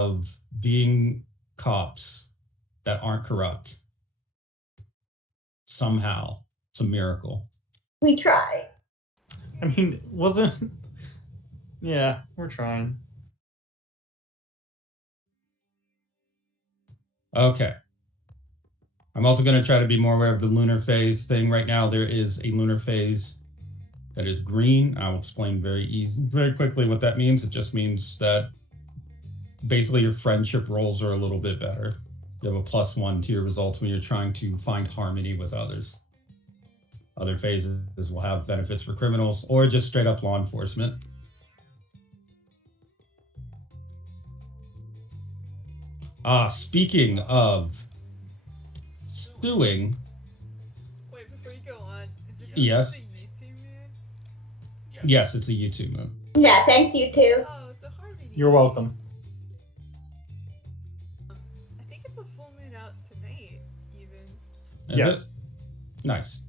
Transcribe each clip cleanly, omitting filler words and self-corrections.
of being cops that aren't corrupt. Somehow, it's a miracle. We try. I mean, wasn't. Yeah, we're trying. Okay. I'm also going to try to be more aware of the lunar phase thing. Right now, there is a lunar phase that is green. I will explain very quickly what that means. It just means that basically your friendship rolls are a little bit better. You have a +1 to your results when you're trying to find harmony with others. Other phases will have benefits for criminals or just straight up law enforcement. Speaking of suing. Wait, before you go on, is it Yes. the YouTube moon? Yes, it's a YouTube moon. Yeah, thanks, you too. Oh, so Harmony. You're welcome. I think it's a full moon out tonight, even. Yes. Is it? Nice.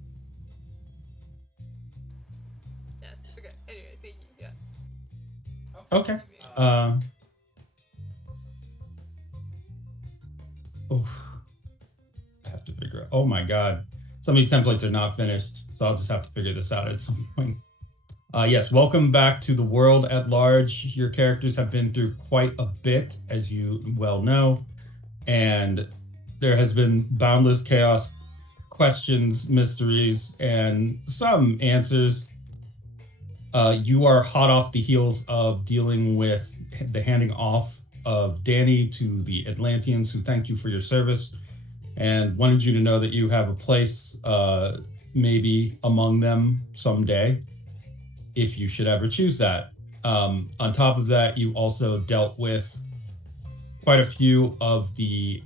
Yes. Okay. Anyway, thank you. Yes. Okay. I have to figure out. Oh my god. Some of these templates are not finished, so I'll just have to figure this out at some point. Yes, welcome back to the world at large. Your characters have been through quite a bit, as you well know, and there has been boundless chaos, questions, mysteries, and some answers. You are hot off the heels of dealing with the handing off of Danny to the Atlanteans, who thank you for your service and wanted you to know that you have a place maybe among them someday, if you should ever choose that. On top of that, you also dealt with quite a few of the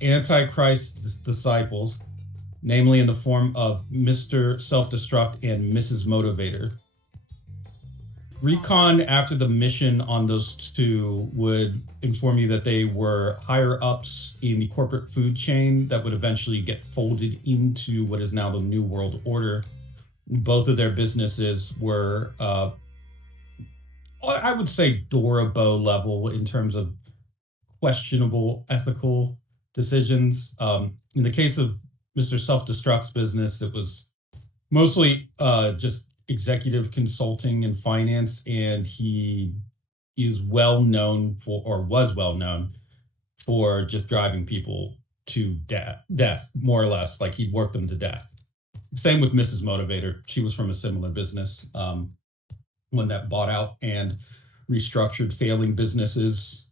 Antichrist disciples, namely in the form of Mr. Self-Destruct and Mrs. Motivator. Recon after the mission on those two would inform you that they were higher ups in the corporate food chain that would eventually get folded into what is now the New World Order. Both of their businesses were, I would say, Dorabo level in terms of questionable ethical decisions. In the case of Mr. Self-Destruct's business, it was mostly just executive consulting and finance, and he is well known for, or was well known for, just driving people to death, more or less. Like he'd work them to death. Same with Mrs. Motivator. She was from a similar business, one that bought out and restructured failing businesses.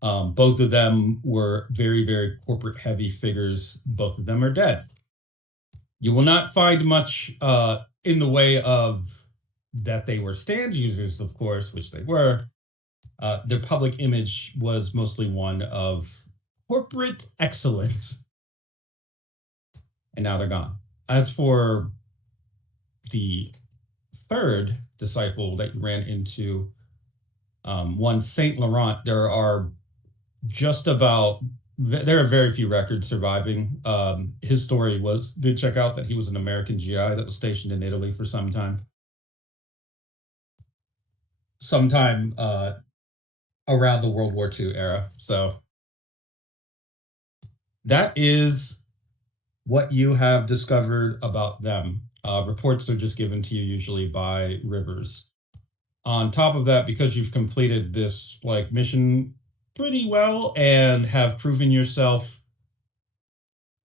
Both of them were very, very corporate heavy figures. Both of them are dead. You will not find much in the way of that they were stand users, of course, which they were. Their public image was mostly one of corporate excellence. And now they're gone. As for the third disciple that you ran into, one Saint Laurent, there are very few records surviving. His story did check out that he was an American GI that was stationed in Italy for some time. Sometime around the World War II era. So that is what you have discovered about them. Reports are just given to you usually by Rivers. On top of that, because you've completed this mission pretty well and have proven yourself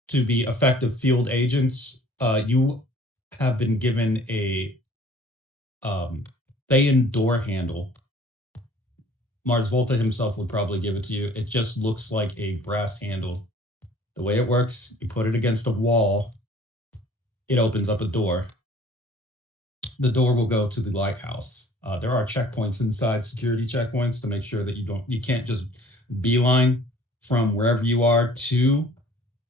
to be effective field agents, you have been given a Thayan door handle. Mars Volta himself would probably give it to you. It just looks like a brass handle. The way it works, you put it against a wall, it opens up a door. The door will go to the lighthouse. There are checkpoints inside, security checkpoints, to make sure that you can't just beeline from wherever you are to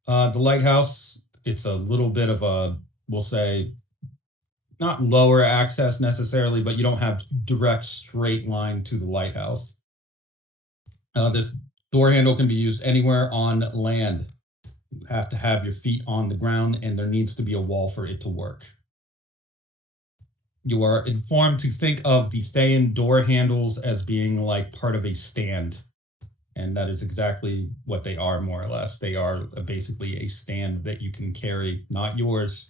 the lighthouse. It's a little bit of a, we'll say, not lower access necessarily, but you don't have direct straight line to the lighthouse. This door handle can be used anywhere on land. You have to have your feet on the ground, and there needs to be a wall for it to work. You are informed to think of the Thayan door handles as being like part of a stand. And that is exactly what they are, more or less. They are basically a stand that you can carry, not yours,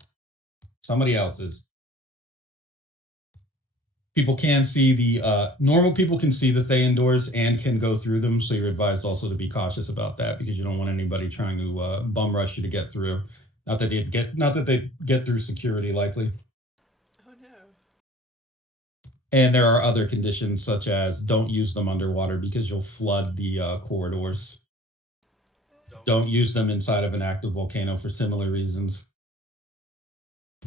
somebody else's. People can see the normal people can see the Thayan doors and can go through them. So you're advised also to be cautious about that because you don't want anybody trying to bum rush you to get through. Not that they get through security, likely. Oh no. And there are other conditions such as don't use them underwater because you'll flood the corridors. Don't use them inside of an active volcano for similar reasons.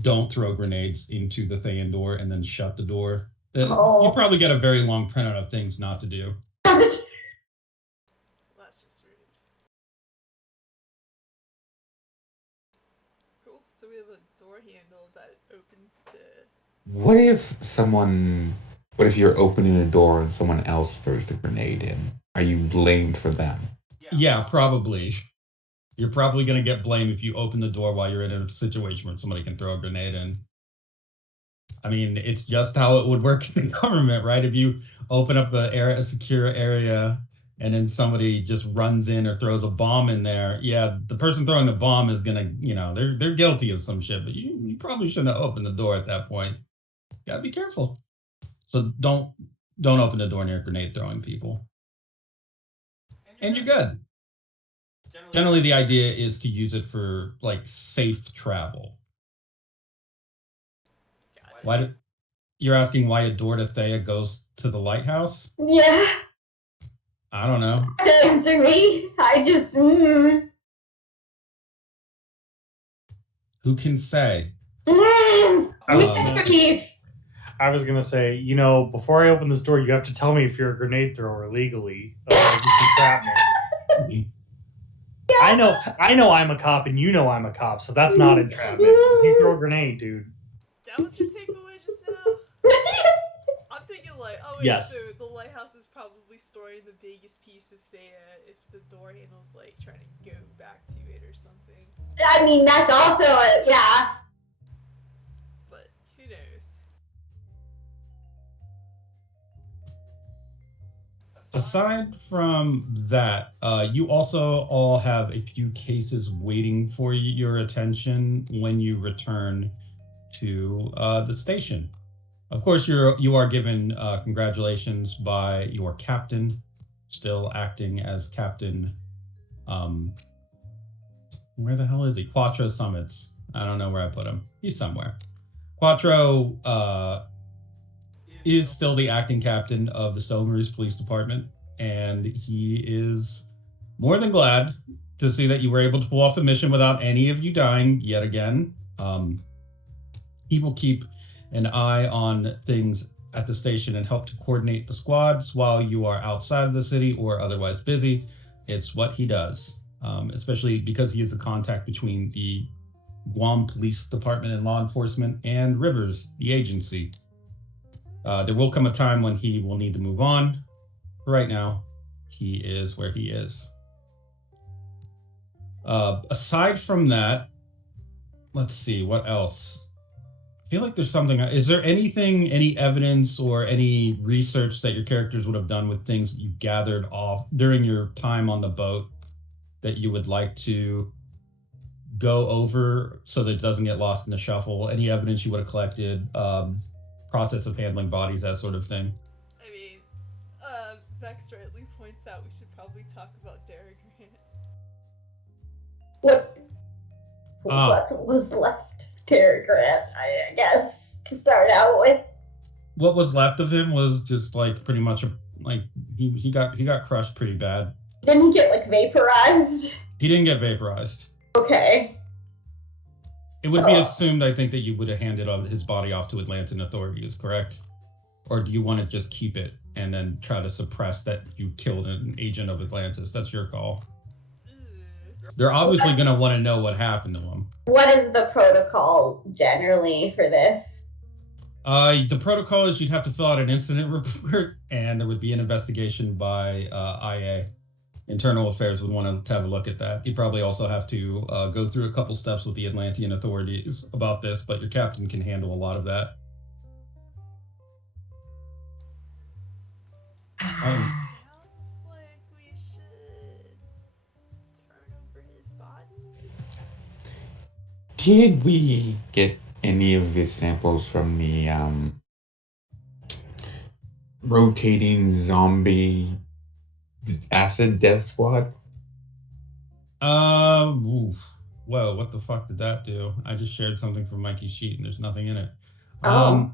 Don't throw grenades into the Thayan door and then shut the door. You probably get a very long printout of things not to do. That's just rude. Cool. So we have a door handle that opens to. What if you're opening the door and someone else throws the grenade in? Are you blamed for them? Yeah, probably. You're probably going to get blamed if you open the door while you're in a situation where somebody can throw a grenade in. I mean, it's just how it would work in government, right? If you open up a secure area and then somebody just runs in or throws a bomb in there, yeah, the person throwing the bomb is gonna, they're guilty of some shit, but you probably shouldn't have opened the door at that point. You gotta be careful. So don't open the door near grenade throwing people. And you're good. Generally, the idea is to use it for like safe travel. You're asking why a door to Thea goes to the lighthouse? Yeah. I don't know. Don't answer me. I just. Who can say? Mysteries. I was gonna say, before I open this door, you have to tell me if you're a grenade thrower legally. Otherwise, you can trap me. I know I'm a cop, and you know I'm a cop, so that's not entrapment. You throw a grenade, dude. That was your takeaway just now? I'm thinking like, oh wait, Yes. so the lighthouse is probably storing the biggest piece of Thea if the door handle's like trying to go back to it or something. I mean, that's also yeah. But who knows? Aside from that, you also all have a few cases waiting for your attention when you return to the station. Of course, you are given congratulations by your captain, still acting as Captain. Where the hell is he? Quattro Summits. I don't know where I put him. He's somewhere. Quattro is still the acting captain of the Stoneries Police Department, and he is more than glad to see that you were able to pull off the mission without any of you dying yet again. He will keep an eye on things at the station and help to coordinate the squads while you are outside of the city or otherwise busy. It's what he does, especially because he is the contact between the Guam Police Department and law enforcement and Rivers, the agency. There will come a time when he will need to move on. Right now, he is where he is. Aside from that, let's see, what else? I feel like there's something. Is there any evidence or any research that your characters would have done with things that you gathered off during your time on the boat that you would like to go over so that it doesn't get lost in the shuffle? Any evidence you would have collected, process of handling bodies, that sort of thing? I mean, Vex rightly points out we should probably talk about Derek Grant. What was left of Terry Grant, I guess, to start out with. What was left of him was just like pretty much he got crushed pretty bad. Didn't he get like vaporized? He didn't get vaporized. Okay. It would be assumed, I think, that you would have handed his body off to Atlantan authorities, correct? Or do you want to just keep it and then try to suppress that you killed an agent of Atlantis? That's your call. They're obviously going to want to know what happened to him. What is the protocol generally for this? The protocol is you'd have to fill out an incident report, and there would be an investigation by IA. Internal Affairs would want to have a look at that. You'd probably also have to go through a couple steps with the Atlantean authorities about this, but your captain can handle a lot of that. Sounds like we should turn over his body. Did we get any of the samples from the rotating zombie acid death squad? Oof. Whoa, what the fuck did that do? I just shared something from Mikey's sheet and there's nothing in it. Oh.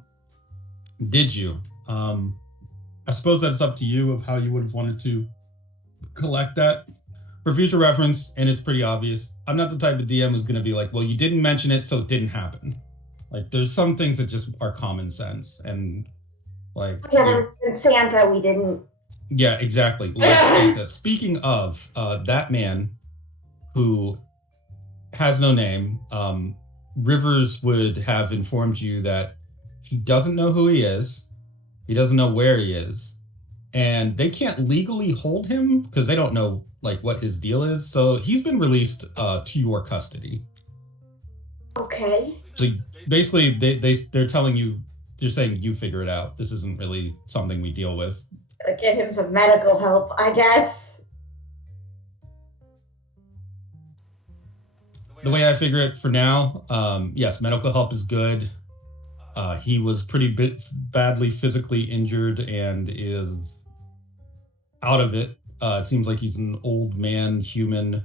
Did you? I suppose that's up to you of how you would have wanted to collect that for future reference, and it's pretty obvious. I'm not the type of DM who's going to be like, well, you didn't mention it, so it didn't happen. Like, there's some things that just are common sense, and like, Yeah, there was Santa. We didn't. yeah, exactly. Like Santa. Speaking of that man who has no name, Rivers would have informed you that he doesn't know who he is. He doesn't know where he is, and they can't legally hold him because they don't know like what his deal is. So he's been released to your custody. Okay. So basically, they're telling you, they're saying you figure it out. This isn't really something we deal with. Get him some medical help, I guess. The way I figure it for now, yes, medical help is good. He was pretty badly physically injured and is out of it. It seems like he's an old man, human,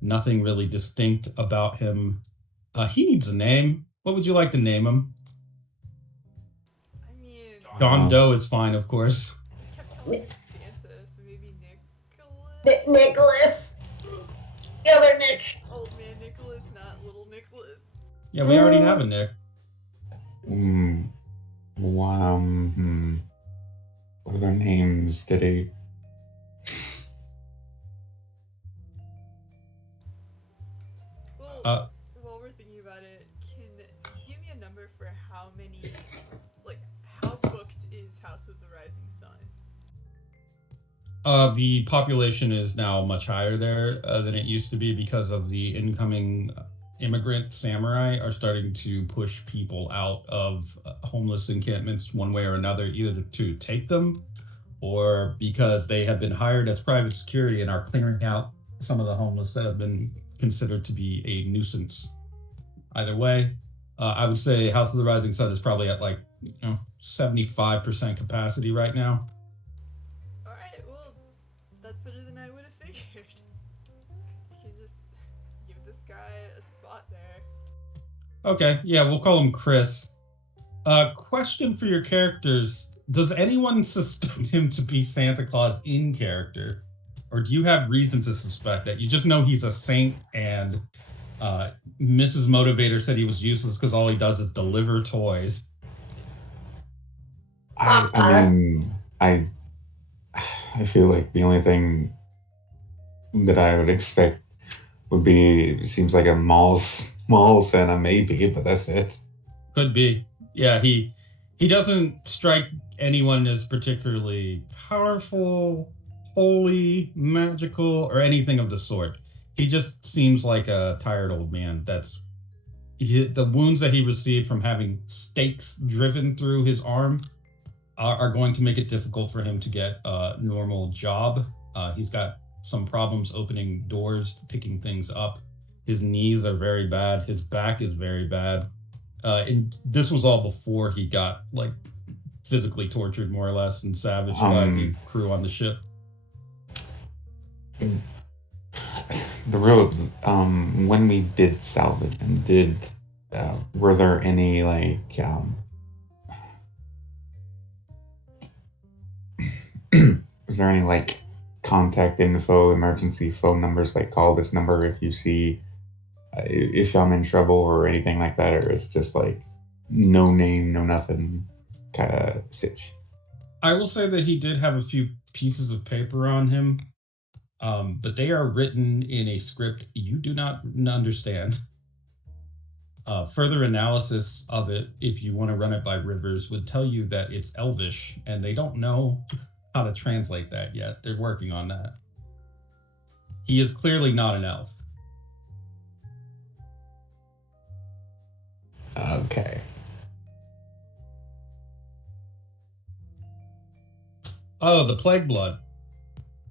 nothing really distinct about him. He needs a name. What would you like to name him? I mean, John Doe is fine, of course. I kept calling him Santa, so maybe Nicholas? Nicholas. The other Nick. Old man Nicholas, not little Nicholas. Yeah, we already have a Nick. What are their names? Did he? Well, while we're thinking about it, can you give me a number for how many, like, how booked is House of the Rising Sun? The population is now much higher there than it used to be because of the incoming immigrant samurai are starting to push people out of homeless encampments one way or another, either to take them or because they have been hired as private security and are clearing out some of the homeless that have been considered to be a nuisance. Either way, I would say House of the Rising Sun is probably at like 75% capacity right now. Alright, well, that's better than I would have figured. I can just give this guy a spot there. Okay, yeah, we'll call him Chris. Question for your characters. Does anyone suspect him to be Santa Claus in character? Or do you have reason to suspect that? You just know he's a saint and Mrs. Motivator said he was useless because all he does is deliver toys. I mean, I feel like the only thing that I would expect would be, it seems like a mall Santa maybe, but that's it. Could be. Yeah, he doesn't strike anyone as particularly powerful, holy, magical, or anything of the sort. He just seems like a tired old man the wounds that he received from having stakes driven through his arm are going to make it difficult for him to get a normal job. He's got some problems opening doors, picking things up. His knees are very bad. His back is very bad. And this was all before he got like physically tortured, more or less, and savaged by the crew on the ship. The real when we did salvage him, were there any like was there any like contact info, emergency phone numbers, like call this number if you see if I'm in trouble or anything like that, or it's just like no name, no nothing kind of sitch? I will say that he did have a few pieces of paper on him, but they are written in a script you do not understand. Further analysis of it, if you want to run it by Rivers, would tell you that it's Elvish, and they don't know how to translate that yet. They're working on that. He is clearly not an elf. Okay. Oh, the plague blood.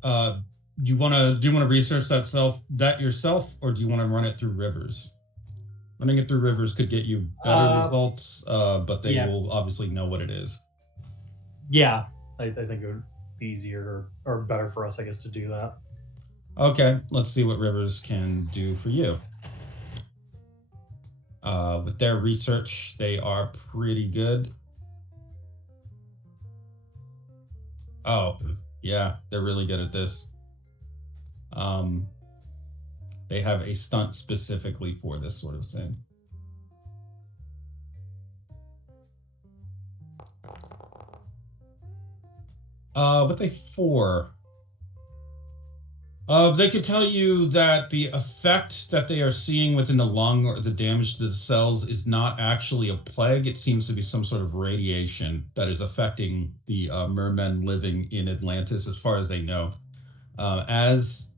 Do you want to research that yourself, or do you want to run it through Rivers? Running it through Rivers could get you better results, but they will obviously know what it is. Yeah, I think it would be easier or better for us, I guess, to do that. Okay, let's see what Rivers can do for you. With their research, they are pretty good. Oh, yeah, they're really good at this. They have a stunt specifically for this sort of thing. With a 4. They could tell you that the effect that they are seeing within the lung or the damage to the cells is not actually a plague. It seems to be some sort of radiation that is affecting the mermen living in Atlantis, as far as they know. As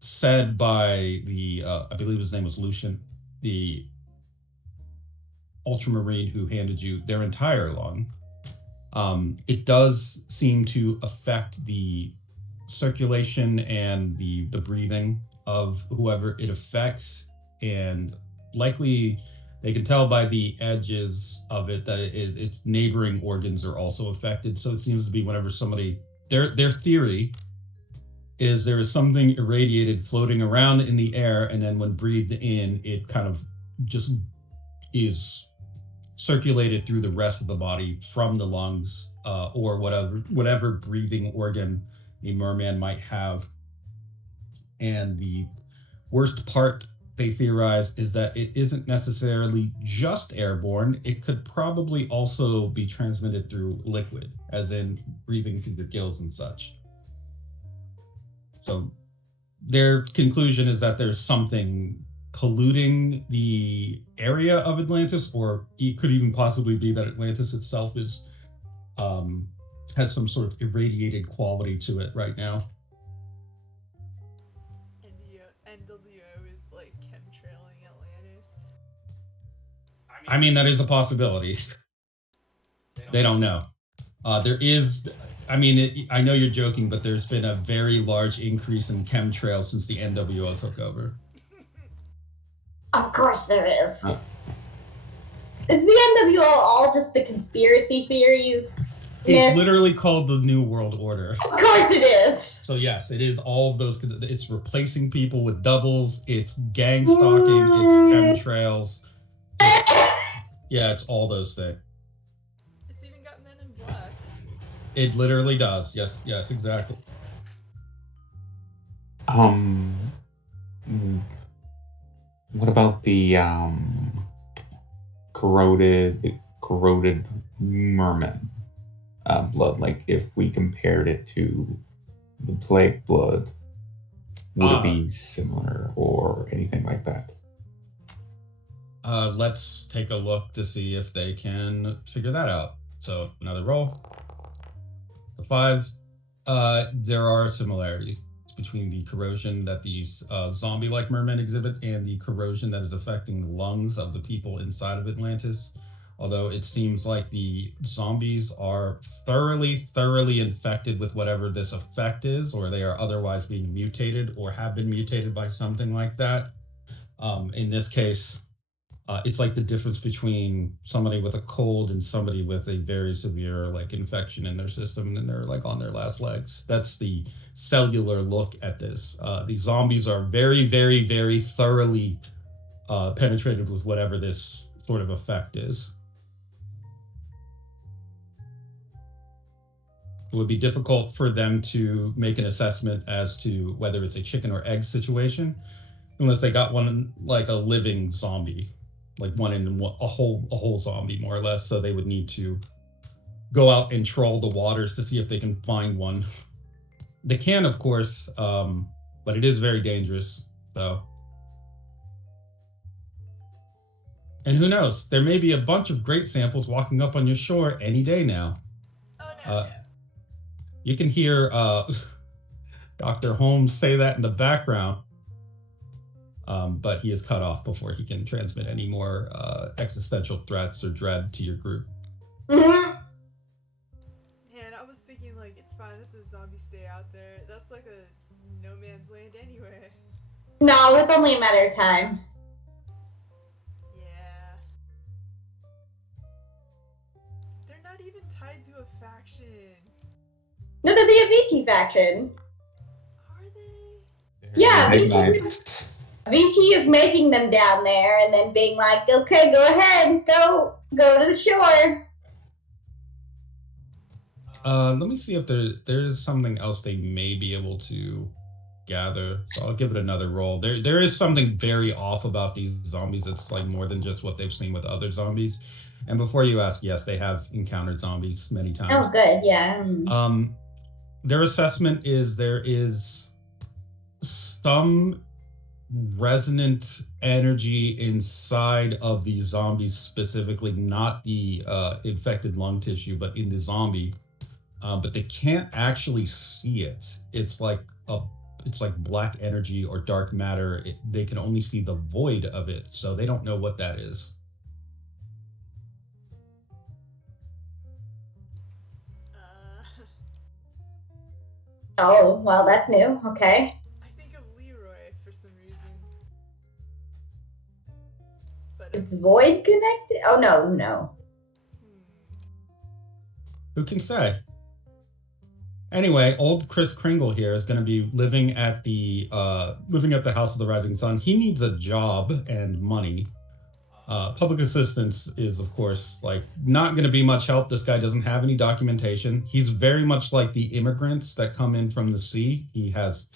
said by the, I believe his name was Lucian, the ultramarine who handed you their entire lung, it does seem to affect the circulation and the breathing of whoever it affects, and likely they can tell by the edges of it that its neighboring organs are also affected. So it seems to be whenever somebody, their theory is there is something irradiated floating around in the air, and then when breathed in, it kind of just is circulated through the rest of the body from the lungs, or whatever breathing organ a merman might have. And the worst part, they theorize, is that it isn't necessarily just airborne. It could probably also be transmitted through liquid, as in breathing through the gills and such. So their conclusion is that there's something polluting the area of Atlantis, or it could even possibly be that Atlantis itself is has some sort of irradiated quality to it right now. And the NWO is like chemtrailing Atlantis. I mean, that is a possibility. They don't know. There is, I mean, I know you're joking, but there's been a very large increase in chemtrails since the NWO took over. Of course there is. Is the NWO all just the conspiracy theories? It's literally called the New World Order. Of course it is. So yes, it is all of those. It's replacing people with doubles. It's gang stalking. It's chemtrails. Yeah, it's all those things. It's even got Men in Black. It literally does. Yes, exactly. What about the corroded merman blood? Like, if we compared it to the plague blood, would it be similar or anything like that? Let's take a look to see if they can figure that out. So another roll. The 5. There are similarities between the corrosion that these zombie-like mermen exhibit and the corrosion that is affecting the lungs of the people inside of Atlantis. Although it seems like the zombies are thoroughly infected with whatever this effect is, or they are otherwise being mutated or have been mutated by something like that. In this case, it's like the difference between somebody with a cold and somebody with a very severe like infection in their system, and they're like on their last legs. That's the cellular look at this. These zombies are very thoroughly penetrated with whatever this sort of effect is. It would be difficult for them to make an assessment as to whether it's a chicken or egg situation, unless they got one like a living zombie, like one in a whole zombie, more or less. So they would need to go out and troll the waters to see if they can find one. They can, of course, but it is very dangerous. So, and who knows? There may be a bunch of great samples walking up on your shore any day now. Oh no. You can hear Dr. Holmes say that in the background. But he is cut off before he can transmit any more existential threats or dread to your group. Mm-hmm. Man, I was thinking like fine if the zombies stay out there. That's like a no man's land anyway. No, it's only a matter of time. Yeah. They're not even tied to a faction. No, they're the Avicii faction. Are they? Yeah, Midnight. Avicii is making them down there and then being like, okay, go ahead, go to the shore. Let me see if there's something else they may be able to gather. So I'll give it another roll. There is something very off about these zombies. It's like more than just what they've seen with other zombies. And before you ask, yes, they have encountered zombies many times. Oh, good, yeah. Their assessment is there is some resonant energy inside of the zombies, specifically not the infected lung tissue, but in the zombie. But they can't actually see it. It's like black energy or dark matter. They can only see the void of it, so they don't know what that is. Oh, well, that's new. Okay. I think of Leroy for some reason. But It's void connected? Oh, no. Who can say? Anyway, old Chris Kringle here is going to be living at the House of the Rising Sun. He needs a job and money. Public assistance is, of course, like not going to be much help. This guy doesn't have any documentation. He's very much like the immigrants that come in from the sea. He has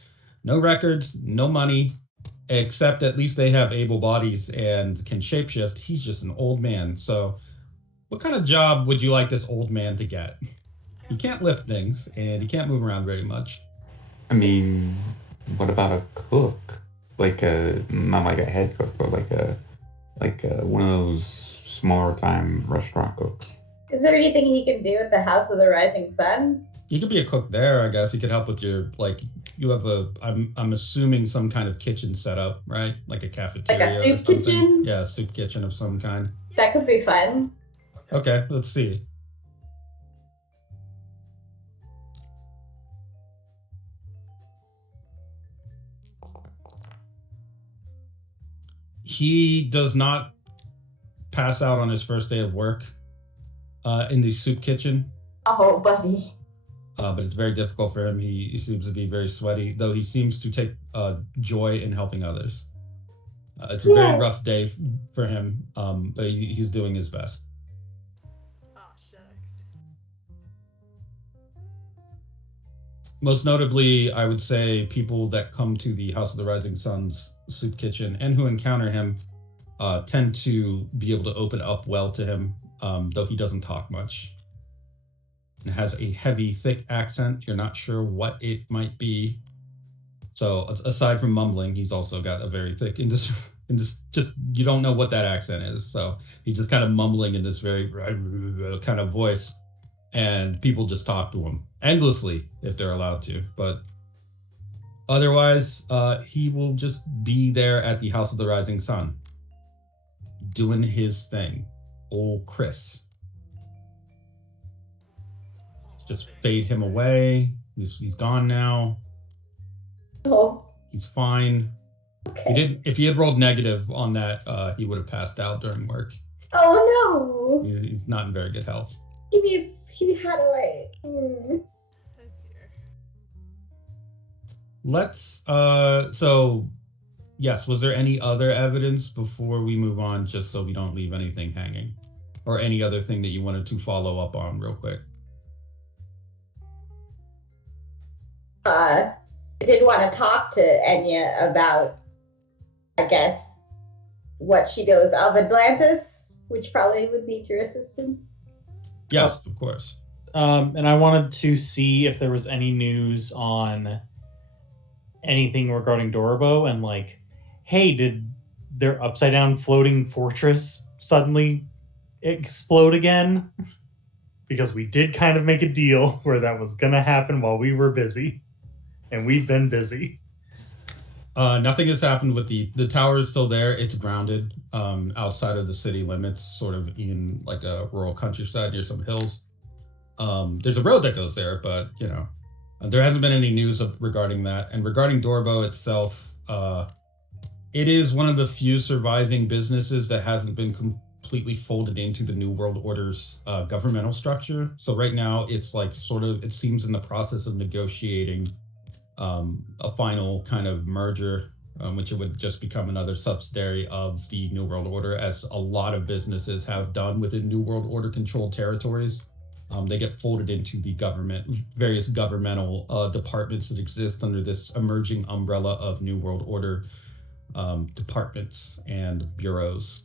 no records, no money, except at least they have able bodies and can shapeshift. He's just an old man. So what kind of job would you like this old man to get? He can't lift things and he can't move around very much. I mean, what about a cook? Like not like a head cook, but like one of those smaller time restaurant cooks. Is there anything he can do at the House of the Rising Sun? You could be a cook there, I guess. He could help with your, like, you have I'm assuming some kind of kitchen setup, right? Like a cafeteria. Like a soup or something. kitchen? Yeah, a soup kitchen of some kind. That could be fun. Okay, let's see. He does not pass out on his first day of work in the soup kitchen. Oh, buddy. But it's very difficult for him. He seems to be very sweaty, though he seems to take joy in helping others. It's a very rough day for him, but he's doing his best. Aw, shucks. Most notably, I would say people that come to the House of the Rising Sun's soup kitchen and who encounter him tend to be able to open up well to him, though he doesn't talk much. It has a heavy, thick accent. You're not sure what it might be. So aside from mumbling, he's also got a very thick, just you don't know what that accent is. So he's just kind of mumbling in this very kind of voice, and people just talk to him endlessly if they're allowed to. But otherwise, he will just be there at the House of the Rising Sun, doing his thing. Old Chris. Just fade him away. He's gone now. Oh, He's fine. okay. He didn't. If he had rolled negative on that, he would have passed out during work. Oh, no. He's not in very good health. He had away. Oh dear. Let's. So, yes. Was there any other evidence before we move on, just so we don't leave anything hanging, or any other thing that you wanted to follow up on real quick? I did want to talk to Enya about, I guess, what she knows of Atlantis, which probably would need your assistance. Yes, of course. And I wanted to see if there was any news on anything regarding Dorobo and like, hey, did their upside down floating fortress suddenly explode again? Because we did kind of make a deal where that was going to happen while we were busy. And we've been busy. Nothing has happened with the tower is still there. It's grounded outside of the city limits, sort of in like a rural countryside near some hills. There's a road that goes there, but there hasn't been any news regarding that. And regarding Dorbo itself, it is one of the few surviving businesses that hasn't been completely folded into the New World Order's governmental structure. So right now, it's like it seems in the process of negotiating a final kind of merger, which it would just become another subsidiary of the New World Order, as a lot of businesses have done within New World Order controlled territories. They get folded into the various governmental departments that exist under this emerging umbrella of New World Order departments and bureaus.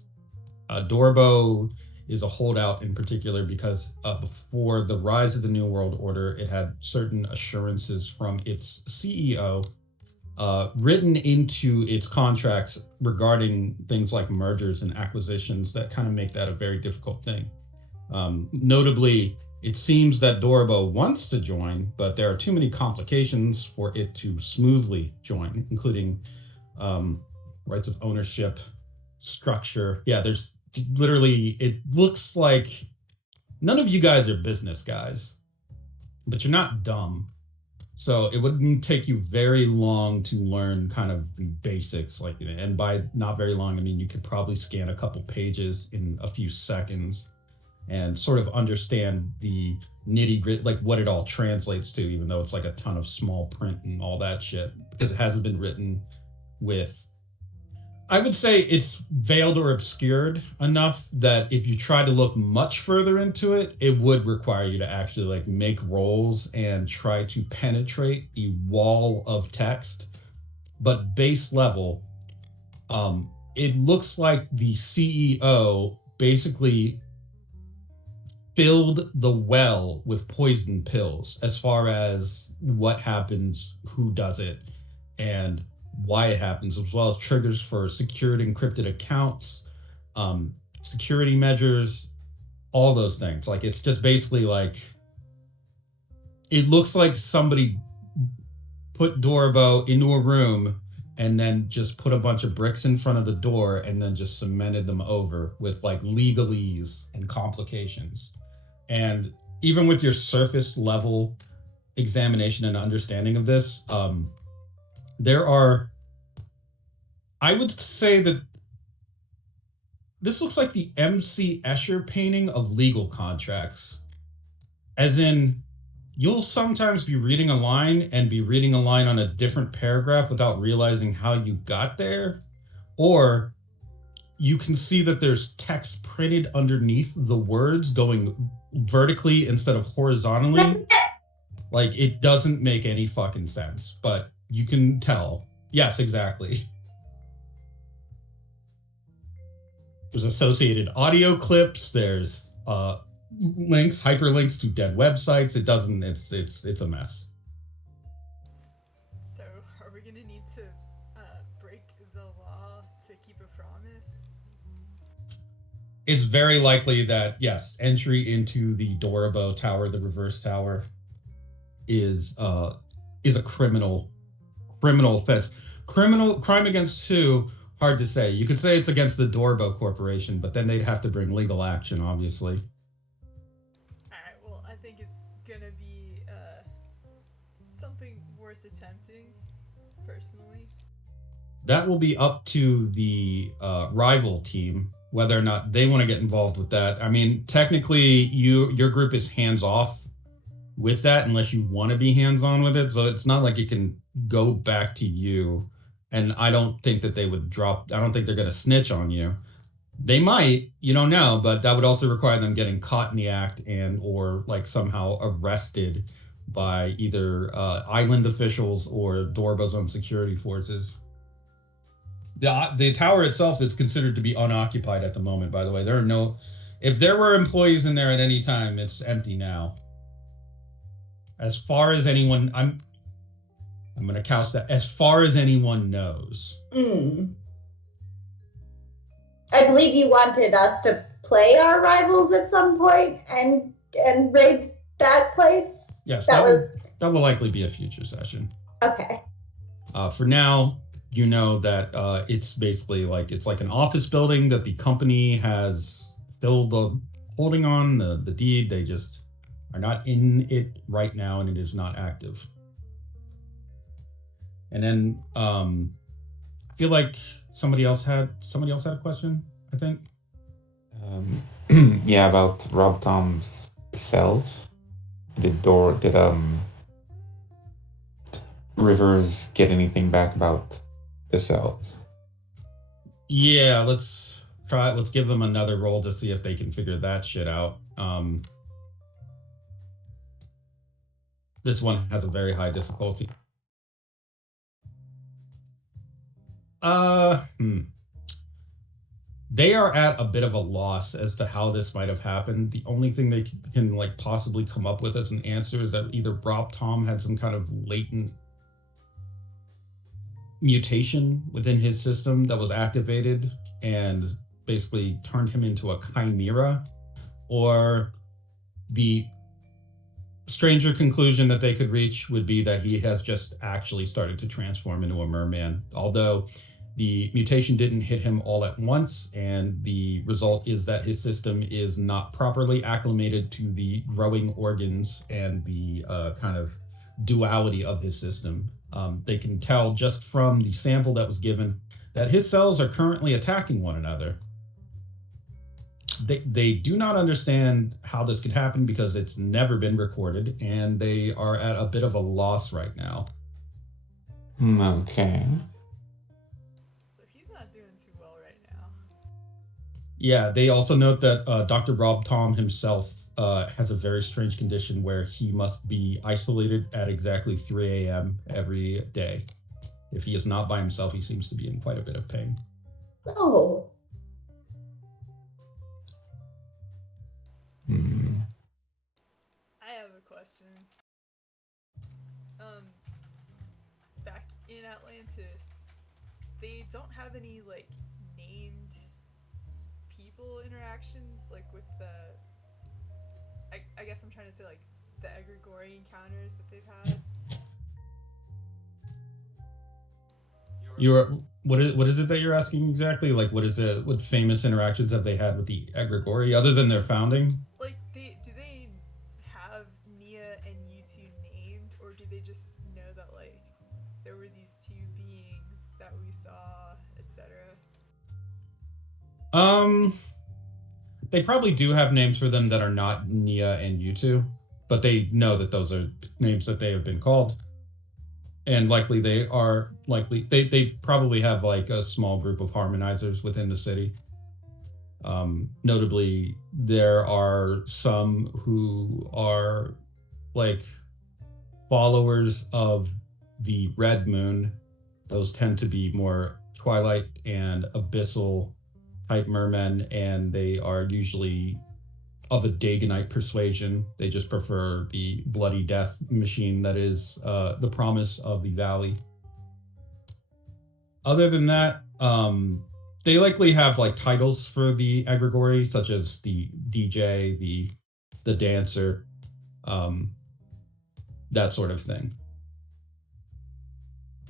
Dorbo is a holdout in particular because before the rise of the New World Order, it had certain assurances from its CEO written into its contracts regarding things like mergers and acquisitions that kind of make that a very difficult thing. Notably, it seems that Dorbo wants to join, but there are too many complications for it to smoothly join, including rights of ownership, structure. Yeah, there's literally, it looks like none of you guys are business guys, but you're not dumb. So it wouldn't take you very long to learn kind of the basics, and by not very long, I mean, you could probably scan a couple pages in a few seconds and sort of understand the nitty gritty, like what it all translates to, even though it's like a ton of small print and all that shit, because it hasn't been written with, I would say it's veiled or obscured enough that if you try to look much further into it, it would require you to actually make rolls and try to penetrate the wall of text. But base level, it looks like the CEO basically filled the well with poison pills as far as what happens, who does it, and why it happens, as well as triggers for secured encrypted accounts, security measures, all those things. It's just basically it looks like somebody put Dorbo into a room and then just put a bunch of bricks in front of the door and then just cemented them over with legalese and complications. And even with your surface level examination and understanding of this, there are, I would say that this looks like the MC Escher painting of legal contracts. As in, you'll sometimes be reading a line and be reading a line on a different paragraph without realizing how you got there. Or you can see that there's text printed underneath the words going vertically instead of horizontally. It doesn't make any fucking sense, but you can tell. Yes, exactly. There's associated audio clips. There's links, hyperlinks to dead websites. It doesn't. It's a mess. So, are we gonna need to break the law to keep a promise? It's very likely that, yes, entry into the Dorabo Tower, the reverse tower, is a criminal offense. Crime against who? Hard to say. You could say it's against the Dorbo Corporation, but then they'd have to bring legal action, obviously. Alright, well, I think it's gonna be something worth attempting, personally. That will be up to the rival team, whether or not they want to get involved with that. I mean, technically, your group is hands-off with that unless you want to be hands-on with it. So it's not like it can go back to you. And I don't think that they would I don't think they're going to snitch on you. They might, you don't know, but that would also require them getting caught in the act or somehow arrested by either island officials or Dorbo's own security forces. The tower itself is considered to be unoccupied at the moment, by the way. If there were employees in there at any time, it's empty now. As far as anyone, I'm going to couch that. As far as anyone knows. I believe you wanted us to play our rivals at some point and raid that place. Yes, that will likely be a future session. Okay. For now, you know that it's basically it's like an office building that the company has filled the holding on the deed. They just are not in it right now, and it is not active. And then I feel like somebody else had a question, I think. Yeah, about Rob Tom's cells. Did Rivers get anything back about the cells? Yeah, let's try it. Let's give them another roll to see if they can figure that shit out. This one has a very high difficulty. They are at a bit of a loss as to how this might have happened. The only thing they can like possibly come up with as an answer is that either Rob Tom had some kind of latent mutation within his system that was activated and basically turned him into a chimera, or the stranger conclusion that they could reach would be that he has just actually started to transform into a merman, although the mutation didn't hit him all at once, and the result is that his system is not properly acclimated to the growing organs and the kind of duality of his system. They can tell just from the sample that was given that his cells are currently attacking one another. They do not understand how this could happen because it's never been recorded, and they are at a bit of a loss right now. Okay. So he's not doing too well right now. Yeah, they also note that Dr. Rob Tom himself has a very strange condition where he must be isolated at exactly 3 a.m. every day. If he is not by himself, he seems to be in quite a bit of pain. Oh. I have a question. Back in Atlantis, they don't have any like named people interactions like with the. I guess I'm trying to say like the egregore encounters that they've had. What is it that you're asking exactly? Like, what famous interactions have they had with the egregore other than their founding? Like, do they have Nia and U2 named, or do they just know that like there were these two beings that we saw, etc.? They probably do have names for them that are not Nia and U2, but they know that those are names that they have been called. And likely they probably have like a small group of harmonizers within the city. Notably, there are some who are like followers of the Red Moon. Those tend to be more Twilight and Abyssal type mermen, and they are usually of a Dagonite persuasion. They just prefer the bloody death machine that is the promise of the valley. Other than that, they likely have like titles for the egregore, such as the DJ, the dancer, that sort of thing.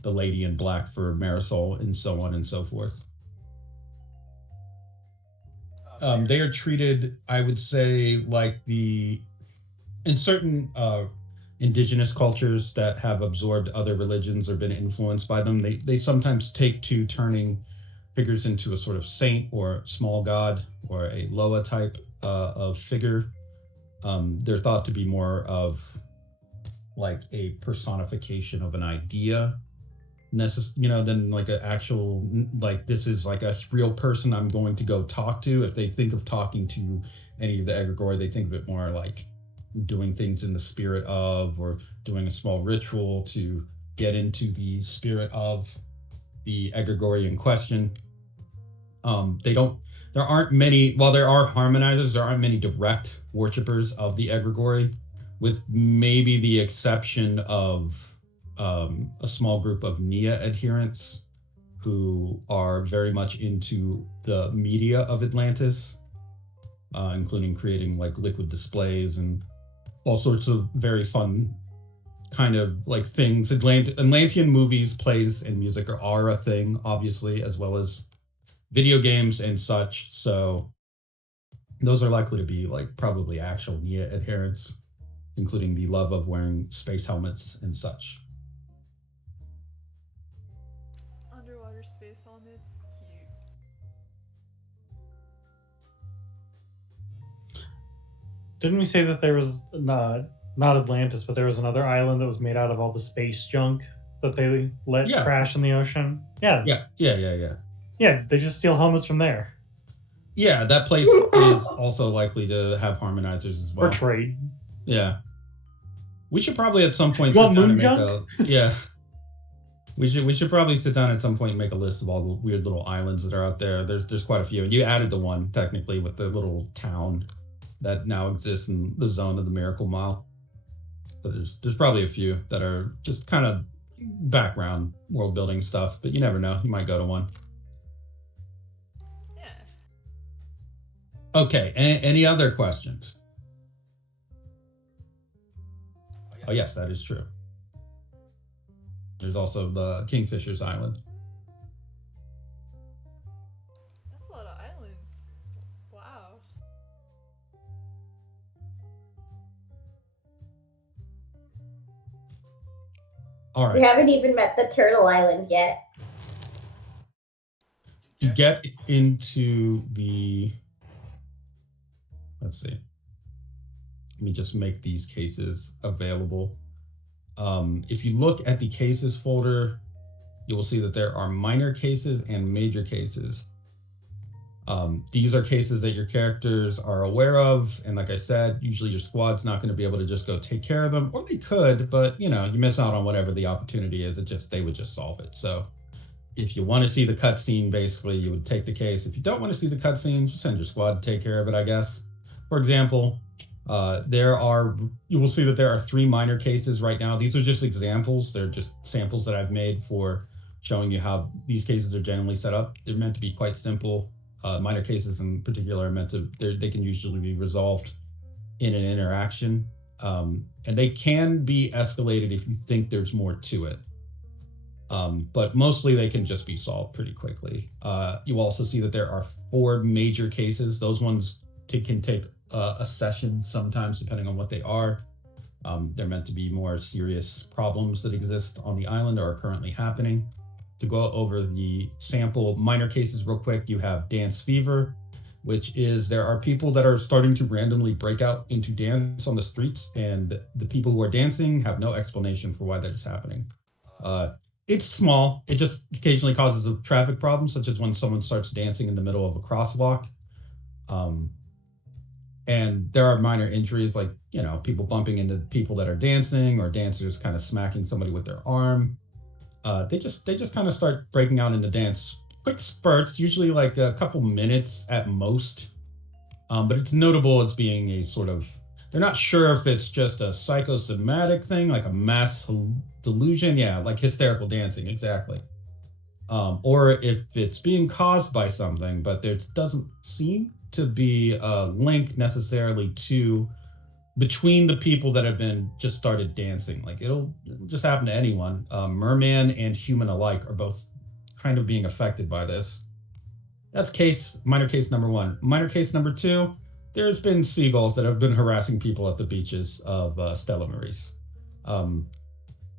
The lady in black for Marisol, and so on and so forth. They are treated, I would say, like in certain indigenous cultures that have absorbed other religions or been influenced by them, they sometimes take to turning figures into a sort of saint or small god or a Loa type of figure. They're thought to be more of like a personification of an idea, than like an actual, like, this is like a real person I'm going to go talk to. If they think of talking to any of the egregore, they think of it more like doing things in the spirit of, or doing a small ritual to get into the spirit of the egregore in question. There aren't many, while there are harmonizers, there aren't many direct worshippers of the egregore, with maybe the exception of a small group of Nia adherents who are very much into the media of Atlantis, including creating like liquid displays and all sorts of very fun kind of like things. Atlantean movies, plays, and music are a thing, obviously, as well as video games and such. So those are likely to be like probably actual Nia adherents. including the love of wearing space helmets and such. Underwater space helmets, cute. Didn't we say that there was not Atlantis, but there was another island that was made out of all the space junk that they let Yeah. crash in the ocean? Yeah. Yeah. They just steal helmets from there. Yeah, that place is also likely to have harmonizers as well. Or trade. Yeah. We should probably at some point You sit want down moon and make junk? yeah. We should probably sit down at some point and make a list of all the weird little islands that are out there. There's quite a few. And you added the one technically with the little town that now exists in the zone of the Miracle Mile. But there's probably a few that are just kind of background world building stuff, but you never know. You might go to one. Yeah. Okay, any other questions? Oh yes, that is true. There's also the Kingfisher's Island. That's a lot of islands. Wow. All We right. haven't even met the Turtle Island yet. To get into the, let's see. Let me just make these cases available. If you look at the cases folder, you will see that there are minor cases and major cases. These are cases that your characters are aware of, and like I said, usually your squad's not going to be able to just go take care of them, or they could, but you miss out on whatever the opportunity is. They would just solve it. So if you want to see the cutscene, basically you would take the case. If you don't want to see the cutscene, just send your squad to take care of it, I guess. For example, you will see that there are 3 minor cases right now. These are just examples. They're just samples that I've made for showing you how these cases are generally set up. They're meant to be quite simple. Minor cases in particular are meant to, they can usually be resolved in an interaction. And they can be escalated if you think there's more to it. But mostly they can just be solved pretty quickly. You also see that there are 4 major cases. Those ones can take a session sometimes, depending on what they are. They're meant to be more serious problems that exist on the island or are currently happening. To go over the sample minor cases real quick, you have dance fever, which is there are people that are starting to randomly break out into dance on the streets, and the people who are dancing have no explanation for why that is happening. It's small. It just occasionally causes a traffic problem, such as when someone starts dancing in the middle of a crosswalk. And there are minor injuries, like people bumping into people that are dancing, or dancers kind of smacking somebody with their arm. They just kind of start breaking out into dance, quick spurts, usually like a couple minutes at most. But it's notable as being a sort of, they're not sure if it's just a psychosomatic thing, like a mass delusion, like hysterical dancing, exactly. Or if it's being caused by something, but there doesn't seem to be a link necessarily between the people that have been just started dancing. Like it'll just happen to anyone. Merman and human alike are both kind of being affected by this. That's minor case number 1. Minor case number 2, there's been seagulls that have been harassing people at the beaches of Stella Maris.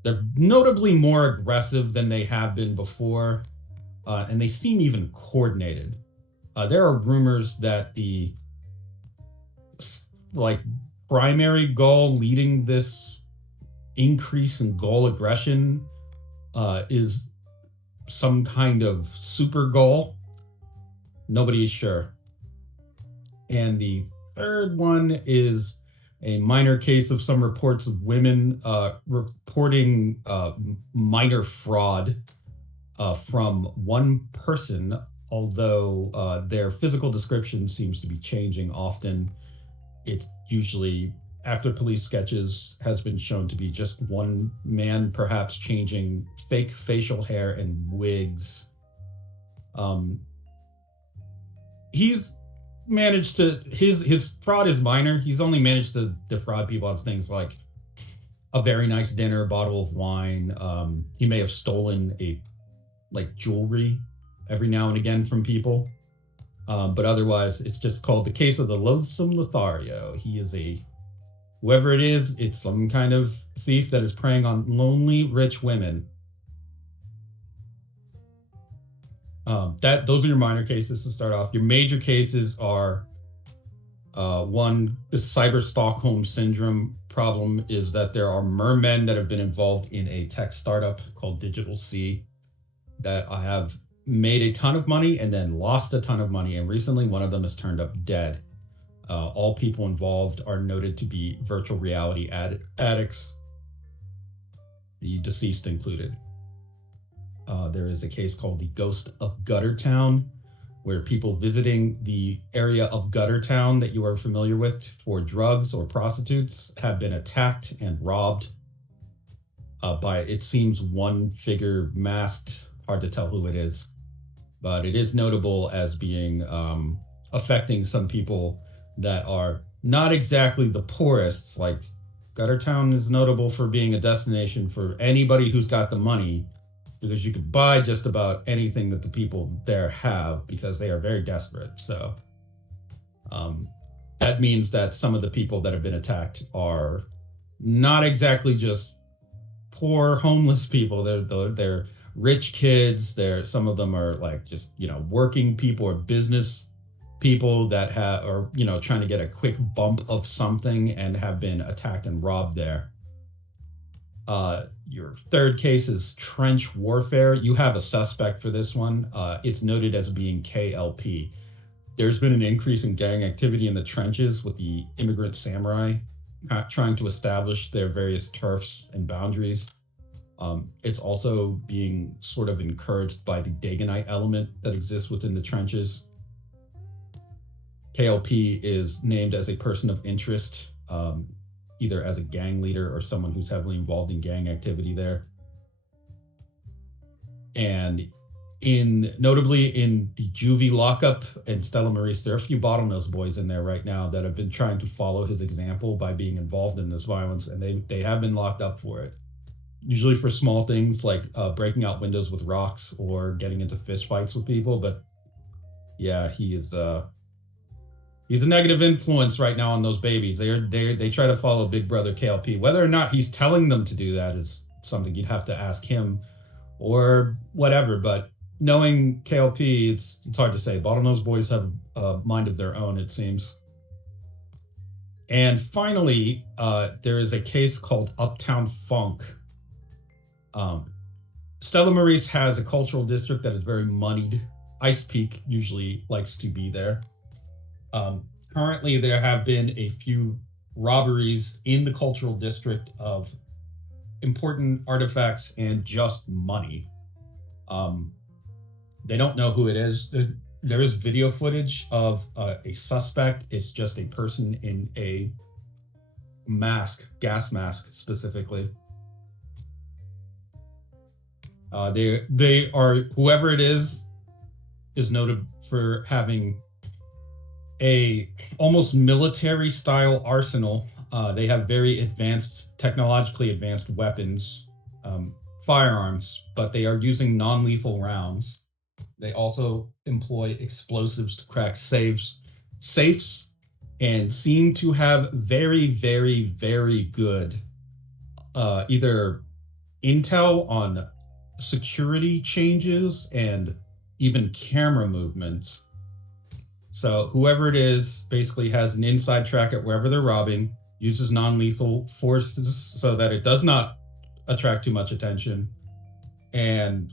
They're notably more aggressive than they have been before, and they seem even coordinated. There are rumors that the primary goal leading this increase in goal aggression is some kind of super goal. Nobody is sure. And the third one is a minor case of some reports of women reporting minor fraud from one person, although their physical description seems to be changing often. It's usually, after police sketches, has been shown to be just one man, perhaps changing fake facial hair and wigs. He's managed to, his fraud is minor. He's only managed to defraud people of things like a very nice dinner, a bottle of wine. He may have stolen jewelry every now and again from people. But otherwise, it's just called the case of the loathsome Lothario. He is a Whoever it is, it's some kind of thief that is preying on lonely rich women. Those are your minor cases to start off. Your major cases are one, the cyber Stockholm syndrome problem is that there are mermen that have been involved in a tech startup called Digital Sea that I have made a ton of money and then lost a ton of money. And recently one of them has turned up dead. All people involved are noted to be virtual reality addicts, the deceased included. There is a case called the Ghost of Guttertown, where people visiting the area of Guttertown that you are familiar with for drugs or prostitutes have been attacked and robbed by, it seems, one figure masked. Hard to tell who it is, but it is notable as being affecting some people that are not exactly the poorest. Like, Guttertown is notable for being a destination for anybody who's got the money, because you could buy just about anything that the people there have because they are very desperate. So that means that some of the people that have been attacked are not exactly just poor homeless people. They're rich kids. Some of them are like just, working people or business people that are trying to get a quick bump of something and have been attacked and robbed there. Your third case is trench warfare. You have a suspect for this one. It's noted as being KLP. There's been an increase in gang activity in the trenches with the immigrant samurai trying to establish their various turfs and boundaries. It's also being sort of encouraged by the Dagonite element that exists within the trenches. KLP is named as a person of interest, either as a gang leader or someone who's heavily involved in gang activity there. And notably in the juvie lockup in Stella Maris, there are a few bottlenose boys in there right now that have been trying to follow his example by being involved in this violence, and they have been locked up for it. Usually for small things like breaking out windows with rocks or getting into fist fights with people. But yeah, he's a negative influence right now on those babies. They try to follow Big Brother KLP. Whether or not he's telling them to do that is something you'd have to ask him or whatever. But knowing KLP, it's hard to say. Bottlenose boys have a mind of their own, it seems. And finally, there is a case called Uptown Funk. Stella Maris has a cultural district that is very moneyed. Ice Peak usually likes to be there. Currently, there have been a few robberies in the cultural district of important artifacts and just money. They don't know who it is. There is video footage of a suspect. It's just a person in a gas mask specifically. They are, whoever it is noted for having a almost military style arsenal. They have very technologically advanced weapons, firearms, but they are using non-lethal rounds. They also employ explosives to crack safes, and seem to have very, very, very good either intel on security changes and even camera movements. So whoever it is basically has an inside track at wherever they're robbing, uses non-lethal forces so that it does not attract too much attention. And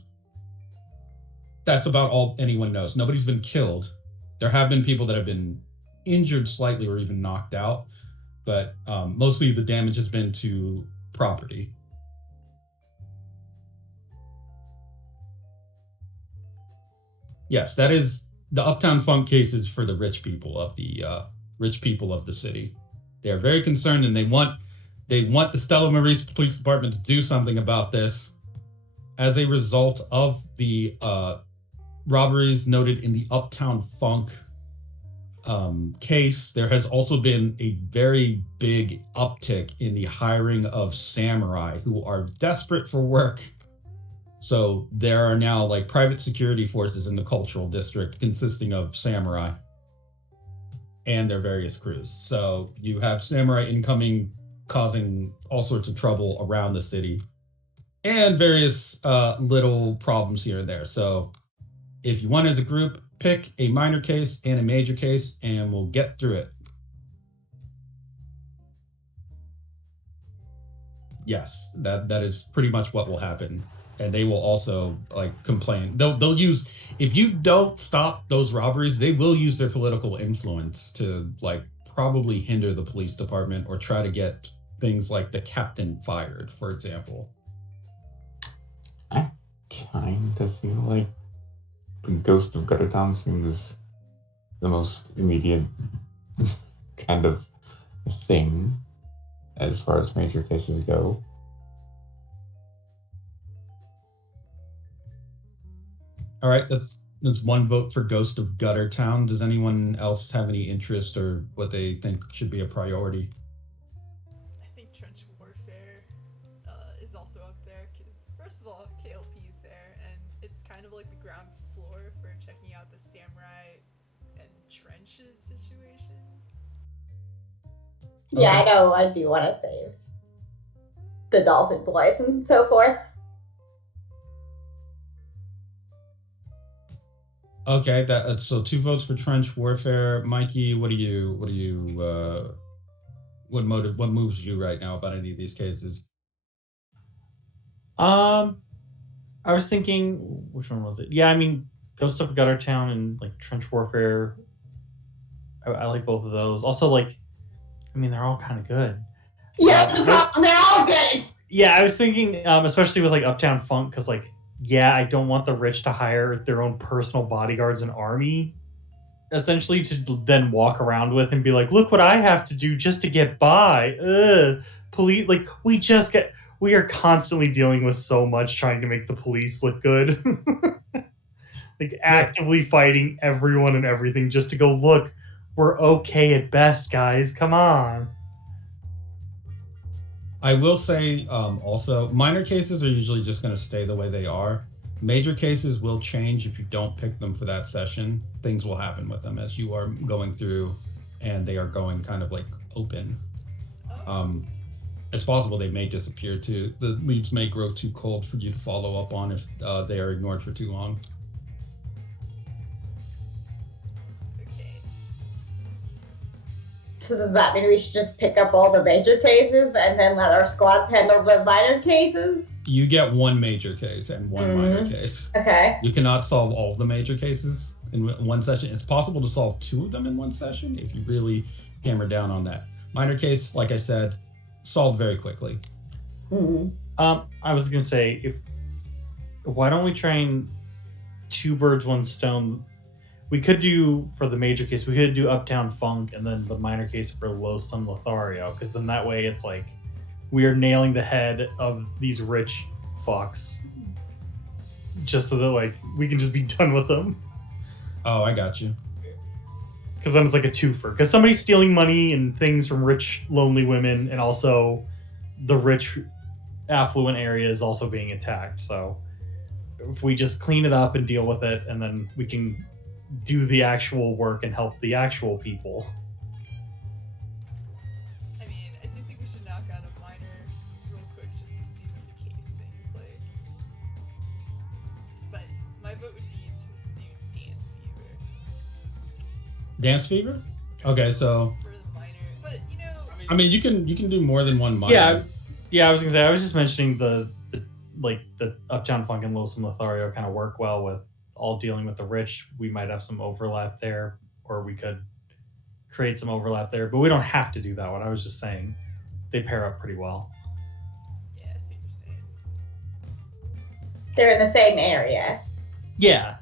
that's about all anyone knows. Nobody's been killed. There have been people that have been injured slightly or even knocked out, but mostly the damage has been to property. Yes, that is the Uptown Funk cases for the rich people of the city. They are very concerned, and they want the Stella Maris Police Department to do something about this. As a result of the robberies noted in the Uptown Funk case, there has also been a very big uptick in the hiring of samurai who are desperate for work. So there are now like private security forces in the cultural district consisting of samurai. and their various crews. So you have samurai incoming, causing all sorts of trouble around the city, and various little problems here and there. So if you want as a group, pick a minor case and a major case, and we'll get through it. Yes, that is pretty much what will happen. And they will also like complain. They'll use, if you don't stop those robberies, they will use their political influence to like probably hinder the police department or try to get things like the captain fired, for example. I kind of feel like the Ghost of Guttertown seems the most immediate kind of thing as far as major cases go. All right, that's one vote for Ghost of Guttertown. Does anyone else have any interest or what they think should be a priority? I think trench warfare is also up there because, first of all, KLP is there, and it's kind of like the ground floor for checking out the samurai and trenches situation. Yeah, Okay. I know. I do want to save the dolphin boys and so forth. Okay, so 2 votes for trench warfare. Mikey, what moves you right now about any of these cases? I was thinking, which one was it? Yeah, I mean, Ghost of Guttertown and like trench warfare. I like both of those. Also, like, I mean, they're all kind of good. Yeah, that's the problem. They're all good. Yeah, I was thinking, especially with like Uptown Funk, because like, yeah, I don't want the rich to hire their own personal bodyguards and army, essentially to then walk around with and be like, look what I have to do just to get by. Police, like we are constantly dealing with so much trying to make the police look good. Like actively fighting everyone and everything just to go, look, we're okay at best, guys. Come on. I will say also, minor cases are usually just going to stay the way they are. Major cases will change if you don't pick them for that session. Things will happen with them as you are going through and they are going kind of like open. It's possible they may disappear too. The leads may grow too cold for you to follow up on if they are ignored for too long. Okay. So does that mean we should just pick up all the major cases and then let our squads handle the minor cases? You get 1 major case and 1 minor case. Okay. You cannot solve all of the major cases in one session. It's possible to solve 2 of them in one session if you really hammer down on that. Minor case, like I said, solved very quickly. I was gonna say, why don't we train 2 birds, 1 stone? We could do, for the major case, we could do Uptown Funk and then the minor case for Loathsome Lothario, because then that way it's like we are nailing the head of these rich fucks, just so that like we can just be done with them. Oh, I got you. Because then it's like a twofer. Because somebody's stealing money and things from rich, lonely women, and also the rich, affluent area is also being attacked. So if we just clean it up and deal with it, and then we can do the actual work and help the actual people. I mean, I do think we should knock out a minor real quick just to see what the case thing is like. But my vote would be to do Dance Fever Dance Fever? Okay, so for the minor. But you know, I mean, you can do more than 1 minor. Yeah, I was gonna say, I was just mentioning the Uptown Funk and Loathsome Lothario kind of work well with all dealing with the rich. We might have some overlap there, or we could create some overlap there, but we don't have to do that one. I was just saying they pair up pretty well. yeah, I see what you're saying. They're in the same area. Yeah.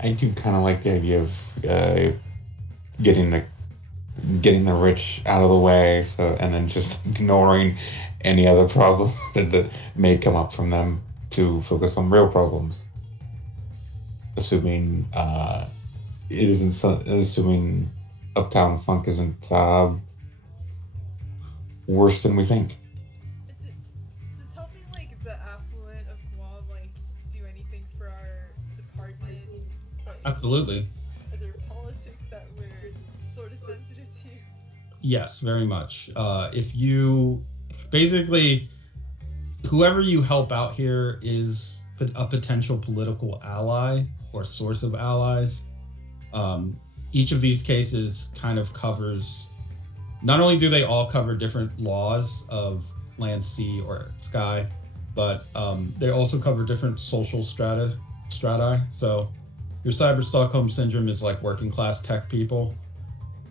I do kind of like the idea of getting the rich out of the way, so and then just ignoring any other problem that may come up from them to focus on real problems. Assuming assuming Uptown Funk isn't worse than we think. Does helping like the affluent of Guam like do anything for our department Absolutely. Are there politics that we're sort of sensitive to? Yes, very much. If you basically, whoever you help out here is a potential political ally or source of allies. Each of these cases kind of covers, not only do they all cover different laws of land, sea, or sky, but they also cover different social strati. So your cyber Stockholm syndrome is like working class tech people,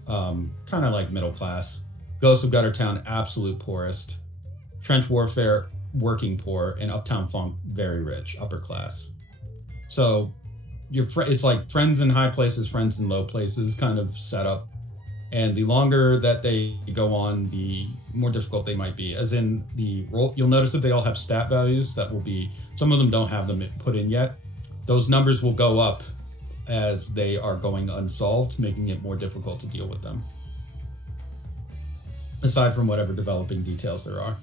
kind of like middle class. Ghost of Guttertown, absolute poorest. Trench Warfare, working poor, and Uptown Funk, very rich, upper class. So it's like friends in high places, friends in low places kind of setup. And the longer that they go on, the more difficult they might be. As in the roll, you'll notice that they all have stat values that will be, some of them don't have them put in yet. Those numbers will go up as they are going unsolved, making it more difficult to deal with them. Aside from whatever developing details there are.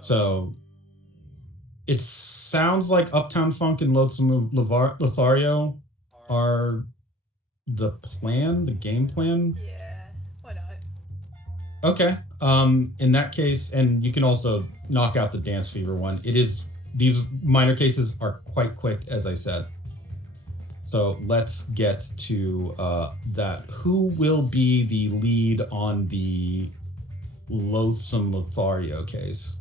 So it sounds like Uptown Funk and Loathsome Lothario are the game plan. Yeah, why not? Okay. In that case, and you can also knock out the Dance Fever one. These minor cases are quite quick, as I said. So let's get to that. Who will be the lead on the Loathsome Lothario case?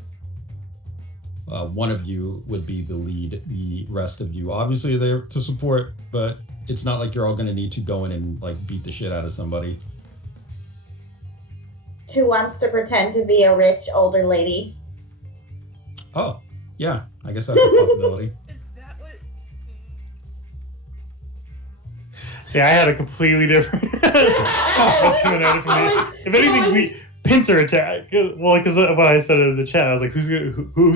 One of you would be the lead. The rest of you, obviously, are there to support, but it's not like you're all going to need to go in and like beat the shit out of somebody. Who wants to pretend to be a rich older lady? Oh, yeah, I guess that's a possibility. Is that what? See, I had a completely different. If anything, we pincer attack. Well, because what I said in the chat, I was like, who's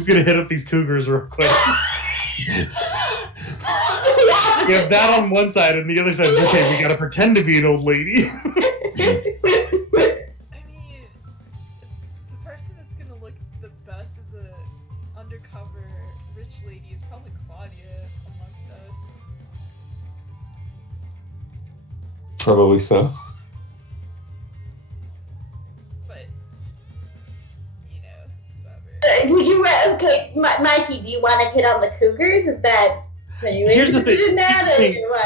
gonna hit up these cougars real quick? We have that on one side, and the other side is okay. We gotta pretend to be an old lady. I mean, the person that's gonna look the best as a undercover rich lady is probably Claudia amongst us. Probably so. But you know, whatever. Would you? Okay, Mikey, do you want to hit on the cougars? Are you Here's the interested thing. in that?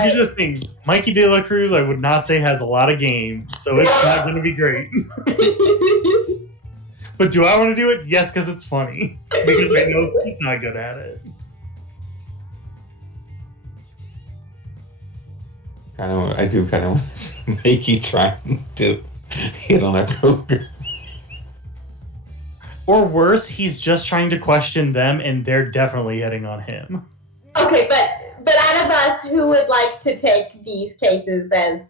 Here's the thing. Mikey De La Cruz, I would not say has a lot of game, so it's not going to be great. But do I want to do it? Yes, because it's funny. Because I know he's not good at it. I do kind of make you trying to hit on a cougar. Or worse, he's just trying to question them, and they're definitely hitting on him. Okay, but out of us, who would like to take these cases as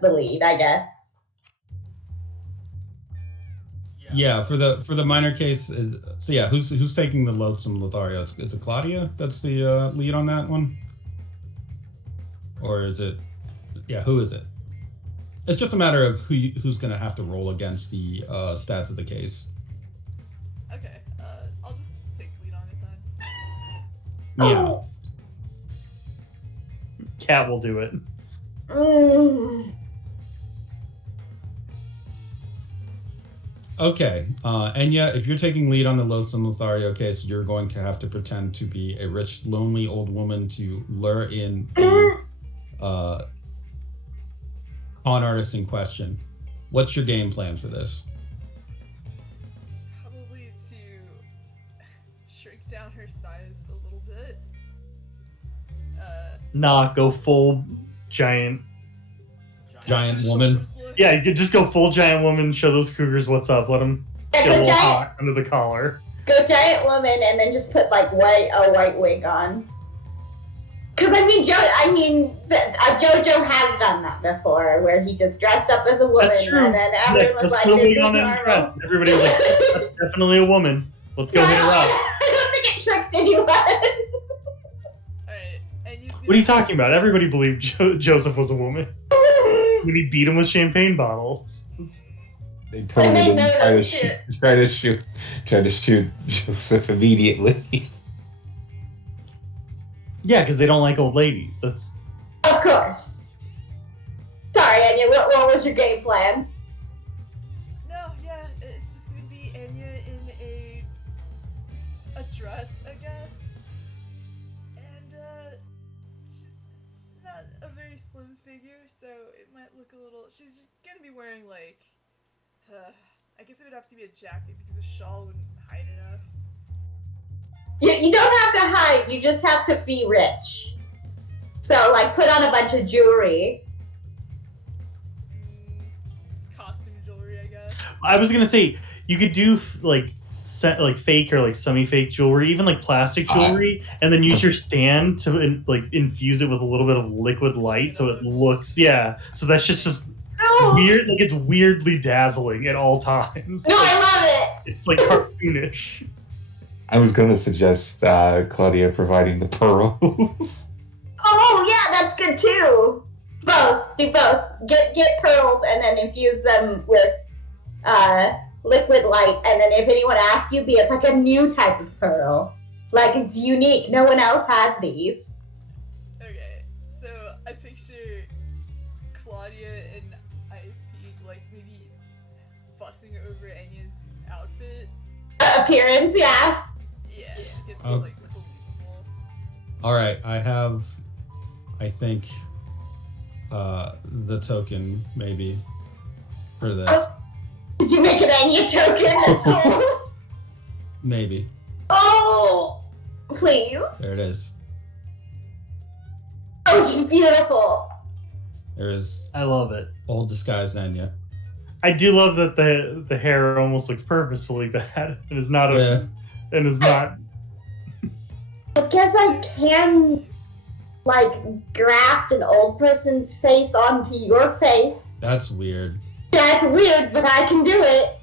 the lead? I guess. Yeah, for the minor case, so yeah, who's taking the Loathsome Lothario? Is it Claudia that's the lead on that one, or is it? Yeah, who is it? It's just a matter of who's going to have to roll against the stats of the case. Okay, I'll just take the lead on it Yeah. then. Oh. Cat will do it. Okay, Enya, if you're taking lead on the Loathsome Lothario case, you're going to have to pretend to be a rich, lonely old woman to lure in the con artist in question. What's your game plan for this? Probably to shrink down her size a little bit. Nah, go full giant. Giant woman? Yeah, you could just go full giant woman, show those cougars what's up, let them get a little hot under the collar. Go giant woman, and then just put like a white wig on. Because JoJo has done that before, where he just dressed up as a woman, That's true. and then everyone was like, put a "This wig is on and normal." dress. Everybody was like, "That's definitely a woman. Let's go hit her up." I don't think it tricked anyone. Alright, and What are you talking about? Everybody believed Joseph was a woman when he beat him with champagne bottles. They totally they didn't know try to that shoot Joseph immediately. Yeah, because they don't like old ladies. That's Of course. Sorry, Anya, what was your game plan? No, yeah, it's just gonna be Anya in a dress, I guess. And she's not a very slim figure, so it might look a little. She's just gonna be wearing like, I guess it would have to be a jacket because a shawl wouldn't hide enough. You don't have to hide, you just have to be rich. So, like, put on a bunch of jewelry. Costume jewelry, I guess. I was gonna say you could do like fake or like semi-fake jewelry, even like plastic jewelry, and then use your stand to like infuse it with a little bit of liquid light, so it looks So that's just weird. Like it's weirdly dazzling at all times. No, I love it. It's like cartoonish. I was going to suggest Claudia providing the pearls. Oh yeah, that's good too. Both. Do both. Get pearls and then infuse them with liquid light, and then if anyone asks you, it's like a new type of pearl. Like it's unique. No one else has these. Okay, so I picture Claudia and Ice Peak like maybe fussing over Anya's outfit. Appearance, yeah. Yeah, to get this Oh. like believable. All right, I think, the token maybe for this. Oh. Did you make an Anya token? That's old. Maybe. Oh, please. There it is. Oh, she's beautiful. There is I love it. old disguised Enya. I do love that the hair almost looks purposefully bad and is not and is not. I guess I can, like, graft an old person's face onto your face. That's weird. That's weird, but I can do it.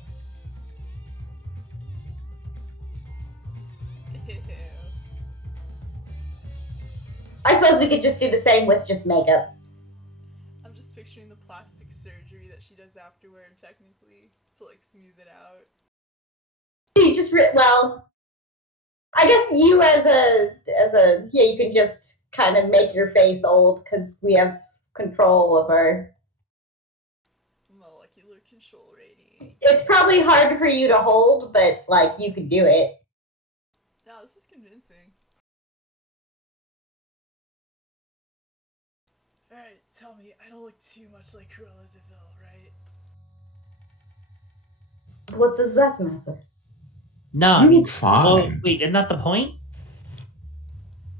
I suppose we could just do the same with just makeup. I'm just picturing the plastic surgery that she does afterward, technically, to like smooth it out. You just well, I guess you as a you can just kind of make your face old because we have control over. Molecular control rating. It's probably hard for you to hold, but like you could do it. No, this is convincing. Alright, tell me, I don't look too much like Cruella de Vil, right? What does that matter? No, I You mean, look fine. wait, isn't that the point?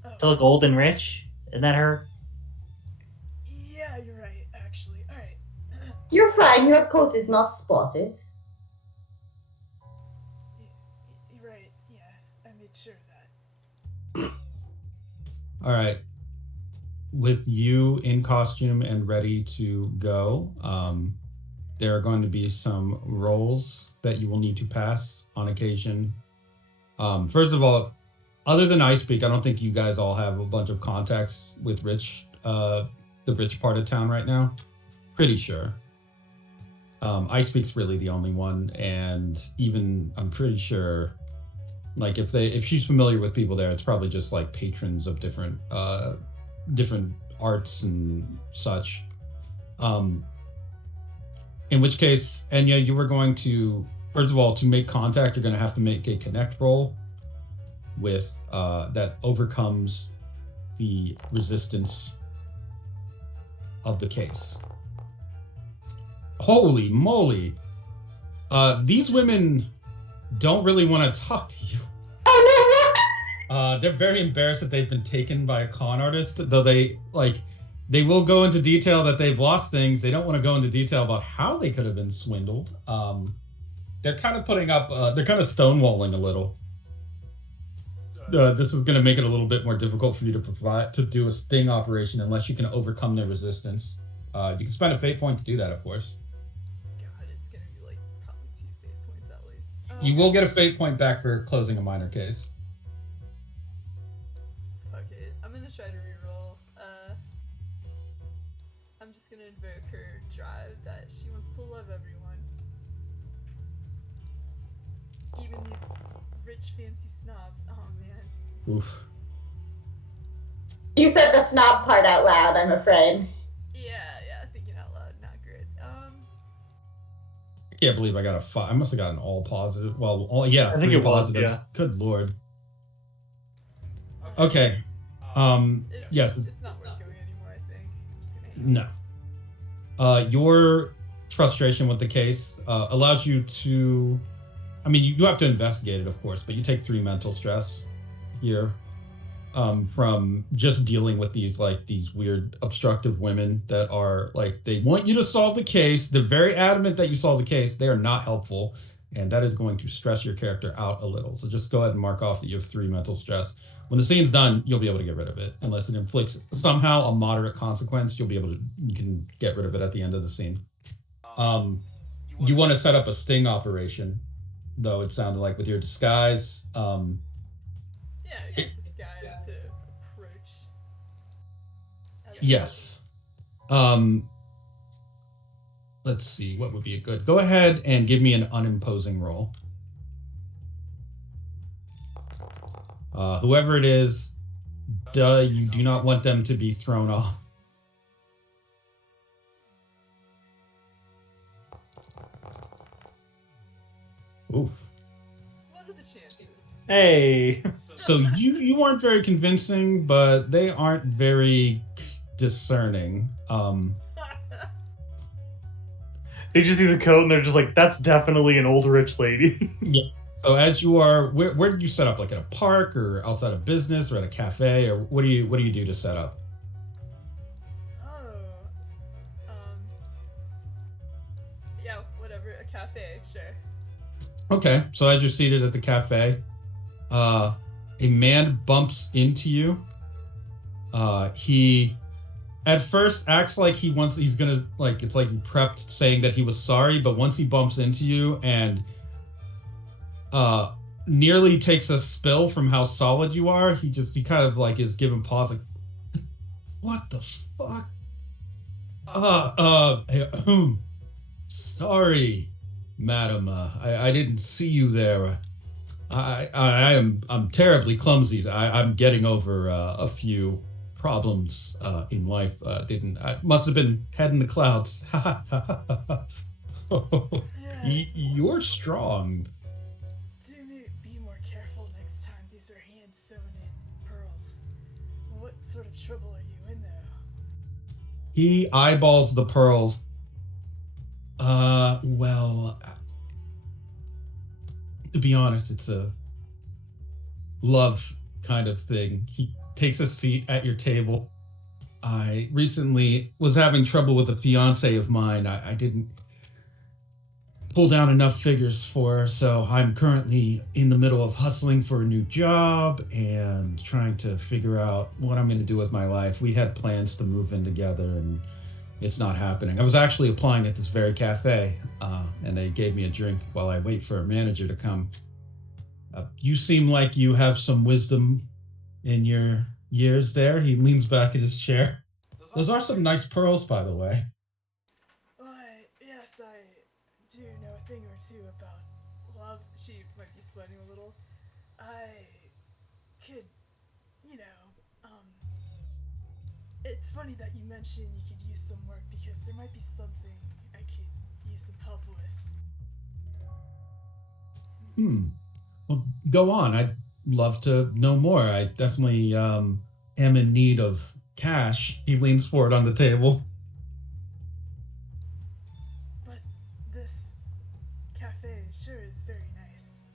Oh, To look old and rich? Isn't that her? yeah, you're right, actually. Alright. You're fine. Your coat is not spotted. You're right, yeah, I made sure of that. All right. With you in costume and ready to go, there are going to be some rolls that you will need to pass on occasion. First of all, other than Ice Peak, I don't think you guys all have a bunch of contacts with Rich, the rich part of town right now. Pretty sure. Ice Peak's really the only one, and even I'm pretty sure, like if she's familiar with people there, it's probably just like patrons of different arts and such. In which case, Enya, you were going to, first of all, to make contact, you're going to have to make a connect roll with that overcomes the resistance of the case. Holy moly. These women don't really want to talk to you. Oh no! They're very embarrassed that they've been taken by a con artist, though they will go into detail that they've lost things. They don't want to go into detail about how they could have been swindled. They're kind of putting up, they're kind of stonewalling a little. This is going to make it a little bit more difficult for you to do a sting operation unless you can overcome their resistance. You can spend a fate point to do that, of course. God, it's gonna be like probably 2 fate points at least. You will get a fate point back for closing a minor case. Fuck it. I'm gonna try to reroll. I'm just gonna invoke her drive that she wants to love everyone. Even these rich fancy snobs. Oh man. Oof. You said the snob part out loud, I'm afraid. Yeah, thinking out loud, not good. I can't believe I got a 5. I must have gotten all positive. Well, I think 3 it was, positives. yeah. Good lord. Okay. Yes. It's not worth going anymore, I think. I'm just gonna hang No. Your frustration with the case allows you to. I mean, you have to investigate it, of course, but you take 3 mental stress here from just dealing with these weird obstructive women that are like they want you to solve the case. They're very adamant that you solve the case. They are not helpful, and that is going to stress your character out a little. So just go ahead and mark off that you have 3 mental stress. When the scene's done, you'll be able to get rid of it unless it inflicts somehow a moderate consequence. You can get rid of it at the end of the scene. You want to set up a sting operation, though it sounded like with your disguise. Yeah, get this guy to approach. Yes. Let's see, what would be a good. Go ahead and give me an unimposing roll. Whoever it is, you do not want them to be thrown off. Oof. What are the chances? Hey. So you weren't very convincing, but they aren't very discerning. They just see the coat and they're just like, that's definitely an old rich lady. Yeah. So as you are, where did you set up? Like at a park or outside of business or at a cafe, or what do you do to set up? Yeah, whatever, a cafe, sure. Okay, so as you're seated at the cafe, a man bumps into you. He at first acts like he's gonna, like, it's like he prepped saying that he was sorry, but once he bumps into you and nearly takes a spill from how solid you are, he kind of like is giving pause, like, what the fuck? Sorry, madam. I didn't see you there. I'm terribly clumsy. I'm getting over a few problems in life. I must have been head in the clouds. You're strong. Do be more careful next time. These are hand sewn in pearls. What sort of trouble are you in, though? He eyeballs the pearls. Well, to be honest, it's a love kind of thing. He takes a seat at your table. I recently was having trouble with a fiance of mine. I didn't pull down enough figures for her, so I'm currently in the middle of hustling for a new job and trying to figure out what I'm going to do with my life. We had plans to move in together, and it's not happening. I was actually applying at this very cafe, and they gave me a drink while I wait for a manager to come. You seem like you have some wisdom in your years there. He leans back in his chair. Those are some nice pearls, by the way. Why, yes, I do know a thing or two about love. She might be sweating a little. I could, it's funny that you mentioned you could use some work because there might be something I could use some help with. Well, go on. I'd love to know more. I definitely am in need of cash. He leans forward on the table. But this cafe sure is very nice.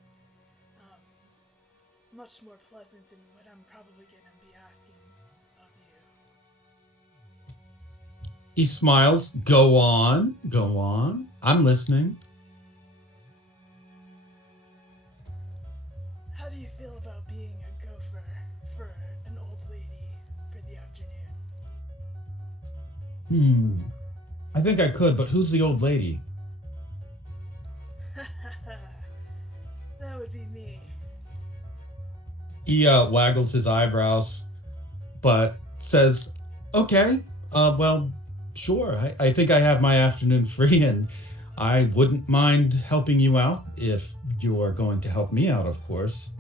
Much more pleasant than what I'm probably gonna be asking of you. He smiles. Go on. Go on. I'm listening. How do you feel about being a gopher for an old lady for the afternoon? I think I could, but who's the old lady? That would be me. He waggles his eyebrows, but says, okay, well, sure. I think I have my afternoon free, and I wouldn't mind helping you out if you're going to help me out, of course.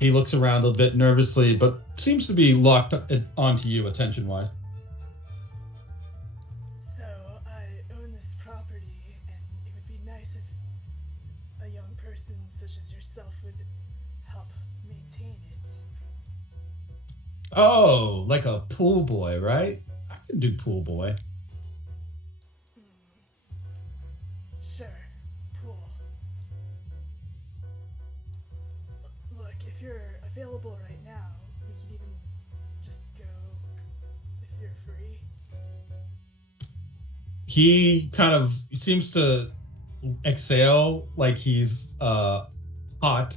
He looks around a bit nervously, but seems to be locked onto you attention-wise. So, I own this property, and it would be nice if a young person such as yourself would help maintain it. Oh, like a pool boy, right? I can do pool boy. Sure, pool. Look, if you're available right now, we could even just go if you're free. He kind of seems to exhale like he's hot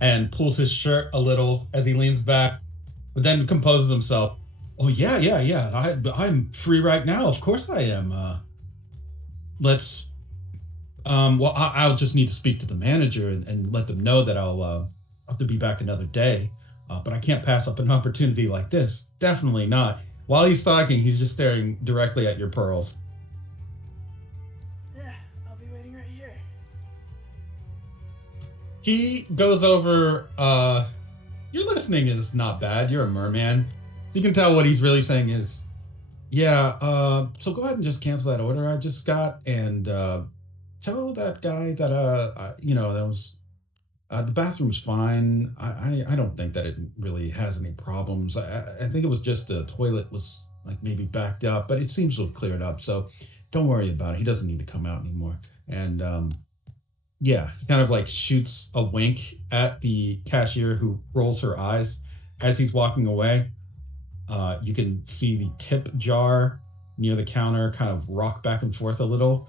and pulls his shirt a little as he leans back, but then composes himself. Oh yeah. I'm free right now. Of course I am. Let's. Well, I'll just need to speak to the manager and let them know that I'll have to be back another day. But I can't pass up an opportunity like this. Definitely not. While he's talking, he's just staring directly at your pearls. Yeah, I'll be waiting right here. He goes over. Your listening is not bad. You're a merman. So you can tell what he's really saying is, yeah. So go ahead and just cancel that order I just got, and tell that guy that that was the bathroom's fine. I don't think that it really has any problems. I think it was just the toilet was like maybe backed up, but it seems to have cleared up. So don't worry about it. He doesn't need to come out anymore. And yeah, he kind of like shoots a wink at the cashier who rolls her eyes as he's walking away. You can see the tip jar near the counter kind of rock back and forth a little,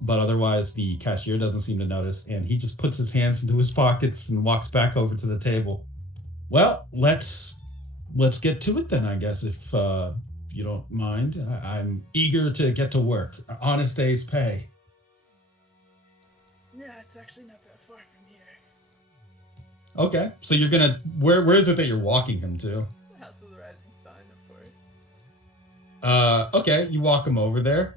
but otherwise the cashier doesn't seem to notice, and he just puts his hands into his pockets and walks back over to the table. Well, let's get to it then, I guess, if you don't mind. I'm eager to get to work. Honest day's pay. Yeah, it's actually not that far from here. Okay, so you're gonna where is it that you're walking him to? The House of the Rising Sun, of course. Okay, you walk him over there.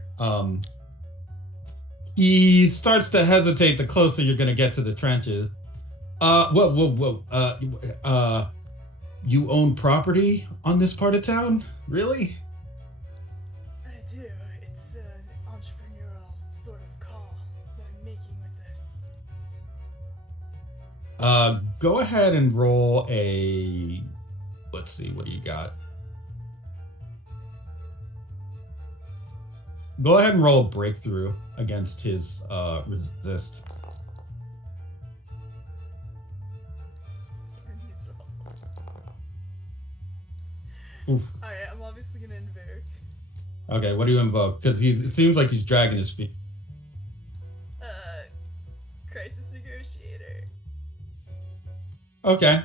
He starts to hesitate the closer you're gonna get to the trenches. Whoa. You own property on this part of town? Really? I do. It's an entrepreneurial sort of call that I'm making with this. Go ahead and roll a. Let's see, what do you got? Go ahead and roll a breakthrough against his resist. These rolls. Oof. Alright, I'm obviously gonna invoke. Okay, what do you invoke? Because it seems like he's dragging his feet. Crisis Negotiator. Okay.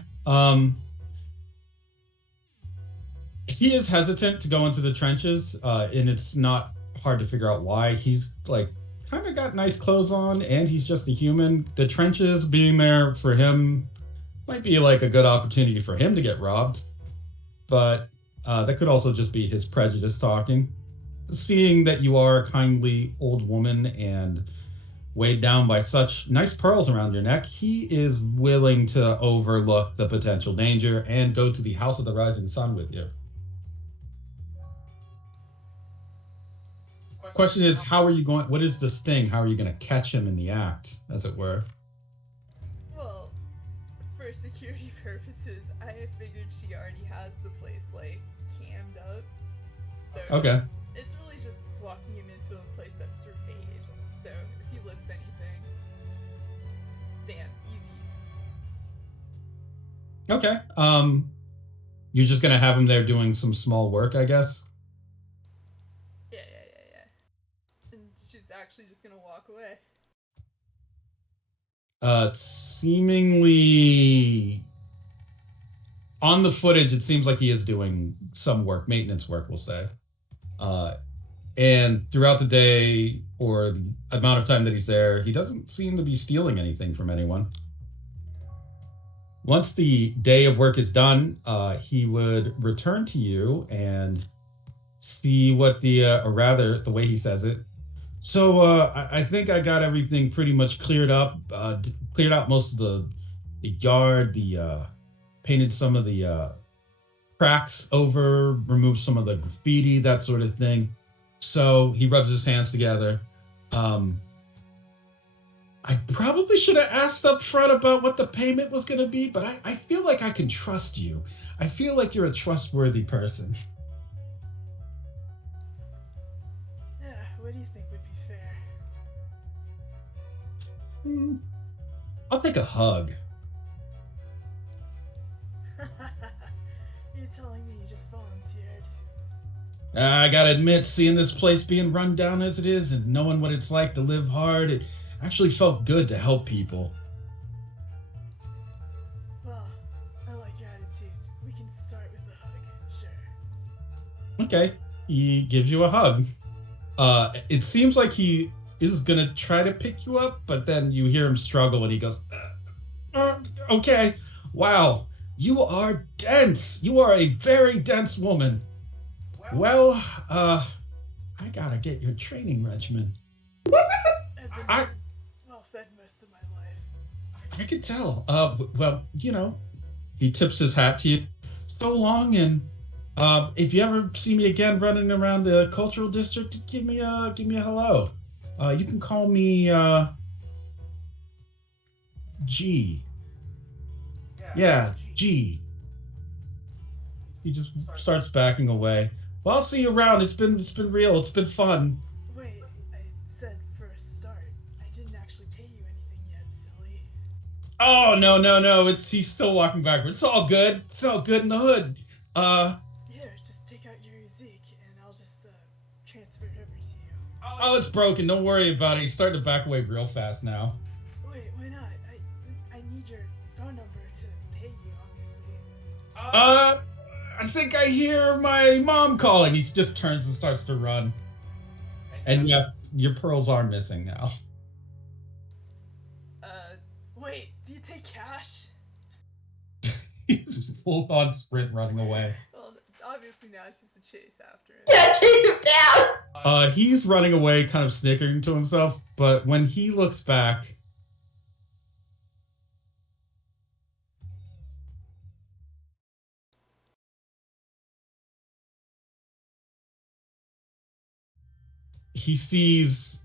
He is hesitant to go into the trenches, and it's not hard to figure out why. He's like kind of got nice clothes on, and he's just a human. The trenches being there for him might be like a good opportunity for him to get robbed, but that could also just be his prejudice talking. Seeing that you are a kindly old woman and weighed down by such nice pearls around your neck, he is willing to overlook the potential danger and go to the House of the Rising Sun with you. Question is, how are you going? What is the sting? How are you going to catch him in the act, as it were? Well, for security purposes, I had figured she already has the place, like, cammed up. So Okay. it's really just walking him into a place that's surveyed. So if he lifts anything, damn, easy. Okay. You're just gonna have him there doing some small work, I guess. Yeah. And she's actually just gonna walk away. Seemingly on the footage, it seems like he is doing some work, maintenance work, we'll say. And throughout the day or the amount of time that he's there, he doesn't seem to be stealing anything from anyone. Once the day of work is done, he would return to you and see what or rather, the way he says it. So I think I got everything pretty much cleared up. Cleared out most of the yard, the painted some of the cracks over, removed some of the graffiti, that sort of thing. So he rubs his hands together. I probably should have asked up front about what the payment was going to be, but I feel like I can trust you. I feel like you're a trustworthy person. Yeah, what do you think would be fair? I'll take a hug. You're telling me you just volunteered? I gotta admit, seeing this place being run down as it is and knowing what it's like to live hard, it actually felt good to help people. Well, I like your attitude. We can start with a hug, sure. Okay, he gives you a hug. It seems like he is gonna try to pick you up, but then you hear him struggle and he goes, okay, wow, you are dense. You are a very dense woman. Well, I gotta get your training regimen. I've been well fed most of my life. I can tell. Well, you know, he tips his hat to you. So long, and if you ever see me again running around the cultural district, give me a hello. You can call me G. Yeah, G. He just starts backing away. Well, I'll see you around. It's been real. It's been fun. Wait, I said for a start. I didn't actually pay you anything yet, silly. Oh no. He's still walking backwards. It's all good. It's all good in the hood. Here, just take out your Zeke and I'll just transfer it over to you. Oh, it's broken. Don't worry about it. He's starting to back away real fast now. Wait, why not? I need your phone number to pay you, obviously. I think I hear my mom calling. He just turns and starts to run. And yes, your pearls are missing now. Wait, do you take cash? He's full on sprint running away. Well, obviously now it's just a chase after it. Yeah, chase him down. He's running away, kind of snickering to himself, but when he looks back, he sees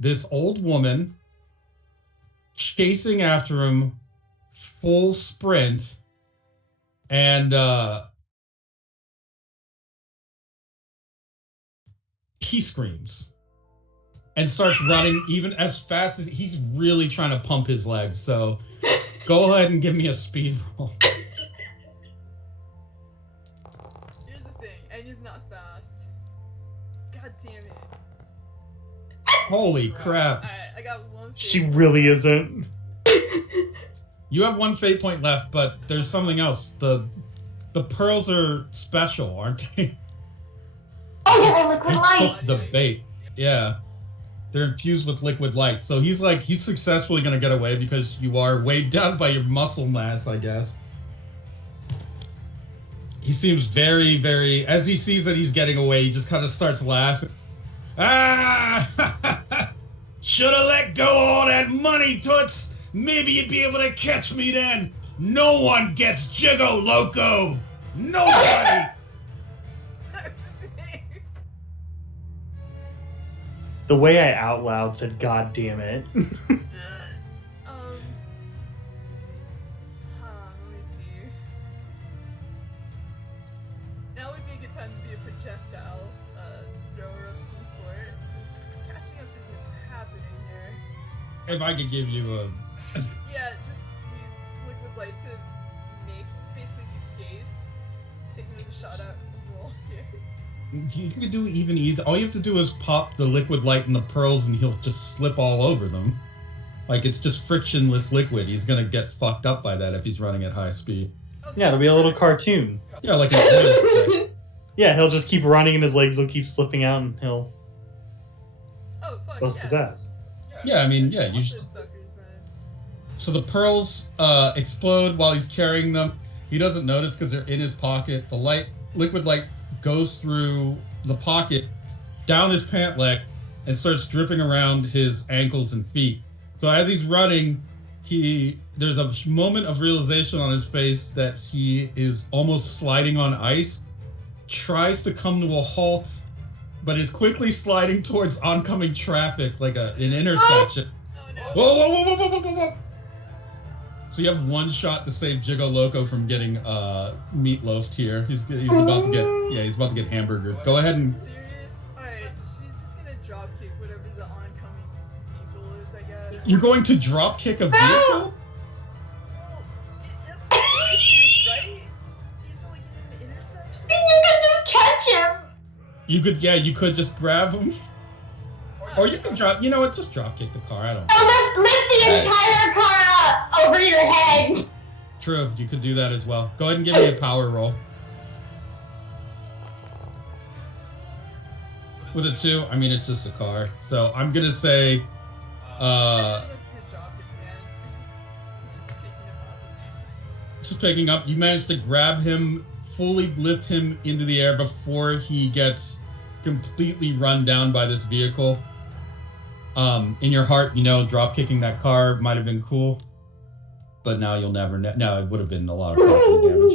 this old woman chasing after him full sprint, and he screams and starts running even as fast as he's really trying to pump his legs. So go ahead and give me a speed roll. Here's the thing, Enya's not fast. God damn it. Holy crap. Alright, I got one fate. She really isn't. You have one fate point left, but there's something else. The pearls are special, aren't they? Oh yeah, they're liquid He light. took the bait. Yeah. They're infused with liquid light. So he's successfully going to get away because you are weighed down by your muscle mass, I guess. He seems very, very, as he sees that he's getting away, he just kind of starts laughing. Ah! Should have let go of all that money, Toots. Maybe you'd be able to catch me then. No one gets Jiggo Loco. Nobody. The way I out loud said, "God damn it." Let me see. Now would be a good time to be a projectile thrower of some sort, since catching up isn't happening here. If I could give you a... Yeah, just use liquid light to make basically these skates. Take another shot out and roll here. You could do even easy. All you have to do is pop the liquid light in the pearls and he'll just slip all over them. Like, it's just frictionless liquid. He's gonna get fucked up by that if he's running at high speed. Okay. Yeah, it'll be a little cartoon. Yeah, like an oil slick. Yeah, he'll just keep running and his legs will keep slipping out and he'll Oh, fuck, bust yeah. his ass. Yeah, I mean, yeah. Let's those suckers, then. So the pearls explode while he's carrying them. He doesn't notice because they're in his pocket. The liquid light goes through the pocket, down his pant leg, and starts dripping around his ankles and feet. So as he's running, there's a moment of realization on his face that he is almost sliding on ice, tries to come to a halt, but is quickly sliding towards oncoming traffic like an intersection. Oh no. Whoa, whoa, whoa, whoa, whoa, whoa, whoa! So you have one shot to save Jiggo Loco from getting meatloafed here. He's about to get hamburger. Go ahead and Serious? Alright, she's just gonna dropkick whatever the oncoming vehicle is, I guess. you're going to drop kick a vehicle? Well, that's vicious, right? He's like in an intersection. You could just catch him. You could just grab him. Or you can drop, you know what, just drop kick the car. I don't know. Oh, lift the entire car up over your head. True, you could do that as well. Go ahead and give me a power roll. With a 2, I mean, it's just a car. So I'm going to say, I think that's a good dropkick, man. She's just picking him up. Is fine. just picking up, you managed to grab him, fully lift him into the air before he gets completely run down by this vehicle. In your heart, you know, drop kicking that car might have been cool, but now you'll never know. No, it would have been a lot of property damage.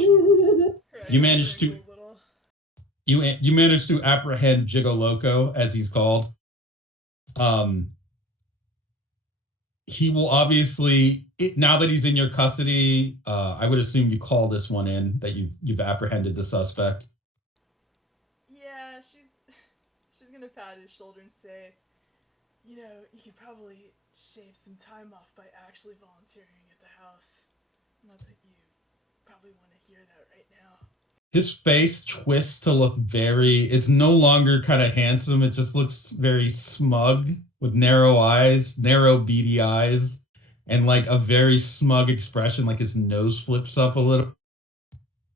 Her You managed eyes to- are a little- You managed to apprehend Jiggo Loco, as he's called. He will obviously, now that he's in your custody, I would assume you call this one in, that you've apprehended the suspect. Yeah, she's gonna pat his shoulder and say, you know, you could probably shave some time off by actually volunteering at the house. Not that you probably want to hear that right now. His face twists to look it's no longer kind of handsome. It just looks very smug with narrow eyes, narrow beady eyes, and like a very smug expression, like his nose flips up a little.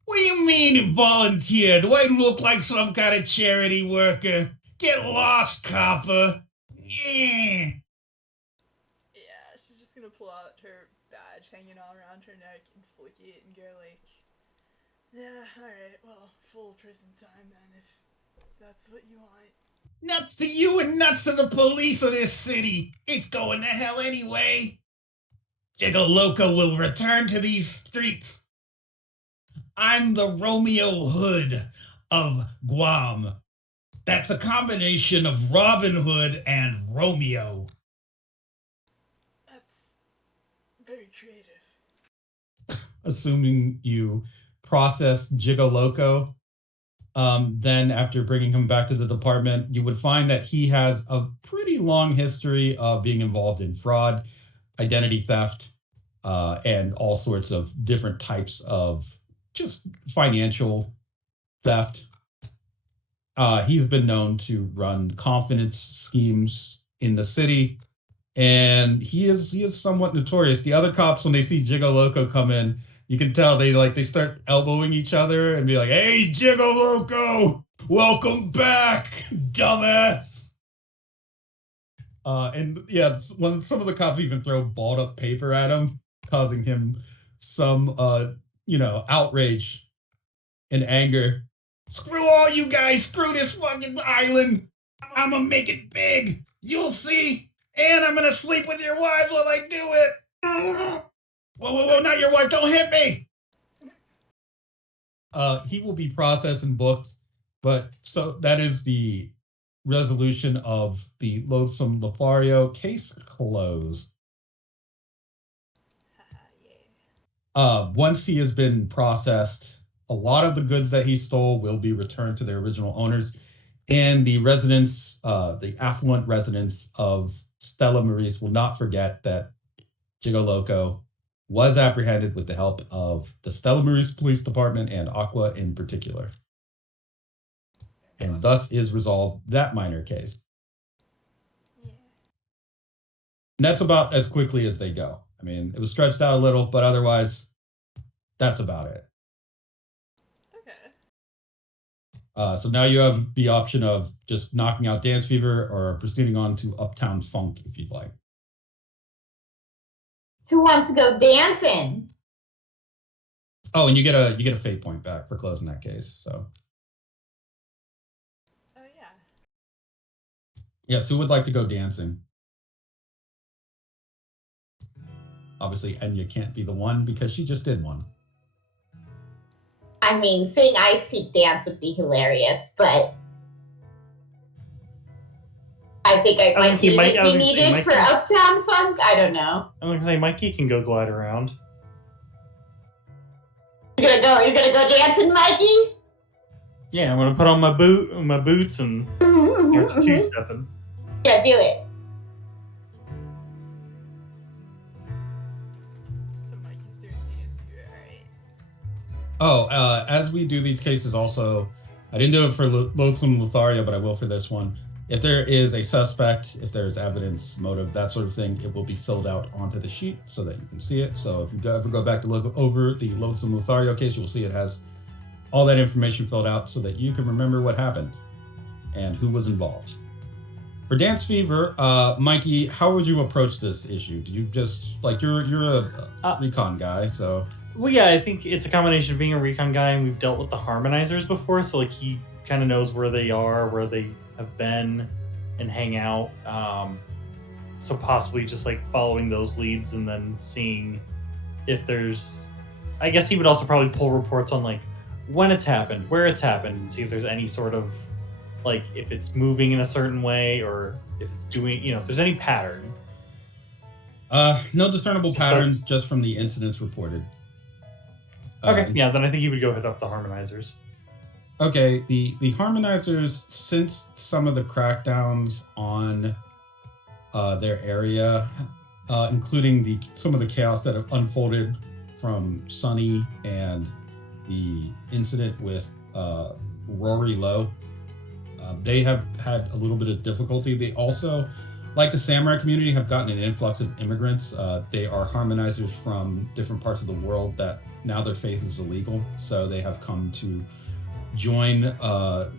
What do you mean volunteer? Do I look like some kind of charity worker? Get lost, copper. Yeah. Yeah, she's just gonna pull out her badge hanging all around her neck and flick it and go like, yeah, alright, well, full prison time then, if that's what you want. Nuts to you and nuts to the police of this city. It's going to hell anyway. Jiggo Loco will return to these streets. I'm the Romeo Hood of Guam. That's a combination of Robin Hood and Romeo. That's very creative. Assuming you process Jiggo Loco, then after bringing him back to the department, you would find that he has a pretty long history of being involved in fraud, identity theft, and all sorts of different types of just financial theft. He's been known to run confidence schemes in the city, and he is somewhat notorious. The other cops, when they see Jiggo Loco come in, you can tell they start elbowing each other and be like, "Hey, Jiggo Loco, welcome back, dumbass." And yeah, when some of the cops even throw balled up paper at him, causing him some outrage and anger. Screw all you guys, screw this fucking island. I'm gonna make it big. You'll see. And I'm gonna sleep with your wives while I do it. Whoa, not your wife, don't hit me. He will be processed and booked, but so that is the resolution of the Loathsome Lothario case closed. Yeah. Once he has been processed, a lot of the goods that he stole will be returned to their original owners, and the residents, the affluent residents of Stella Maris, will not forget that Jiggo Loco was apprehended with the help of the Stella Maris Police Department and Aqua in particular, and thus is resolved that minor case. Yeah. And that's about as quickly as they go. I mean, it was stretched out a little, but otherwise, that's about it. Okay. So now you have the option of just knocking out Dance Fever or proceeding on to Uptown Funk if you'd like. Who wants to go dancing? Oh, and you get a fate point back for closing that case. So Oh yeah. yes, who would like to go dancing? Obviously, Enya can't be the one because she just did one. I mean, seeing Ice Peak dance would be hilarious, but I think I might be needed for Uptown Funk. I don't know. I'm gonna say Mikey can go glide around. You're gonna go dancing, Mikey? Yeah, I'm gonna put on my boots and start two-stepping. Yeah, do it. So Mikey's doing dance here, alright. Oh, as we do these cases also, I didn't do it for Loathsome Lothario, but I will for this one. If there is a suspect, if there's evidence, motive, that sort of thing, it will be filled out onto the sheet so that you can see it. So if you ever go back to look over the Loathsome Lothario case, you will see it has all that information filled out so that you can remember what happened and who was involved. For Dance Fever, Mikey, how would you approach this issue? Do you just, like, you're a recon guy, so... Well, yeah, I think it's a combination of being a recon guy, and we've dealt with the harmonizers before, so like he kind of knows where they are, where they have been, and hang out. So possibly just like following those leads and then seeing if there's. I guess he would also probably pull reports on like when it's happened, where it's happened, and see if there's any sort of like if it's moving in a certain way or if it's doing, if there's any pattern. No discernible pattern just from the incidents reported. Okay, yeah, then I think he would go hit up the harmonizers. Okay, the harmonizers, since some of the crackdowns on their area, including some of the chaos that have unfolded from Sunny and the incident with Rory Lowe, they have had a little bit of difficulty. They also, like the samurai community, have gotten an influx of immigrants. They are harmonizers from different parts of the world that now their faith is illegal, so they have come to join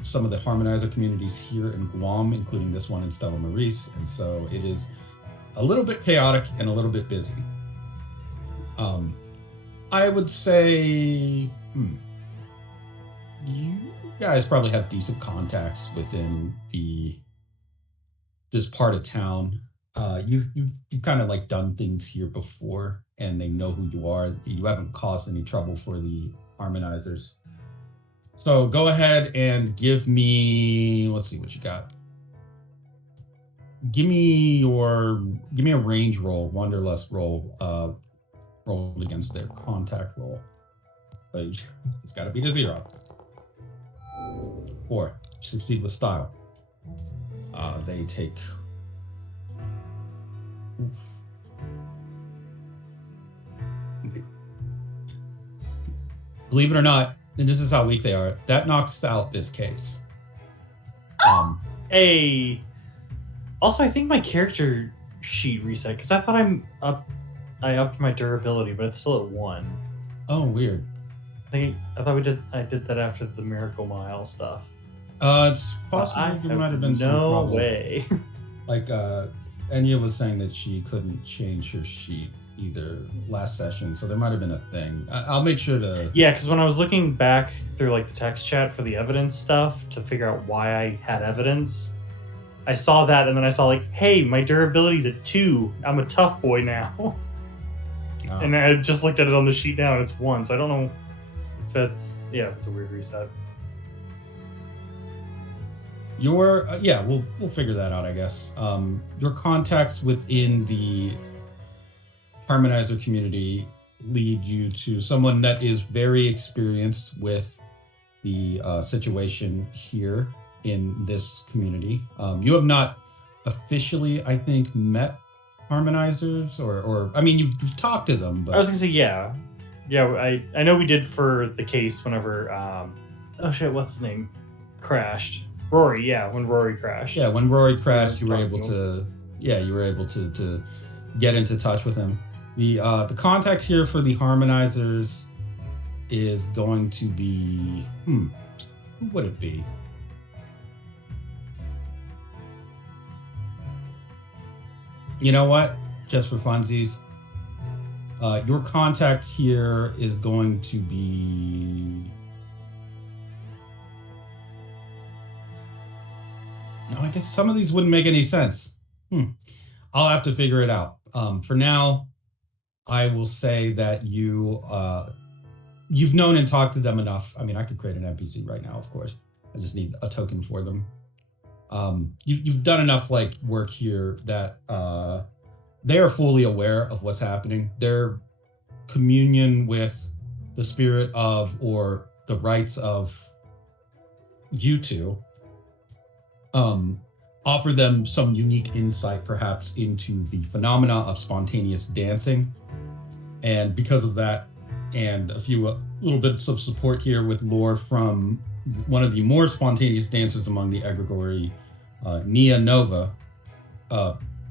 some of the harmonizer communities here in Guam, including this one in Stella Maris, and so it is a little bit chaotic and a little bit busy. I would say, you guys probably have decent contacts within this part of town. You've kind of like done things here before, and they know who you are. You haven't caused any trouble for the harmonizers. So go ahead and give me, let's see what you got. Give me a range roll, wanderlust roll, rolled against their contact roll. So it's got to be to 0. 4, succeed with style. They take. Oof. Believe it or not, and this is how weak they are, that knocks out this case. Also, I think my character sheet reset because I thought I upped my durability, but it's still at 1. Oh, weird. I thought I did that after the Miracle Mile stuff. It's possible there might have been some problem. No way. Like Enya was saying that she couldn't change her sheet either last session, so there might have been a thing. I'll make sure to. Yeah, because when I was looking back through like the text chat for the evidence stuff to figure out why I had evidence, I saw that and then I saw like, hey, my durability's at 2. I'm a tough boy now. Oh. And I just looked at it on the sheet now and it's 1, so I don't know if that's it's a weird reset. Your we'll figure that out, I guess. Your contacts within the harmonizer community lead you to someone that is very experienced with the situation here in this community. You have not officially, I think, met harmonizers, or I mean, you've talked to them. But I was gonna say, yeah. I know we did for the case whenever what's his name crashed. Rory, when Rory crashed. Yeah, when Rory crashed, you were able to get into touch with him. The contact here for the harmonizers is going to be who would it be? You know what? Just for funsies, your contact here is going to be. No, I guess some of these wouldn't make any sense. I'll have to figure it out. For now, I will say that you've known and talked to them enough. I mean, I could create an NPC right now, of course. I just need a token for them. You've done enough like work here that they are fully aware of what's happening. Their communion with the spirit of or the rights of you two offer them some unique insight, perhaps, into the phenomena of spontaneous dancing. And because of that, and a few little bits of support here with lore from one of the more spontaneous dancers among the egregore, Nia Nova,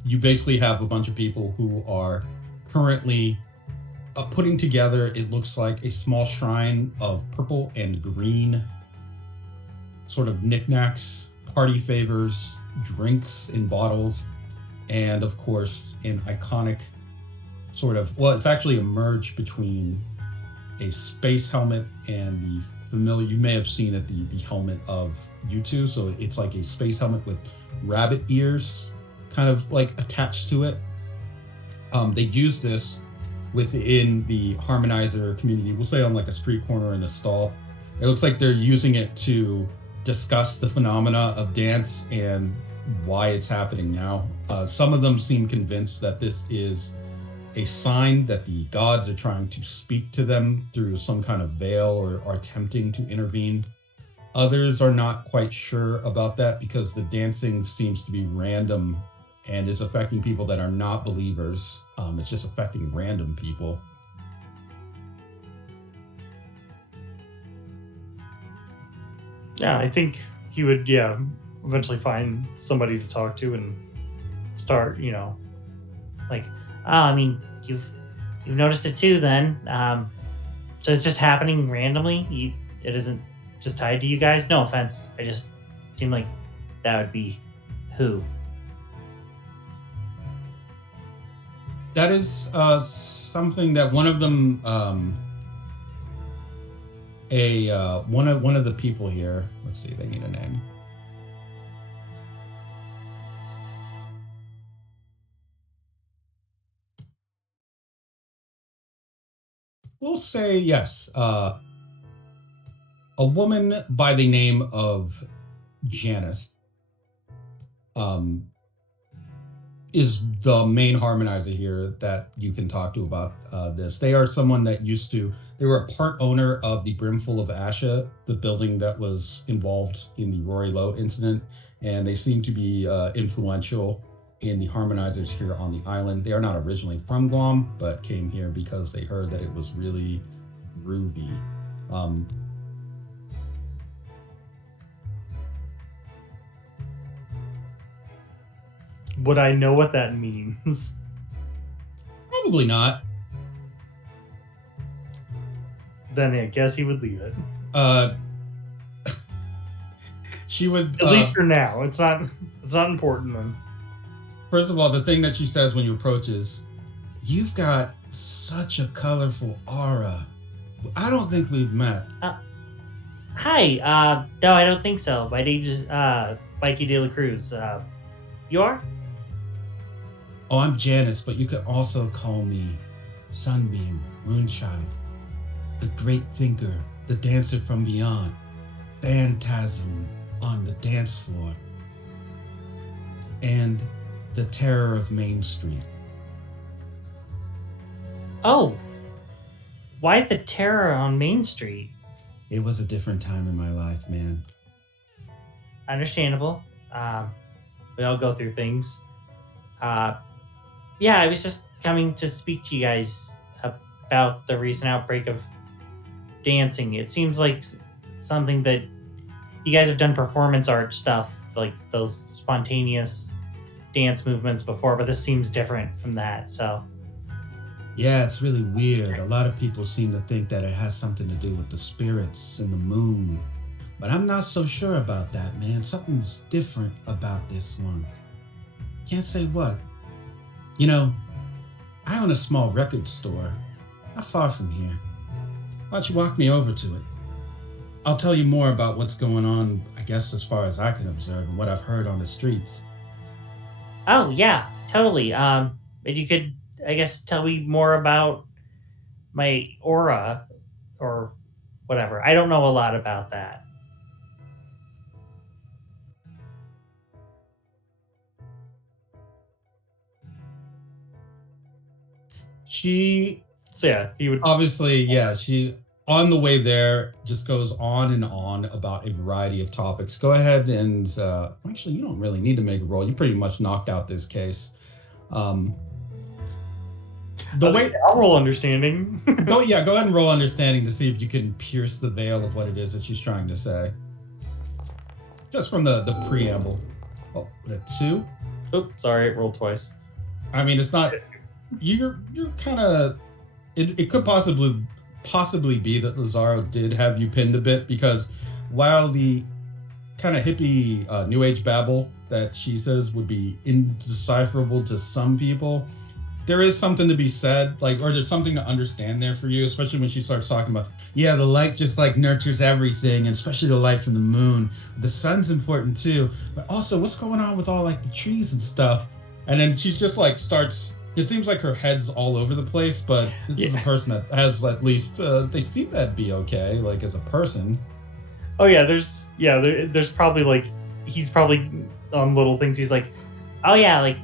you basically have a bunch of people who are currently putting together, it looks like, a small shrine of purple and green sort of knickknacks, party favors, drinks in bottles, and of course, an iconic sort of, well, it's actually a merge between a space helmet and the familiar, you may have seen it, the helmet of U2. So it's like a space helmet with rabbit ears kind of like attached to it. They use this within the harmonizer community, we'll say on like a street corner in a stall. It looks like they're using it to discuss the phenomena of dance and why it's happening now. Some of them seem convinced that this is a sign that the gods are trying to speak to them through some kind of veil or are attempting to intervene. Others are not quite sure about that because the dancing seems to be random and is affecting people that are not believers. It's just affecting random people. Yeah, I think he would, eventually find somebody to talk to and start, Like, oh, I mean, you've noticed it too, then. So it's just happening randomly. It isn't just tied to you guys. No offense. I just seemed like that would be who. That is something that one of them, one of the people here. Let's see, they need a name. We'll say yes. A woman by the name of Janice is the main harmonizer here that you can talk to about this. They are someone that they were a part owner of the Brimful of Asha, the building that was involved in the Rory Lowe incident, and they seem to be influential in the harmonizers here on the island. They are not originally from Guam, but came here because they heard that it was really groovy. would I know what that means? Probably not. Then I guess he would leave it. She would At least for now. It's not important then. First of all, the thing that she says when you approach is, "You've got such a colorful aura. I don't think we've met." Hi. No, I don't think so. My name is Mikey De La Cruz. You are? Oh, I'm Janice, but you could also call me Sunbeam, Moonchild, the great thinker, the dancer from beyond, phantasm on the dance floor, and the terror of Main Street. Oh. Why the terror on Main Street? It was a different time in my life, man. Understandable. We all go through things. Yeah, I was just coming to speak to you guys about the recent outbreak of dancing. It seems like something that you guys have done performance art stuff, like those spontaneous dance movements before, but this seems different from that. So Yeah, it's really weird. A lot of people seem to think that it has something to do with the spirits and the moon. But I'm not so sure about that, man. Something's different about this one. Can't say what. You know, I own a small record store, not far from here. Why don't you walk me over to it? I'll tell you more about what's going on, I guess, as far as I can observe and what I've heard on the streets. Oh yeah, totally. And you could I guess, tell me more about my aura or whatever. I don't know a lot about that. She So yeah, he would. obviously, yeah, she on the way there just goes on and on about a variety of topics. Go ahead and actually, you don't really need to make a roll. You pretty much knocked out this case. Um, the way I'll roll understanding. go ahead and roll understanding to see if you can pierce the veil of what it is that she's trying to say. Just from the preamble. Oh, a 2. Oops, sorry, it rolled twice. I mean, it's not. You're kind of. It could possibly be that Lazaro did have you pinned a bit, because while the kind of hippie new age babble that she says would be indecipherable to some people, there is something to be said, like, or there's something to understand there for you, especially when she starts talking about, yeah, the light just like nurtures everything, and especially the light from the moon. The sun's important too, but also what's going on with all like the trees and stuff. And then she's just like starts. It seems like her head's all over the place, but this is a person that has at least they seem to be okay, like as a person. Oh yeah, there's probably like he's probably on little things. He's like, Oh yeah, like,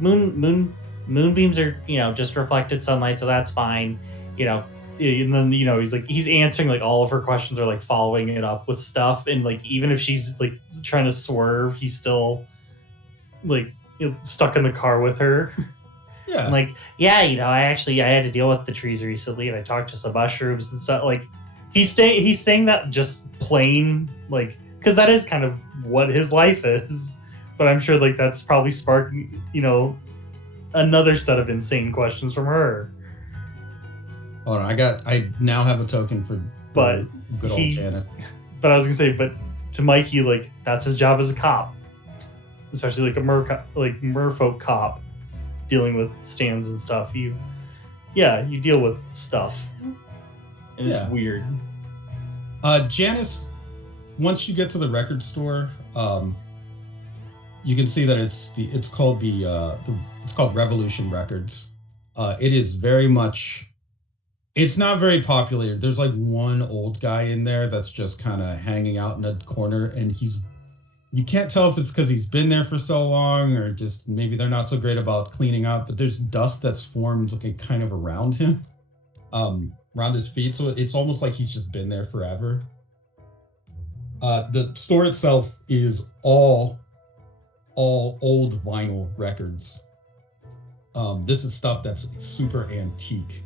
moonbeams are, just reflected sunlight, so that's fine. and then he's like he's answering like all of her questions, or like following it up with stuff, and like even if she's like trying to swerve, he's still like stuck in the car with her. Yeah. I'm like, yeah, I had to deal with the trees recently, and I talked to some mushrooms and stuff. Like he's saying that just plain, like, because that is kind of what his life is. But I'm sure like that's probably sparking another set of insane questions from her. Hold on, I now have a token for But good old Janet. But I was gonna say, but to Mikey, like that's his job as a cop, especially like a merfolk cop, dealing with stands and stuff. You deal with stuff, and Yeah. it's weird. Janice, once you get to the record store, you can see that it's called Revolution Records. It is very much. It's not very popular. There's like one old guy in there that's just kind of hanging out in a corner, and you can't tell if it's because he's been there for so long or just maybe they're not so great about cleaning up, but there's dust that's formed like kind of around him, around his feet. So it's almost like he's just been there forever. The store itself is all old vinyl records. This is stuff that's super antique.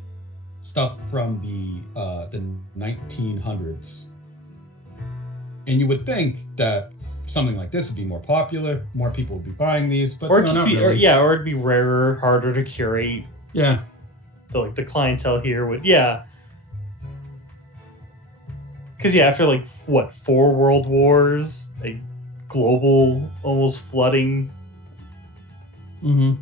Stuff from the 1900s. And you would think that something like this would be more popular, more people would be buying these, but Or no, just not be, really. or it'd be rarer, harder to curate. Yeah. The clientele here would, because after like what 4 world wars, a global almost flooding. Mm-hmm.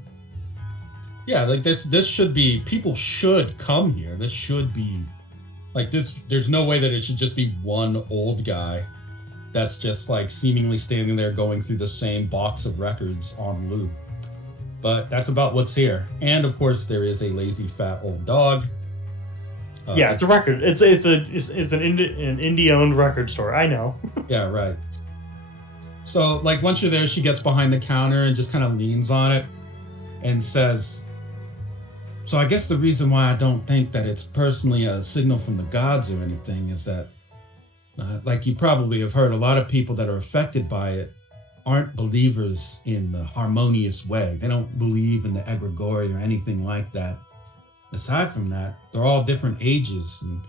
Yeah, like this should be, people should come here. This should be like this. There's no way that it should just be one old guy that's just like seemingly standing there going through the same box of records on loop. But that's about what's here. And of course, there is a lazy fat old dog. It's a record. It's an indie-owned record store. I know. Yeah, right. So like once you're there, she gets behind the counter and just kind of leans on it and says, so I guess the reason why I don't think that it's personally a signal from the gods or anything is that, like you probably have heard, a lot of people that are affected by it aren't believers in the harmonious way. They don't believe in the egregore or anything like that. Aside from that, they're all different ages, and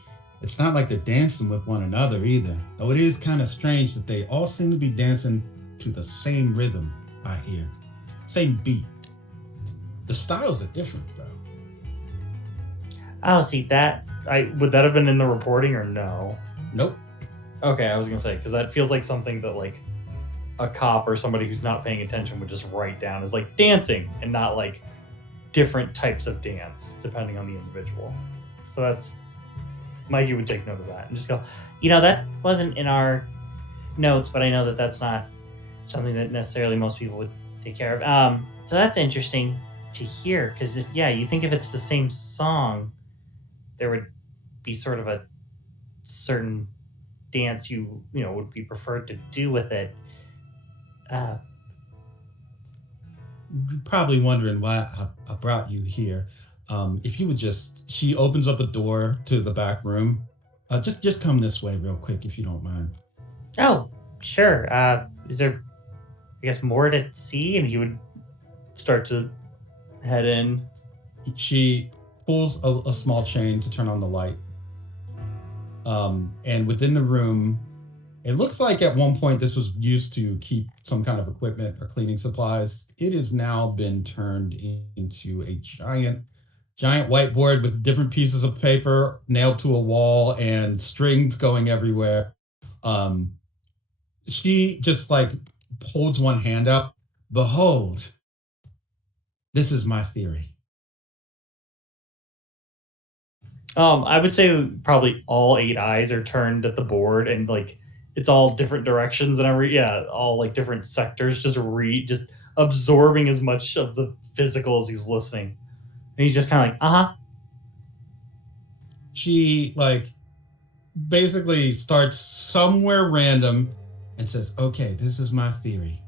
it's not like they're dancing with one another either. Though it is kind of strange that they all seem to be dancing to the same rhythm, I hear. Same beat. The styles are different, though. Oh, see that. Would that have been in the reporting or no? Nope. Okay, I was gonna say, because that feels like something that like a cop or somebody who's not paying attention would just write down as like dancing, and not like different types of dance depending on the individual. So that's Mikey would take note of that and just go, that wasn't in our notes, but I know that that's not something that necessarily most people would take care of. So that's interesting. to hear, because you think if it's the same song, there would be sort of a certain dance you would be preferred to do with it. You're probably wondering why I brought you here. If you would she opens up a door to the back room. Just come this way real quick if you don't mind. Oh, sure. Is there, I guess, more to see? And he would start to head in. She pulls a small chain to turn on the light. And within the room, it looks like at one point this was used to keep some kind of equipment or cleaning supplies. It has now been turned into a giant whiteboard with different pieces of paper nailed to a wall and strings going everywhere. She just holds one hand up. Behold, this is my theory. I would say probably all 8 eyes are turned at the board, and it's all different directions and all different sectors, just absorbing as much of the physical as he's listening. And he's just kind of She basically starts somewhere random and says, okay, this is my theory,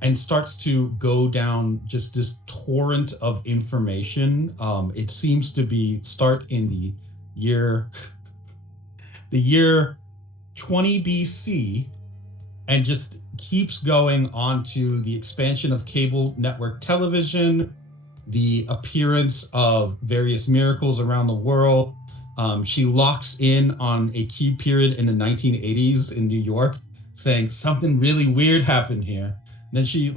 and starts to go down just this torrent of information. It seems to start in the year 20 BC and just keeps going on to the expansion of cable network television, the appearance of various miracles around the world. She locks in on a key period in the 1980s in New York, saying something really weird happened here. Then she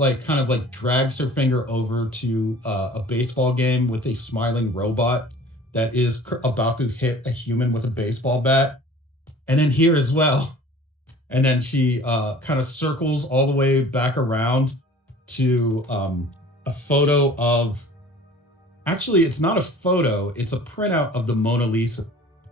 drags her finger over to a baseball game with a smiling robot that is about to hit a human with a baseball bat. And then here as well. And then she kind of circles all the way back around to a photo of, actually, it's not a photo, it's a printout of the Mona Lisa.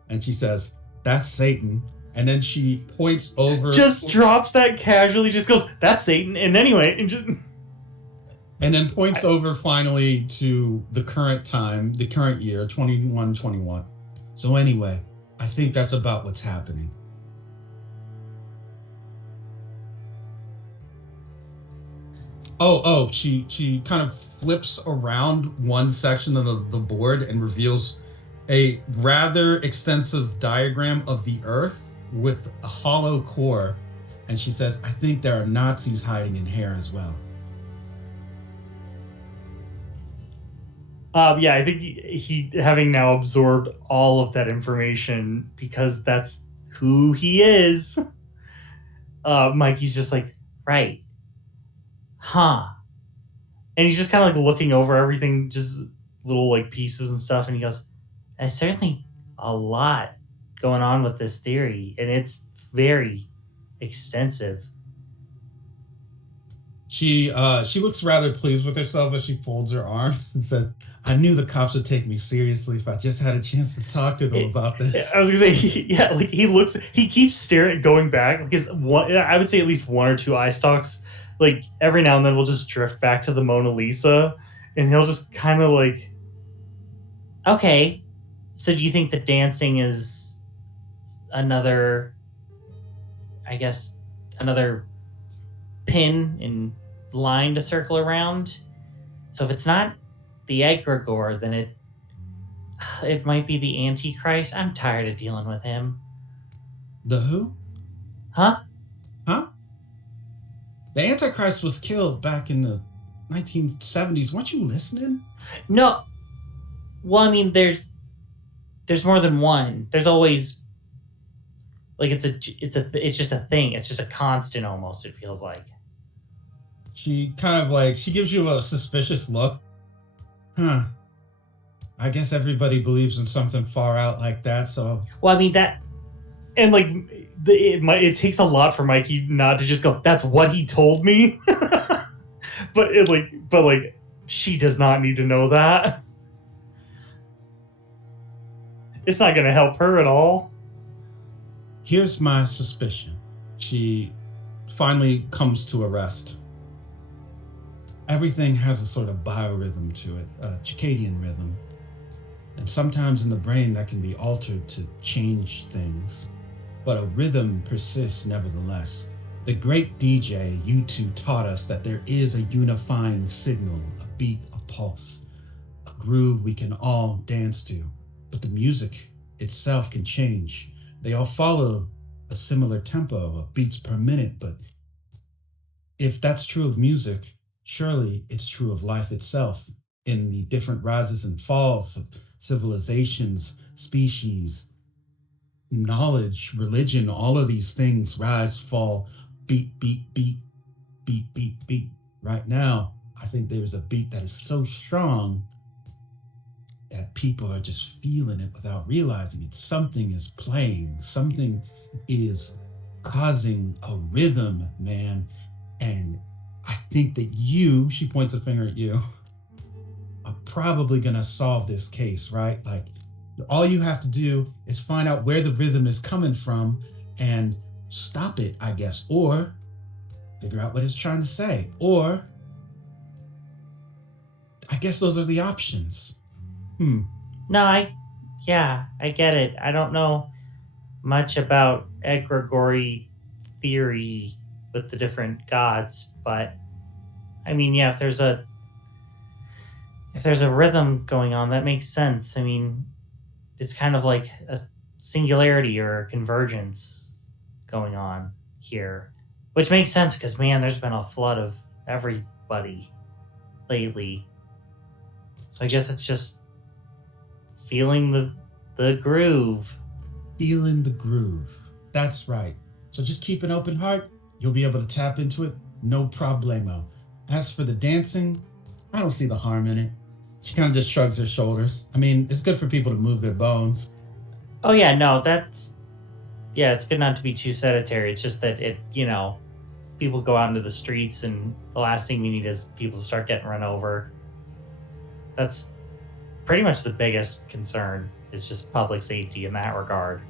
And she says, that's Satan. And then she points over. just drops that casually, just goes, that's Satan. And anyway, and then points over finally to the current time, the current year, 2121. So anyway, I think that's about what's happening. She kind of flips around one section of the board and reveals a rather extensive diagram of the Earth with a hollow core. And she says, I think there are Nazis hiding in here as well. I think he having now absorbed all of that information, because that's who he is. Mikey's just like, right. Huh. And he's just kind of looking over everything, just little pieces and stuff. And he goes, there's certainly a lot going on with this theory, and it's very extensive. She looks rather pleased with herself as she folds her arms and says, I knew the cops would take me seriously if I just had a chance to talk to them about this. I was gonna say, he keeps staring, going back, because I would say at least one or two eye stalks, every now and then will just drift back to the Mona Lisa, and he'll just kind of okay, so do you think the dancing is another pin in line to circle around? So if it's not the egregore, then it might be the Antichrist. I'm tired of dealing with him. The who? Huh? The Antichrist was killed back in the 1970s. Weren't you listening? No. Well, I mean, there's more than one. There's always it's just a thing. It's just a constant almost, it feels like. She kind of she gives you a suspicious look. Huh. I guess everybody believes in something far out like that, so. Well, I mean, that. And it takes a lot for Mikey not to just go, that's what he told me. but she does not need to know that. It's not going to help her at all. Here's my suspicion. She finally comes to a rest. everything has a sort of biorhythm to it, a circadian rhythm. And sometimes in the brain that can be altered to change things, but a rhythm persists nevertheless. The great DJ U2 taught us that there is a unifying signal, a beat, a pulse, a groove we can all dance to. But the music itself can change. They all follow a similar tempo of beats per minute, but if that's true of music, surely it's true of life itself in the different rises and falls of civilizations, species, knowledge, religion, all of these things rise, fall, beat, beat, beat, beat, beat, beat. Right now, I think there's a beat that is so strong that people are just feeling it without realizing it. Something is playing, something is causing a rhythm, man. And I think that you, she points a finger at you, are probably going to solve this case, right? Like, all you have to do is find out where the rhythm is coming from and stop it, I guess, or figure out what it's trying to say. Or, I guess those are the options. No, I get it. I don't know much about egregory theory with the different gods, but I mean, yeah, if there's a rhythm going on, that makes sense. I mean, it's kind of like a singularity or a convergence going on here, which makes sense because man, there's been a flood of everybody lately. So I guess it's just feeling the groove. Feeling the groove. That's right. So just keep an open heart. You'll be able to tap into it. No problemo. As for the dancing, I don't see the harm in it. She kind of just shrugs her shoulders. I mean, it's good for people to move their bones. Oh yeah, no, it's good not to be too sedentary. It's just that people go out into the streets and the last thing we need is people to start getting run over. That's pretty much the biggest concern is just public safety in that regard.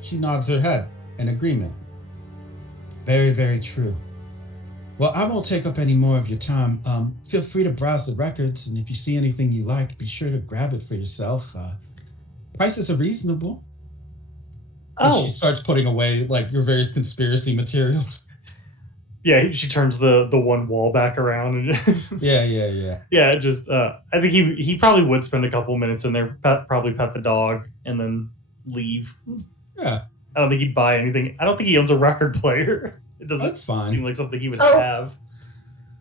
She nods her head in agreement. Very, very true. Well, I won't take up any more of your time. Feel free to browse the records, and if you see anything you like, be sure to grab it for yourself. Prices are reasonable. And she Oh, starts putting away like your various conspiracy materials. Yeah, she turns the one wall back around and Yeah. yeah, just I think he probably would spend a couple minutes in there, probably pet the dog, and then leave. Yeah, I don't think he'd buy anything. I don't think he owns a record player. It doesn't that's fine. seem like something he would Oh. have.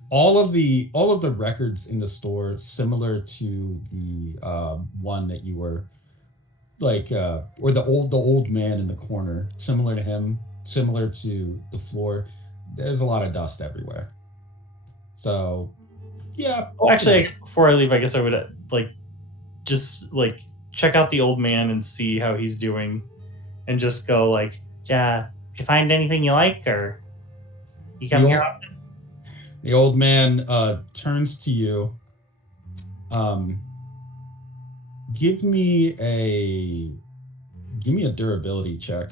All of the records in the store, similar to the one that you were like, or the old man in the corner, similar to him, similar to the floor. There's a lot of dust everywhere. So, yeah. Oh, actually, I guess before I leave, I guess I would just check out the old man and see how he's doing, and just go like, yeah. Did you find anything you like, or you come The here old- often? The old man turns to you. Give me a durability check.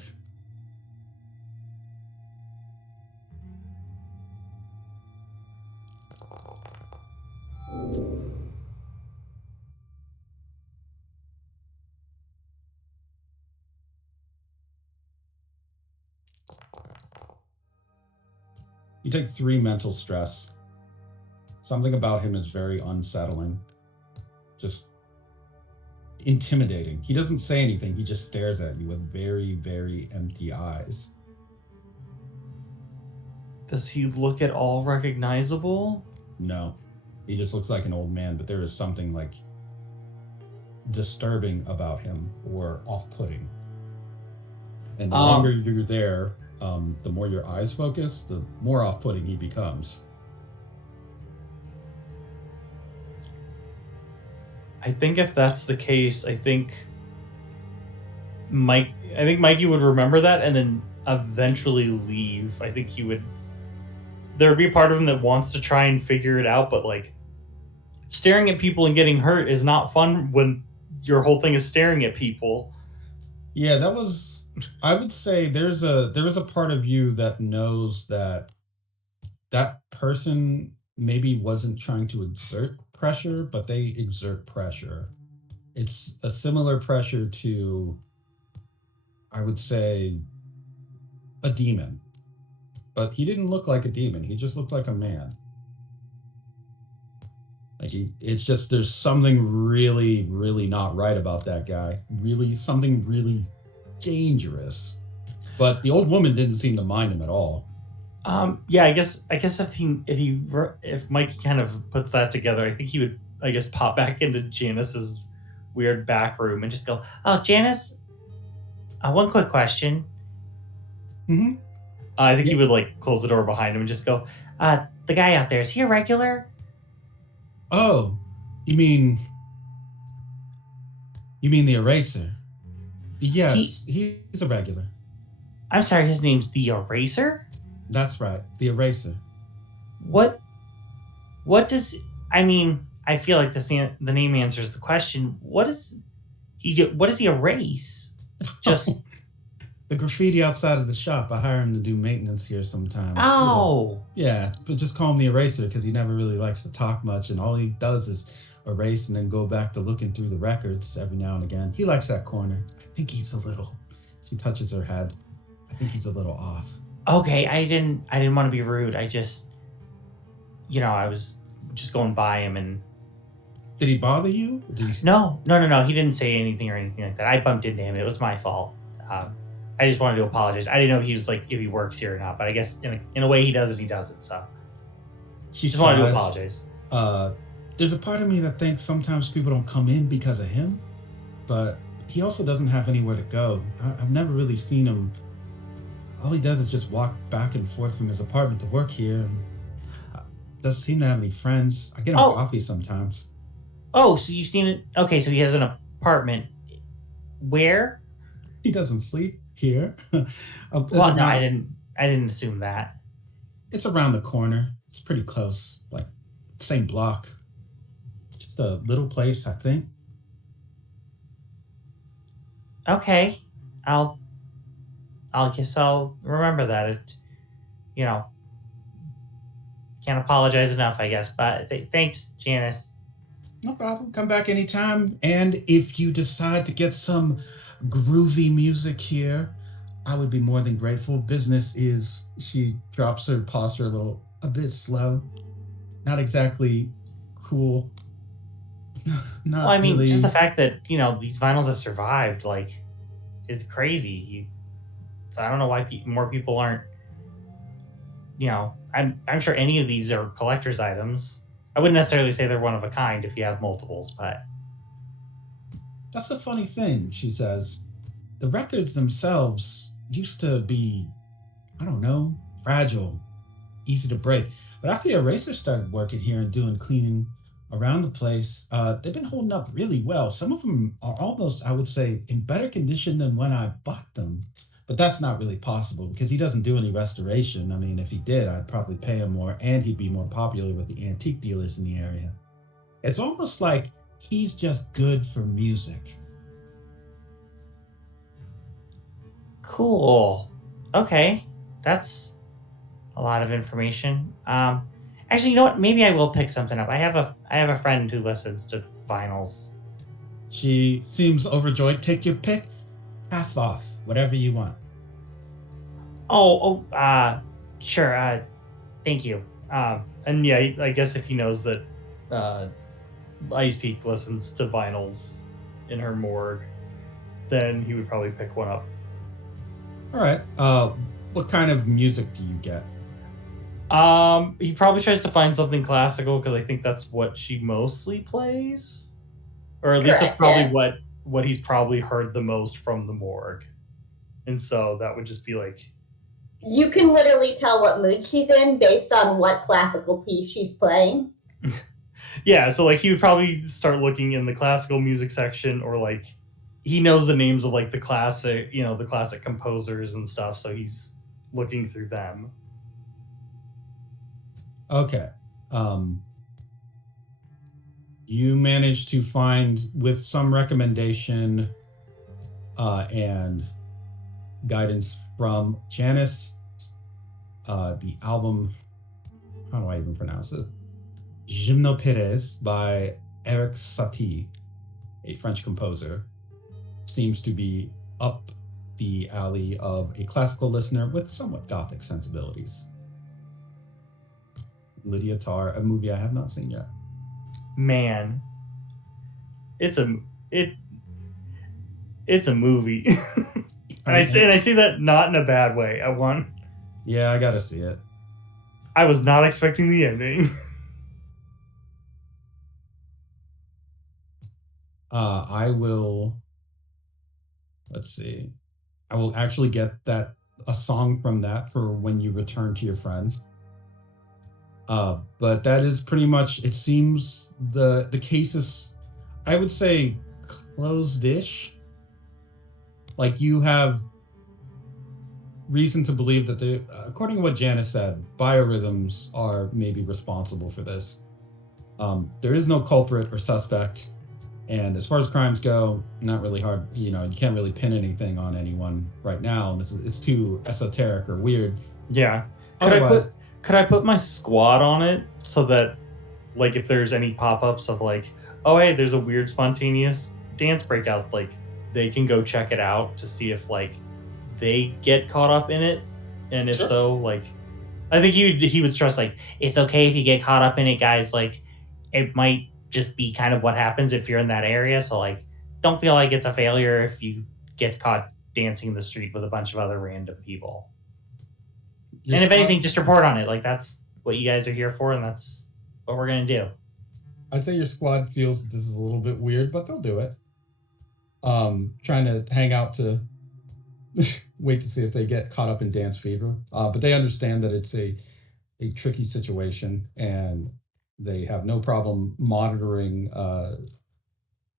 You take 3 mental stress. Something about him is very unsettling. Just intimidating. He doesn't say anything. He just stares at you with very, very empty eyes. Does he look at all recognizable? No, he just looks like an old man, but there is something like disturbing about him or off-putting. And the longer you're there, the more your eyes focus, the more off-putting he becomes. I think if that's the case, I think Mikey would remember that and then eventually leave. I think he would. There would be a part of him that wants to try and figure it out, but like staring at people and getting hurt is not fun when your whole thing is staring at people. Yeah, that was. I would say there's a part of you that knows that that person maybe wasn't trying to exert pressure, but they exert pressure. It's a similar pressure to, I would say, a demon. But he didn't look like a demon. He just looked like a man. It's just there's something really, really not right about that guy. Really, something really dangerous. But the old woman didn't seem to mind him at all. Yeah, I guess if Mike kind of puts that together, I think he would, I guess, pop back into Janice's weird back room and just go, Oh, Janice, one quick question. Mm-hmm. I think he Yeah. would like close the door behind him and just go, The guy out there, is he a regular? Oh, you mean the eraser? Yes, he's a regular. I'm sorry, his name's the Eraser? That's right, the eraser. What does, I mean, I feel like the name answers the question. What does he erase? Just, The graffiti outside of the shop. I hire him to do maintenance here sometimes. oh. Yeah, but just call him the eraser because he never really likes to talk much, and all he does is erase and then go back to looking through the records every now and again. He likes that corner. I think he's a little. She touches her head. I think he's a little off. Okay, I didn't want to be rude. I just, I was just going by him and. Did he bother you? No. He didn't say anything or anything like that. I bumped into him. It was my fault. I just wanted to apologize. I didn't know if he was like if he works here or not, but I guess in a way he does it. He does it. So She just wanted to sighs. apologize. There's a part of me that thinks sometimes people don't come in because of him, but he also doesn't have anywhere to go. I've never really seen him. All he does is just walk back and forth from his apartment to work here, and doesn't seem to have any friends. I get him coffee sometimes. Oh, so you've seen it? Okay, so he has an apartment. Where? He doesn't sleep here. Well, no, I didn't assume that. It's around the corner. It's pretty close, like same block. Just a little place, I think. Okay, I'll guess I'll remember that. It, can't apologize enough, I guess. But thanks, Janice. No problem. Come back anytime. And if you decide to get some groovy music here, I would be more than grateful. Business is, she drops her posture a bit slow. Not exactly cool. Not Well, I mean, really. just the fact that these vinyls have survived, like, it's crazy. So I don't know why more people aren't. I'm sure any of these are collector's items. I wouldn't necessarily say they're one of a kind if you have multiples, but That's the funny thing, she says. The records themselves used to be, I don't know, fragile, easy to break. But after the eraser started working here and doing cleaning around the place, they've been holding up really well. Some of them are almost, I would say, in better condition than when I bought them. But that's not really possible because he doesn't do any restoration. I mean, if he did, I'd probably pay him more and he'd be more popular with the antique dealers in the area. It's almost like he's just good for music. cool. Okay, that's a lot of information. Actually, you know what? Maybe I will pick something up. I have a friend who listens to vinyls. She seems overjoyed. Take your pick, half off, whatever you want. Sure. Thank you. and yeah, I guess if he knows that Ice Peak listens to vinyls in her morgue, then he would probably pick one up. All right. What kind of music do you get? He probably tries to find something classical because I think that's what she mostly plays, or at least that's Correct, probably yeah. what he's probably heard the most from the morgue, and so that would just be like, You can literally tell what mood she's in based on what classical piece she's playing. yeah. So like he would probably start looking in the classical music section, or like he knows the names of like the classic composers and stuff, so he's looking through them. Okay. You managed to find, with some recommendation and guidance from Janice, the album. How do I even pronounce it? Gymnopédés by Eric Satie, a French composer, seems to be up the alley of a classical listener with somewhat gothic sensibilities. Lydia Tarr, a movie I have not seen yet. Man, it's a movie. And I say that not in a bad way. Yeah, I gotta see it. I was not expecting the ending. I will. Let's see. I will actually get a song from that for when you return to your friends. But that is pretty much. It seems the case is, I would say, closed-ish. Like you have reason to believe that according to what Janice said, biorhythms are maybe responsible for this. There is no culprit or suspect, and as far as crimes go, not really hard. You can't really pin anything on anyone right now. It's too esoteric or weird. Yeah. Otherwise, Could I put my squad on it so that, like, if there's any pop-ups of like, oh hey, there's a weird spontaneous dance breakout, like they can go check it out to see if like they get caught up in it, and if Sure. so, like, I think he would stress like it's okay if you get caught up in it, guys. Like, it might just be kind of what happens if you're in that area. So like, don't feel like it's a failure if you get caught dancing in the street with a bunch of other random people. your And if squad- anything, just report on it. Like, that's what you guys are here for, and that's what we're gonna do. I'd say your squad feels that this is a little bit weird, but they'll do it. Trying to hang out to wait to see if they get caught up in dance fever. But they understand that it's a tricky situation, and they have no problem monitoring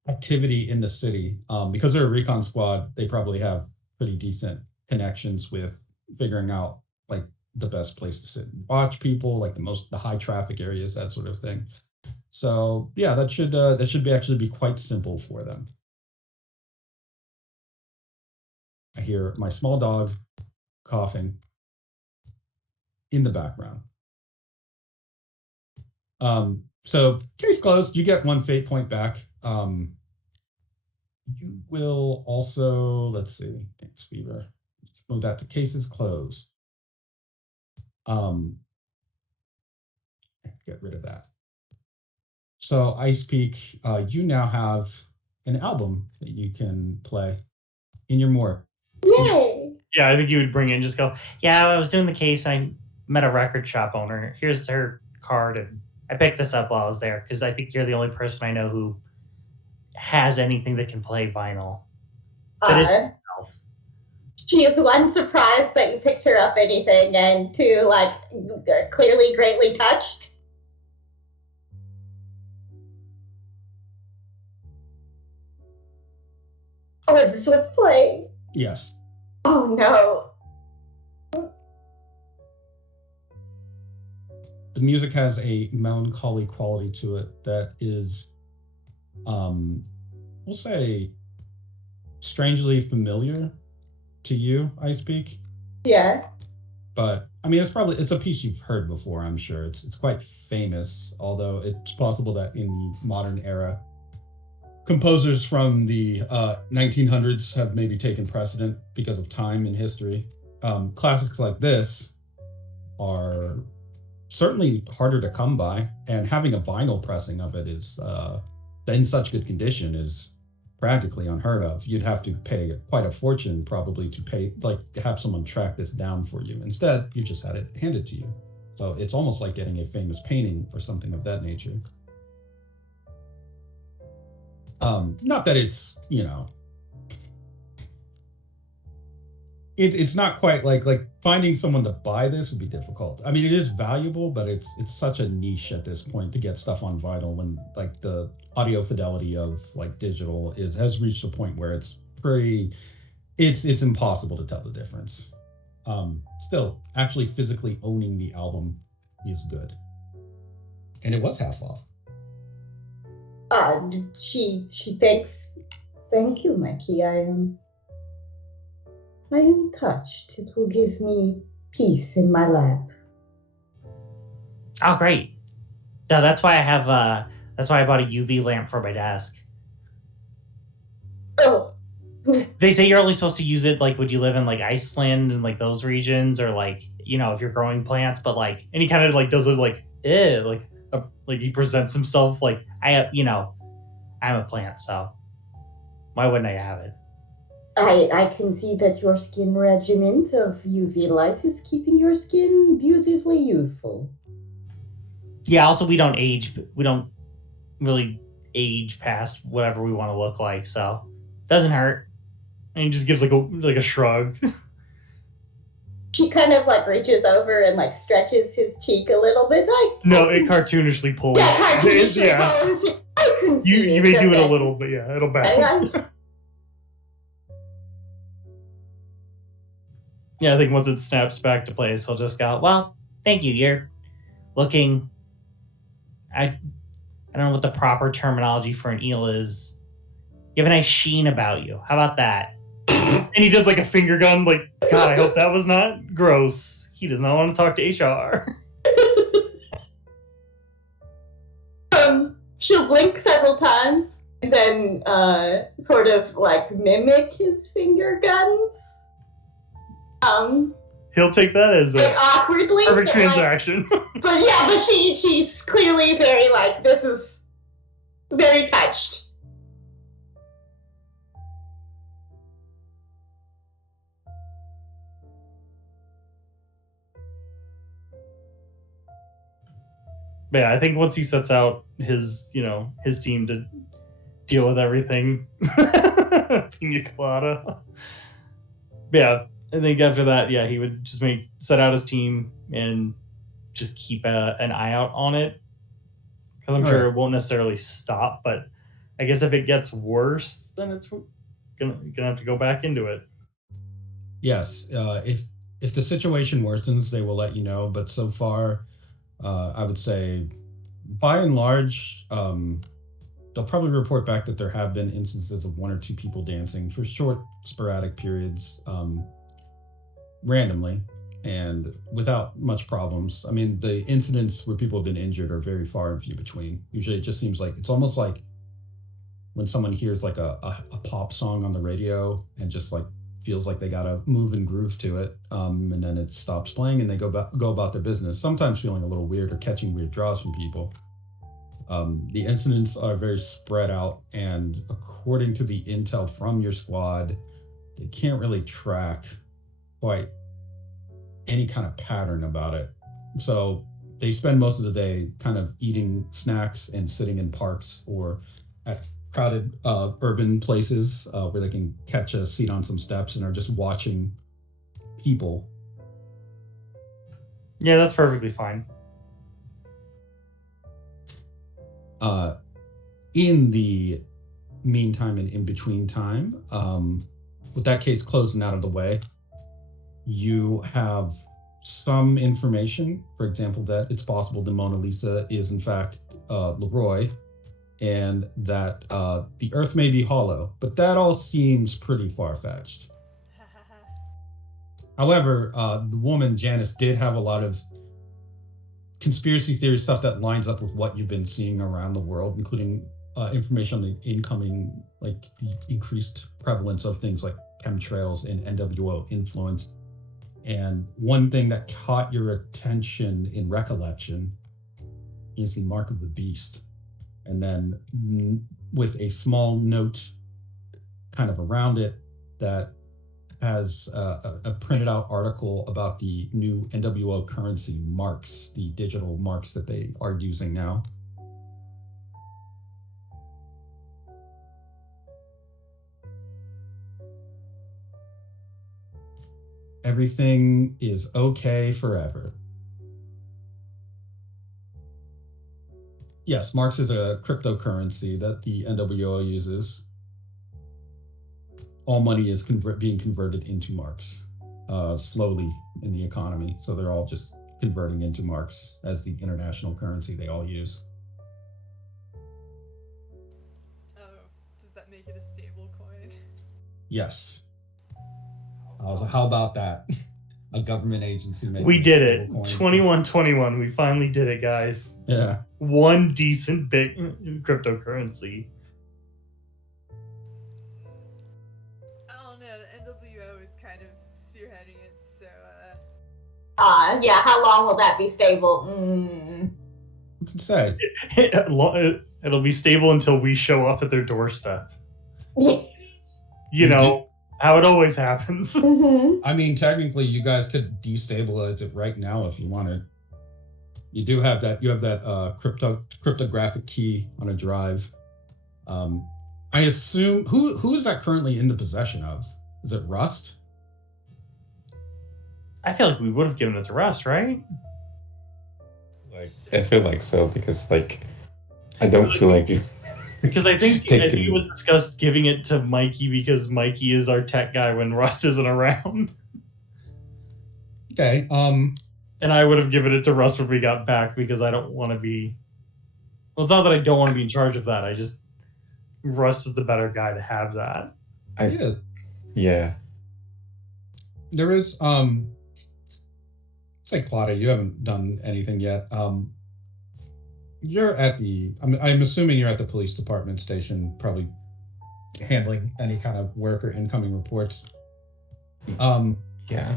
activity in the city. Because they're a recon squad, they probably have pretty decent connections with figuring out like the best place to sit and watch people, like the high traffic areas, that sort of thing. So yeah, that should actually be quite simple for them. I hear my small dog coughing in the background. So case closed. You get 1 fate point back. You will also, let's see, dance fever. Move that to cases closed. Get rid of that. So Ice Peak, you now have an album that you can play in your morgue. Yay! Yeah, I think you would bring in, just go, yeah, I was doing the case, and I met a record shop owner. Here's her card, and I picked this up while I was there because I think you're the only person I know who has anything that can play vinyl. That is yourself. She is one, surprised that you picked her up anything, and two, like, clearly greatly touched. Oh, is this what's playing? Yes. Oh no. The music has a melancholy quality to it that is, we'll say, strangely familiar to you, Ice Peak. Yeah. But I mean, it's a piece you've heard before. I'm sure it's quite famous. Although it's possible that in the modern era, composers from the 1900s have maybe taken precedent because of time and history. Classics like this are certainly harder to come by, and having a vinyl pressing of it is in such good condition is practically unheard of. You'd have to pay quite a fortune probably to have someone track this down for you. Instead, you just had it handed to you. So it's almost like getting a famous painting or something of that nature. Not that it's, it's not quite like finding someone to buy this would be difficult. I mean, it is valuable, but it's such a niche at this point to get stuff on vinyl when like the audio fidelity of like digital has reached a point where it's impossible to tell the difference. Still, actually physically owning the album is good, and it was half off. She thanks. Thank you, Mikey. I am touched. It will give me peace in my lap. Oh, great. No, that's why I have. That's why I bought a UV lamp for my desk. Oh. They say you're only supposed to use it like when you live in like Iceland and like those regions, or like if you're growing plants. But like, and he kind of like does it like like he presents himself like I'm a plant, so why wouldn't I have it? I can see that your skin regimen of UV light is keeping your skin beautifully youthful. Yeah. Also, we don't age. We don't really age past whatever we want to look like, so doesn't hurt. And he just gives like a shrug. She kind of like reaches over and like stretches his cheek a little bit, like No, it cartoonishly pulls. yeah, cartoonishly Yeah. pulls. I can see You it, may do it a okay. little, but yeah, it'll bounce. Yeah, I think once it snaps back to place, he'll just go, "Well, thank you. You're looking. I don't know what the proper terminology for an eel is. You have a nice sheen about you. How about that?" And he does like a finger gun, like, God, I hope that was not gross. He does not want to talk to HR. She'll blink several times and then sort of like mimic his finger guns. He'll take that as a Like awkwardly. perfect but, transaction. but yeah, but she's clearly very like, this is very touched. But yeah, I think once he sets out his team to deal with everything, pina colada. But yeah, I think after that, yeah, he would just set out his team and just keep an eye out on it, because I'm sure it won't necessarily stop. But I guess if it gets worse, then it's gonna have to go back into it. Yes, if the situation worsens, they will let you know. But so far, I would say, by and large, they'll probably report back that there have been instances of one or two people dancing for short, sporadic periods, randomly, and without much problems. I mean, the incidents where people have been injured are very far and few between. Usually, it just seems like it's almost like when someone hears like a pop song on the radio and just like feels like they got to move and groove to it, and then it stops playing and they go about their business, sometimes feeling a little weird or catching weird draws from people. The incidents are very spread out, and according to the intel from your squad, they can't really track quite any kind of pattern about it. So they spend most of the day kind of eating snacks and sitting in parks or at crowded urban places where they can catch a seat on some steps and are just watching people. Yeah, that's perfectly fine. In the meantime and in between time, with that case closing out of the way, you have some information, for example, that it's possible the Mona Lisa is in fact Leroy, and that the Earth may be hollow, but that all seems pretty far-fetched. However, the woman, Janice, did have a lot of conspiracy theory stuff that lines up with what you've been seeing around the world, including information on the incoming, like the increased prevalence of things like chemtrails and NWO influence. And one thing that caught your attention in recollection is the mark of the beast. And then with a small note kind of around it that has a printed out article about the new NWO currency marks, the digital marks that they are using now. Everything is okay forever. Yes, Marks is a cryptocurrency that the NWO uses. All money is being converted into Marks slowly in the economy. So they're all just converting into Marks as the international currency they all use. Oh, does that make it a stable coin? Yes. I was like, how about that? a government agency. We did it. stable coin. 2121. We finally did it, guys. Yeah. One decent bit cryptocurrency. I don't know. The NWO is kind of spearheading it, so Yeah, how long will that be stable? Who can say? It'll be stable until we show up at their doorstep. Mm. You know how it always happens. Mhm. I mean, technically, you guys could destabilize it right now if you wanted. You do have that. You have that cryptographic key on a drive. I assume who is that currently in the possession of? Is it Rust? I feel like we would have given it to Rust, right? Like, I feel like so because like I don't feel like you. Because I think Take it was discussed giving it to Mikey because Mikey is our tech guy when Rust isn't around. Okay. And I would have given it to Rust when we got back because I don't want to be. Well, it's not that I don't want to be in charge of that. I just Rust is the better guy to have that. Yeah. There is say Claudia, you haven't done anything yet. You're at the I'm assuming you're at the police department station, probably handling any kind of work or incoming reports. Yeah.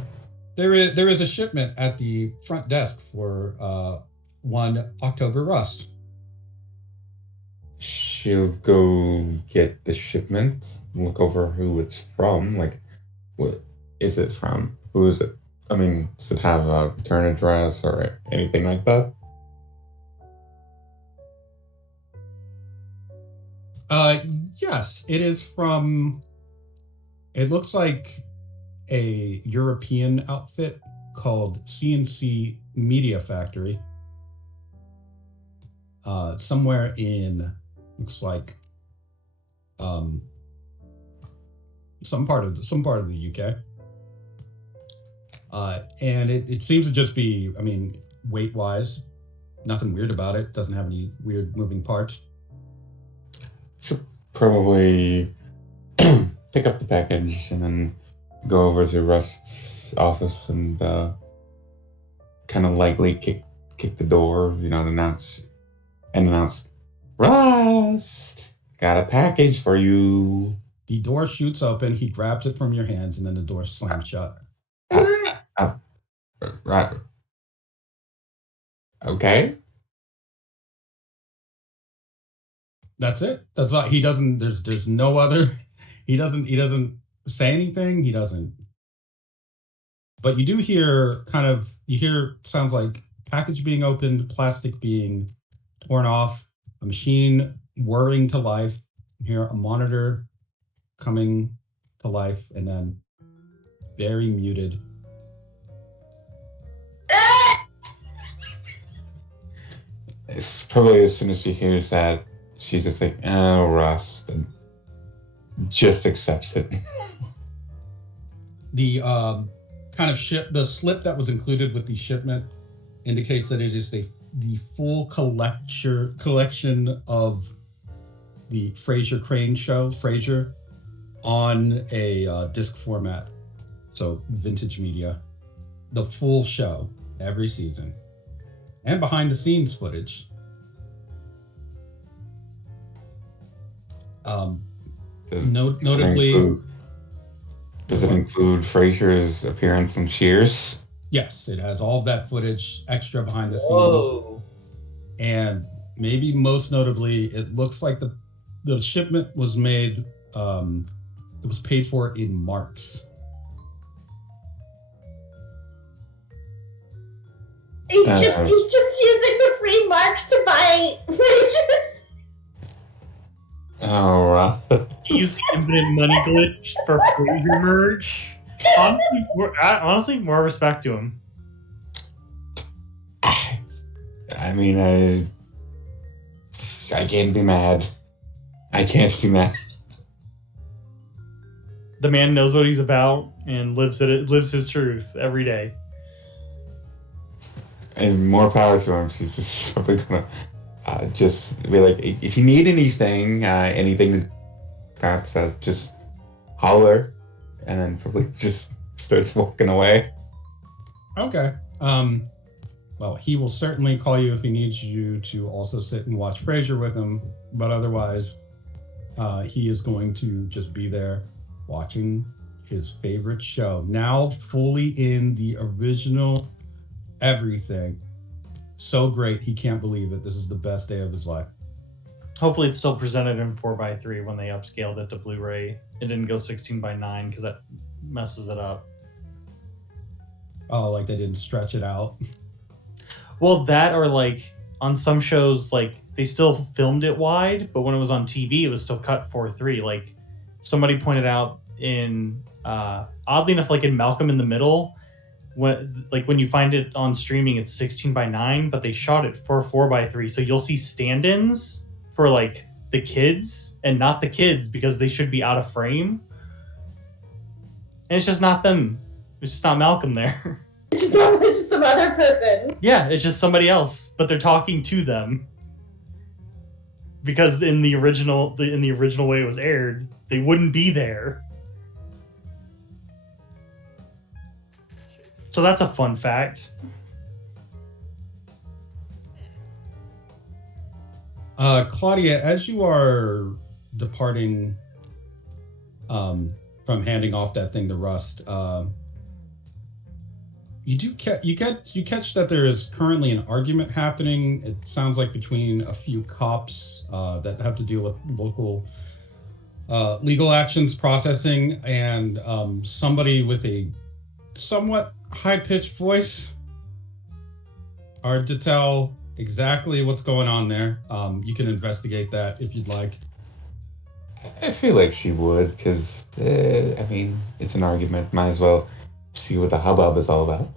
There is a shipment at the front desk for 1 October Rust. She'll go get the shipment, look over who it's from. Like, what is it from? Who is it? I mean, does it have a return address or anything like that? Yes, it is from. It looks like a European outfit called CNC Media Factory. Somewhere in looks like some part of the UK. And it seems to just be, I mean, weight wise, nothing weird about it. Doesn't have any weird moving parts. She'll probably pick up the package and then go over to Rust's office and kind of lightly kick the door, you know, announce, Rust, got a package for you. The door shoots open. He grabs it from your hands, and then the door slams shut. Right. Okay. That's it. That's all. He doesn't. There's no other. He doesn't say anything. He doesn't. But you do hear you hear sounds like package being opened, plastic being torn off, a machine whirring to life. You hear a monitor coming to life, and then very muted. It's probably as soon as she hears that, she's just like, oh, Rust, and just accepts it. The the slip that was included with the shipment indicates that it is the full collection of the Frasier Crane show, Frasier, on a disc format. So vintage media, the full show every season, and behind the scenes footage. Notably, does it include Frasier's appearance in Cheers? Yes, it has all of that footage extra behind the scenes. Whoa. And maybe most notably, it looks like the shipment was made, it was paid for in marks. He's just using the free marks to buy Frasier's. Oh, right. Use the infinite money glitch for Frasier merge. Honestly, more respect to him. I mean, I can't be mad. The man knows what he's about and lives his truth every day. And more power to him. She's just probably gonna just be like, if you need anything, perhaps just holler, and then probably just starts walking away. Okay. Well, he will certainly call you if he needs you to also sit and watch Frasier with him, but otherwise, he is going to just be there watching his favorite show. Now fully in the original everything. So great, he can't believe it. This is the best day of his life. Hopefully, it's still presented in 4:3 when they upscaled it to Blu-ray. It didn't go 16:9 because that messes it up. Oh, like they didn't stretch it out. Well, that or like on some shows, like they still filmed it wide, but when it was on TV, it was still cut 4:3. Like somebody pointed out in, oddly enough, like in Malcolm in the Middle, when you find it on streaming, it's 16:9, but they shot it for 4:3, so you'll see stand-ins for like the kids and not the kids because they should be out of frame, and it's just not them. It's just not Malcolm there. It's just some other person. Yeah, it's just somebody else, but they're talking to them because in the original way it was aired, they wouldn't be there. So that's a fun fact. Claudia, as you are departing from handing off that thing to Rust, you catch that there is currently an argument happening. It sounds like between a few cops that have to deal with local legal actions processing and somebody with a somewhat high-pitched voice. Hard to tell exactly what's going on there. You can investigate that if you'd like. I feel like she would, because, I mean, it's an argument. Might as well see what the hubbub is all about.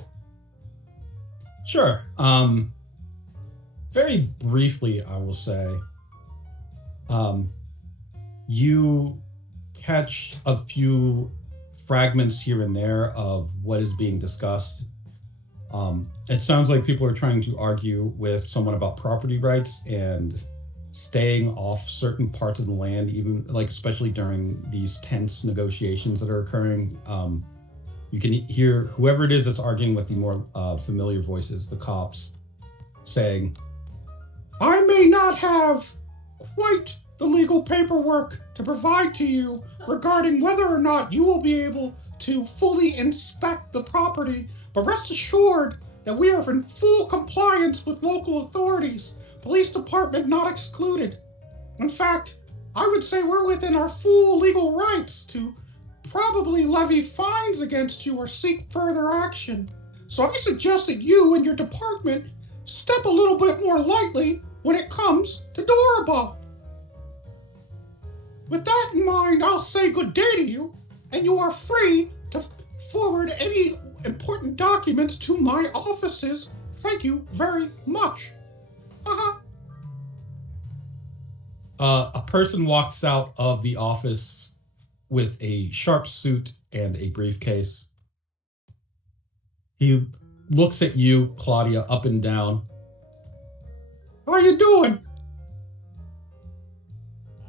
Sure. Very briefly, I will say, you catch a few fragments here and there of what is being discussed. It sounds like people are trying to argue with someone about property rights and staying off certain parts of the land, even like especially during these tense negotiations that are occurring. You can hear whoever it is that's arguing with the more familiar voices, the cops, saying, "I may not have quite the legal paperwork to provide to you regarding whether or not you will be able to fully inspect the property, but rest assured that we are in full compliance with local authorities, police department not excluded. In fact, I would say we're within our full legal rights to probably levy fines against you or seek further action. So I suggest that you and your department step a little bit more lightly when it comes to Doraba. With that in mind, I'll say good day to you, and you are free to forward any important documents to my offices. Thank you very much." A person walks out of the office with a sharp suit and a briefcase. He looks at you, Claudia, up and down. "How are you doing?"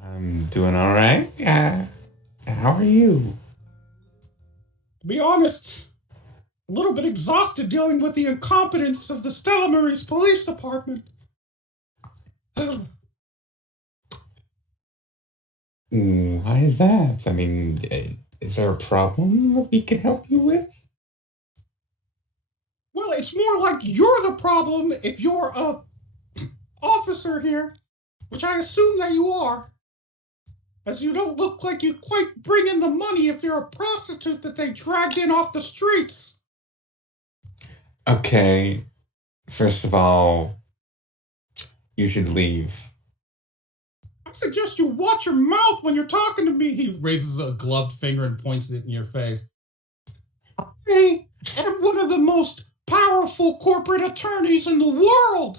I'm doing all right. How are you? "To be honest, a little bit exhausted dealing with the incompetence of the Stella Marie's police department." Why is that? I mean, is there a problem that we can help you with? Well, it's more like you're the problem if you're a officer here, which I assume that you are, as you don't look like you quite bring in the money if you're a prostitute that they dragged in off the streets. Okay, first of all, you should leave. I suggest you watch your mouth when you're talking to me. He raises a gloved finger and points it in your face. "I am one of the most powerful corporate attorneys in the world.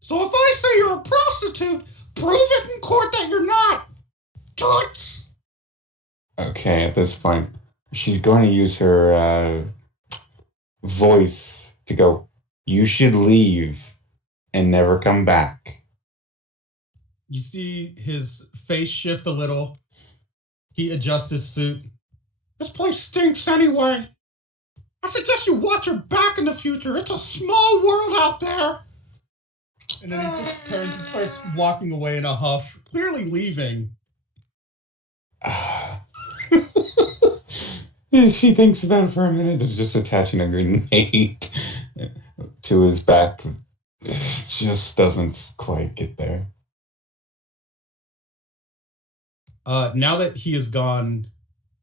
So if I say you're a prostitute, prove it in court that you're not. Toots!" Okay, at this point, she's going to use her voice to go, "You should leave and never come back." You see his face shift a little. He adjusts his suit. "This place stinks anyway. I suggest you watch your back in the future. It's a small world out there. And then he just turns and starts walking away in a huff, clearly leaving. She thinks about it for a minute. There's just attaching a grenade to his back. It just doesn't quite get there. Now that he is gone,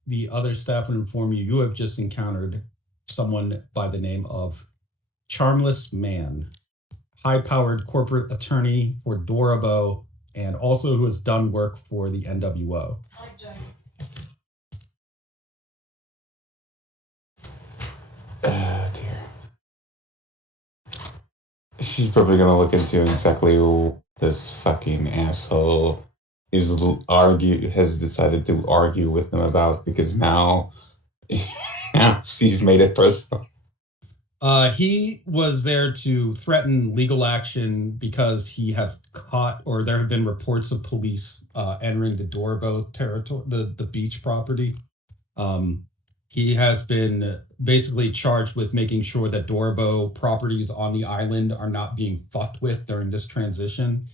the other staff will inform you you have just encountered someone by the name of Charmless Man, high-powered corporate attorney for Dorabo, and also who has done work for the NWO. Dear. She's probably gonna look into exactly what this fucking asshole has decided to argue with them about, because now she's made it personal. He was there to threaten legal action because he has caught, or there have been reports of police entering the Dorabo territory, the beach property. He has been basically charged with making sure that Dorabo properties on the island are not being fucked with during this transition.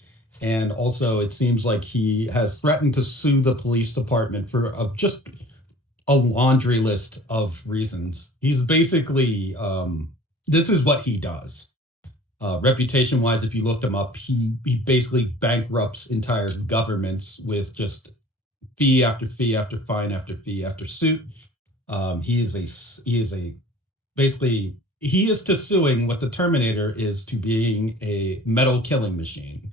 And also, it seems like he has threatened to sue the police department for just a laundry list of reasons. He's basically, this is what he does. Reputation wise, if you looked him up, he basically bankrupts entire governments with just fee after fee after fine after fee after suit. He is to suing what the Terminator is to being a metal killing machine.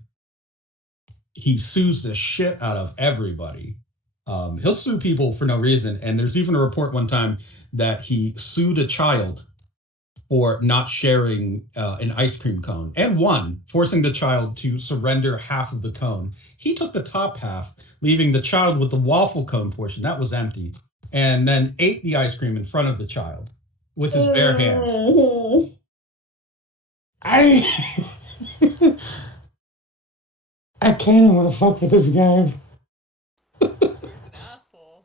He sues the shit out of everybody. He'll sue people for no reason. And there's even a report one time that he sued a child for not sharing an ice cream cone, and won, forcing the child to surrender half of the cone. He took the top half, leaving the child with the waffle cone portion that was empty, and then ate the ice cream in front of the child with his bare hands. I can't even want to fuck with this guy. So he's an asshole.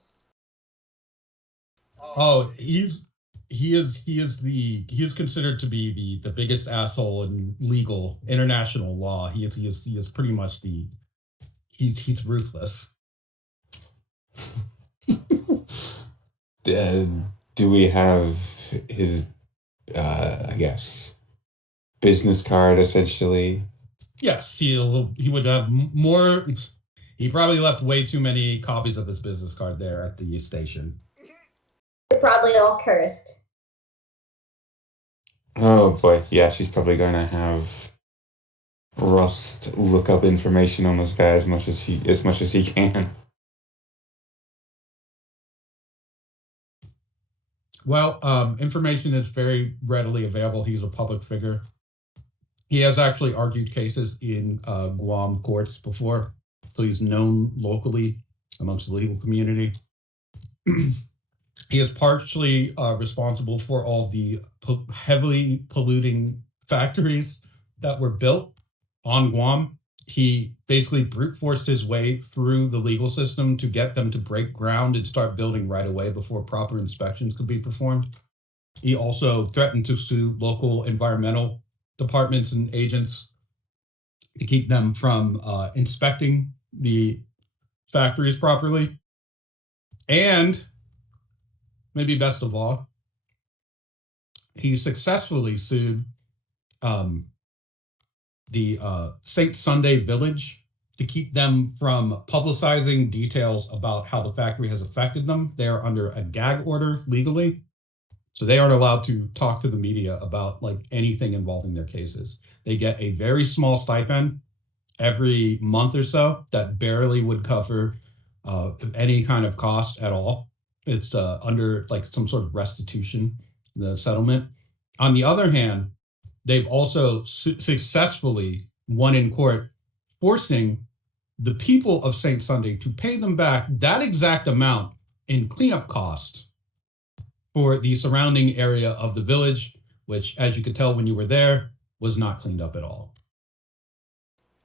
Oh, he is considered to be the biggest asshole in legal international law. He is pretty much he's ruthless. Do we have his, I guess, business card essentially? Yes, he would have more. He probably left way too many copies of his business card there at the station. They're probably all cursed. Oh boy, yeah, she's probably going to have Rust look up information on this guy as much as he can. Well, information is very readily available. He's a public figure. He has actually argued cases in Guam courts before, so he's known locally amongst the legal community. He is partially responsible for all the heavily polluting factories that were built on Guam. He basically brute forced his way through the legal system to get them to break ground and start building right away before proper inspections could be performed. He also threatened to sue local environmental departments and agents to keep them from inspecting the factories properly. And maybe best of all, he successfully sued the St. Sunday Village to keep them from publicizing details about how the factory has affected them. They are under a gag order legally, so they aren't allowed to talk to the media about like anything involving their cases. They get a very small stipend every month or so that barely would cover any kind of cost at all. It's under like some sort of restitution, the settlement. On the other hand, they've also successfully won in court, forcing the people of St. Sunday to pay them back that exact amount in cleanup costs for the surrounding area of the village, which, as you could tell when you were there, was not cleaned up at all.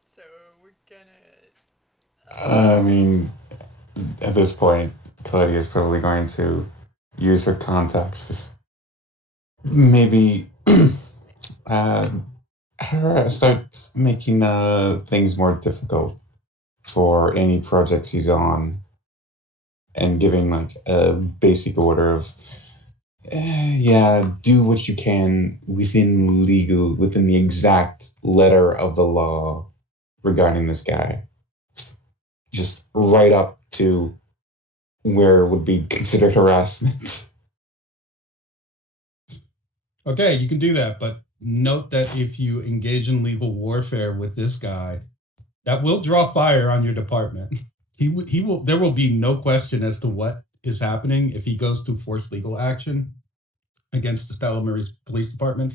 So we're gonna. I mean, at this point, Claudia is probably going to use her contacts maybe start making things more difficult for any projects he's on, and giving like a basic order of, yeah, do what you can within the exact letter of the law regarding this guy. Just right up to where it would be considered harassment. Okay, you can do that, but note that if you engage in legal warfare with this guy, that will draw fire on your department. He will. There will be no question as to what is happening if he goes to force legal action against the Stella Marie's police department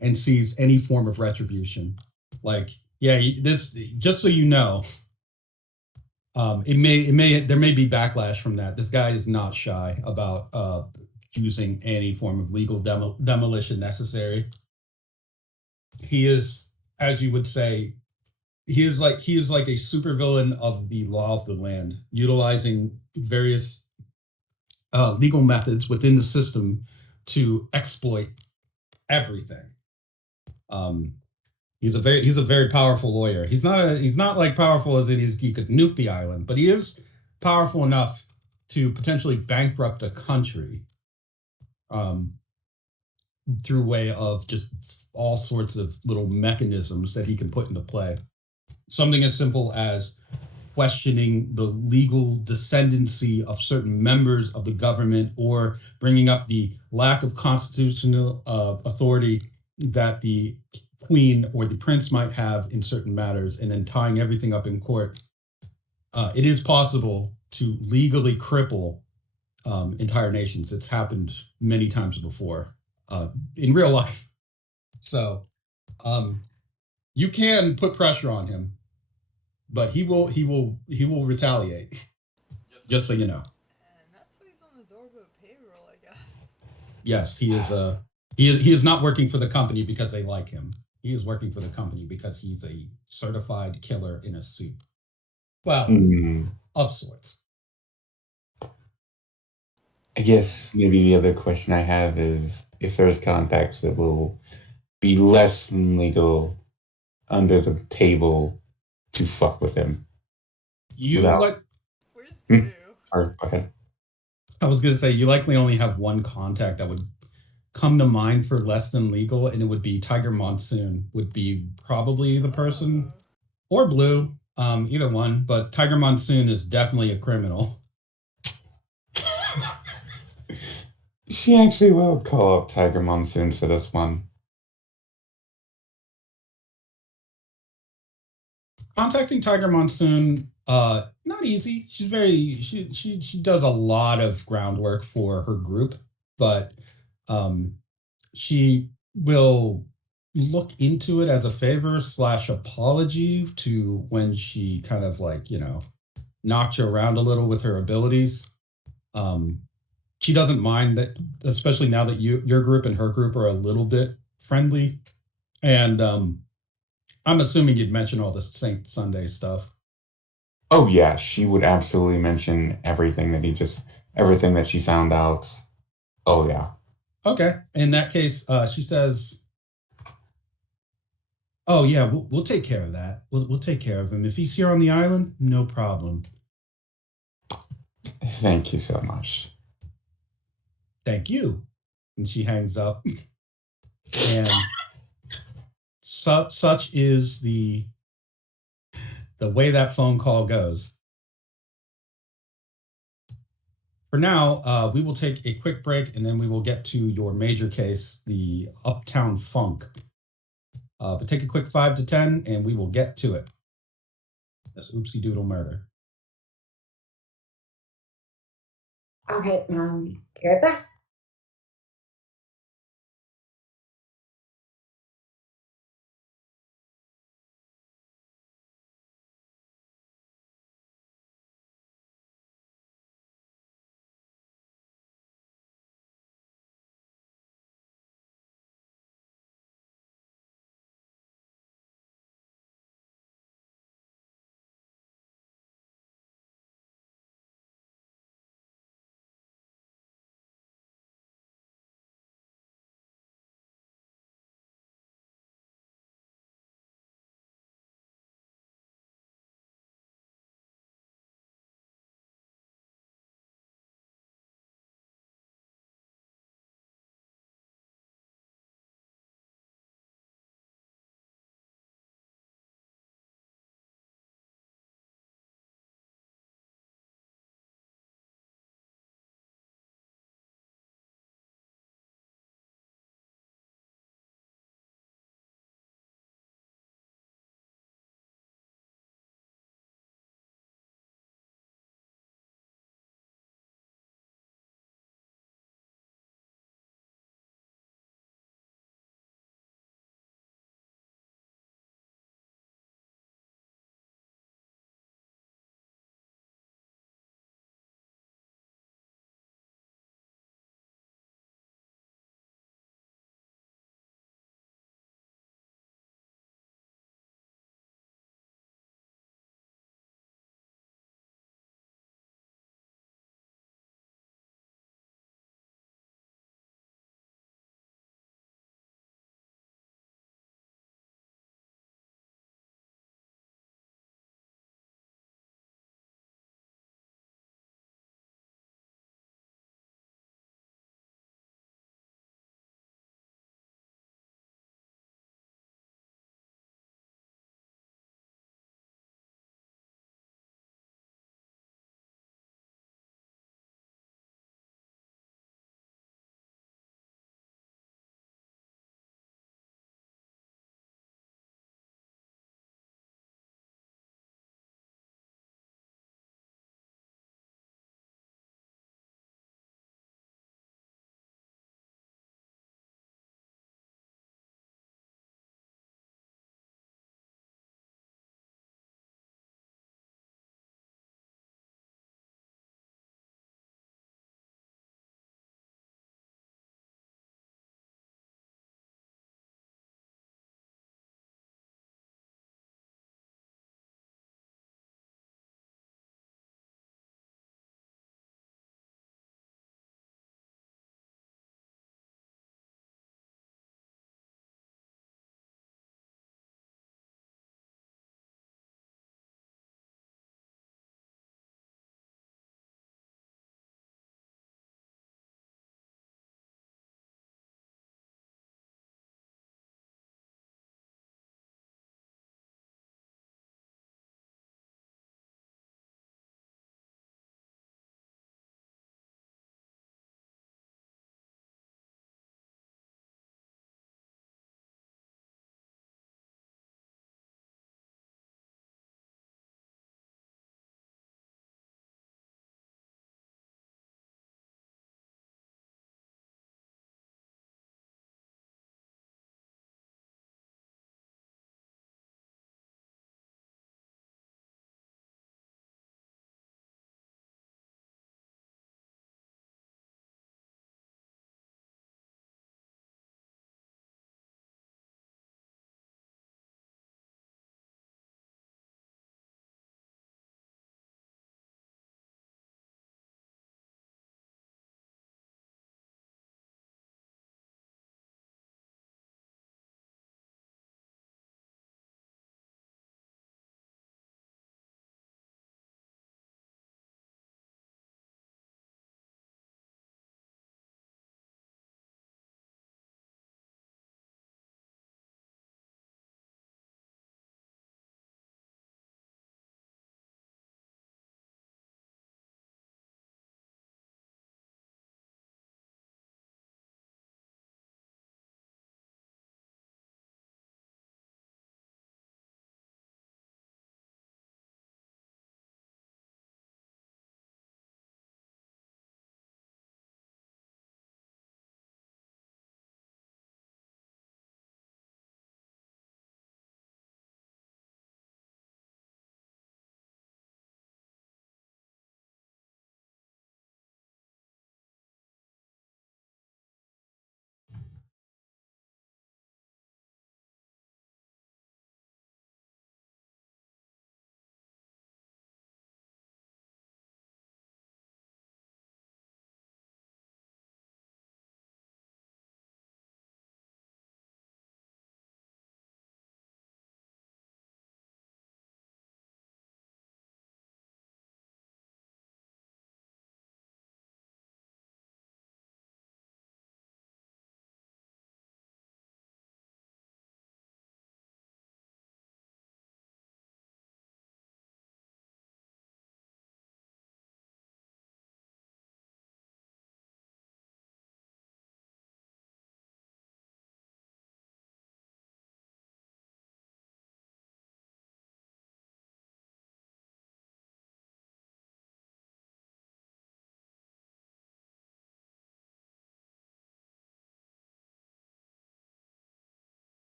and sees any form of retribution. Like, yeah, this, just so you know, there may be backlash from that. This guy is not shy about using any form of legal demolition necessary. He is, as you would say, he is like a supervillain of the law of the land, utilizing various legal methods within the system to exploit everything. Um, he's a very powerful lawyer. He's not like powerful as in he could nuke the island, but he is powerful enough to potentially bankrupt a country um, through way of just all sorts of little mechanisms that he can put into play. Something as simple as questioning the legal descendancy of certain members of the government, or bringing up the lack of constitutional authority that the queen or the prince might have in certain matters, and then tying everything up in court. It is possible to legally cripple entire nations. It's happened many times before in real life. So um, you can put pressure on him, but he will retaliate. Just so you know. And that's why he's on the Dorbo payroll, I guess. Yes, he is. He is not working for the company because they like him. He is working for the company because he's a certified killer in a suit. Well, Hmm. of sorts. I guess maybe the other question I have is if there's contacts that will be less than legal under the table to fuck with him You without. like. Where's Hmm, Blue? or go ahead. I was gonna say you likely only have one contact that would come to mind for less than legal, and it would be Tiger Monsoon. Would be probably the person, Oh. or Blue, either one. But Tiger Monsoon is definitely a criminal. She actually will call up Tiger Monsoon for this one. Contacting Tiger Monsoon, not easy. She does a lot of groundwork for her group, but um she will look into it as a favor slash apology to when she kind of like, knocked you around a little with her abilities. um she doesn't mind that, especially now that your group and her group are a little bit friendly. And I'm assuming you'd mention all the Saint Sunday stuff. Oh yeah, she would absolutely mention everything that she found out. Oh yeah. Okay. In that case, she says, "Oh yeah, we'll take care of that. We'll take care of him if he's here on the island. No problem. Thank you so much. Thank you." And she hangs up. And such is the way that phone call goes. For now, we will take a quick break, and then we will get to your major case, the Uptown Funk. But take a quick 5 to 10, and we will get to it. This oopsie doodle murder. Okay, be right back.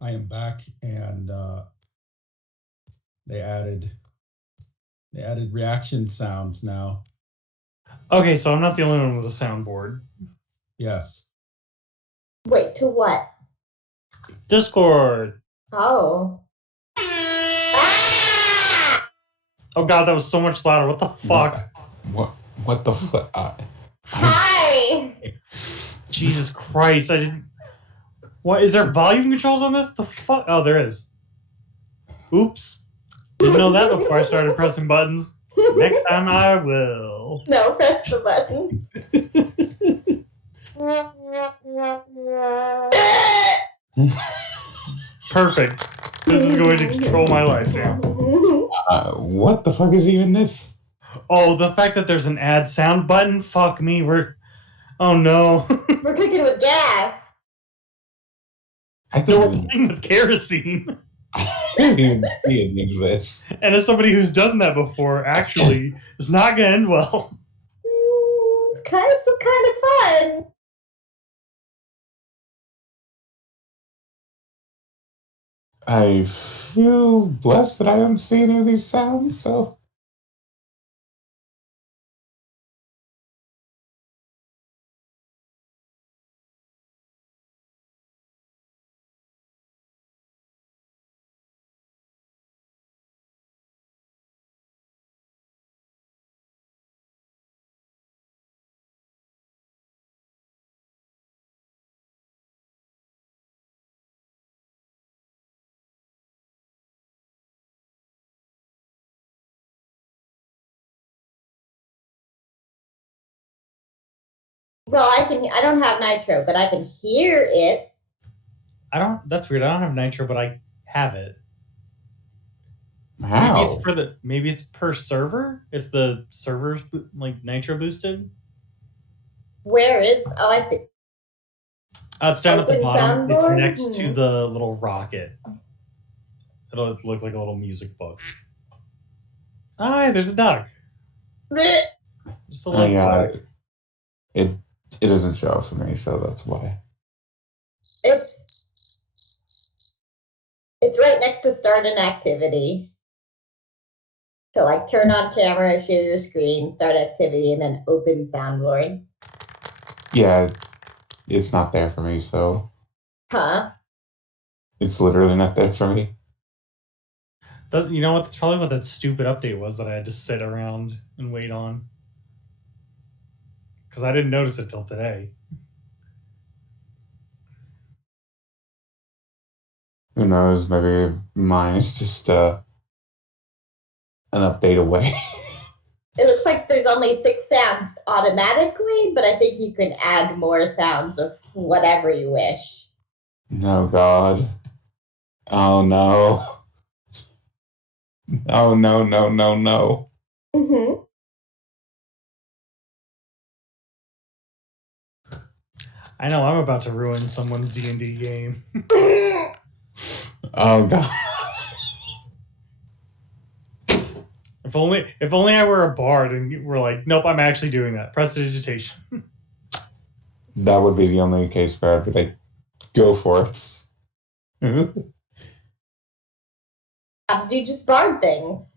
I am back, and they added reaction sounds now. Okay, so I'm not the only one with a soundboard. Yes. Wait, to what? Discord. Oh. Ah! Oh god, that was so much louder. What the fuck? What the fuck? Hi! Jesus Christ, I didn't. What is there volume controls on this? The fuck? Oh, there is. Oops. Didn't know that before I started pressing buttons. Next time I will. No, press the button. Perfect. This is going to control my life now. What the fuck is even this? Oh, the fact that there's an add sound button? Fuck me, oh no. We're cooking with gas. I No, we're didn't even, playing with kerosene. I didn't even see any of this. And as somebody who's done that before, actually, it's not gonna end well. It's still kind of fun. I feel blessed that I don't see any of these sounds, so. Well, I don't have nitro, but I can hear it. That's weird. I don't have nitro, but I have it. How? Maybe it's per server if the server's like nitro boosted. Where is? Oh, I see. It's down at the Open bottom. It's soundboard? next to the little rocket. It'll look like a little music book. Hi, there's a duck. Blech. Just a Oh little yeah, duck. it doesn't show up for me, so that's why. It's right next to start an activity. So like turn on camera, share your screen, start activity, and then open soundboard. Yeah, it's not there for me, so Huh? it's literally not there for me. You know what? That's probably what that stupid update was that I had to sit around and wait on. Because I didn't notice it till today. Who knows? Maybe mine is just an update away. It looks like there's only 6 sounds automatically, but I think you can add more sounds of whatever you wish. No, God. Oh no. Oh no, no, no, no. Mm-hmm. I know I'm about to ruin someone's D&D game. Oh God. If only I were a bard and we're like, nope, I'm actually doing that. Prestidigitation. That would be the only case where I'd be like, go for it. You just bard things.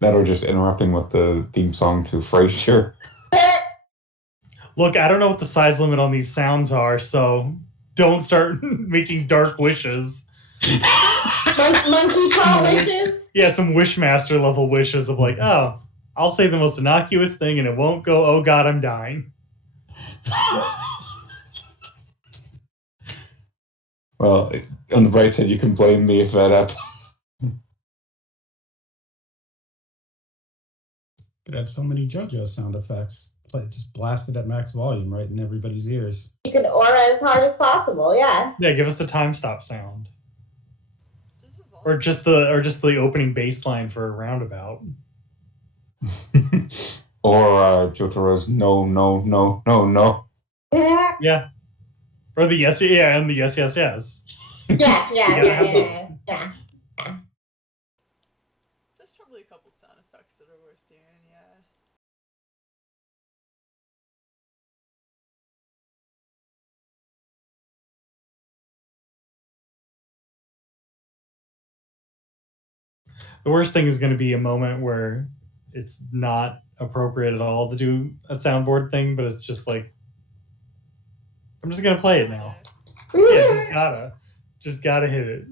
That or just interrupting with the theme song to Frasier. Look, I don't know what the size limit on these sounds are, so don't start making dark wishes. Monkey paw wishes? Yeah, some Wishmaster level wishes of like, oh, I'll say the most innocuous thing and it won't go, oh god, I'm dying. Well, on the bright side, you can blame me if that happens. Could have so many JoJo sound effects. Just blasted at max volume right in everybody's ears. You can aura as hard as possible, yeah. Yeah, give us the time stop sound. Does it Or just the opening bass line for a roundabout. Or Jotaro's no, no, no, no, no. Yeah. Or the yes, yeah, and the yes, yes, yes. Yeah. There's probably a couple sound effects that are worth doing, yeah. The worst thing is going to be a moment where it's not appropriate at all to do a soundboard thing, but it's just like, I'm just going to play it now. Yeah, just gotta hit it.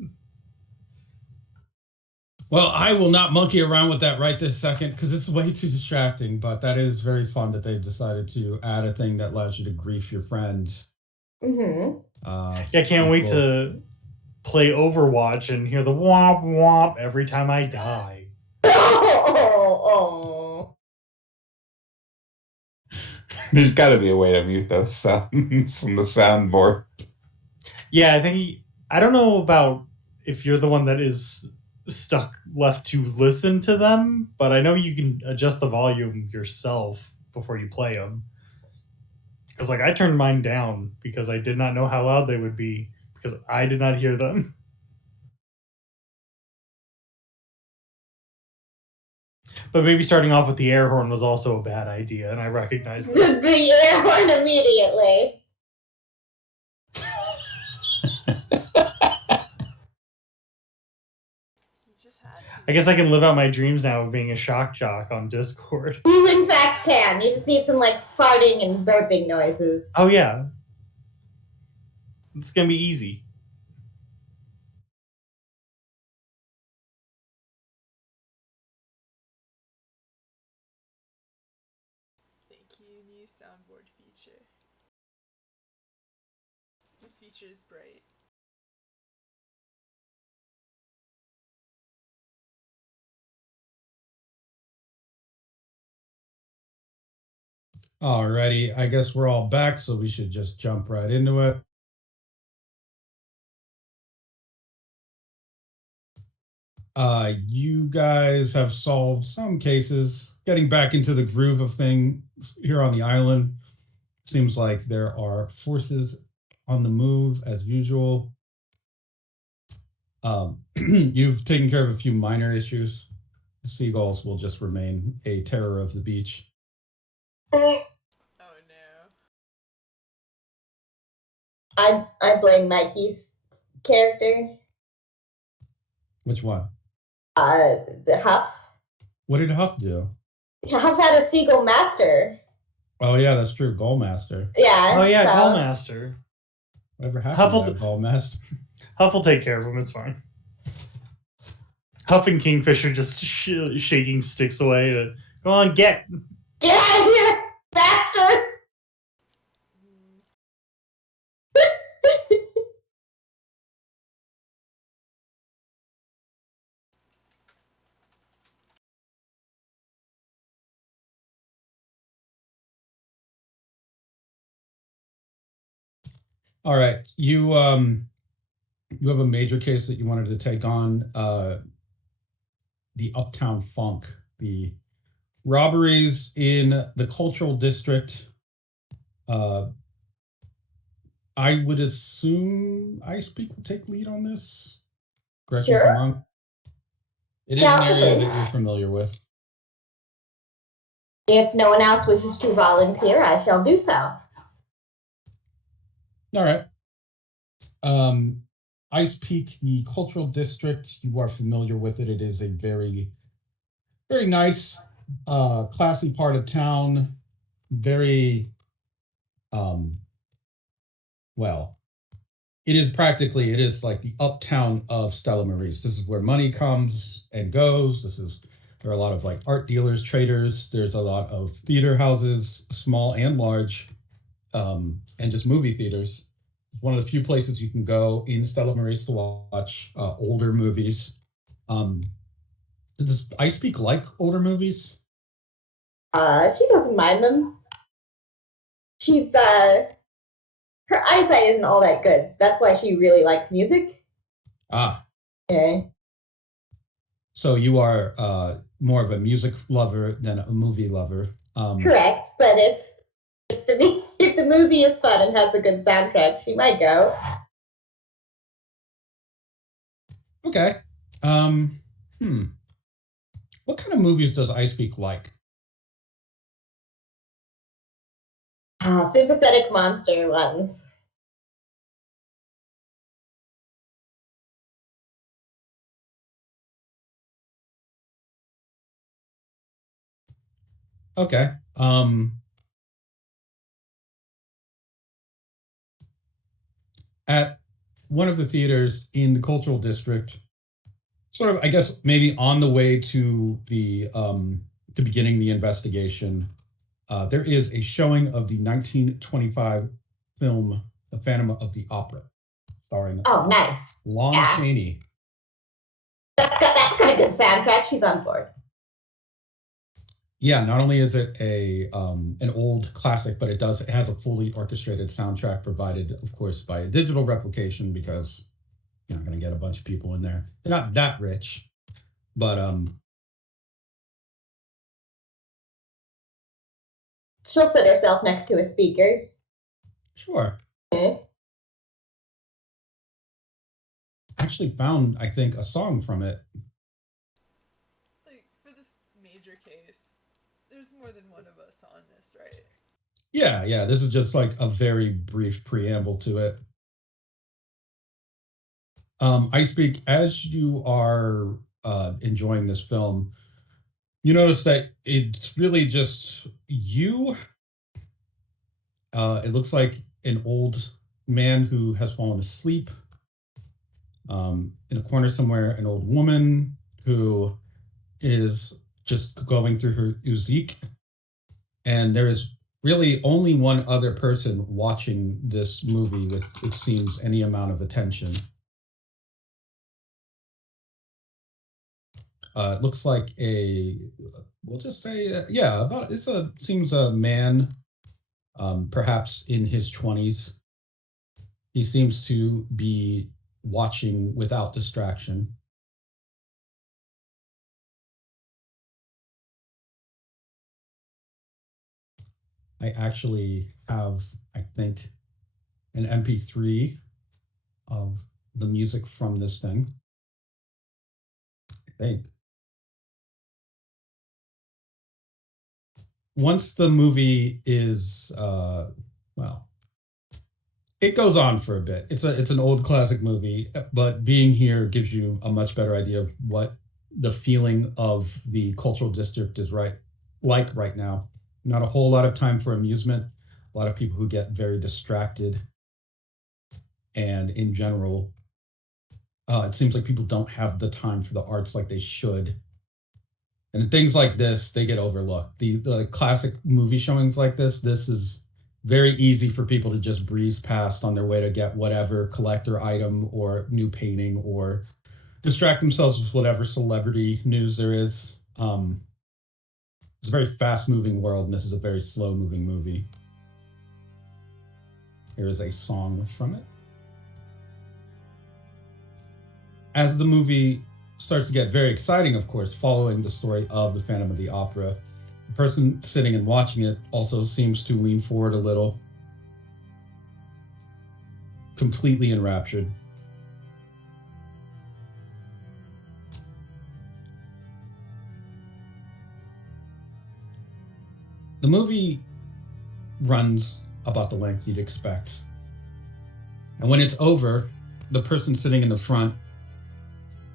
Well, I will not monkey around with that right this second because it's way too distracting, but that is very fun that they've decided to add a thing that allows you to grief your friends. Mm-hmm. Yeah, I can't wait to play Overwatch and hear the womp womp every time I die. Oh. There's got to be a way to mute those sounds from the soundboard. Yeah, I don't know about if you're the one that is stuck left to listen to them, but I know you can adjust the volume yourself before you play them. Because like I turned mine down because I did not know how loud they would be because I did not hear them. But maybe starting off with the air horn was also a bad idea, and I recognized that. The air horn immediately. You just had to. I guess I can live out my dreams now of being a shock jock on Discord. You in fact can. You just need some like farting and burping noises. Oh yeah. It's gonna be easy. Thank you, new soundboard feature. The feature is bright. Alrighty, I guess we're all back, so we should just jump right into it. You guys have solved some cases, getting back into the groove of things here on the island. Seems like there are forces on the move as usual. You've taken care of a few minor issues. Seagulls will just remain a terror of the beach. Oh no. I blame Mikey's character. Which one? The Huff. What did Huff do? Huff had a seagull master. Oh yeah, that's true. Goalmaster. Yeah. Oh yeah, so- Goalmaster. Whatever happened Huff to that Goalmaster? Huff will take care of him. It's fine. Huff and Kingfisher just shaking sticks away to go on, get Get out of here, faster! All right, you have a major case that you wanted to take on, the Uptown Funk, the robberies in the cultural district. I would assume I Speak will take lead on this. Correct me if I'm Sure. wrong. It is an area that you're familiar with. If no one else wishes to volunteer, I shall do so. All right. Ice Peak, the cultural district, you are familiar with it. It is a very, very nice, classy part of town. Very, well, it is like the uptown of Stella Maris. This is where money comes and goes. There are a lot of like art dealers, traders. There's a lot of theater houses, small and large, and just movie theaters. One of the few places you can go in Stella Maris to watch older movies. Does I Speak like older movies? She doesn't mind them. She's her eyesight isn't all that good, so that's why she really likes music. Ah, Okay. so you are more of a music lover than a movie lover. Correct, but if the movie is fun and has a good soundtrack, she might go. Okay. What kind of movies does I Speak like? Sympathetic monster ones. Okay. At one of the theaters in the cultural district, sort of, I guess, maybe on the way to beginning the investigation, there is a showing of the 1925 film The Phantom of the Opera, starring Oh, nice. Lon Yeah. Chaney. That's got a good soundtrack. She's on board. Yeah, not only is it an old classic, but it has a fully orchestrated soundtrack provided, of course, by a digital replication, because you're not going to get a bunch of people in there. They're not that rich, but She'll sit herself next to a speaker. sure. Eh? Actually found, I think, a song from it. Like, for this major case, there's more than one of us on this, right? Yeah, this is just like a very brief preamble to it. I speak, as you are enjoying this film, you notice that it's really just you. It looks like an old man who has fallen asleep. In a corner somewhere, an old woman who is just going through her uzik. And there is really only one other person watching this movie with, it seems, any amount of attention. It looks like we'll just say, seems a man, perhaps in his 20s. He seems to be watching without distraction. I actually have, I think, an MP3 of the music from this thing. I think. Once the movie is, well, it goes on for a bit. It's an old classic movie, but being here gives you a much better idea of what the feeling of the cultural district is like right now. Not a whole lot of time for amusement. A lot of people who get very distracted, and in general, it seems like people don't have the time for the arts like they should. And things like this, they get overlooked. The classic movie showings like this is very easy for people to just breeze past on their way to get whatever collector item or new painting, or distract themselves with whatever celebrity news there is. It's a very fast-moving world, and this is a very slow-moving movie. Here is a song from it. As the movie starts to get very exciting, of course, following the story of the Phantom of the Opera, the person sitting and watching it also seems to lean forward a little, completely enraptured. The movie runs about the length you'd expect. And when it's over, the person sitting in the front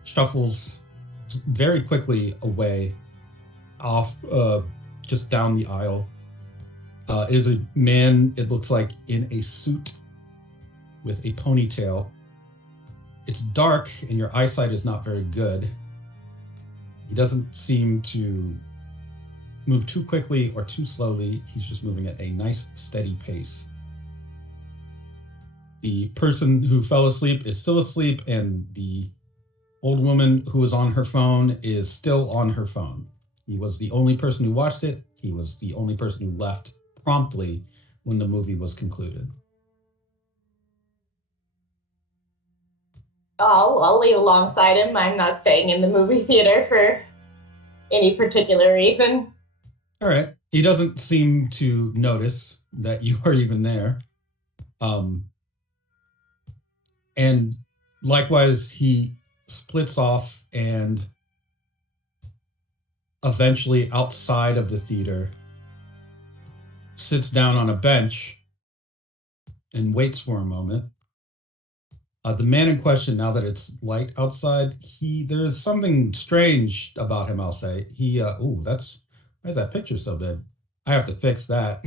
shuffles very quickly away, off, just down the aisle. It is a man, it looks like, in a suit with a ponytail. It's dark and your eyesight is not very good. He doesn't seem to move too quickly or too slowly. He's just moving at a nice, steady pace. The person who fell asleep is still asleep, and the old woman who was on her phone is still on her phone. He was the only person who watched it. He was the only person who left promptly when the movie was concluded. I'll leave alongside him. I'm not staying in the movie theater for any particular reason. All right. He doesn't seem to notice that you are even there. And likewise, he splits off and eventually, outside of the theater, sits down on a bench and waits for a moment. The man in question, now that it's light outside, there is something strange about him, I'll say. That's Why is that picture so big? I have to fix that.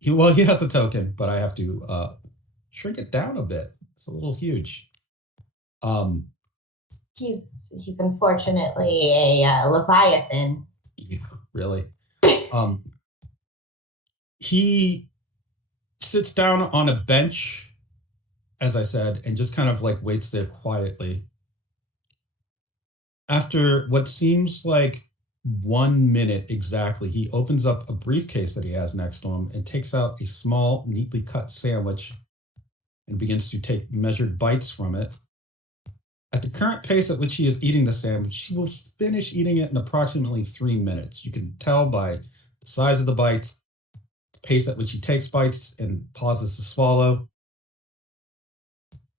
He has a token, but I have to shrink it down a bit. It's a little huge. He's unfortunately a Leviathan. Yeah, really. He sits down on a bench, as I said, and just kind of like waits there quietly. After what seems like 1 minute exactly, he opens up a briefcase that he has next to him and takes out a small, neatly cut sandwich and begins to take measured bites from it. At the current pace at which he is eating the sandwich, he will finish eating it in approximately 3 minutes. You can tell by the size of the bites, the pace at which he takes bites and pauses to swallow.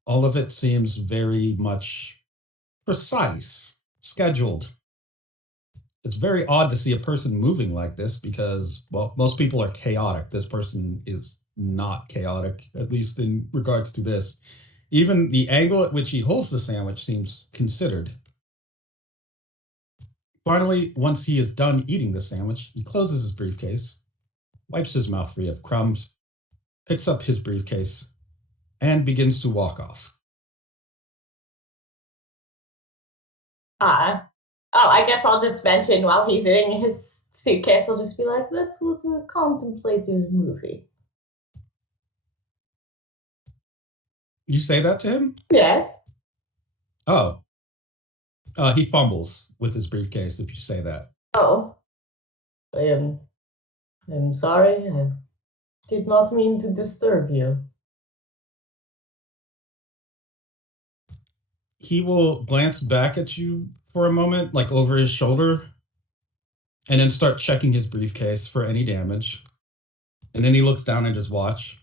All of it seems very much precise, scheduled. It's very odd to see a person moving like this because, well, most people are chaotic. This person is not chaotic, at least in regards to this. Even the angle at which he holds the sandwich seems considered. Finally, once he is done eating the sandwich, he closes his briefcase, wipes his mouth free of crumbs, picks up his briefcase, and begins to walk off. I guess I'll just mention while he's eating his suitcase, I'll just be like, that was a contemplative movie. You say that to him? Yeah. Oh. He fumbles with his briefcase if you say that. Oh. I'm sorry. I did not mean to disturb you. He will glance back at you for a moment, like over his shoulder, and then start checking his briefcase for any damage. And then he looks down at his watch,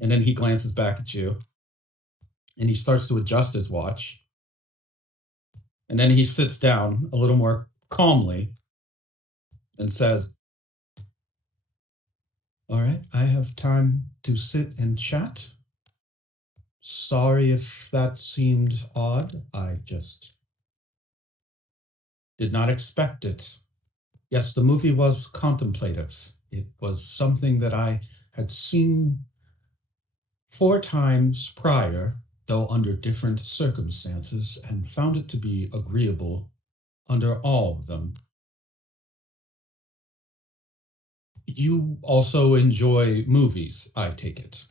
and then he glances back at you, and he starts to adjust his watch. And then he sits down a little more calmly and says, "All right, I have time to sit and chat. Sorry if that seemed odd. I just did not expect it. Yes, the movie was contemplative. It was something that I had seen 4 times prior, though under different circumstances, and found it to be agreeable under all of them. You also enjoy movies, I take it."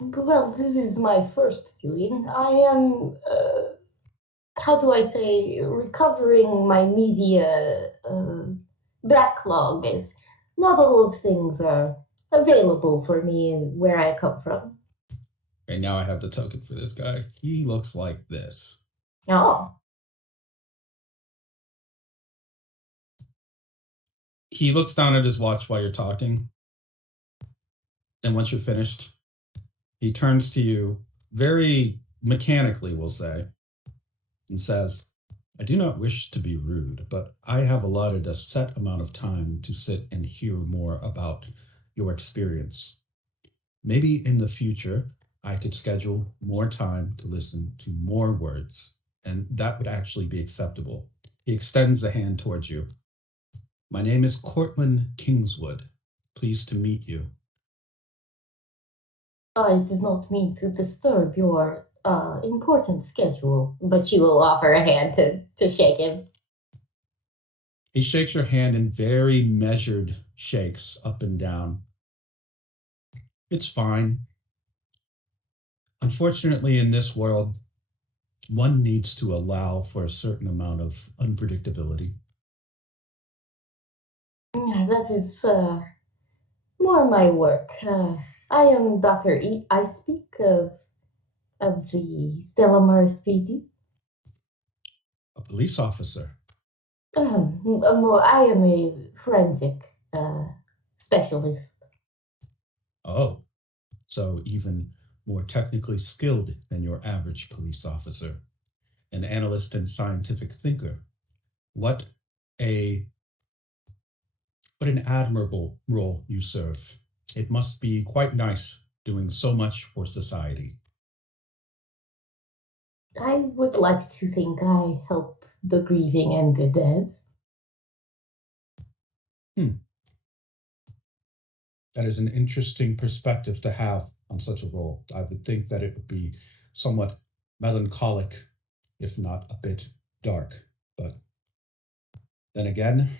Well, this is my first viewing. I am, how do I say, recovering my media backlog. Is not all of things are available for me where I come from. And now I have the token for this guy. He looks like this. Oh. He looks down at his watch while you're talking. And once you're finished, he turns to you very mechanically, we'll say, and says, "I do not wish to be rude, but I have allotted a set amount of time to sit and hear more about your experience. Maybe in the future, I could schedule more time to listen to more words, and that would actually be acceptable." He extends a hand towards you. "My name is Cortland Kingswood. Pleased to meet you." I did not mean to disturb your important schedule, but you will offer a hand to shake him. He shakes your hand in very measured shakes up and down. "It's fine. Unfortunately, in this world, one needs to allow for a certain amount of unpredictability." That is more my work. I am Dr. E. I speak of the Stella Maris PD. "A police officer." I am a forensic specialist. "Oh, so even more technically skilled than your average police officer. An analyst and scientific thinker. What a what an admirable role you serve. It must be quite nice doing so much for society." I would like to think I help the grieving and the dead. That is an interesting perspective to have on such a role. I would think that it would be somewhat melancholic, if not a bit dark. But then again,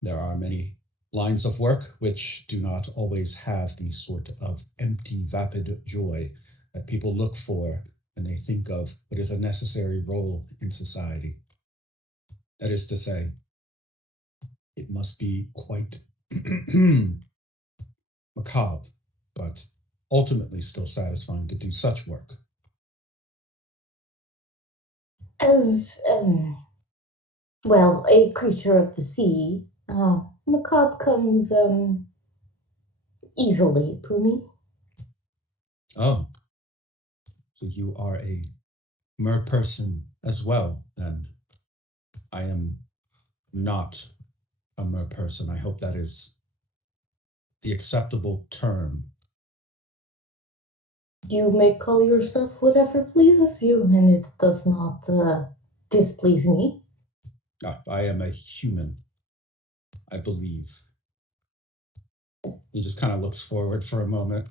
there are many lines of work which do not always have the sort of empty, vapid joy that people look for when they think of what is a necessary role in society. That is to say, it must be quite macabre, but ultimately still satisfying to do such work. As, well, a creature of the sea, macabre comes, easily to me. Oh, so you are a mer person as well, then. I am not a mer person. I hope that is the acceptable term. You may call yourself whatever pleases you, and it does not, displease me. I am a human, I believe. He just kind of looks forward for a moment.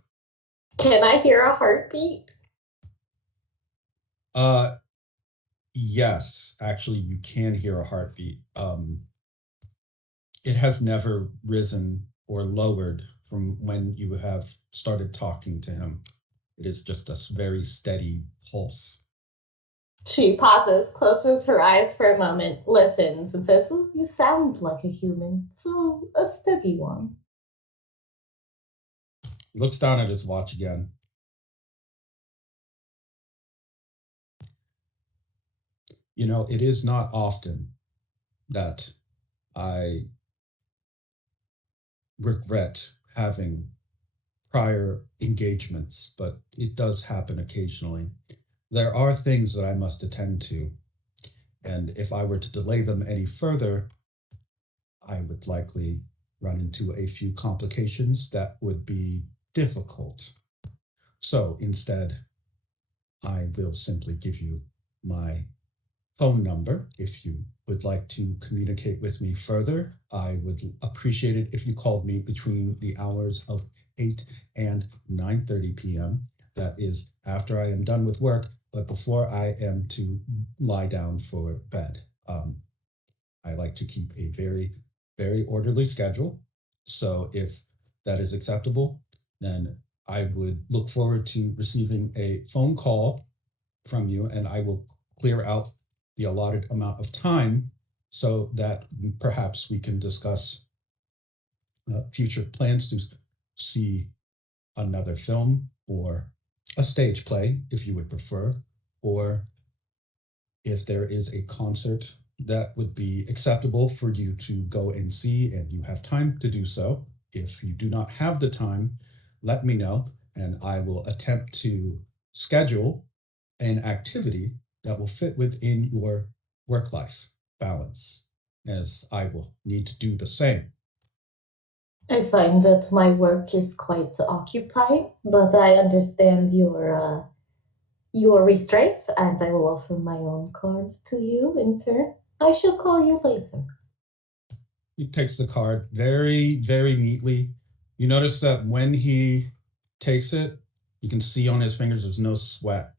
Can I hear a heartbeat? Uh, yes, actually, you can hear a heartbeat. It has never risen or lowered from when you have started talking to him. It is just a very steady pulse. She pauses, closes her eyes for a moment, listens, and says, "Well, you sound like a human, so a steady one." He looks down at his watch again. You know, it is not often that I regret having prior engagements, but it does happen occasionally. There are things that I must attend to, and if I were to delay them any further, I would likely run into a few complications that would be difficult. So instead, I will simply give you my phone number if you would like to communicate with me further. I would appreciate it if you called me between the hours of 8 and 9:30 p.m. That is after I am done with work, but before I am to lie down for bed. I like to keep a very, very orderly schedule. So if that is acceptable, then I would look forward to receiving a phone call from you, and I will clear out the allotted amount of time so that perhaps we can discuss future plans to see another film or a stage play, if you would prefer, or if there is a concert that would be acceptable for you to go and see and you have time to do so. If you do not have the time, let me know and I will attempt to schedule an activity that will fit within your work life balance, as I will need to do the same. I find that my work is quite occupied, but I understand your restraints, and I will offer my own card to you in turn. I shall call you later. He takes the card very, very neatly. You notice that when he takes it, you can see on his fingers there's no sweat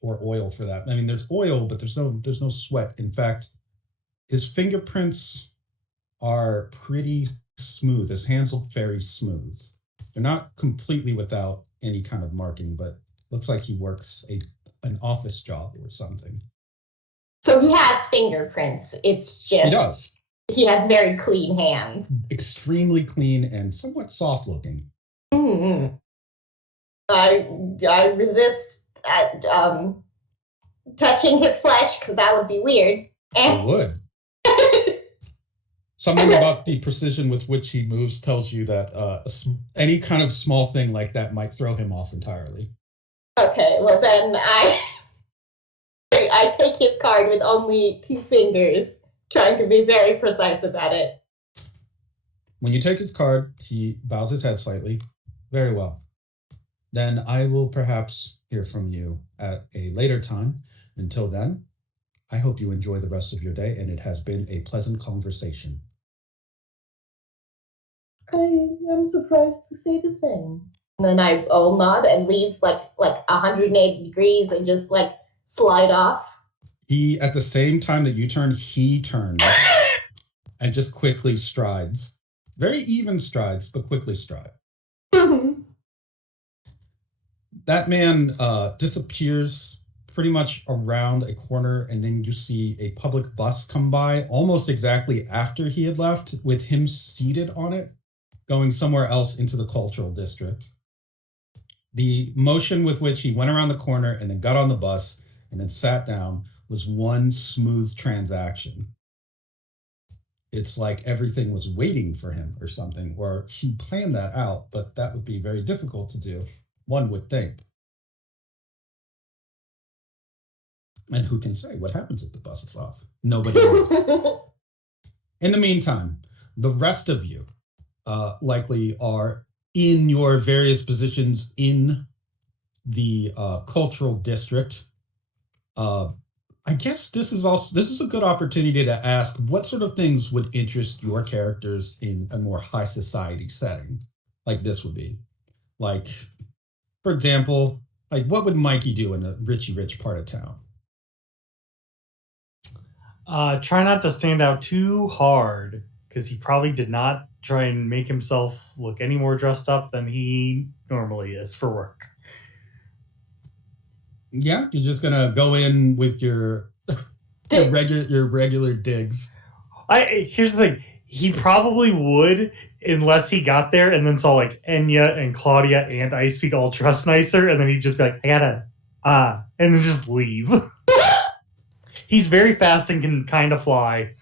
or oil for that. I mean, there's oil, but there's no sweat. In fact, his fingerprints are pretty smooth. His hands look very smooth. They're not completely without any kind of marking, but looks like he works an office job or something. So he has fingerprints. It's just He does. he has very clean hands. Extremely clean and somewhat soft looking. Mm-hmm. I resist touching his flesh because that would be weird. It would. Something about the precision with which he moves tells you that any kind of small thing like that might throw him off entirely. Okay, well then I take his card with only 2 fingers, trying to be very precise about it. When you take his card, he bows his head slightly. Very well. Then I will perhaps hear from you at a later time. Until then, I hope you enjoy the rest of your day, and it has been a pleasant conversation. I am surprised to say the same. And then I'll nod and leave like 180 degrees and just like slide off. He, at the same time that you turn, he turns and just quickly strides. Very even strides, but quickly stride. That man disappears pretty much around a corner, and then you see a public bus come by almost exactly after he had left, with him seated on it, going somewhere else into the cultural district. The motion with which he went around the corner and then got on the bus and then sat down was one smooth transaction. It's like everything was waiting for him or something, or he planned that out, but that would be very difficult to do, one would think. And who can say what happens if the bus is off? Nobody knows. In the meantime, the rest of you likely are in your various positions in the cultural district. I guess this is a good opportunity to ask what sort of things would interest your characters in a more high society setting, like this would be. Like, for example, like what would Mikey do in a rich part of town? Try not to stand out too hard, because he probably did not try and make himself look any more dressed up than he normally is for work. Yeah, you're just gonna go in with your regular digs. Here's the thing. He probably would, unless he got there and then saw like Enya and Claudia and Ice Peak all dressed nicer, and then he'd just be like, I gotta and then just leave. He's very fast and can kind of fly.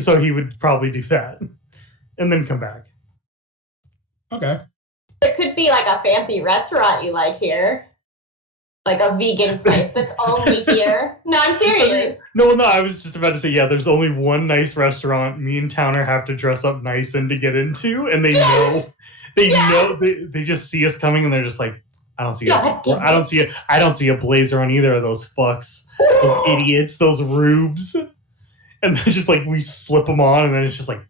So he would probably do that. And then come back. Okay. There could be like a fancy restaurant you like here. Like a vegan place that's only here. No, I'm serious. No, I was just about to say, yeah, there's only one nice restaurant me and Towner have to dress up nice in to get into, and they know they just see us coming and they're just like, I don't see a blazer on either of those fucks. Those idiots, those rubes. And then just like we slip them on, and then it's just like,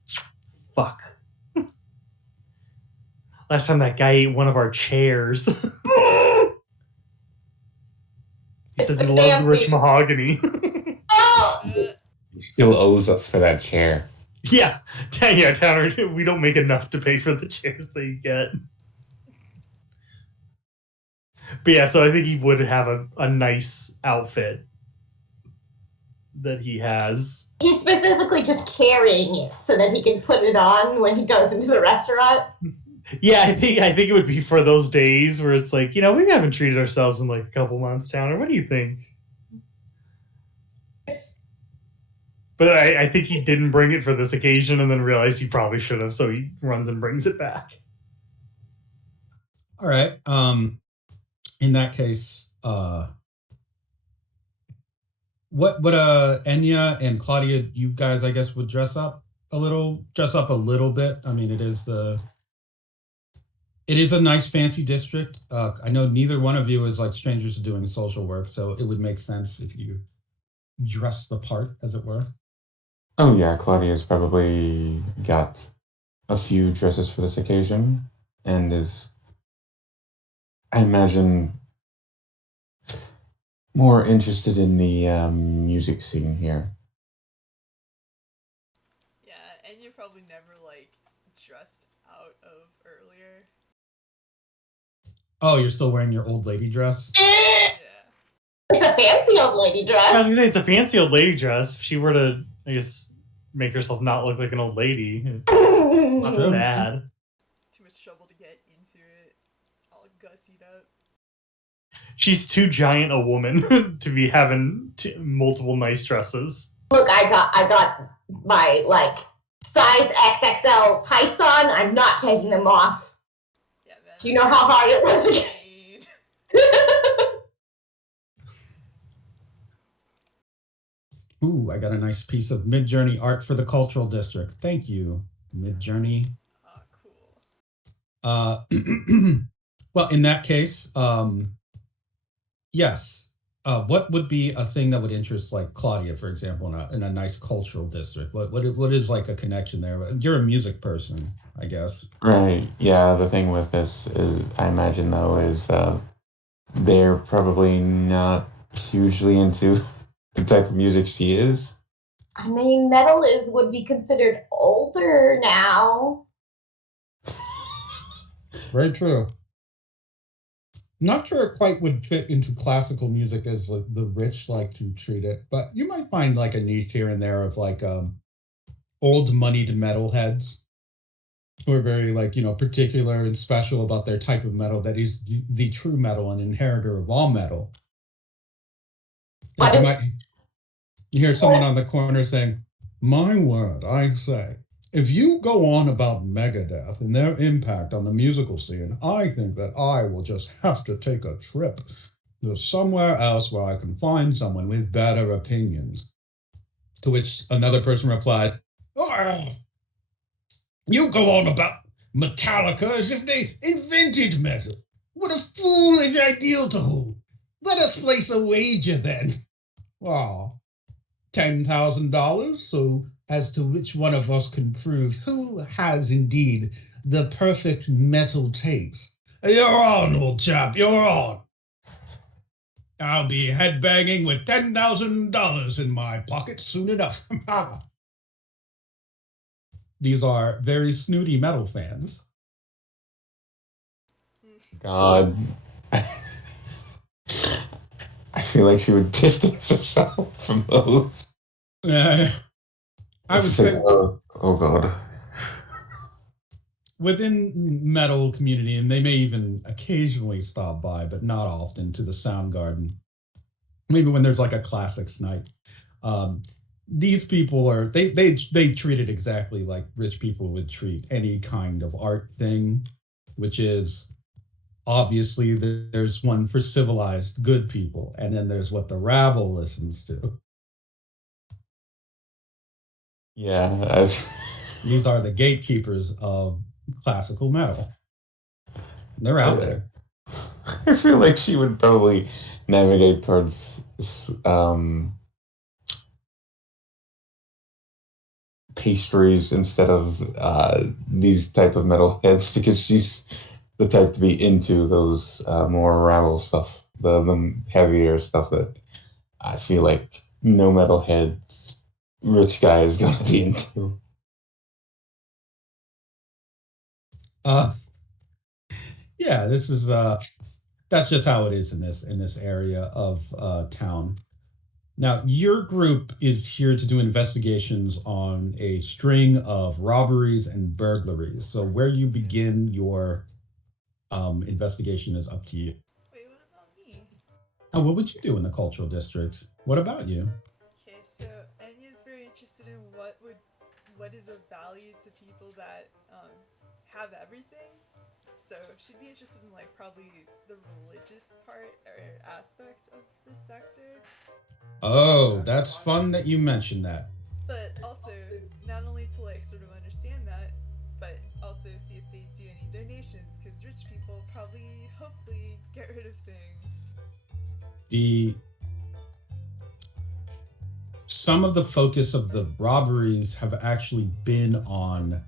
fuck. Last time that guy ate one of our chairs. He says he loves rich mahogany. He still owes us for that chair. Yeah, Towner, we don't make enough to pay for the chairs that you get. But yeah, so I think he would have a nice outfit that he has. He's specifically just carrying it so that he can put it on when he goes into the restaurant. Yeah, I think it would be for those days where it's like, we haven't treated ourselves in like a couple months, Towner. What do you think? But I think he didn't bring it for this occasion and then realized he probably should have, so he runs and brings it back. All right. In that case, what Enya and Claudia, you guys, I guess, would dress up a little bit. I mean, it is a nice fancy district. I know neither one of you is like strangers to doing social work, so it would make sense if you dress the part, as it were. Oh yeah, Claudia's probably got a few dresses for this occasion, and is, I imagine, more interested in the music scene here. Yeah, and you probably never like dressed out of earlier. Oh, you're still wearing your old lady dress? Yeah. It's a fancy old lady dress. I was gonna say it's a fancy old lady dress. If she were to, I guess, make herself not look like an old lady, it's not True. bad. It's too much trouble to get into it. All gussied up. She's too giant a woman to be having multiple nice dresses. Look, I got my like size XXL tights on. I'm not taking them off. Yeah, man. Do you know how hard it was to get? Ooh, I got a nice piece of Mid-Journey art for the cultural district. Thank you, Mid-Journey. Oh, cool. Well, in that case, yes, what would be a thing that would interest like Claudia, for example, in a nice cultural district? What is like a connection there? You're a music person, I guess. Right. Yeah. The thing with this is, I imagine though, is they're probably not hugely into the type of music she is. I mean, metal would be considered older now. Very true. Not sure it quite would fit into classical music as like the rich like to treat it, but you might find like a niche here and there of like old moneyed metalheads who are very like particular and special about their type of metal that is the true metal and inheritor of all metal. Like What you is might you hear someone on the corner saying, "My word, I say, if you go on about Megadeth and their impact on the musical scene, I think that I will just have to take a trip to somewhere else where I can find someone with better opinions." To which another person replied, "Oh, you go on about Metallica as if they invented metal. What a foolish ideal to hold. Let us place a wager then." Oh, $10,000, so as to which one of us can prove who has indeed the perfect metal taste. You're on, old chap, you're on. I'll be headbanging with $10,000 in my pocket soon enough. These are very snooty metal fans. God. I feel like she would distance herself from those. I would It's like, say oh God. within metal community, and they may even occasionally stop by, but not often, to the Soundgarden. Maybe when there's like a classics night. Um, these people are they treat it exactly like rich people would treat any kind of art thing, which is obviously there's one for civilized good people, and then there's what the rabble listens to. Yeah, These are the gatekeepers of classical metal. They're out there. I feel like she would probably navigate towards pastries instead of these type of metalheads because she's the type to be into those more rabble stuff, the heavier stuff that I feel like no metalhead rich guy is gonna be into. Uh, yeah, this is that's just how it is in this area of town. Now, your group is here to do investigations on a string of robberies and burglaries. So, where you begin your investigation is up to you. Wait, what about me? Oh, what would you do in the cultural district? What about you? Okay, so Enya's very interested in what is of value to people that have everything. So she'd be interested in like probably the religious part or aspect of this sector, Oh, that's fun that you mentioned that. but also not only to like sort of understand that, but also see if they do any donations because rich people probably hopefully get rid of things. The Some of the focus of the robberies have actually been on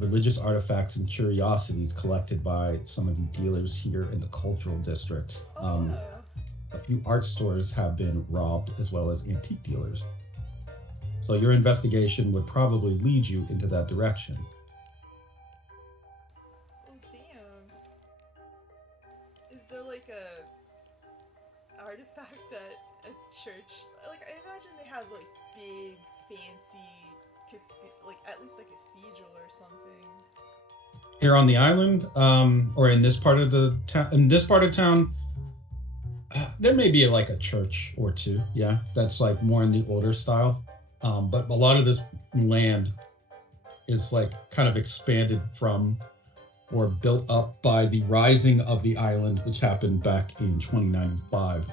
religious artifacts and curiosities collected by some of the dealers here in the cultural district. Oh, A few art stores have been robbed, as well as antique dealers. So your investigation would probably lead you into that direction. oh damn. Is there like a artifact that a church like I imagine they have like big fancy like at least a cathedral or something. Here on the island, or in this part of the town, in this part of town, there may be like a church or two. Yeah, that's like more in the older style. But a lot of this land is like kind of expanded from or built up by the rising of the island, which happened back in 2095.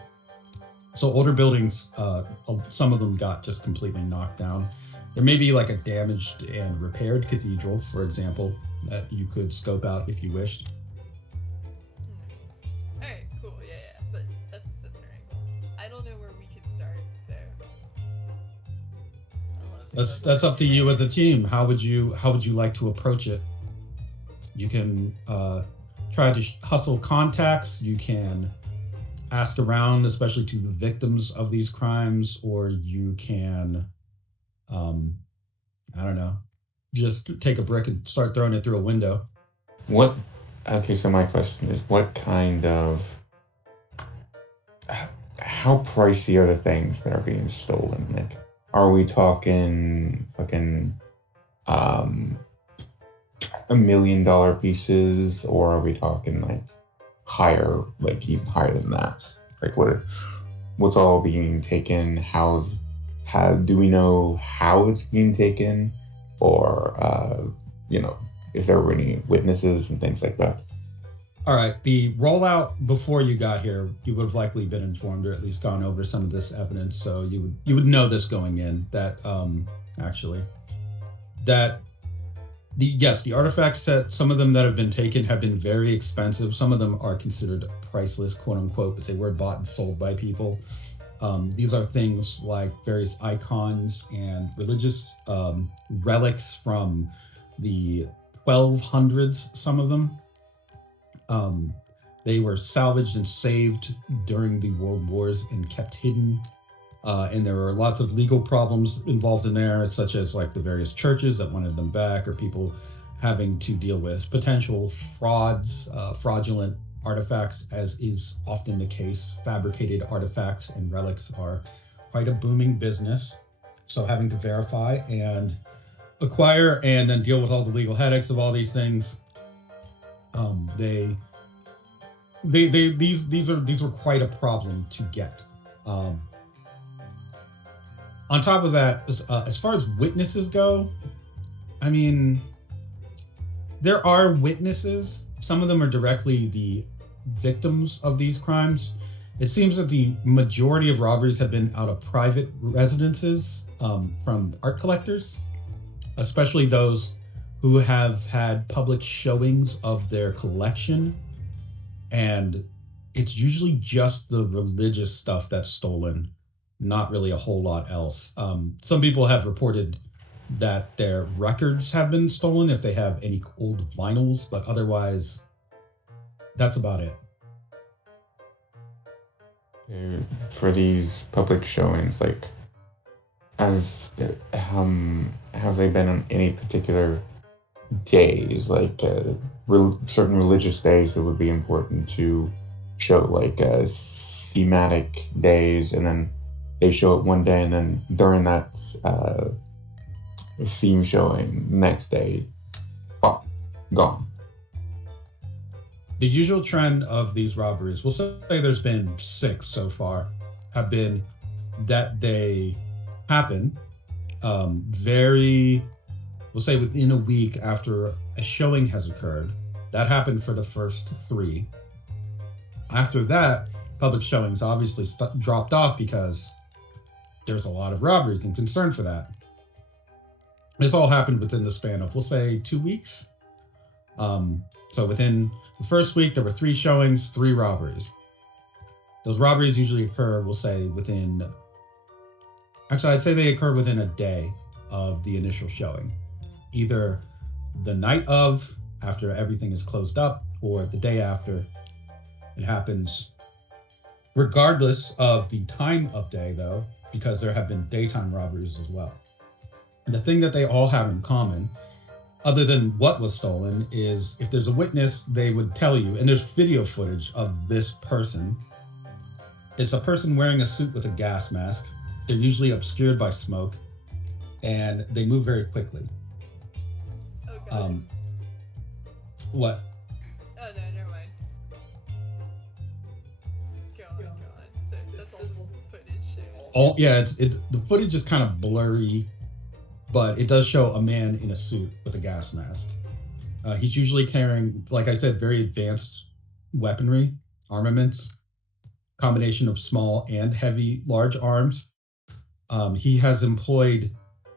So older buildings, some of them got just completely knocked down. There may be like a damaged and repaired cathedral, for example, that you could scope out if you wished. Alright, cool, yeah, but that's alright. That's up to you as a team. How would you like to approach it? You can try to hustle contacts. You can ask around, especially to the victims of these crimes, or you can, I don't know, just take a brick and start throwing it through a window. What? Okay, so my question is, what kind of, how pricey are the things that are being stolen? Like, are we talking fucking $1 million pieces, or are we talking like higher, like even higher than that? Like what's all being taken? How do we know how it's being taken, or if there were any witnesses and things like that? All right, the rollout before you got here, you would have likely been informed or at least gone over some of this evidence, so you would know this going in that actually that the artifacts that some of them that have been taken have been very expensive. Some of them are considered priceless, quote unquote, but they were bought and sold by people. These are things like various icons and religious relics from the 1200s, some of them. They were salvaged and saved during the world wars and kept hidden. And there were lots of legal problems involved in there, such as like the various churches that wanted them back, or people having to deal with potential frauds, fraudulent artifacts, as is often the case. Fabricated artifacts and relics are quite a booming business. So having to verify and acquire and then deal with all the legal headaches of all these things, these were quite a problem to get. On top of that, as far as witnesses go, I mean, there are witnesses. Some of them are directly the victims of these crimes. It seems that the majority of robberies have been out of private residences, from art collectors, especially those who have had public showings of their collection. And it's usually just the religious stuff that's stolen, not really a whole lot else. Some people have reported that their records have been stolen if they have any old vinyls, but otherwise, that's about it. For these public showings, like, have they been on any particular days, like certain religious days that would be important to show, like thematic days, and then they show it one day, and then during that theme showing, next day, gone? The usual trend of these robberies, we'll say there's been 6 so far, have been that they happen we'll say within a week after a showing has occurred. That happened for the first 3. After that, public showings obviously dropped off because there's a lot of robberies and concern for that. This all happened within the span of, we'll say, 2 weeks. So within the first week, there were 3 showings, 3 robberies. Those robberies usually occur, we'll say, I'd say they occur within a day of the initial showing. Either the night of, after everything is closed up, or the day after. It happens regardless of the time of day, though, because there have been daytime robberies as well. And the thing that they all have in common, other than what was stolen, is if there's a witness, they would tell you, and there's video footage of this person. It's a person wearing a suit with a gas mask. They're usually obscured by smoke, and they move very quickly. Okay. What? Oh no, never mind. Go on. So that's all footage. Yeah, the footage is kind of blurry, but it does show a man in a suit with a gas mask. He's usually carrying, like I said, very advanced weaponry, armaments, combination of small and heavy, large arms. He has employed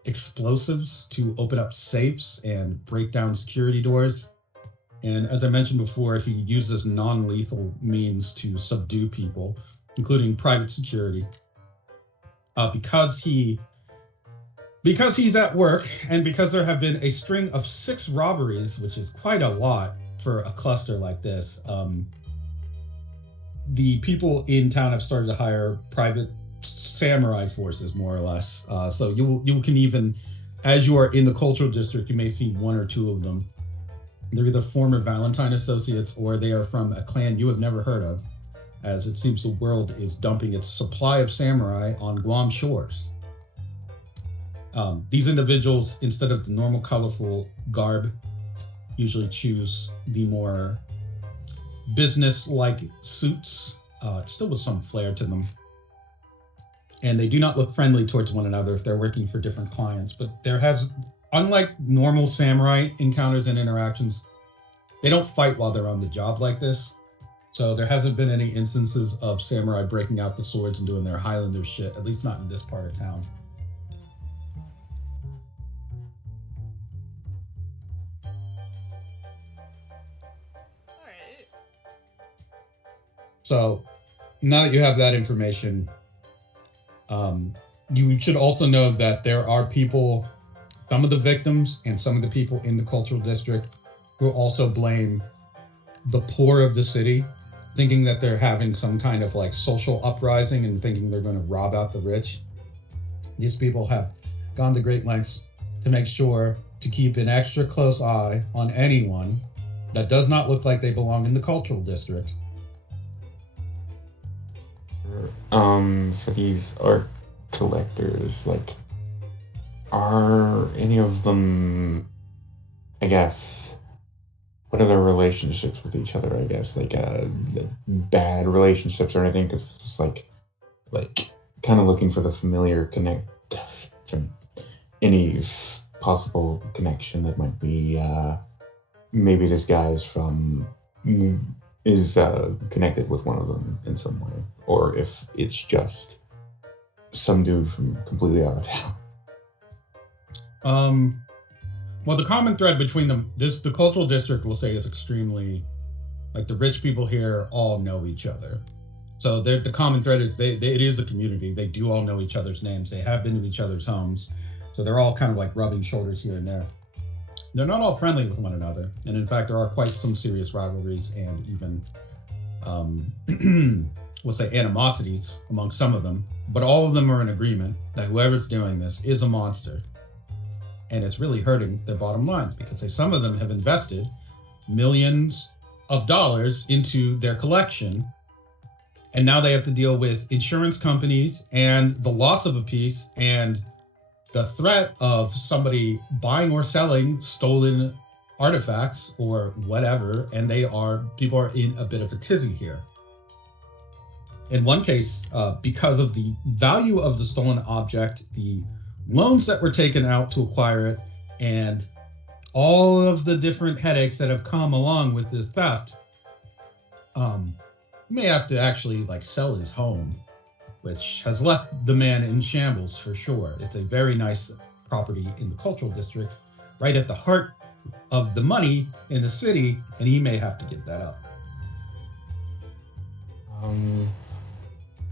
explosives to open up safes and break down security doors. And as I mentioned before, he uses non-lethal means to subdue people, including private security. Because he Because he's at work, and because there have been a string of 6 robberies, which is quite a lot for a cluster like this, the people in town have started to hire private samurai forces, more or less. So you can even, as you are in the cultural district, you may see 1 or 2 of them. They're either former Valentine associates or they are from a clan you have never heard of, as it seems the world is dumping its supply of samurai on Guam shores. These individuals, instead of the normal colorful garb, usually choose the more business-like suits, still with some flair to them. And they do not look friendly towards one another if they're working for different clients. But there has, unlike normal samurai encounters and interactions, they don't fight while they're on the job like this. So there hasn't been any instances of samurai breaking out the swords and doing their Highlander shit, at least not in this part of town. Alright. So now that you have that information, you should also know that there are people, some of the victims and some of the people in the cultural district, who also blame the poor of the city, thinking that they're having some kind of like social uprising and thinking they're going to rob out the rich. These people have gone to great lengths to make sure to keep an extra close eye on anyone that does not look like they belong in the cultural district. For these art collectors, like, are any of them, I guess, what are their relationships with each other? I guess, like, bad relationships or anything? Because it's just like kind of looking for the familiar any possible connection that might be, maybe this guy is connected with one of them in some way, or if it's just some dude from completely out of town. Well, the common thread between them, the cultural district will say it's extremely, like, the rich people here all know each other. So the common thread is it is a community. They do all know each other's names. They have been to each other's homes. So they're all kind of like rubbing shoulders here and there. They're not all friendly with one another. And in fact, there are quite some serious rivalries and even, we'll say, animosities among some of them. But all of them are in agreement that whoever's doing this is a monster. And it's really hurting their bottom lines because some of them have invested millions of dollars into their collection. And now they have to deal with insurance companies and the loss of a piece and the threat of somebody buying or selling stolen artifacts or whatever. And people are in a bit of a tizzy here. In one case, because of the value of the stolen object, the loans that were taken out to acquire it, and all of the different headaches that have come along with this theft, he may have to actually sell his home, which has left the man in shambles for sure. It's a very nice property in the cultural district, right at the heart of the money in the city, and he may have to give that up.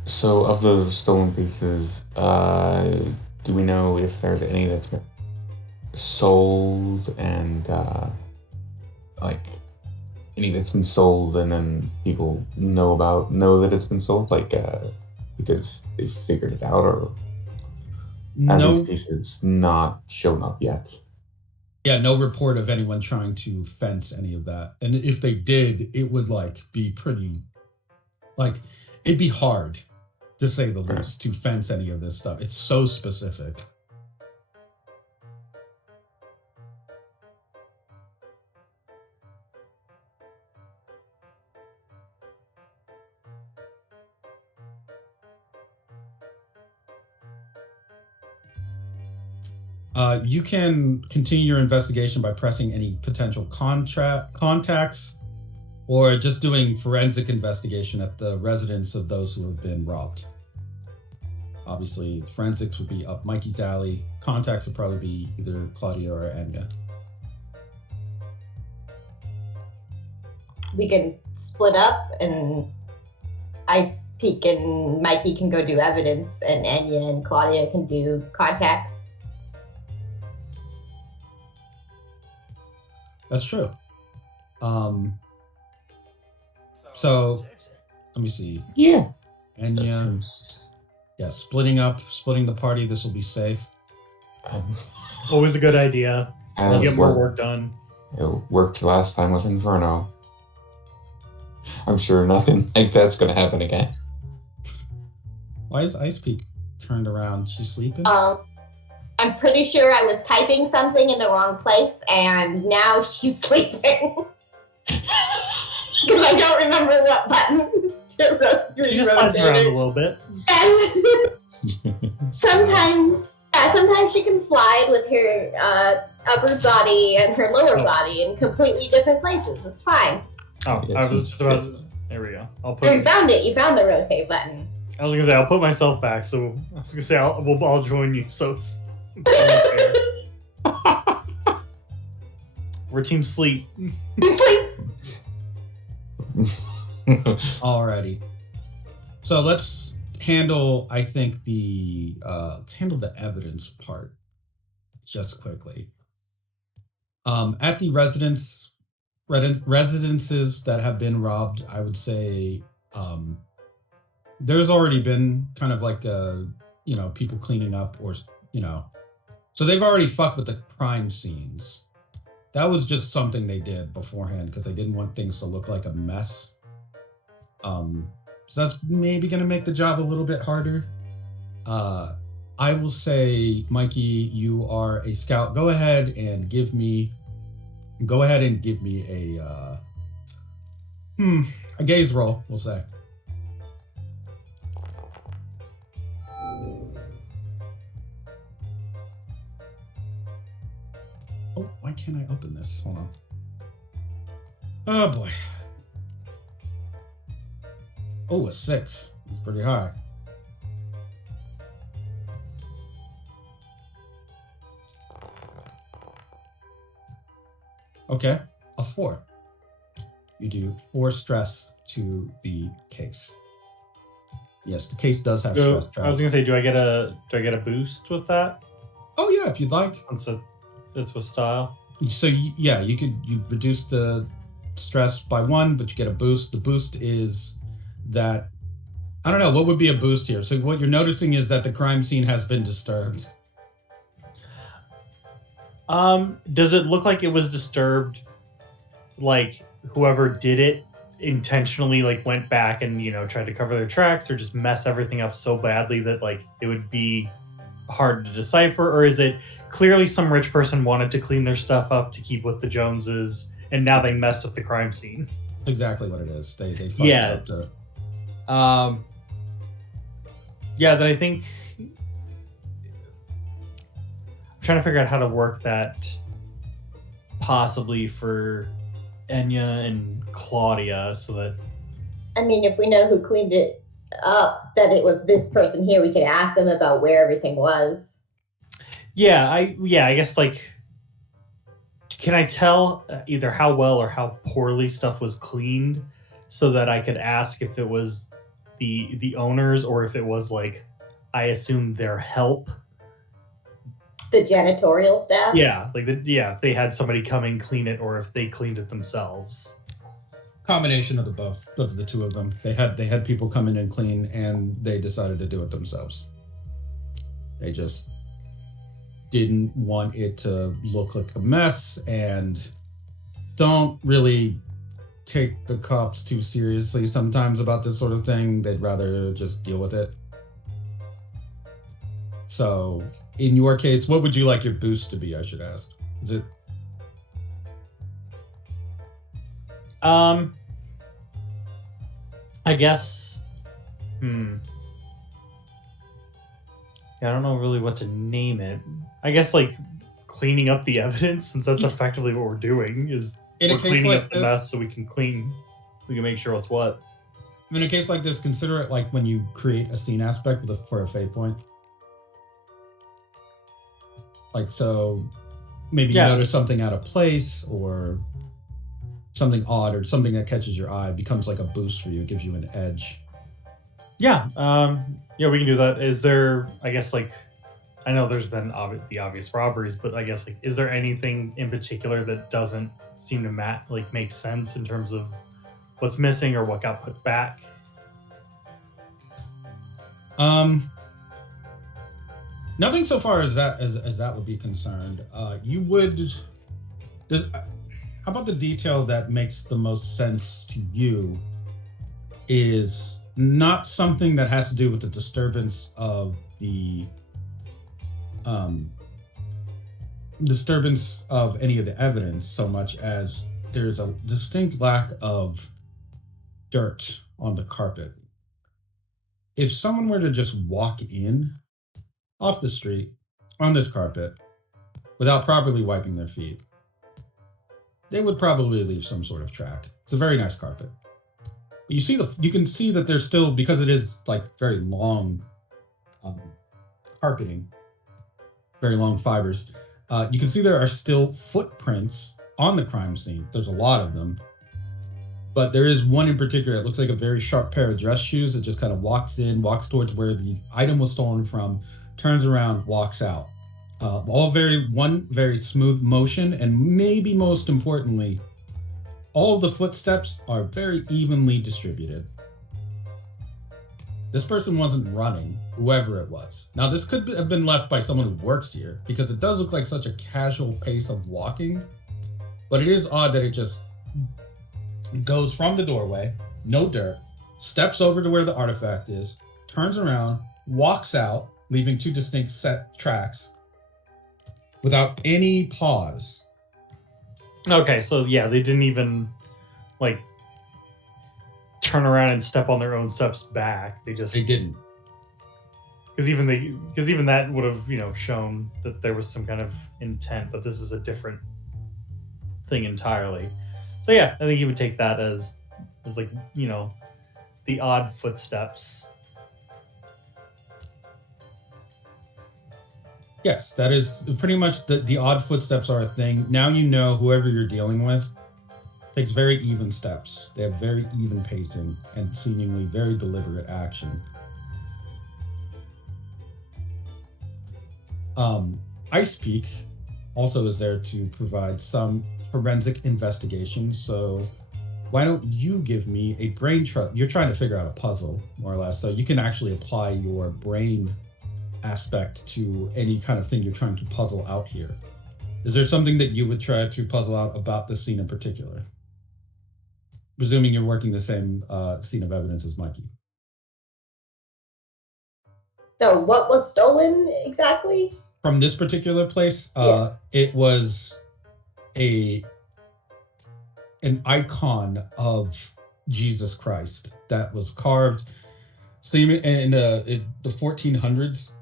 So of the stolen pieces, do we know if there's any that's been sold and any that's been sold and then people know that it's been sold, because they figured it out, or have these pieces not shown up yet? Yeah, no report of anyone trying to fence any of that. And if they did, it would be pretty, it'd be hard, to say the least, to fence any of this stuff. It's so specific. You can continue your investigation by pressing any potential contacts or just doing forensic investigation at the residence of those who have been robbed. Obviously, forensics would be up Mikey's alley. Contacts would probably be either Claudia or Anya. We can split up, and Ice Peak and Mikey can go do evidence, and Anya and Claudia can do contacts. That's true. So let me see. Yeah. And That yeah, seems. splitting the party. This will be safe. Always a good idea. It Get more worked. work done. It worked last time with Inferno. I'm sure nothing like that's gonna happen again. Why is Ice Peak turned around? She's sleeping? I'm pretty sure I was typing something in the wrong place, and now she's sleeping. Because I don't remember what button to She just slides around a little bit. Sometimes she can slide with her upper body and her lower body in completely different places. It's fine. Oh, Yeah, I was she's just about. There we go. I'll put. You found it. You found the rotate button. I was gonna say I'll put myself back. So I was gonna say I'll join you. So it's we're team sleep. You sleep. Alrighty. So let's handle, I think, the evidence part just quickly. At the residences that have been robbed, I would say there's already been kind of like people cleaning up, or so they've already fucked with the crime scenes. That was just something they did beforehand because they didn't want things to look like a mess. So that's maybe going to make the job a little bit harder. I will say, Mikey, you are a scout. Go ahead and give me a gaze roll, we'll say. Oh, why can't I open this? Hold on. Oh boy. Oh, a 6. It's pretty high. Okay, a 4. You do 4 stress to the case. Yes, the case does have stress. I was gonna say, do I get a boost with that? Oh yeah, if you'd like. That's with style. So you reduce the stress by 1, but you get a boost. The boost is that, I don't know, what would be a boost here? So what you're noticing is that the crime scene has been disturbed. Does it look like it was disturbed? Like whoever did it intentionally went back and tried to cover their tracks, or just mess everything up so badly that it would be hard to decipher? Or is it clearly some rich person wanted to clean their stuff up to keep with the Joneses, and now they messed up the crime scene? Exactly what it is. They fucked up to... Then I think I'm trying to figure out how to work that possibly for Enya and Claudia, so that, I mean, if we know who cleaned it up, that it was this person here, we could ask them about where everything was. I guess can I tell either how well or how poorly stuff was cleaned, so that I could ask if it was the owners, or if it was I assume their help. The janitorial staff? Yeah, if they had somebody come and clean it, or if they cleaned it themselves. Combination of the two of them. They had people come in and clean, and they decided to do it themselves. They just didn't want it to look like a mess, and don't really take the cops too seriously sometimes about this sort of thing. They'd rather just deal with it. So, in your case, what would you like your boost to be, I should ask? Is it... I guess... I don't know really what to name it. I guess cleaning up the evidence, since that's effectively what we're doing, is we're cleaning up the mess so we can make sure what's what. In a case like this, consider it like when you create a scene aspect for a fate point. So maybe you notice something out of place, or something odd, or something that catches your eye, becomes like a boost for you. It gives you an edge. Yeah, we can do that. Is there, I guess, I know there's been the obvious robberies, but I guess like, is there anything in particular that doesn't seem to make sense in terms of what's missing or what got put back? Nothing so far as that would be concerned. You would. How about the detail that makes the most sense to you is not something that has to do with the disturbance of any of the evidence so much as there's a distinct lack of dirt on the carpet. If someone were to just walk in off the street on this carpet without properly wiping their feet, they would probably leave some sort of track. It's a very nice carpet. You can see that there's still, because it is like very long carpeting, very long fibers. You can see there are still footprints on the crime scene. There's a lot of them, but there is one in particular. It looks like a very sharp pair of dress shoes that just kind of walks towards where the item was stolen from, turns around, walks out. All very smooth motion, and maybe most importantly, all of the footsteps are very evenly distributed. This person wasn't running, whoever it was. Now, this could have been left by someone who works here, because it does look like such a casual pace of walking, but it is odd that it goes from the doorway, no dirt, steps over to where the artifact is, turns around, walks out, leaving two distinct set tracks without any pause. Okay, so yeah, they didn't even like turn around and step on their own steps back. They didn't. Because even that would have shown that there was some kind of intent, but this is a different thing entirely. So yeah, I think you would take that as like the odd footsteps. Yes, that is pretty much the odd footsteps are a thing. Now you know whoever you're dealing with takes very even steps. They have very even pacing and seemingly very deliberate action. Ice Peak also is there to provide some forensic investigations. So why don't you give me a brain trust? You're trying to figure out a puzzle, more or less. So you can actually apply your brain aspect to any kind of thing you're trying to puzzle out here. Is there something that you would try to puzzle out about the scene in particular? Presuming you're working the same scene of evidence as Mikey. So what was stolen exactly? From this particular place, Yes. It was an icon of Jesus Christ that was carved in the 1400s,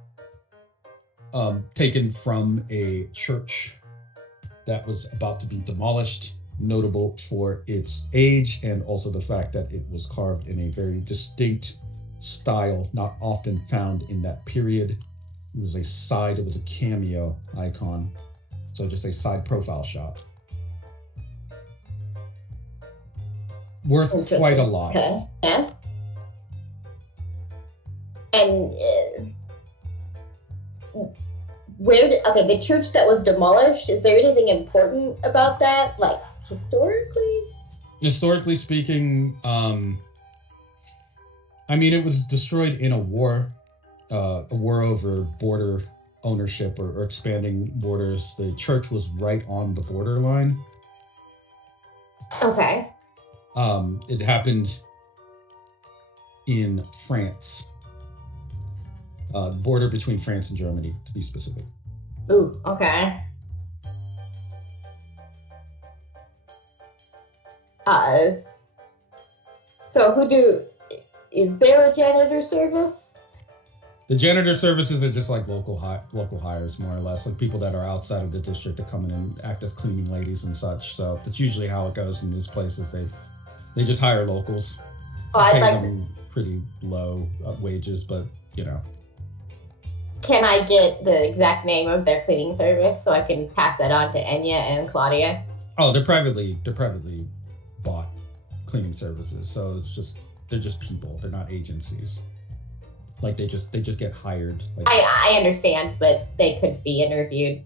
taken from a church that was about to be demolished, notable for its age and also the fact that it was carved in a very distinct style not often found in that period. It was a cameo icon, so just a side profile shot. Worth quite a lot. Okay. Yeah. And the church that was demolished, is there anything important about that, like historically? Historically speaking, it was destroyed in a war over border ownership or expanding borders. The church was right on the borderline. Okay. It happened in France. Border between France and Germany, to be specific. Ooh, okay. So is there a janitor service? The janitor services are just like local hires, more or less, like people that are outside of the district that come in and act as cleaning ladies and such. So that's usually how it goes in these places. They just hire locals. Pay them pretty low wages, but Can I get the exact name of their cleaning service so I can pass that on to Enya and Claudia? Oh, they're privately bought cleaning services, so they're just people. They're not agencies. Like they just get hired. Like, I understand, but they could be interviewed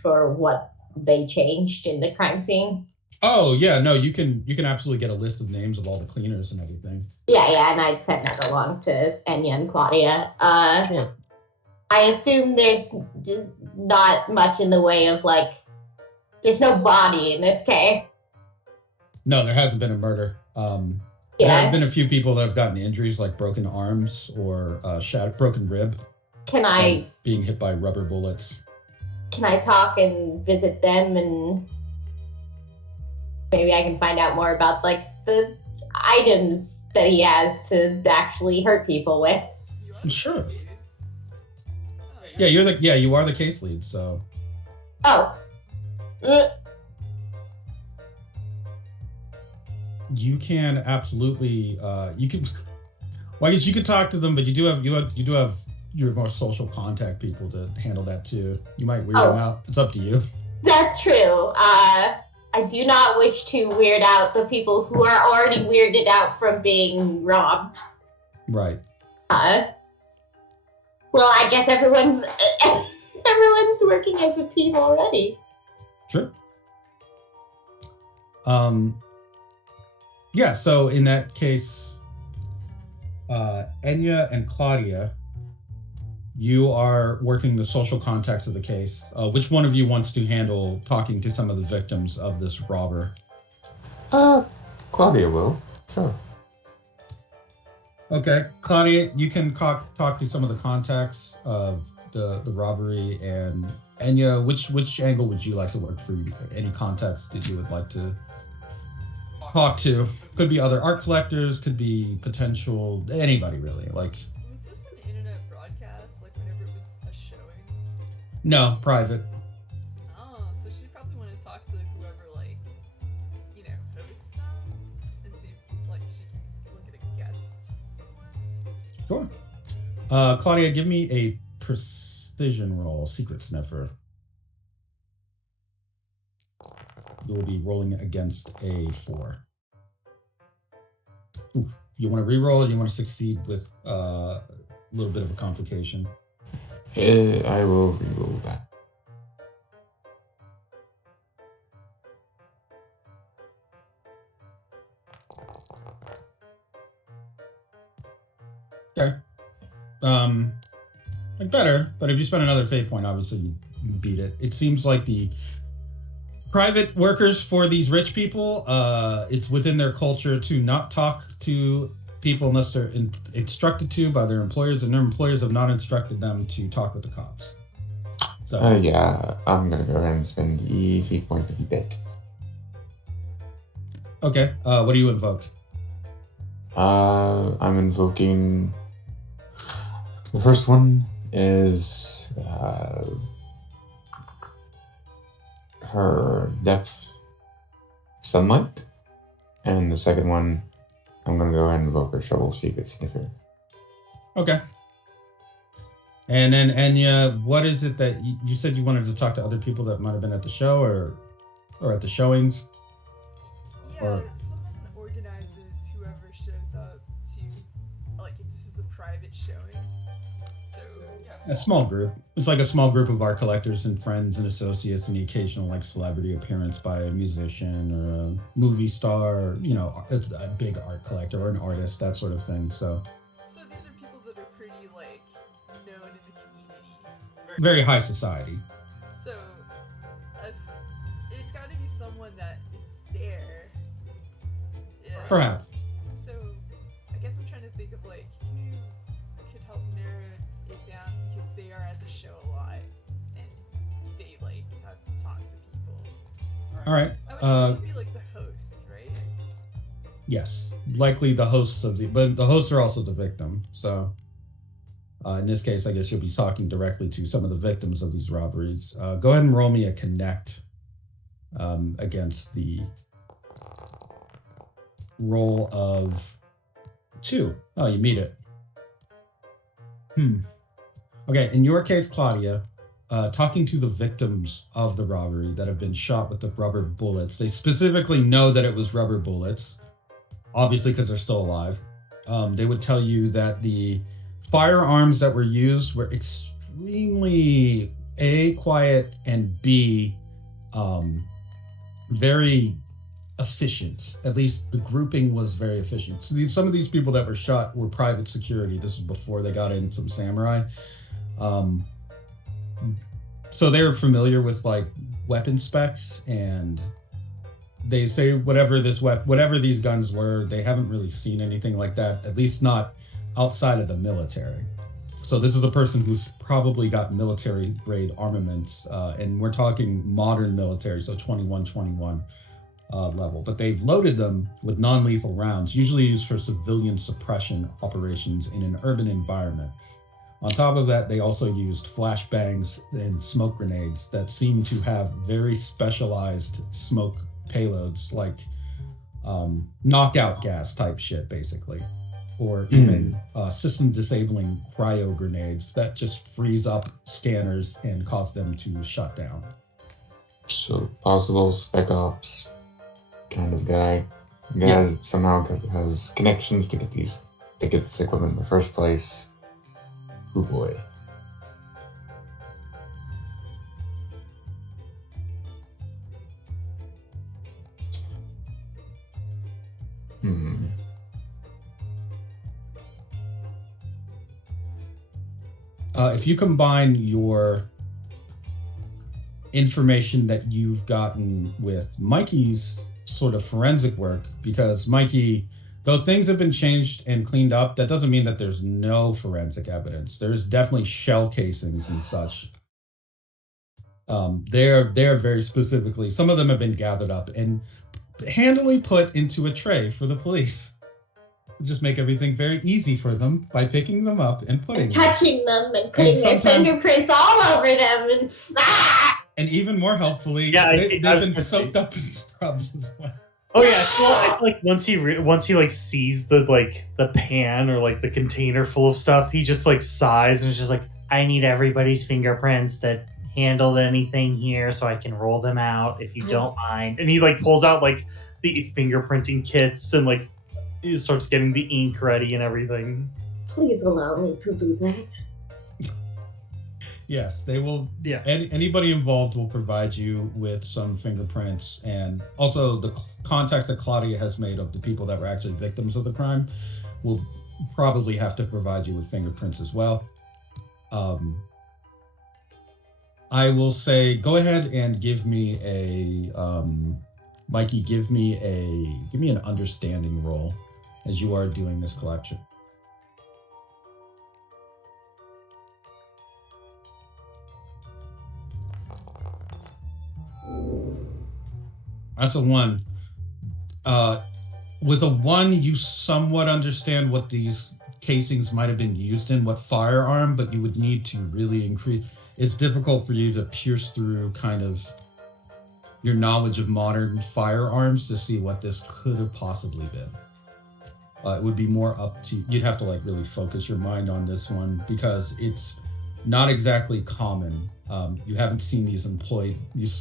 for what they changed in the crime scene. oh yeah, no, you can absolutely get a list of names of all the cleaners and everything. Yeah, and I'd send that along to Enya and Claudia. Sure. I assume there's not much in the way of like, there's no body in this case. No, there hasn't been a murder. There have been a few people that have gotten injuries like broken arms or broken rib. Can I being hit by rubber bullets? Can I talk and visit them, and maybe I can find out more about like the items that he has to actually hurt people with? You are the Sure. case lead. Yeah, you are the case lead, so Oh. you can absolutely you can. Well, I guess you could talk to them, but you do have your more social contact people to handle that too. You might weird them out. It's up to you. That's true. I do not wish to weird out the people who are already weirded out from being robbed. Right. Well, I guess everyone's working as a team already. Sure. Yeah, so in that case, Enya and Claudia, you are working the social context of the case. Which one of you wants to handle talking to some of the victims of this robber? Claudia will. Sure. Okay, Claudia, you can talk to some of the contacts of the robbery, and Enya, which angle would you like to work through? Any contacts that you would like to talk to? Could be other art collectors, could be potential anybody really. Like, Was this an internet broadcast, like whenever it was a showing? no, private. Oh, so she'd probably want to talk to whoever, like, you know, hosts them and see if, like, she can look at a guest list. Sure. Claudia, give me a precision roll, secret sniffer. You will be rolling against a 4. Ooh, you want to re-roll, or you want to succeed with a little bit of a complication? I will re-roll that. Okay. Like better, but if you spend another fate point, obviously you beat it. It seems like the private workers for these rich people, it's within their culture to not talk to people unless they're instructed to by their employers, and their employers have not instructed them to talk with the cops. So Yeah, I'm gonna go ahead and spend the fate point to beat that. okay, what do you invoke? I'm invoking. The first one is her depth sunlight, and the second one, I'm gonna go ahead and invoke her shovel secret sniffer. Okay. And then Enya, what is it that you said you wanted to talk to other people that might have been at the show or at the showings? Yeah, Or- someone organizes whoever shows up to, like, if this is a private showing. So, A small group. It's like a small group of art collectors and friends and associates, and the occasional like celebrity appearance by a musician or a movie star, or, you know, it's a big art collector or an artist, that sort of thing. So these are people that are pretty, like, known in the community. very high society. So, it's got to be someone that is there. Yeah. Perhaps. So, I guess I'm trying to think of, like, who could help narrow it down, because they are at the show a lot and they, like, have talked to people. All right. I would think it'd be like the host, right? Yes, likely the hosts but the hosts are also the victim. So in this case, I guess you'll be talking directly to some of the victims of these robberies. Go ahead and roll me a connect against the roll of 2. Oh, you meet it. Okay, in your case, Claudia, talking to the victims of the robbery that have been shot with the rubber bullets. They specifically know that it was rubber bullets, obviously because they're still alive. They would tell you that the firearms that were used were extremely A, quiet, and B, very efficient. At least the grouping was very efficient. So some of these people that were shot were private security. This was before they got in some samurai. So they were familiar with like weapon specs, and they say whatever these guns were, they haven't really seen anything like that, at least not outside of the military. So this is the person who's probably got military grade armaments, and we're talking modern military, so 2121 level. But they've loaded them with non-lethal rounds, usually used for civilian suppression operations in an urban environment. On top of that, they also used flashbangs and smoke grenades that seem to have very specialized smoke payloads, like knockout gas type shit, basically. Or even system disabling cryo grenades that just freeze up scanners and cause them to shut down. So possible spec ops kind of guy. Yeah. That somehow has connections to get this equipment in the first place. Oh boy. If you combine your information that you've gotten with Mikey's sort of forensic work, because Mikey, though things have been changed and cleaned up, that doesn't mean that there's no forensic evidence. There's definitely shell casings and such. They're very specifically, some of them have been gathered up and handily put into a tray for the police. Just make everything very easy for them by picking them up and putting touching them and putting their fingerprints all over them and even more helpfully, they've been soaked up in scrubs as well. Oh yeah, I feel like once he like sees the pan or like the container full of stuff, he just like sighs and is just like, I need everybody's fingerprints that handled anything here so I can roll them out if you don't mind. And he like pulls out like the fingerprinting kits and like he starts getting the ink ready and everything. Please allow me to do that. Yes, they will. Yeah. Anybody involved will provide you with some fingerprints, and also the contacts that Claudia has made of the people that were actually victims of the crime will probably have to provide you with fingerprints as well. I will say, go ahead and give me a Mikey. Give me an understanding roll as you are doing this collection. That's a 1. With a 1, you somewhat understand what these casings might have been used in, what firearm, but you would need to really increase. It's difficult for you to pierce through kind of your knowledge of modern firearms to see what this could have possibly been. It would be more up to, you'd have to like really focus your mind on this one because it's not exactly common. You haven't seen these employed,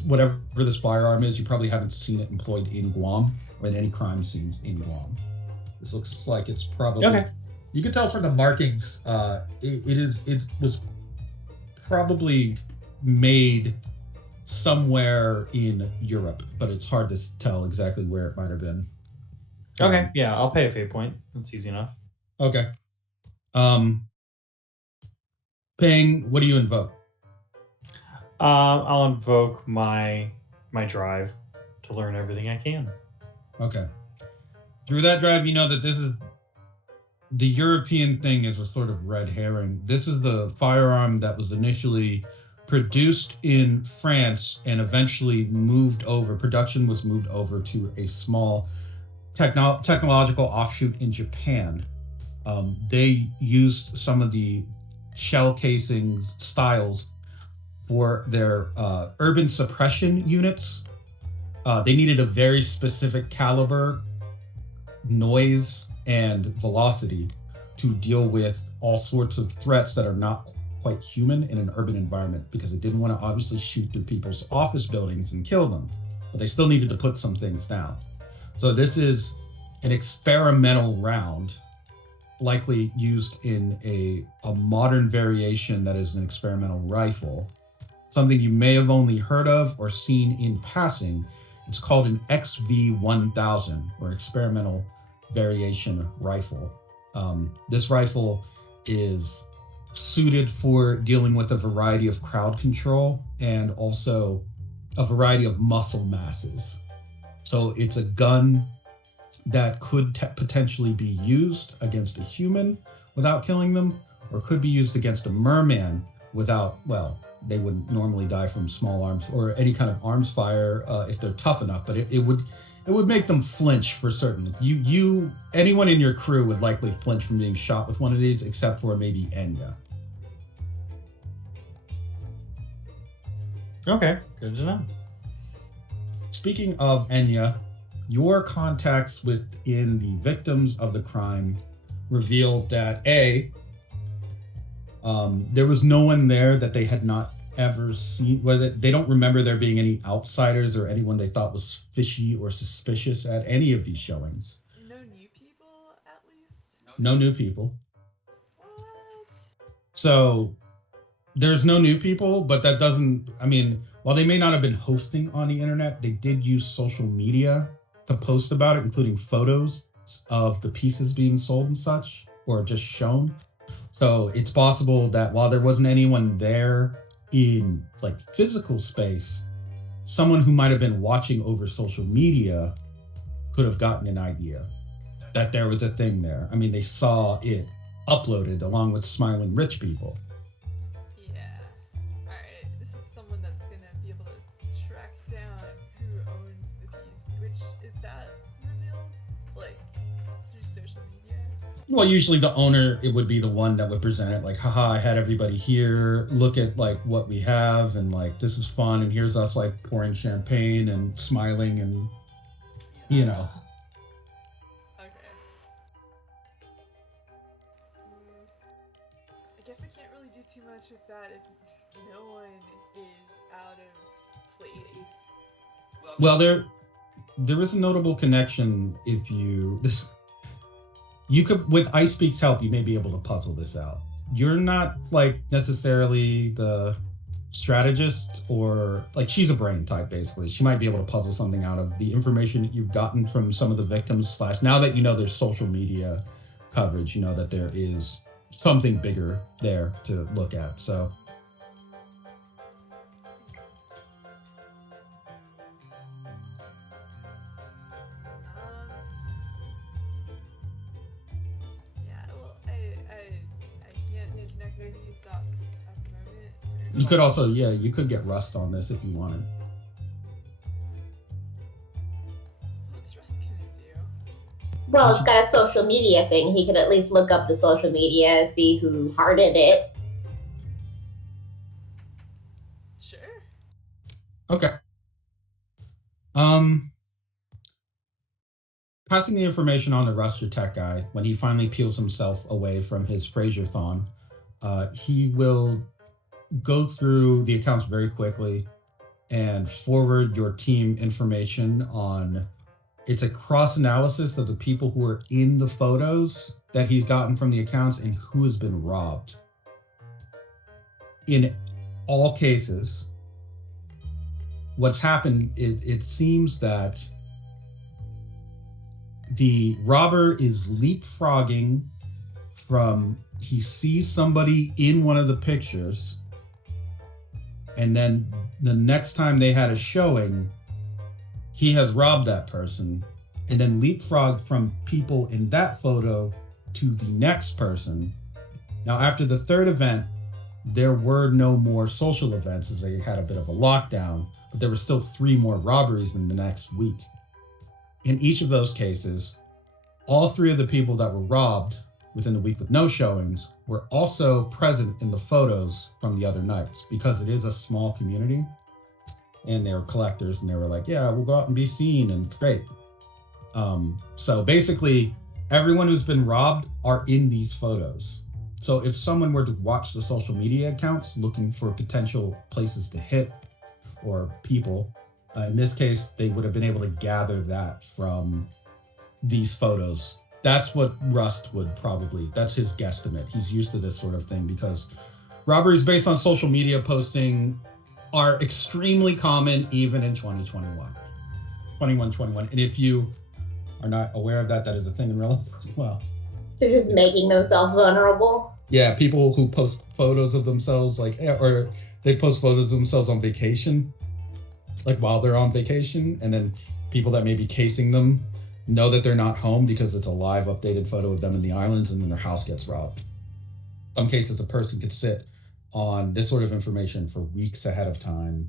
whatever this firearm is, you probably haven't seen it employed in Guam or in any crime scenes in Guam. This looks like it's probably, okay. You can tell from the markings, it was probably made somewhere in Europe, but it's hard to tell exactly where it might have been. Okay, yeah, I'll pay a fate point. That's easy enough. Okay. Ping, what do you invoke? I'll invoke my drive to learn everything I can. Okay. Through that drive, you know that this is the European thing is a sort of red herring. This is the firearm that was initially produced in France and eventually production was moved over to a small technological offshoot in Japan. They used some of the shell casings styles for their urban suppression units. They needed a very specific caliber, noise, and velocity to deal with all sorts of threats that are not quite human in an urban environment, because they didn't want to obviously shoot through people's office buildings and kill them, but they still needed to put some things down. So this is an experimental round likely used in a modern variation that is an experimental rifle, something you may have only heard of or seen in passing. It's called an XV-1000, or experimental variation rifle. This rifle is suited for dealing with a variety of crowd control and also a variety of muscle masses. So it's a gun that could potentially be used against a human without killing them, or could be used against a merman without, well, they wouldn't normally die from small arms or any kind of arms fire if they're tough enough, but it would make them flinch for certain. Anyone in your crew would likely flinch from being shot with one of these, except for maybe Enya. Okay, good to know. Speaking of Enya, your contacts within the victims of the crime revealed that there was no one there that they had not ever seen. Whether they don't remember there being any outsiders or anyone they thought was fishy or suspicious at any of these showings. No new people, at least? No new people. What? So there's no new people, but that doesn't, I mean, while they may not have been hosting on the internet, they did use social media to post about it, including photos of the pieces being sold and such, or just shown. So it's possible that while there wasn't anyone there in like physical space, someone who might have been watching over social media could have gotten an idea that there was a thing there. I mean, they saw it uploaded along with smiling rich people. Yeah. Alright, this is someone that's gonna be able to track down who owns the piece, which is that revealed? Like, through social media? Well, usually the owner, it would be the one that would present it like, haha, I had everybody here, look at like what we have, and like this is fun, and here's us like pouring champagne and smiling, and you know. Okay. I guess I can't really do too much with that if no one is out of place. Well, there is a notable connection if you could, with Ice Speak's help, you may be able to puzzle this out. You're not like necessarily the strategist, or like she's a brain type basically. She might be able to puzzle something out of the information that you've gotten from some of the victims, / now that you know there's social media coverage, you know that there is something bigger there to look at. So Yeah, well, I can't connect any dots at the moment. you could also, yeah, you could get Rust on this if you wanted. What's Russ gonna do? Well, it's got a social media thing. He could at least look up the social media, see who hearted it. Sure. Okay. Passing the information on to Russ, your tech guy, when he finally peels himself away from his Fraser-thon, he will go through the accounts very quickly and forward your team information on. It's a cross analysis of the people who are in the photos that he's gotten from the accounts and who has been robbed. In all cases, what's happened, it seems that the robber is leapfrogging from, he sees somebody in one of the pictures, and then the next time they had a showing, he has robbed that person, and then leapfrogged from people in that photo to the next person. Now, after the third event, there were no more social events as they had a bit of a lockdown, but there were still 3 more robberies in the next week. In each of those cases, all 3 of the people that were robbed within the week with no showings were also present in the photos from the other nights, because it is a small community and they were collectors, and they were like, yeah, we'll go out and be seen, and it's great. So basically, everyone who's been robbed are in these photos. So if someone were to watch the social media accounts looking for potential places to hit or people, in this case, they would have been able to gather that from these photos that's what Rust would probably, that's his guesstimate. He's used to this sort of thing because robberies based on social media posting are extremely common even in 2021. And if you are not aware of that, that is a thing in real life as well. They're just making themselves vulnerable. Yeah, people who post photos of themselves, like, or they post photos of themselves on vacation, like while they're on vacation, and then people that may be casing them know that they're not home because it's a live updated photo of them in the islands, and then their house gets robbed. In some cases, a person could sit on this sort of information for weeks ahead of time,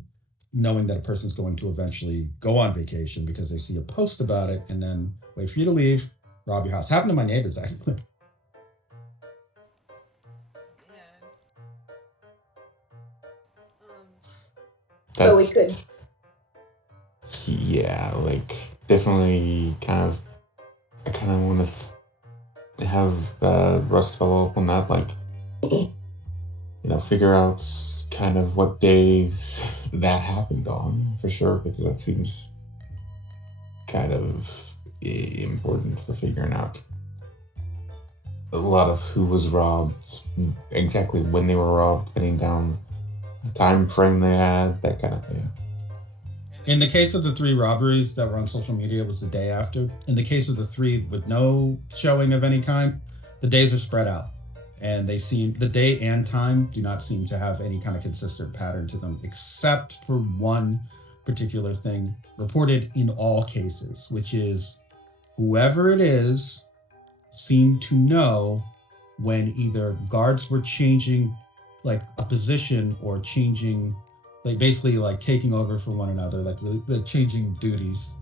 knowing that a person's going to eventually go on vacation because they see a post about it, and then wait for you to leave, rob your house. Happened to my neighbors, actually. Man. So we could. Yeah, like definitely kind of. I kind of want to have Rust follow up on that, like figure out kind of what days that happened on for sure, because that seems kind of important for figuring out a lot of who was robbed, exactly when they were robbed, getting down the time frame they had, that kind of thing. In the case of the 3 robberies that were on social media, it was the day after. In the case of the 3 with no showing of any kind, the days are spread out. And the day and time do not seem to have any kind of consistent pattern to them, except for one particular thing reported in all cases, which is whoever it is seemed to know when either guards were changing like a position or changing, like basically like taking over for one another, like changing duties,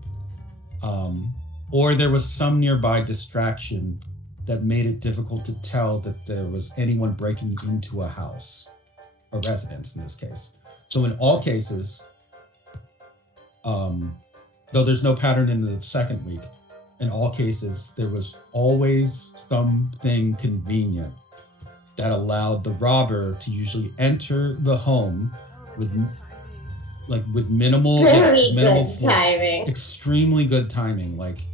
or there was some nearby distraction that made it difficult to tell that there was anyone breaking into a house, a residence in this case. So in all cases, though there's no pattern in the second week, in all cases, there was always something convenient that allowed the robber to usually enter the home with minimal Very minimal good force. timing. Extremely good timing, like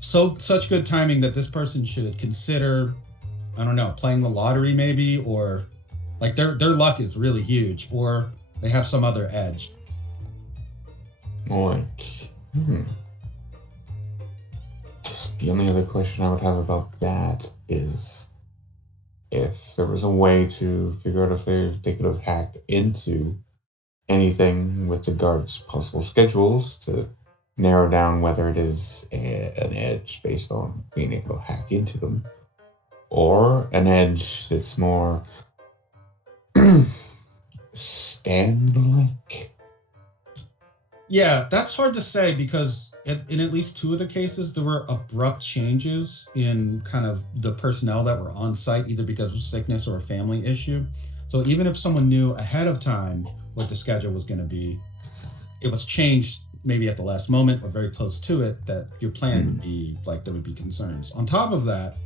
such good timing that this person should consider, I don't know, playing the lottery maybe, or like their luck is really huge, or they have some other edge. The only other question I would have about that is if there was a way to figure out if they could have hacked into anything with the guards' possible schedules to narrow down whether it is an edge based on being able to hack into them, or an edge that's more stand-like. Yeah, that's hard to say because in at least 2 of the cases, there were abrupt changes in kind of the personnel that were on site, either because of sickness or a family issue. So even if someone knew ahead of time what the schedule was going to be, it was changed maybe at the last moment or very close to it, that your plan would be like, there would be concerns. On top of that,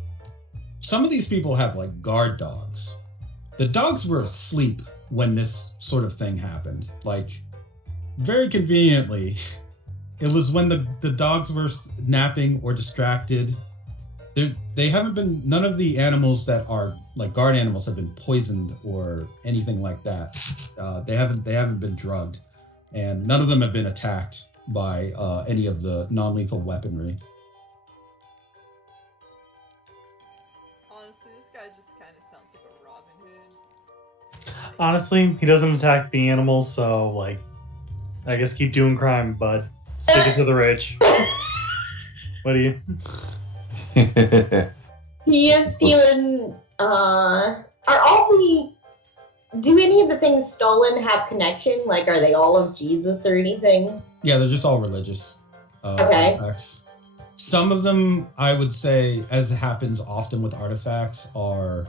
some of these people have like guard dogs. The dogs were asleep when this sort of thing happened. Like, very conveniently, it was when the dogs were napping or distracted. They haven't been, none of the animals that are like guard animals have been poisoned or anything like that. They haven't been drugged, and none of them have been attacked by any of the non-lethal weaponry. Honestly, this guy just kind of sounds like a Robin Hood. Honestly, he doesn't attack the animals, so like, I guess keep doing crime, bud. Stick it to the rich. What do you? He is stealing. Are all the? Do any of the things stolen have connection? Like, are they all of Jesus or anything? Yeah, they're just all religious Okay. artifacts. Some of them, I would say, as happens often with artifacts, are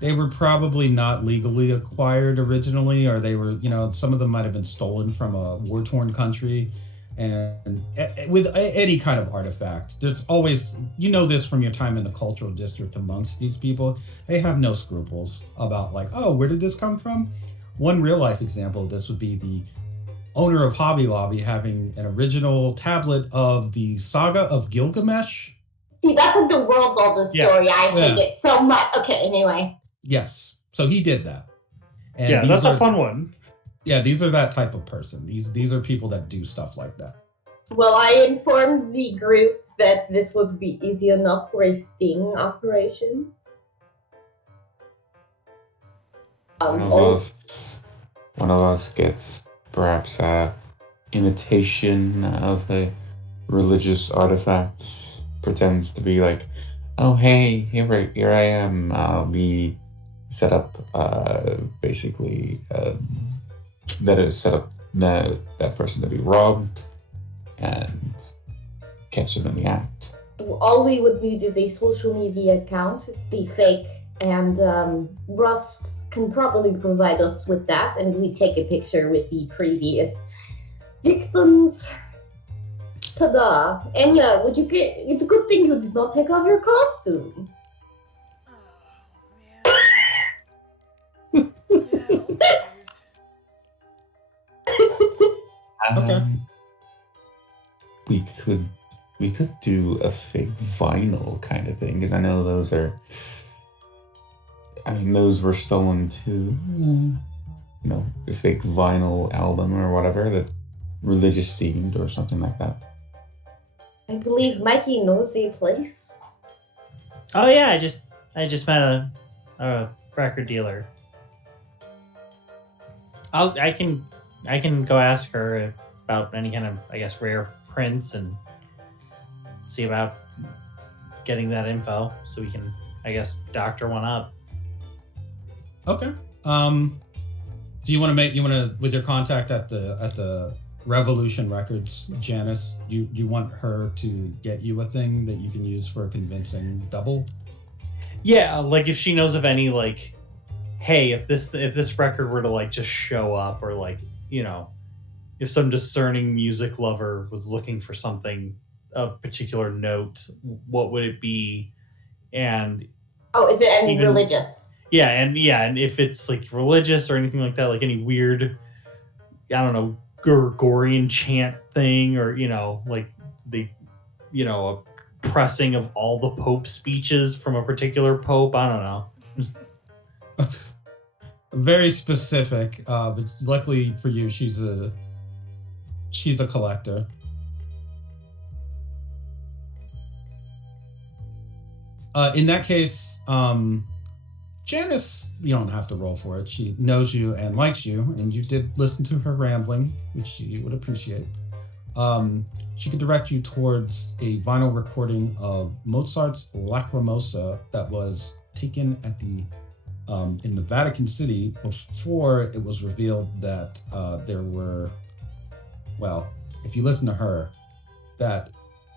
they were probably not legally acquired originally, or they were, some of them might have been stolen from a war-torn country. And with any kind of artifact, there's always, this from your time in the cultural district amongst these people, they have no scruples about like, oh, where did this come from? One real life example of this would be the owner of Hobby Lobby having an original tablet of the Saga of Gilgamesh. See, that's like the world's oldest story. I hate it so much. Okay, anyway. Yes. So he did that. And yeah, these that's are, a fun one. Yeah, these are that type of person. These are people that do stuff like that. Well, I informed the group that this would be easy enough for a sting operation. One of us gets perhaps a imitation of a religious artifact, pretends to be like, oh hey, here I am. I'll be set up basically that is set up that person to be robbed and catch them in the act. All we would need is a social media account. It's the fake, and Russ can probably provide us with that, and we take a picture with the previous victims. Ta-da! Enya, would you get? It's a good thing you did not take off your costume. Oh man. Yeah, Okay. We could do a fake vinyl kind of thing, because I know those were stolen too. A fake vinyl album or whatever that's religious themed or something like that. I believe Mikey knows a place. Oh yeah, I just met a record dealer. I can go ask her about any kind of, I guess, rare prints and see about getting that info so we can, I guess, doctor one up. Okay. Do you want to with your contact at the Revolution Records, Janice, you want her to get you a thing that you can use for a convincing double? Yeah, like if she knows of any, like, hey, if this record were to like just show up, or like, if some discerning music lover was looking for something of particular note, what would it be? And is it any religious? Yeah, and if it's like religious or anything like that, like any weird, I don't know, Gregorian chant thing, or like the a pressing of all the Pope speeches from a particular Pope. I don't know. Very specific, but luckily for you, she's a collector. In that case, Janice, you don't have to roll for it. She knows you and likes you, and you did listen to her rambling, which she would appreciate. She could direct you towards a vinyl recording of Mozart's Lacrimosa that was taken at the in the Vatican City before it was revealed that there were, well, if you listen to her, that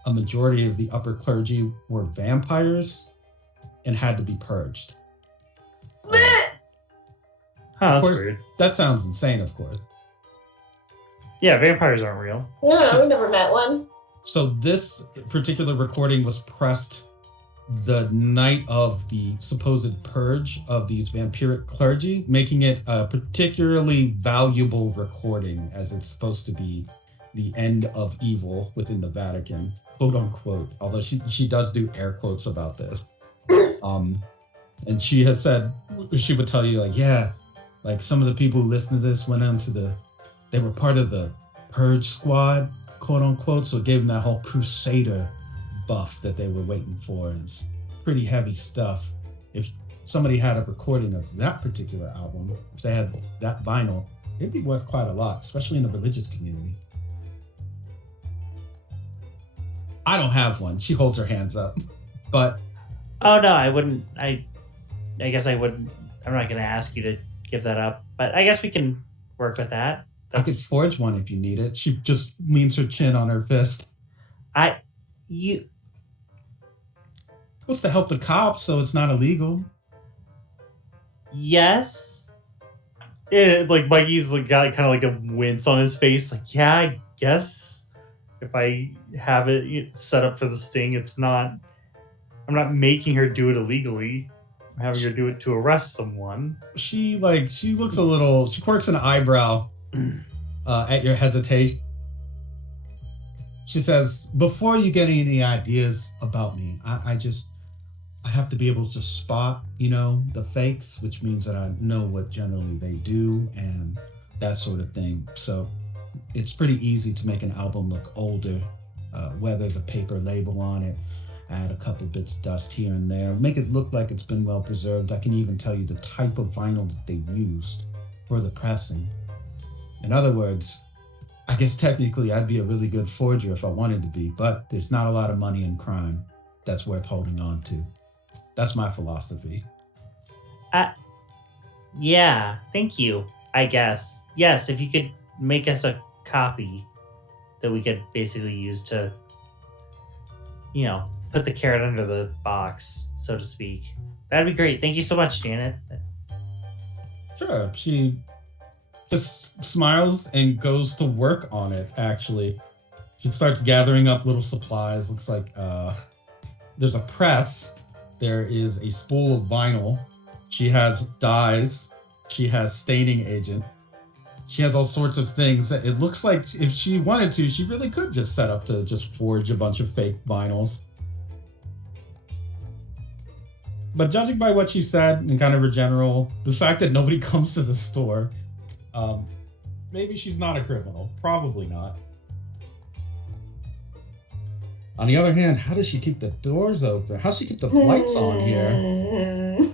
a majority of the upper clergy were vampires and had to be purged. That's course, weird. That sounds insane, of course. Yeah, vampires aren't real. No, we never met one. So this particular recording was pressed the night of the supposed purge of these vampiric clergy, making it a particularly valuable recording, as it's supposed to be the end of evil within the Vatican, quote unquote, although she does do air quotes about this. And she has said, she would tell you, like, yeah, like some of the people who listened to this went into they were part of the purge squad, quote unquote, so it gave them that whole crusader buff that they were waiting for. And it's pretty heavy stuff. If somebody had a recording of that particular album, if they had that vinyl, it'd be worth quite a lot, especially in the religious community. I don't have one. She holds her hands up. But oh no, I wouldn't. I guess I wouldn't. I'm not going to ask you to give that up, but I guess we can work with that. I could forge one if you need it. She just leans her chin on her fist. What's to help the cops so it's not illegal? Yes. Yeah, like Mikey's like got kind of like a wince on his face. Like, yeah, I guess if I have it set up for the sting, I'm not making her do it illegally. I'm having her do it to arrest someone. She looks a little, she quirks an eyebrow. at your hesitation. She says, before you get any ideas about me, I have to be able to spot, the fakes, which means that I know what generally they do and that sort of thing. So it's pretty easy to make an album look older, weather the paper label on it, add a couple bits of dust here and there, make it look like it's been well preserved. I can even tell you the type of vinyl that they used for the pressing. In other words, I guess technically I'd be a really good forger if I wanted to be, but there's not a lot of money in crime that's worth holding on to. That's my philosophy. Yeah, thank you, I guess. Yes, if you could make us a copy that we could basically use to, put the carrot under the box, so to speak. That'd be great. Thank you so much, Janet. Sure. She just smiles and goes to work on it, actually. She starts gathering up little supplies. Looks like there's a press. There is a spool of vinyl. She has dyes. She has staining agent. She has all sorts of things that it looks like if she wanted to, she really could just set up to just forge a bunch of fake vinyls. But judging by what she said and kind of her general, the fact that nobody comes to the store, maybe she's not a criminal. Probably not. On the other hand, how does she keep the doors open? How does she keep the lights on here?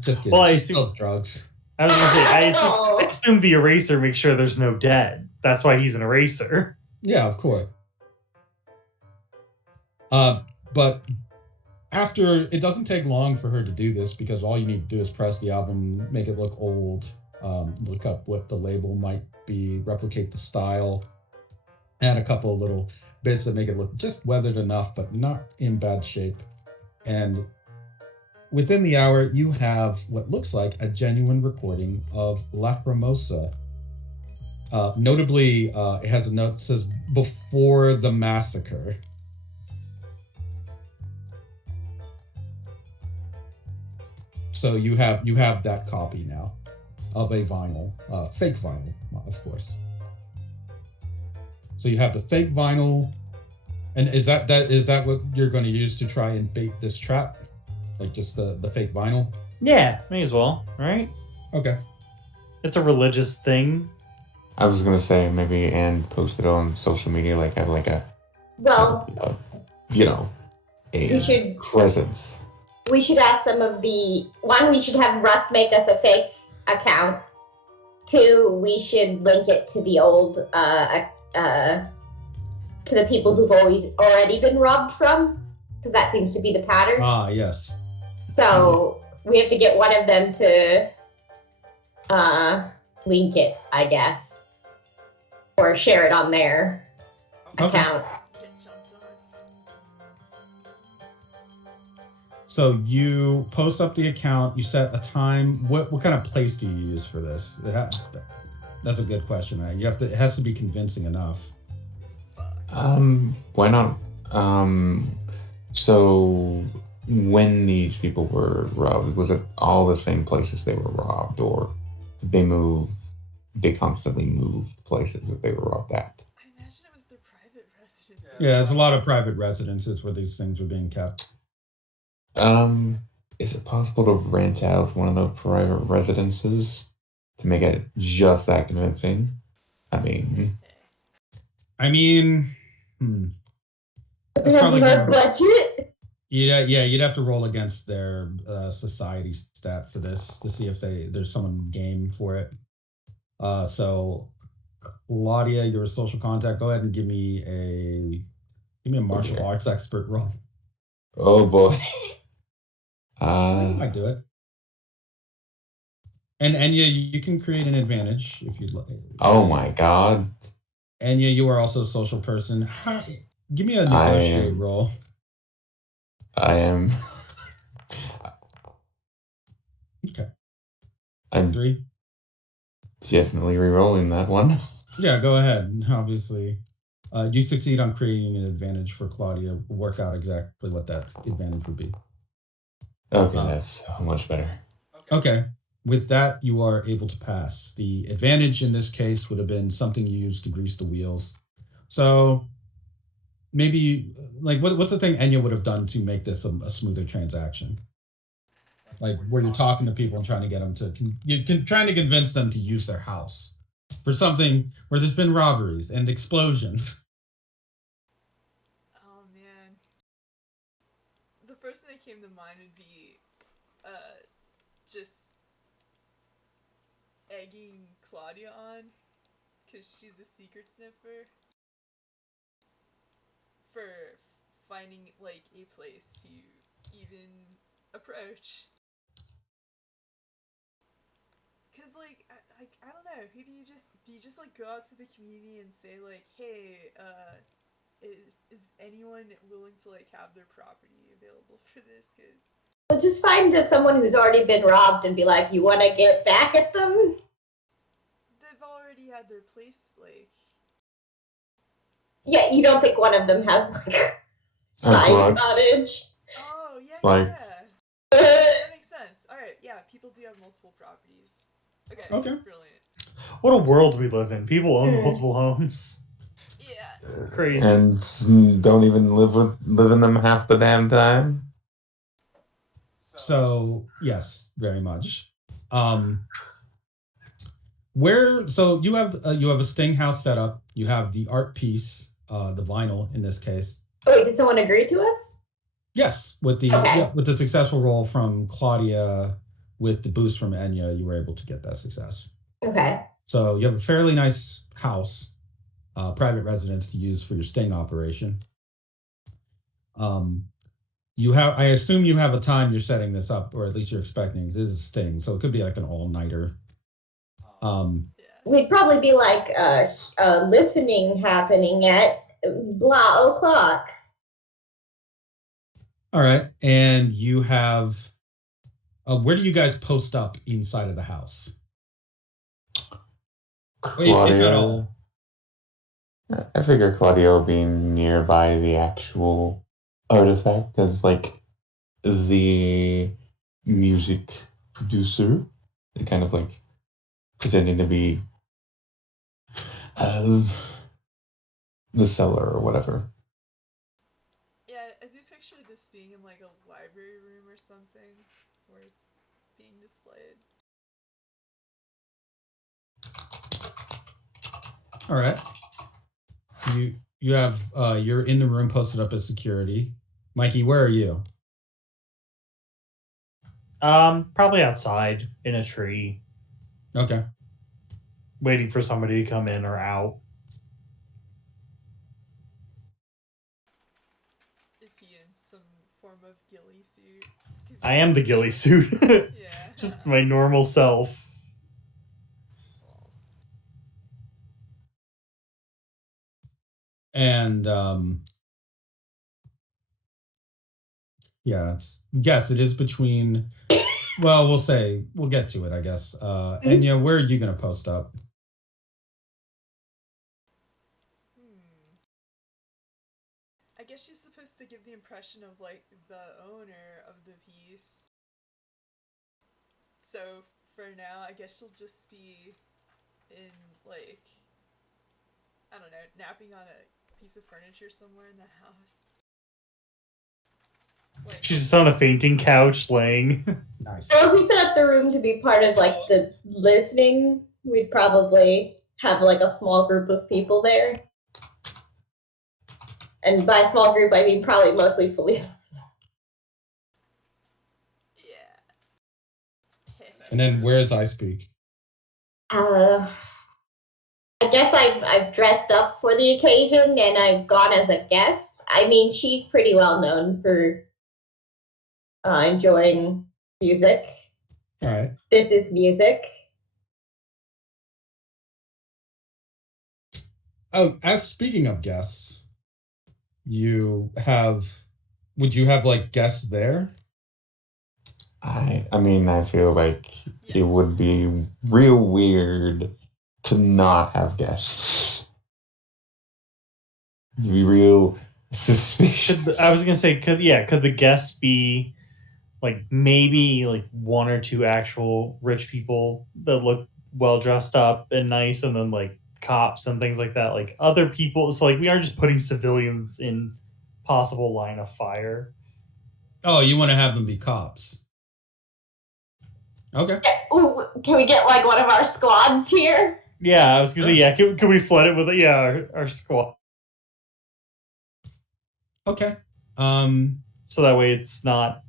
Just kidding. Well, I She sells drugs. I was gonna say, I Oh. assume the eraser makes sure there's no dead. That's why he's an eraser. Yeah, of course. But after, it doesn't take long for her to do this because all you need to do is press the album, make it look old, look up what the label might be, replicate the style, add a couple of little bits that make it look just weathered enough, but not in bad shape. And within the hour, you have what looks like a genuine recording of Lacrimosa. Notably, it has a note that says, before the massacre. So you have that copy now of a vinyl, fake vinyl, of course. So you have the fake vinyl, and is that what you're going to use to try and bait this trap? Like just the fake vinyl? Yeah, may as well, right? Okay. It's a religious thing. I was gonna say maybe and post it on social media, like have like a Well, a we should presence. ask some of the one. We should have Rust make us a fake account. 2, we should link it to the old to the people who've already been robbed from, because that seems to be the pattern. Ah, yes. So we have to get one of them to link it, I guess, or share it on their Okay. account. Get jumped on. So you post up the account, you set a time. What kind of place do you use for this? That's a good question. Right? It has to be convincing enough. Why not? So when these people were robbed, was it all the same places they were robbed, or did they constantly moved places that they were robbed at? I imagine it was their private residence. Yeah, there's a lot of private residences where these things are being kept. Is it possible to rent out one of the private residences to make it just that convincing? I mean, We have probably more gonna- budget. Yeah, you'd have to roll against their society stat for this to see if there's someone game for it. So Claudia, you're a social contact. Go ahead and give me a martial Okay. arts expert roll. oh boy. I do it. And Enya, you can create an advantage if you'd like. Oh my god. Enya, you are also a social person. Give me a I negotiate am- roll. I am. Okay. I'm 3. definitely re-rolling that one. Yeah, go ahead. Obviously, you succeed on creating an advantage for Claudia. Work out exactly what that advantage would be. Okay, that's so much better. Okay. with that, you are able to pass. The advantage in this case would have been something you used to grease the wheels. So maybe, like, what's the thing Enya would have done to make this a smoother transaction? Like, where you're talking to people and trying to get them to, trying to convince them to use their house for something where there's been robberies and explosions. Oh man. The first thing that came to mind would be just egging Claudia on because she's a secret sniffer for finding like a place to even approach. Cause like I don't know, who do you just like go out to the community and say like, hey, is anyone willing to like have their property available for this? Cause Well, just find someone who's already been robbed and be like, you want to get back at them? they've already had their place like. Yeah, you don't think one of them has like side grudge. cottage? Oh yeah, Like- yeah. That makes sense. All right, yeah, people do have multiple properties. Okay. Okay. Brilliant. What a world we live in. People own Hmm. multiple homes. Yeah. Crazy. And don't even live in them half the damn time. So yes, very much. So you have a Sting house set up. You have the art piece, the vinyl in this case. Oh, wait, did someone agree to us? Yes, with the Okay. with the successful roll from Claudia, with the boost from Enya, you were able to get that success. Okay. So you have a fairly nice house, private residence to use for your Sting operation. I assume you have a time you're setting this up, or at least you're expecting. This is Sting, so it could be like an all-nighter. Yeah. We'd probably be like listening happening at blah o'clock. All right, and you have. Where do you guys post up inside of the house? If at all. I figure Claudia being nearby the actual artifact as like the music producer, and kind of like pretending to be the seller or whatever. Yeah, I do picture this being in like a library room or something where it's being displayed. All right. So you have you're in the room posted up as security. Mikey, where are you? Probably outside in a tree, Okay. waiting for somebody to come in or out. Is he in some form of ghillie suit? 'Cause I am the ghillie suit. Yeah. Just my normal self. And yeah, yes, it is between. Well, we'll get to it, I guess. Enya, where are you gonna post up? I guess she's supposed to give the impression of like the owner of the piece. So for now, I guess she'll just be in like, I don't know, napping on a piece of furniture somewhere in the house. Like, She's just on a fainting couch laying. Nice. So if we set up the room to be part of like the listening, we'd probably have like a small group of people there. And by small group, I mean probably mostly police. yeah. And then where's I Speak? I guess I've dressed up for the occasion and I've gone as a guest. I mean, she's pretty well known for enjoying music. All right. This is music. Oh, as speaking of guests, would you have like guests there? I mean, I feel like it Yes. would be real weird to not have guests. It'd be real suspicious. I was gonna say, could the guests be like maybe like one or two actual rich people that look well dressed up and nice, and then like cops and things like that. Like other people, so like we aren't just putting civilians in possible line of fire. Oh, you want to have them be cops? Okay. Yeah, ooh, can we get like one of our squads here? Yeah, I was gonna say, yeah, can we flood it with our squad? Okay. So that way it's not,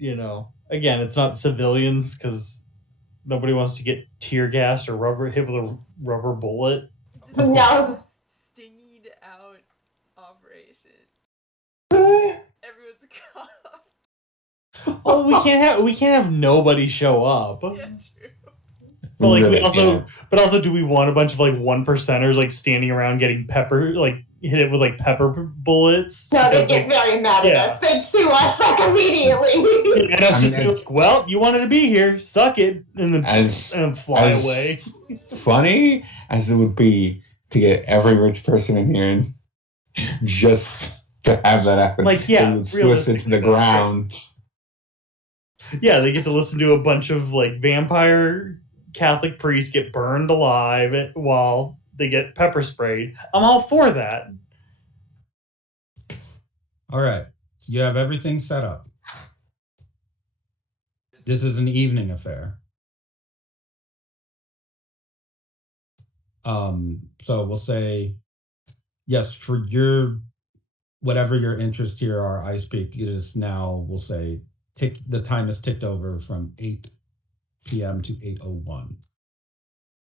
again, it's not civilians, because nobody wants to get tear gassed or hit with a rubber bullet. This is No. the most stinged out operation. Everyone's a cop. Well, we can't have nobody show up. Yeah, true. But like Really but also, do we want a bunch of like 1%ers like standing around getting hit it with like pepper bullets? No, they'd Because, get like, very mad yeah. at us. They'd sue us like immediately. and us I mean, just be like, well, you wanted to be here, suck it, and then and fly as away. funny as it would be to get every rich person in here and just to have that happen, Like, yeah, they would sue us into the realistically, that's ground. Yeah, they get to listen to a bunch of like vampire Catholic priests get burned alive while they get pepper sprayed. I'm all for that. All right. So you have everything set up. This is an evening affair. So we'll say, yes, for whatever your interests here are, I speak, it is now, we'll say, the time has ticked over from 8 p.m. to 8:01.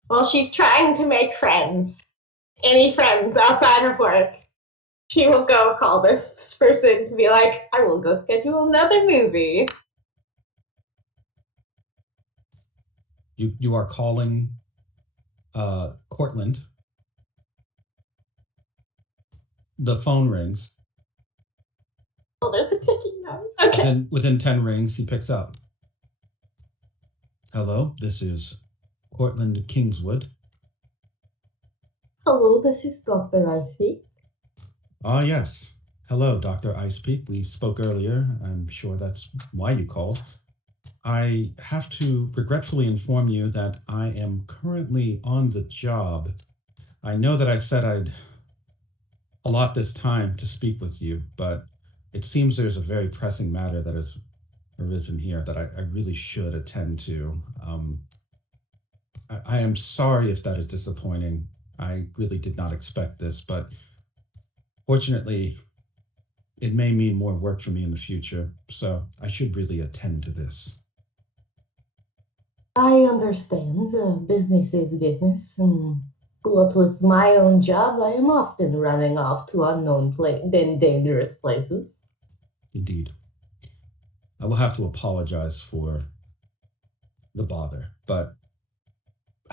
Well, she's trying to make friends. Any friends outside of work. She will go call this person to be like, I will go schedule another movie. You are calling Cortland. The phone rings. Oh, there's a ticking nose. Okay. Within 10 rings, he picks up. Hello, this is Cortland Kingswood. Hello, this is Dr. Icepeak. Ah, yes. Hello, Dr. Icepeak. We spoke earlier. I'm sure that's why you called. I have to regretfully inform you that I am currently on the job. I know that I said I'd allot this time to speak with you, but it seems there's a very pressing matter that has arisen here that I really should attend to. I am sorry if that is disappointing. I really did not expect this, but fortunately, it may mean more work for me in the future, so I should really attend to this. I understand. Business is business. But with my own job, I am often running off to unknown and dangerous places. Indeed. I will have to apologize for the bother, but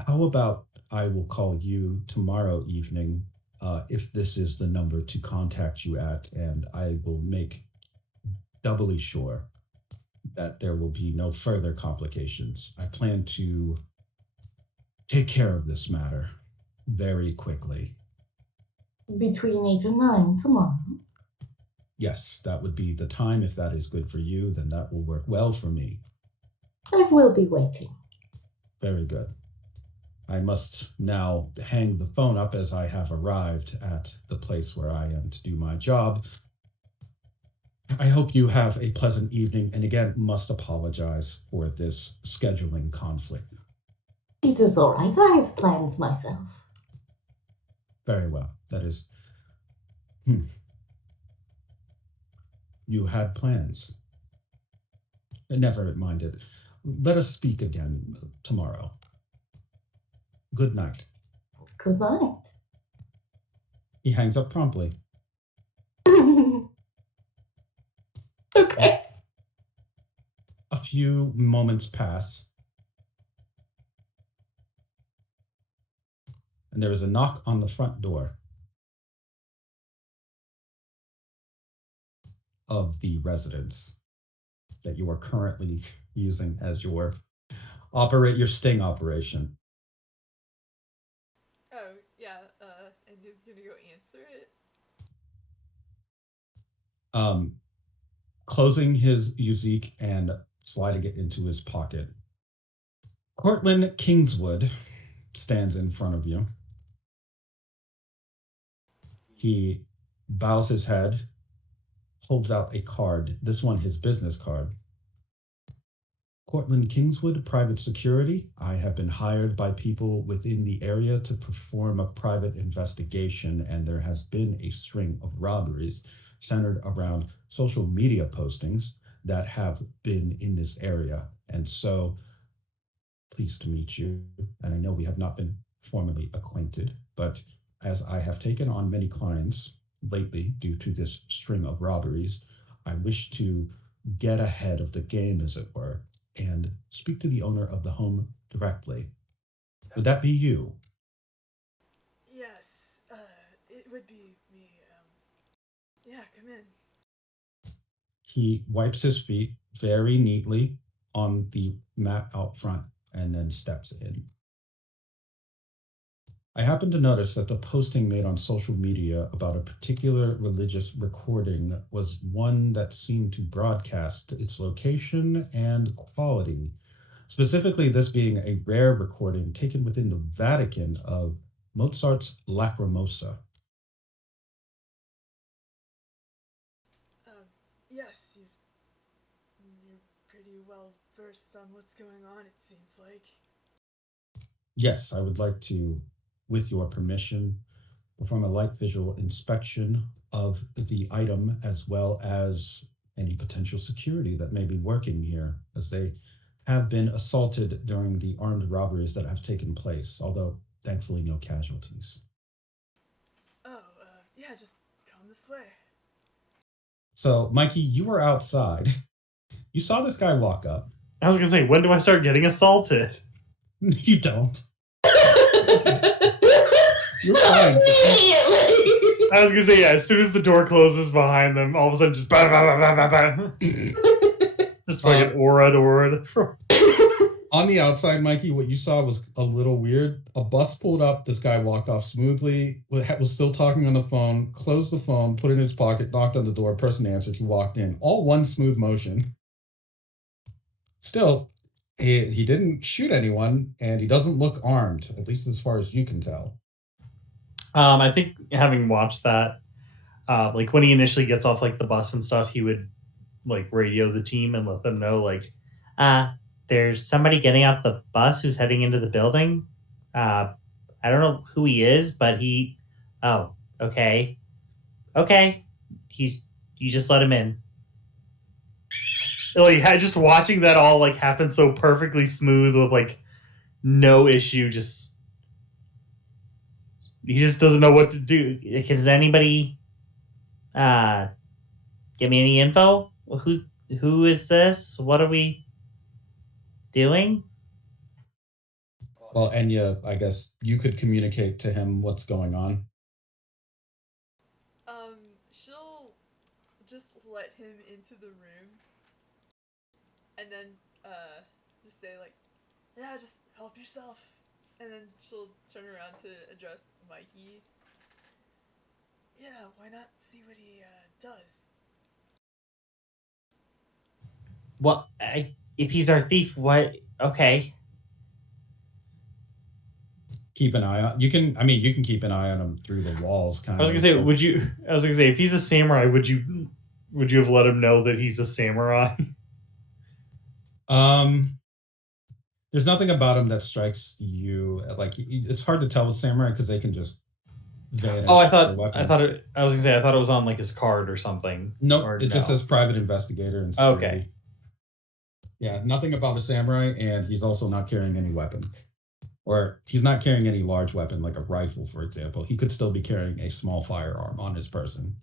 how about I will call you tomorrow evening if this is the number to contact you at, and I will make doubly sure that there will be no further complications. I plan to take care of this matter very quickly. Between 8 and 9 tomorrow. Yes, that would be the time. If that is good for you, then that will work well for me. I will be waiting. Very good. I must now hang the phone up as I have arrived at the place where I am to do my job. I hope you have a pleasant evening, and again, must apologize for this scheduling conflict. It is all right. I have plans myself. Very well. That is... You had plans. Never mind it. Let us speak again tomorrow. Good night. Good night. He hangs up promptly. Okay. A few moments pass, and there is a knock on the front door of the residence that you are currently using as your sting operation. Oh, yeah, and who's gonna go answer it? closing his Uzik and sliding it into his pocket. Cortland Kingswood stands in front of you. He bows his head, holds out a card, this one his business card. Cortland Kingswood, private security. I have been hired by people within the area to perform a private investigation, and there has been a string of robberies centered around social media postings that have been in this area. And so, pleased to meet you. And I know we have not been formally acquainted, but as I have taken on many clients lately due to this string of robberies, I wish to get ahead of the game, as it were, and speak to the owner of the home directly. Would that be you? Yes, it would be me. Yeah, come in. He wipes his feet very neatly on the mat out front and then steps in. I happened to notice that the posting made on social media about a particular religious recording was one that seemed to broadcast its location and quality. Specifically, this being a rare recording taken within the Vatican of Mozart's Lacrimosa. Yes, you're pretty well versed on what's going on, it seems like. Yes, I would like to, with your permission, perform a light visual inspection of the item as well as any potential security that may be working here, as they have been assaulted during the armed robberies that have taken place, although thankfully no casualties. Oh, yeah, just come this way. So, Mikey, you were outside. You saw this guy walk up. I was gonna say, when do I start getting assaulted? You don't. You're fine. Immediately. I was gonna say, yeah, as soon as the door closes behind them, all of a sudden just bah, bah, bah, bah, bah, bah. Just fucking aura to aura. On the outside, Mikey, what you saw was a little weird. A bus pulled up. This guy walked off smoothly, was still talking on the phone, closed the phone, put it in his pocket, knocked on the door. Person answered. He walked in. All one smooth motion. Still, he didn't shoot anyone, and he doesn't look armed, at least as far as you can tell. I think having watched that, like when he initially gets off like the bus and stuff, he would like radio the team and let them know like, there's somebody getting off the bus who's heading into the building. I don't know who he is, but oh, okay. You just let him in. So yeah, just watching that all like happen so perfectly smooth with like no issue, he just doesn't know what to do. Does anybody give me any info? Who is this? What are we doing? Well, Enya, I guess you could communicate to him what's going on. She'll just let him into the room and then, just say, like, yeah, just help yourself. And then she'll turn around to address Mikey. Yeah, why not see what he, does? What? If he's our thief, what? Okay. Keep an eye on. You can keep an eye on him through the walls. Kind I was of. gonna say, if he's a samurai, would you have let him know that he's a samurai? There's nothing about him that strikes you like. It's hard to tell with samurai because they can just vanish. Oh, I their thought weapons. it was on like his card or something. Nope, Or it just says private investigator and security. Okay. Yeah, nothing about a samurai, and he's also not carrying any weapon. Or he's not carrying any large weapon like a rifle, for example. He could still be carrying a small firearm on his person.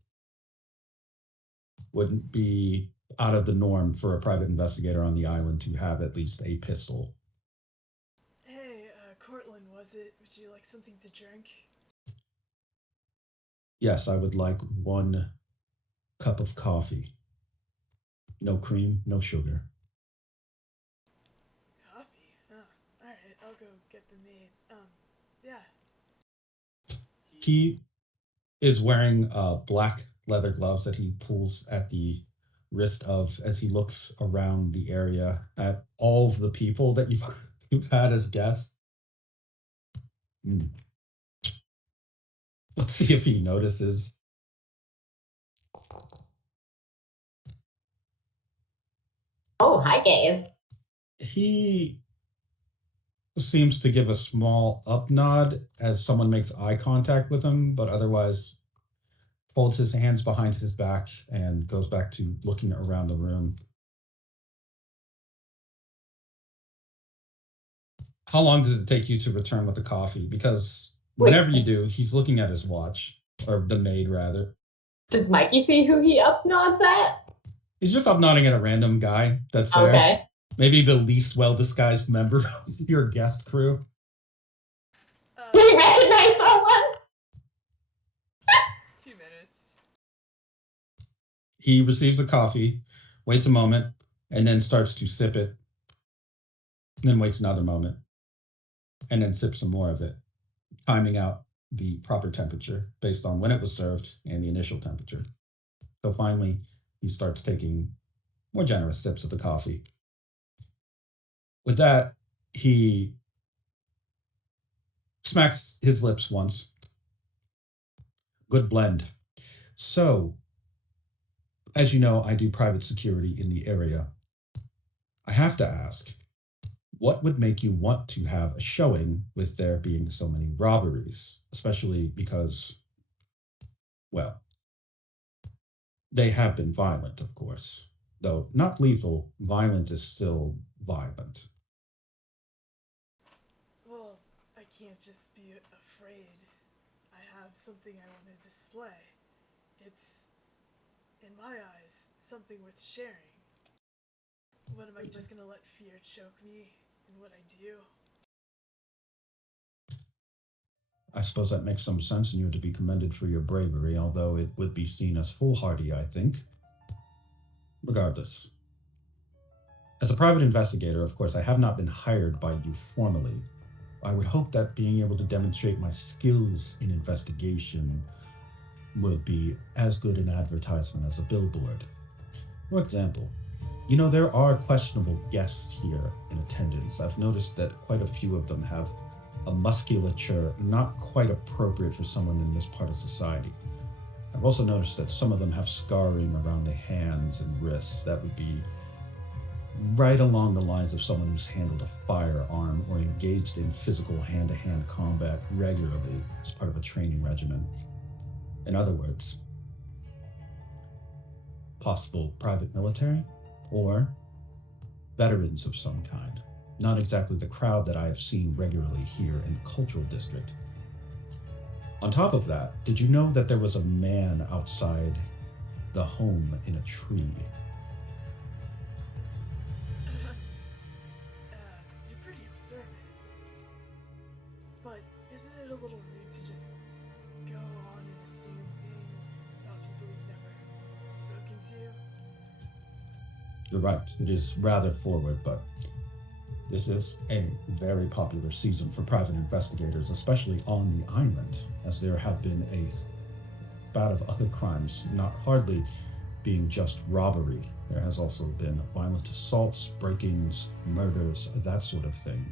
Wouldn't be out of the norm for a private investigator on the island to have at least a pistol. Hey, Cortland, was it? Would you like something to drink? Yes, I would like 1 cup of coffee. No cream, no sugar. Coffee? Oh, alright, I'll go get them made. Yeah. He is wearing black leather gloves that he pulls at the wrist of as he looks around the area at all of the people that you've had as guests. Hmm. Let's see if he notices. Oh, hi, gays. He seems to give a small up nod as someone makes eye contact with him, but otherwise folds his hands behind his back and goes back to looking around the room. How long does it take you to return with the coffee? Because whenever you do, he's looking at his watch, or the maid rather. Does Mikey see who he up nods at? He's just up nodding at a random guy that's there. Okay. Maybe the least well disguised member of your guest crew. Do you recognize someone? 2 minutes. He receives the coffee, waits a moment, and then starts to sip it. Then waits another moment, and then sips some more of it, timing out the proper temperature based on when it was served and the initial temperature. So finally, he starts taking more generous sips of the coffee. With that, he smacks his lips once. Good blend. So, as you know, I do private security in the area. I have to ask, what would make you want to have a showing with there being so many robberies, especially because, well, they have been violent, of course. Though not lethal, violent is still violent. Well, I can't just be afraid. I have something I want to display. It's, in my eyes, something worth sharing. What am I just gonna let fear choke me in what I do? I suppose that makes some sense, and you're to be commended for your bravery, although it would be seen as foolhardy, I think. Regardless, as a private investigator, of course, I have not been hired by you formally. I would hope that being able to demonstrate my skills in investigation would be as good an advertisement as a billboard. For example, you know, there are questionable guests here in attendance. I've noticed that quite a few of them have a musculature not quite appropriate for someone in this part of society. I've also noticed that some of them have scarring around the hands and wrists that would be right along the lines of someone who's handled a firearm or engaged in physical hand-to-hand combat regularly as part of a training regimen. In other words, possible private military or veterans of some kind. Not exactly the crowd that I have seen regularly here in the cultural district. On top of that, did you know that there was a man outside the home in a tree? You're pretty observant. But isn't it a little rude to just go on and assume things about people you've never spoken to? You're right, it is rather forward, but this is a very popular season for private investigators, especially on the island, as there have been a bout of other crimes, not hardly being just robbery. There has also been violent assaults, break-ins, murders, that sort of thing.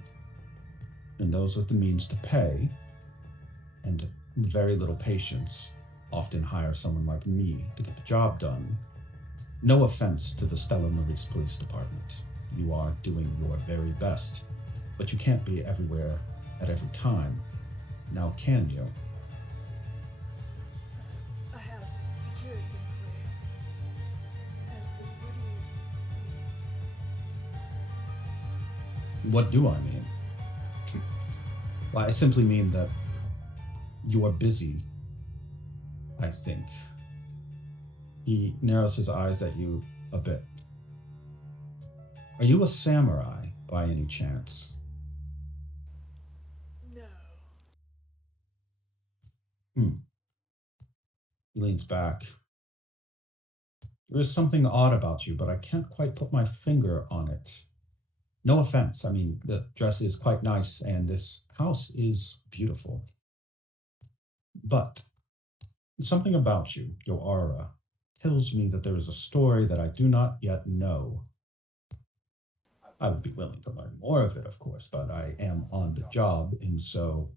And those with the means to pay and very little patience often hire someone like me to get the job done. No offense to the Stella Maris Police Department. You are doing your very best, but you can't be everywhere at every time. Now, can you? I have security in place. And what do you mean? What do I mean? Well, I simply mean that you are busy, I think. He narrows his eyes at you a bit. Are you a samurai by any chance? No. He leans back. There is something odd about you, but I can't quite put my finger on it. No offense. I mean, the dress is quite nice, and this house is beautiful. But something about you, your aura, tells me that there is a story that I do not yet know. I would be willing to learn more of it, of course, but I am on the job, and so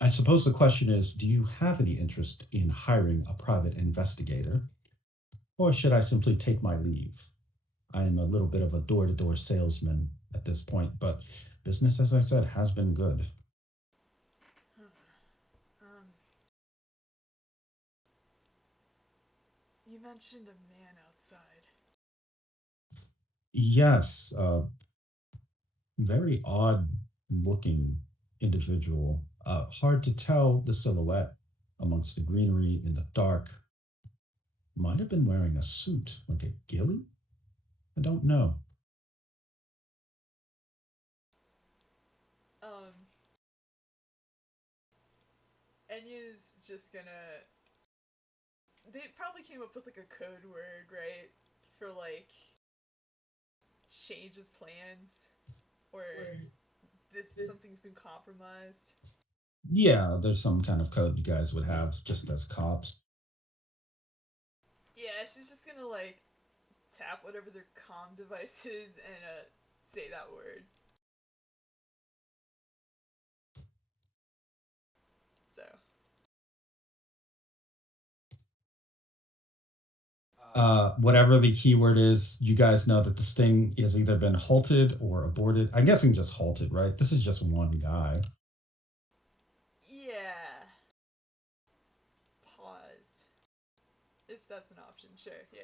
I suppose the question is, do you have any interest in hiring a private investigator, or should I simply take my leave? I am a little bit of a door-to-door salesman at this point, but business, as I said, has been good. You mentioned a man outside. Yes, very odd looking individual. Hard to tell the silhouette amongst the greenery in the dark. Might have been wearing a suit, like a ghillie? I don't know. Enya's just gonna. They probably came up with like a code word, right? For like change of plans, or if something's been compromised. Yeah, there's some kind of code you guys would have just as cops. Yeah, she's just gonna like tap whatever their comm device is and say that word. So. Whatever the keyword is, you guys know that this thing has either been halted or aborted. I'm guessing just halted, right? This is just one guy. Yeah. Paused. If that's an option, sure. Yeah.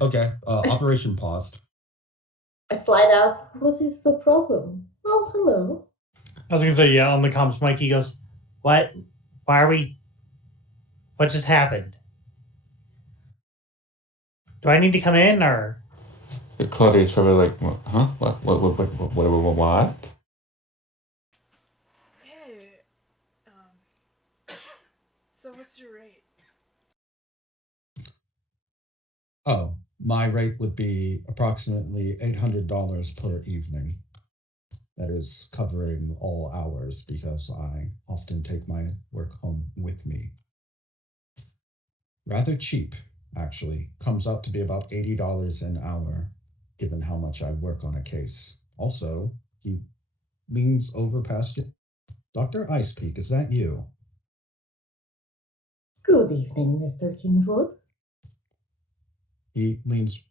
Okay, operation paused. I slide out. What is the problem? Oh, hello. I was gonna say, yeah, on the comms mic, he goes, "What? Why are we? What just happened? Do I need to come in or?" Claudia's probably like, what, huh? What? Hey, so what's your rate? Oh, my rate would be approximately $800 per evening. That is covering all hours because I often take my work home with me. Rather cheap, actually. Comes out to be about $80 an hour, given how much I work on a case. Also, he leans over past you. Dr. Icepeak, is that you? Good evening, Mr. Kinfoot. He leans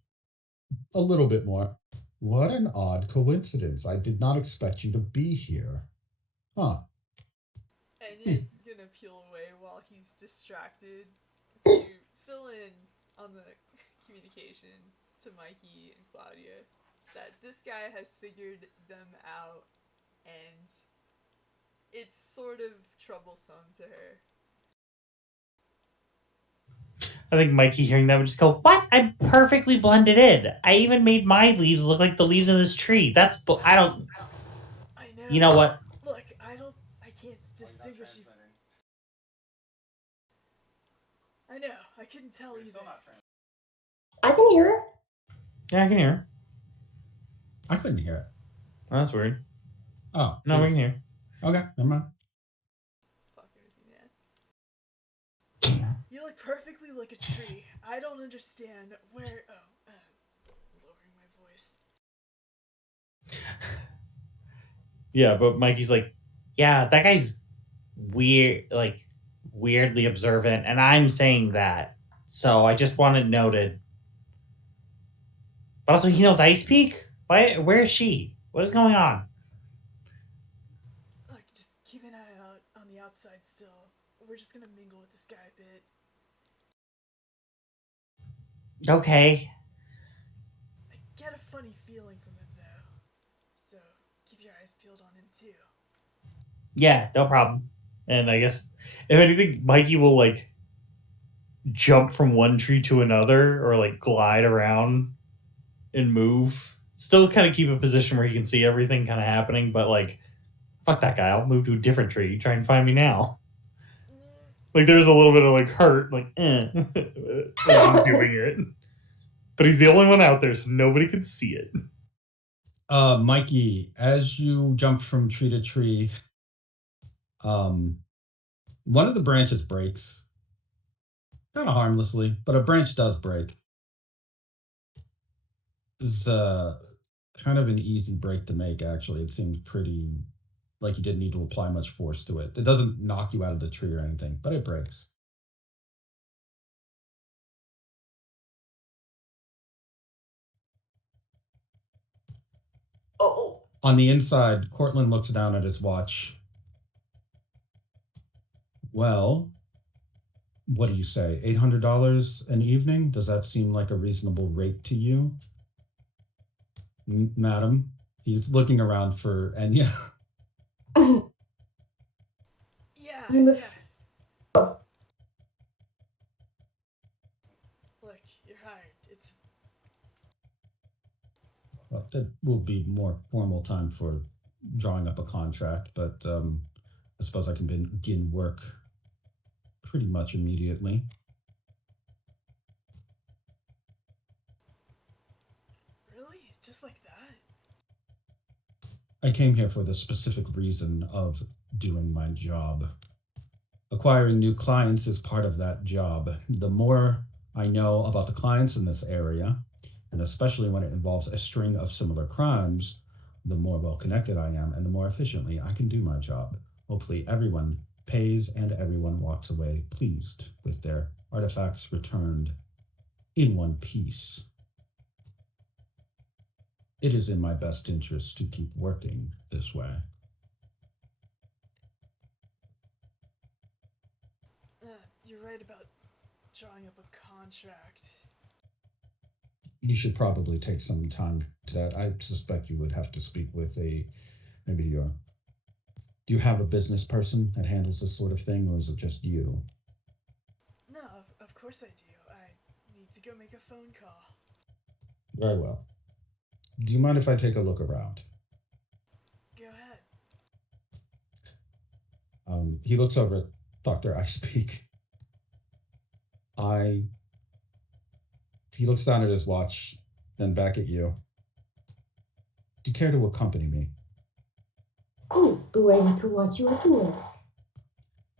a little bit more. What an odd coincidence. I did not expect you to be here. Huh. Enya's gonna peel away while he's distracted to fill in on the communication to Mikey and Claudia that this guy has figured them out and it's sort of troublesome to her. I think Mikey hearing that would just go, "What? I'm perfectly blended in. I even made my leaves look like the leaves of this tree. I don't. I know. You know what? Look, I can't distinguish you. I know. I couldn't tell either. I can hear her. Yeah, I can hear her. I couldn't hear it. Oh, that's weird. Oh, No, we geez. can hear. Okay, never mind. Fuck everything, man. You look perfectly like a tree. I don't understand where. Oh, lowering my voice. Yeah, but Mikey's like, yeah, that guy's weird, like weirdly observant, and I'm saying that. So I just want it noted. But also, he knows Ice Peak. Why? Where is she? What is going on? Look, just keep an eye out on the outside still. We're just gonna mingle with this guy a bit. Okay. I get a funny feeling from him, though. So, keep your eyes peeled on him, too. Yeah, no problem. And I guess if anything, Mikey will like jump from one tree to another or like glide around and move. Still kind of keep a position where he can see everything kind of happening, but like, fuck that guy. I'll move to a different tree. Try and find me now. Like there's a little bit of like hurt, like as he's doing it. But he's the only one out there, so nobody can see it. Mikey, as you jump from tree to tree, One of the branches breaks, kind of harmlessly, but a branch does break. It's kind of an easy break to make, actually. It seems pretty like you didn't need to apply much force to it. It doesn't knock you out of the tree or anything, but it breaks. Oh, On the inside, Cortland looks down at his watch. Well, what do you say? $800 an evening? Does that seem like a reasonable rate to you? Madam? He's looking around for, and yeah. Yeah, I'm a- yeah. Look, you're hired. It's Well, that will be more formal time for drawing up a contract, but I suppose I can begin work pretty much immediately. really just like that. I came here for the specific reason of doing my job. Acquiring new clients is part of that job. The more I know about the clients in this area, and especially when it involves a string of similar crimes, the more well connected I am and the more efficiently I can do my job. Hopefully, everyone pays and everyone walks away pleased with their artifacts returned in one piece. It is in my best interest to keep working this way. You're right about drawing up a contract. You should probably take some time to that. I suspect you would have to speak with maybe your. Do you have a business person that handles this sort of thing, or is it just you? No, of course I do. I need to go make a phone call. Very well. Do you mind if I take a look around? Go ahead. He looks over at Dr. Icepeak. He looks down at his watch, then back at you. Do you care to accompany me? oh, ready to what you are doing.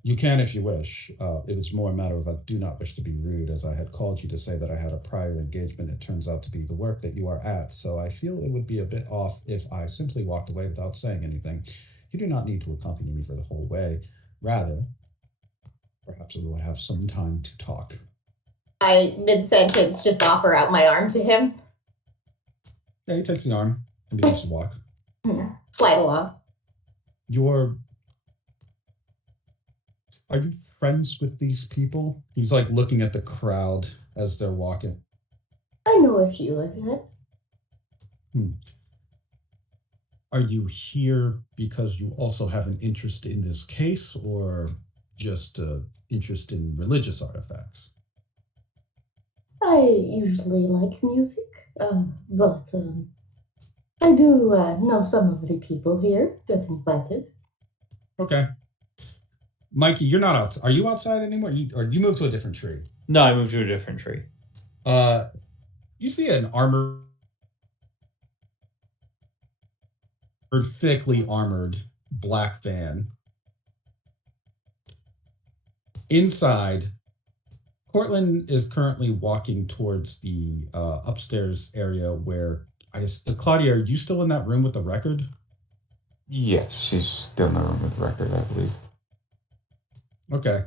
You can if you wish. It was more a matter of I do not wish to be rude, as I had called you to say that I had a prior engagement. It turns out to be the work that you are at, so I feel it would be a bit off if I simply walked away without saying anything. You do not need to accompany me for the whole way. Rather, perhaps we will have some time to talk. I mid-sentence just offer out my arm to him. Yeah, he takes the arm and begins to walk. Slide along. Are you friends with these people? He's like looking at the crowd as they're walking. I know a few like that. Are you here because you also have an interest in this case, or just interest in religious artifacts? I usually like music, but I do know some of the people here get invited. Okay. Mikey, you're not outside. Are you outside anymore? Or you moved to a different tree? No, I moved to a different tree. You see an armored, thickly armored black van. Inside, Cortland is currently walking towards the upstairs area where I guess Claudia, are you still in that room with the record? Yes, she's still in the room with the record, I believe. Okay.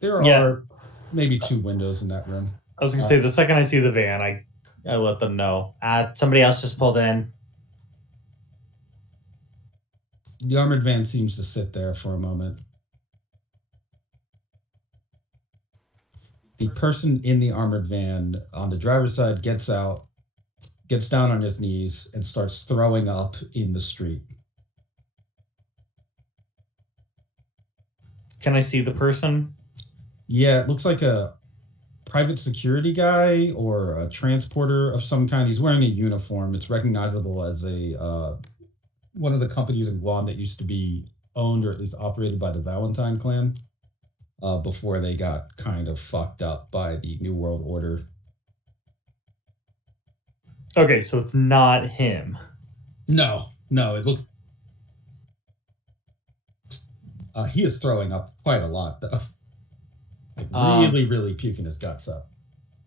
There Yeah. are maybe 2 windows in that room. I was gonna say the second I see the van, I let them know. Somebody else just pulled in. The armored van seems to sit there for a moment. The person in the armored van on the driver's side gets out, gets down on his knees, and starts throwing up in the street. Can I see the person? Yeah, it looks like a private security guy or a transporter of some kind. He's wearing a uniform. It's recognizable as a one of the companies in Guam that used to be owned or at least operated by the Valentine clan before they got kind of fucked up by the New World Order. Okay, so it's not him. No, it looks He is throwing up quite a lot, though. Like really puking his guts up.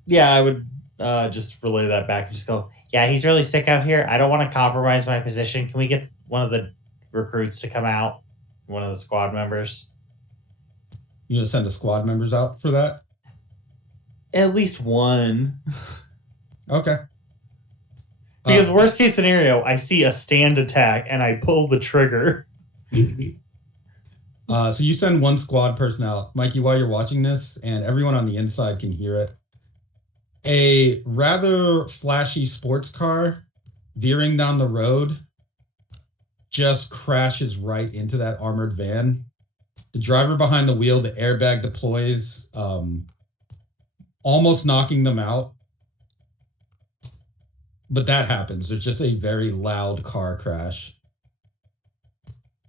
Yeah, I would just relay that back and just go, yeah, he's really sick out here. I don't want to compromise my position. Can we get one of the recruits to come out? One of the squad members? You gonna send the squad members out for that? At least one. Okay. Because worst case scenario, I see a stand attack and I pull the trigger. So you send one squad person out. Mikey, while you're watching this, and everyone on the inside can hear it, a rather flashy sports car veering down the road just crashes right into that armored van. The driver behind the wheel, the airbag deploys, almost knocking them out. But that happens. There's just a very loud car crash.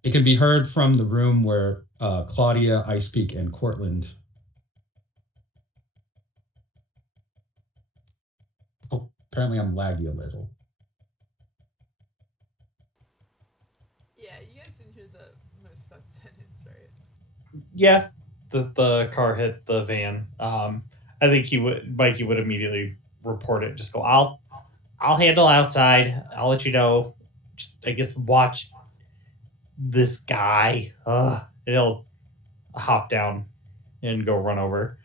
It can be heard from the room where Claudia, Ice Peak, and Cortland. Oh, apparently I'm laggy a little. Yeah, you guys didn't hear the most of that sentence, right? Yeah, the car hit the van. I think Mikey would immediately report it. Just go, I'll handle outside. I'll let you know. Just, I guess watch this guy. And he'll hop down and go run over.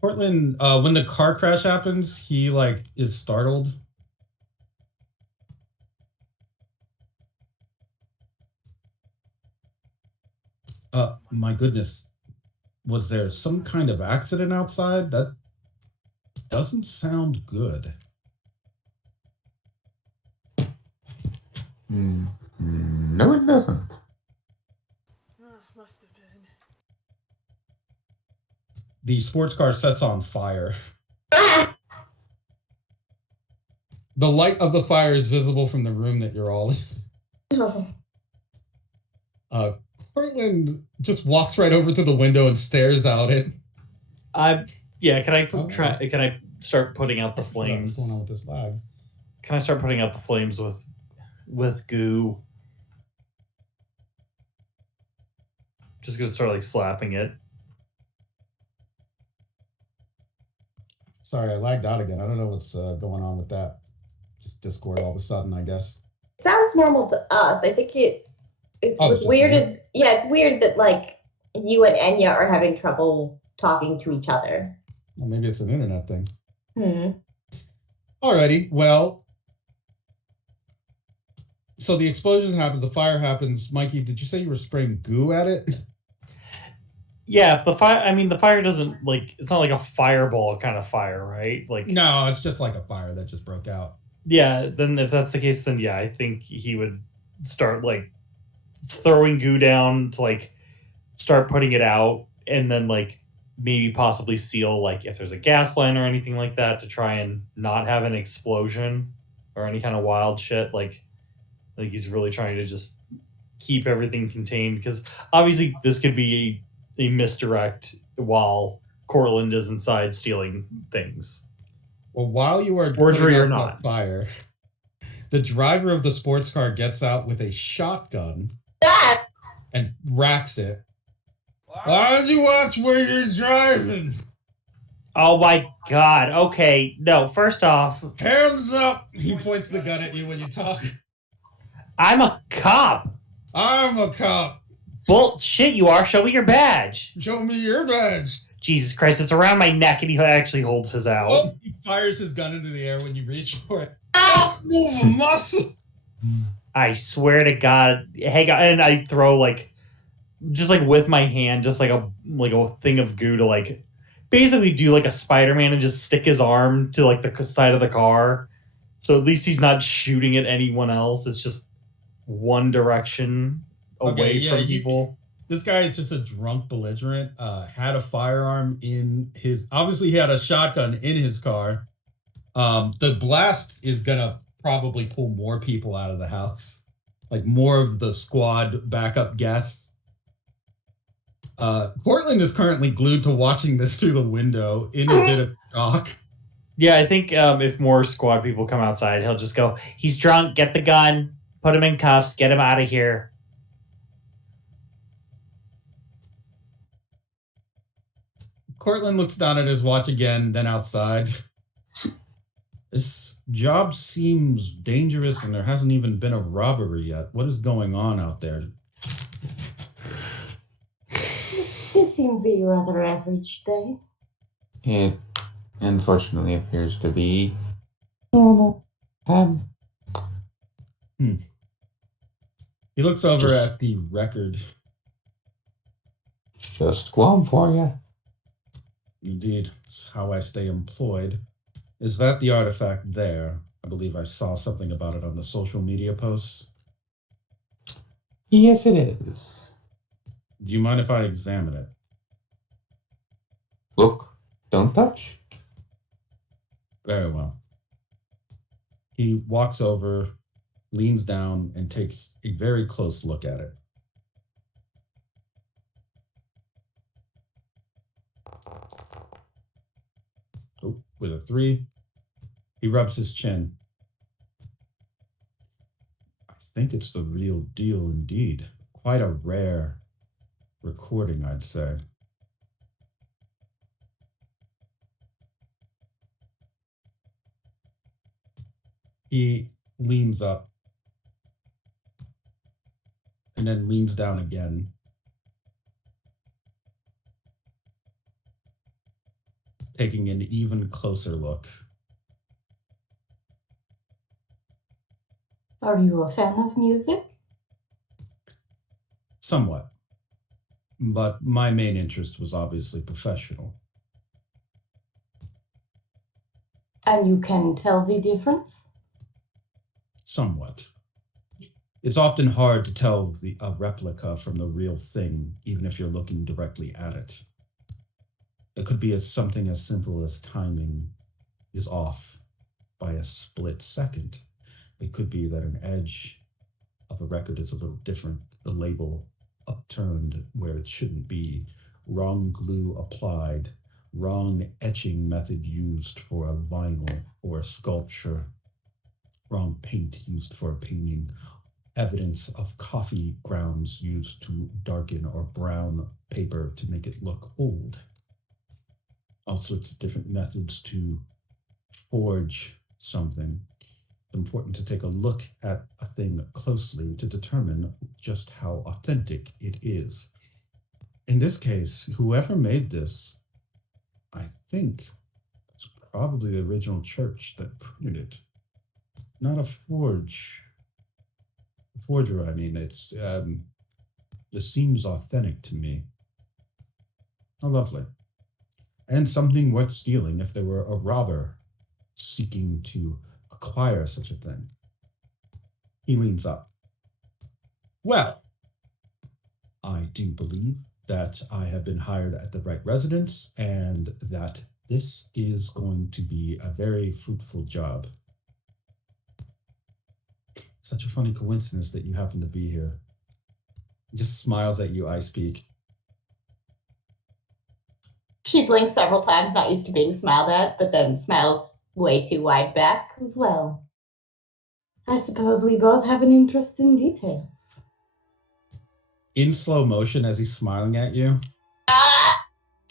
Portland, when the car crash happens, he is startled. My goodness. Was there some kind of accident outside? That doesn't sound good. No, it doesn't. Must have been. The sports car sets on fire. The light of the fire is visible from the room that you're all in. Portland just walks right over to the window and stares out it. Yeah. Can I start putting out the flames? What's going on with this lag? Can I start putting out the flames with goo? Just gonna start slapping it. Sorry, I lagged out again. I don't know what's going on with that. Just Discord all of a sudden, I guess. It sounds normal to us. I think it was weird. It's weird that you and Enya are having trouble talking to each other. Well, maybe it's an internet thing. Hmm. Alrighty, well. So the explosion happens, the fire happens. Mikey, did you say you were spraying goo at it? Yeah, if the fire doesn't it's not like a fireball kind of fire, right? No, it's just like a fire that just broke out. Yeah, then if that's the case, then yeah, I think he would start throwing goo down to start putting it out, and then maybe possibly seal if there's a gas line or anything like that to try and not have an explosion or any kind of wild shit. He's really trying to just keep everything contained, because obviously this could be a misdirect while Cortland is inside stealing things. Well, while you are forgery or putting out not that fire, the driver of the sports car gets out with a shotgun and racks it. Why don't you watch where you're driving? Oh my god. Okay. No, first off, hands up. He points the gun at you when you talk. I'm a cop. I'm a cop. Bullshit, you are. Show me your badge. Show me your badge. Jesus Christ, it's around my neck, and he actually holds his out. Oh, he fires his gun into the air when you reach for it. Oh, move a muscle. I swear to God. Hey, God, and I throw just with my hand, just a thing of goo to basically do a Spider-Man and just stick his arm to the side of the car. So at least he's not shooting at anyone else. It's just one direction away from people. This guy is just a drunk belligerent. Had a firearm in his. Obviously, he had a shotgun in his car. The blast is gonna probably pull more people out of the house, more of the squad backup guests. Portland is currently glued to watching this through the window in a bit of shock. Yeah, I think if more squad people come outside, he'll just go, he's drunk, get the gun, put him in cuffs, get him out of here. Cortland looks down at his watch again, then outside. This job seems dangerous and there hasn't even been a robbery yet. What is going on out there? This seems a rather average day. It unfortunately appears to be normal. He looks over at the record. Just Guam for you. Indeed, it's how I stay employed. Is that the artifact there? I believe I saw something about it on the social media posts. Yes, it is. Do you mind if I examine it? Look, don't touch. Very well. He walks over, leans down, and takes a very close look at it. Oh, with a 3, he rubs his chin. I think it's the real deal indeed. Quite a rare recording, I'd say. He leans up and then leans down again. Taking an even closer look. Are you a fan of music? Somewhat. But my main interest was obviously professional. And you can tell the difference? Somewhat. It's often hard to tell a replica from the real thing, even if you're looking directly at it. It could be something as simple as timing is off by a split second. It could be that an edge of a record is a little different, the label upturned where it shouldn't be, wrong glue applied, wrong etching method used for a vinyl or a sculpture, wrong paint used for a painting, evidence of coffee grounds used to darken or brown paper to make it look old. All sorts of different methods to forge something. It's important to take a look at a thing closely to determine just how authentic it is. In this case, whoever made this, I think it's probably the original church that printed it. Not a forger, I mean, it seems authentic to me. How lovely. And something worth stealing if there were a robber seeking to acquire such a thing. He leans up. Well, I do believe that I have been hired at the right residence and that this is going to be a very fruitful job. Such a funny coincidence that you happen to be here. He just smiles at you, Ice Peak. She blinks several times, not used to being smiled at, but then smiles way too wide back. Well, I suppose we both have an interest in details. In slow motion, as he's smiling at you,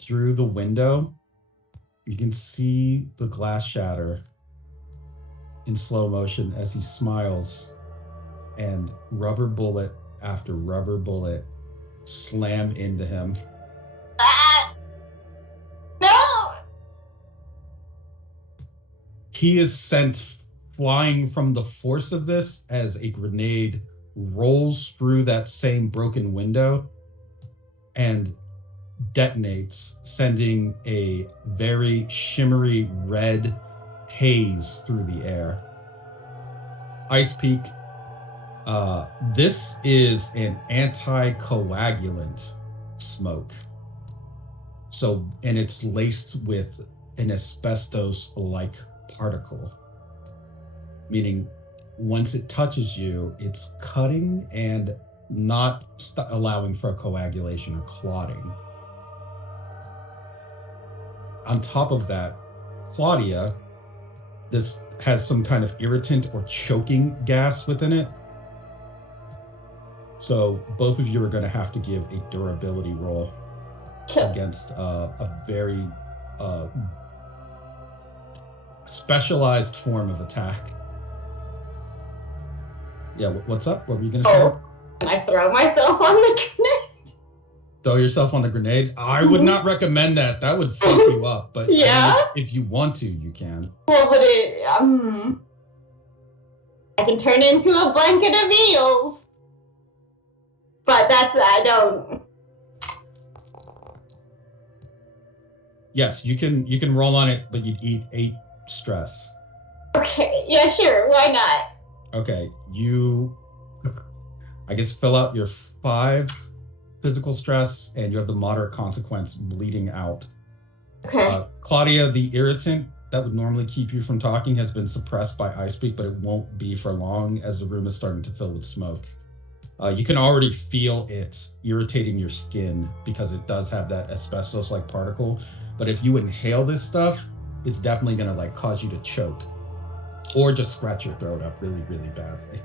through the window, you can see the glass shatter in slow motion as he smiles, and rubber bullet after rubber bullet slam into him. No! He is sent flying from the force of this as a grenade rolls through that same broken window and detonates, sending a very shimmery red haze through the air. Ice Peak, this is an anticoagulant smoke. So, and it's laced with an asbestos-like particle, meaning once it touches you, it's cutting and not allowing for coagulation or clotting. On top of that, Claudia, this has some kind of irritant or choking gas within it. So both of you are going to have to give a durability roll against a very specialized form of attack. Yeah, what's up? What were you going to say? Can I throw myself on the grenade? Throw yourself on the grenade? I would not recommend that. That would fuck you up. But Yeah? I mean, if you want to, you can. Well, but I can turn into a blanket of eels. But I don't. Yes, you can roll on it, but you'd eat 8 stress. Okay, yeah, sure, why not? Okay, you, I guess, fill out your 5 physical stress, and you have the moderate consequence bleeding out. Okay. Claudia, the irritant that would normally keep you from talking has been suppressed by ice speak, but it won't be for long as the room is starting to fill with smoke. You can already feel it irritating your skin because it does have that asbestos-like particle. But if you inhale this stuff, it's definitely gonna like cause you to choke, or just scratch your throat up really, really badly.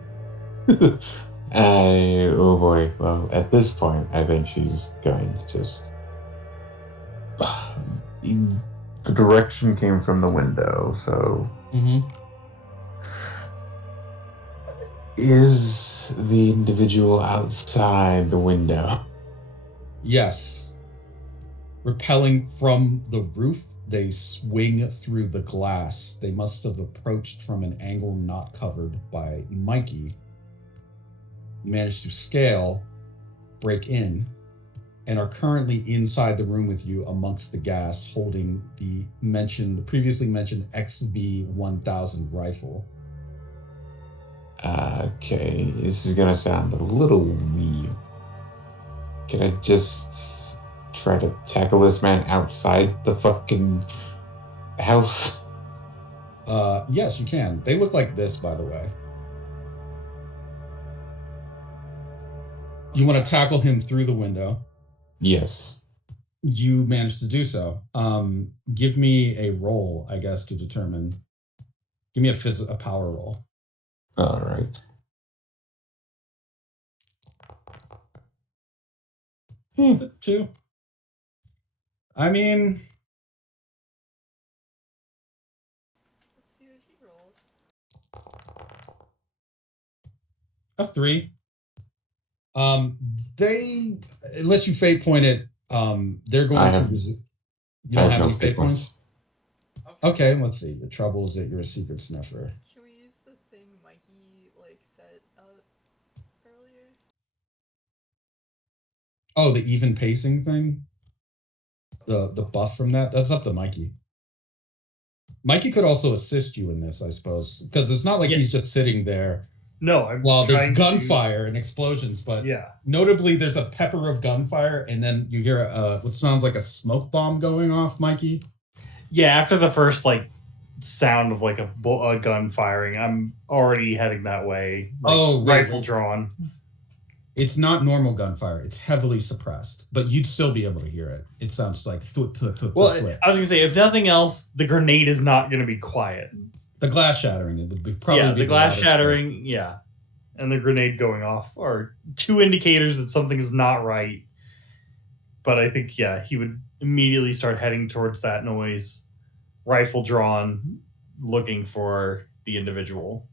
Oh boy. Well, at this point, I think she's going to just. The direction came from the window, so. Is the individual outside the window? Yes. Repelling from the roof, they swing through the glass. They must have approached from an angle not covered by Mikey. Managed to scale, break in, and are currently inside the room with you amongst the gas, holding the previously mentioned XB-1000 rifle. Okay, this is gonna sound a little weird. Can I just try to tackle this man outside the fucking house? Yes, you can. They look like this, by the way. You want to tackle him through the window? Yes. You managed to do so. Give me a roll, I guess, to determine. Give me a power roll. All right. Hmm. 2. I mean, Let's see what he rolls. a 3. They, unless you fate point it, they're going to. You don't have no any fate points. points? Okay, let's see. The trouble is that you're a secret sniffer. Can we use the thing Mikey said earlier? Oh, the even pacing thing? The buff from that's up to Mikey. Mikey could also assist you in this, I suppose, because it's not like he's just sitting there. No, I'm while there's trying gunfire and explosions, but Yeah. notably there's a pepper of gunfire, and then you hear what sounds like a smoke bomb going off, Mikey. Yeah, after the first sound of a gun firing, I'm already heading that way. Rifle drawn. It's not normal gunfire. It's heavily suppressed, but you'd still be able to hear it. It sounds like thwip, thwip, thwip, Well, thwip. I was gonna say, if nothing else, the grenade is not gonna be quiet. The glass shattering, it would be probably the glass shattering, and the grenade going off are 2 indicators that something is not right. But I think he would immediately start heading towards that noise, rifle drawn, looking for the individual.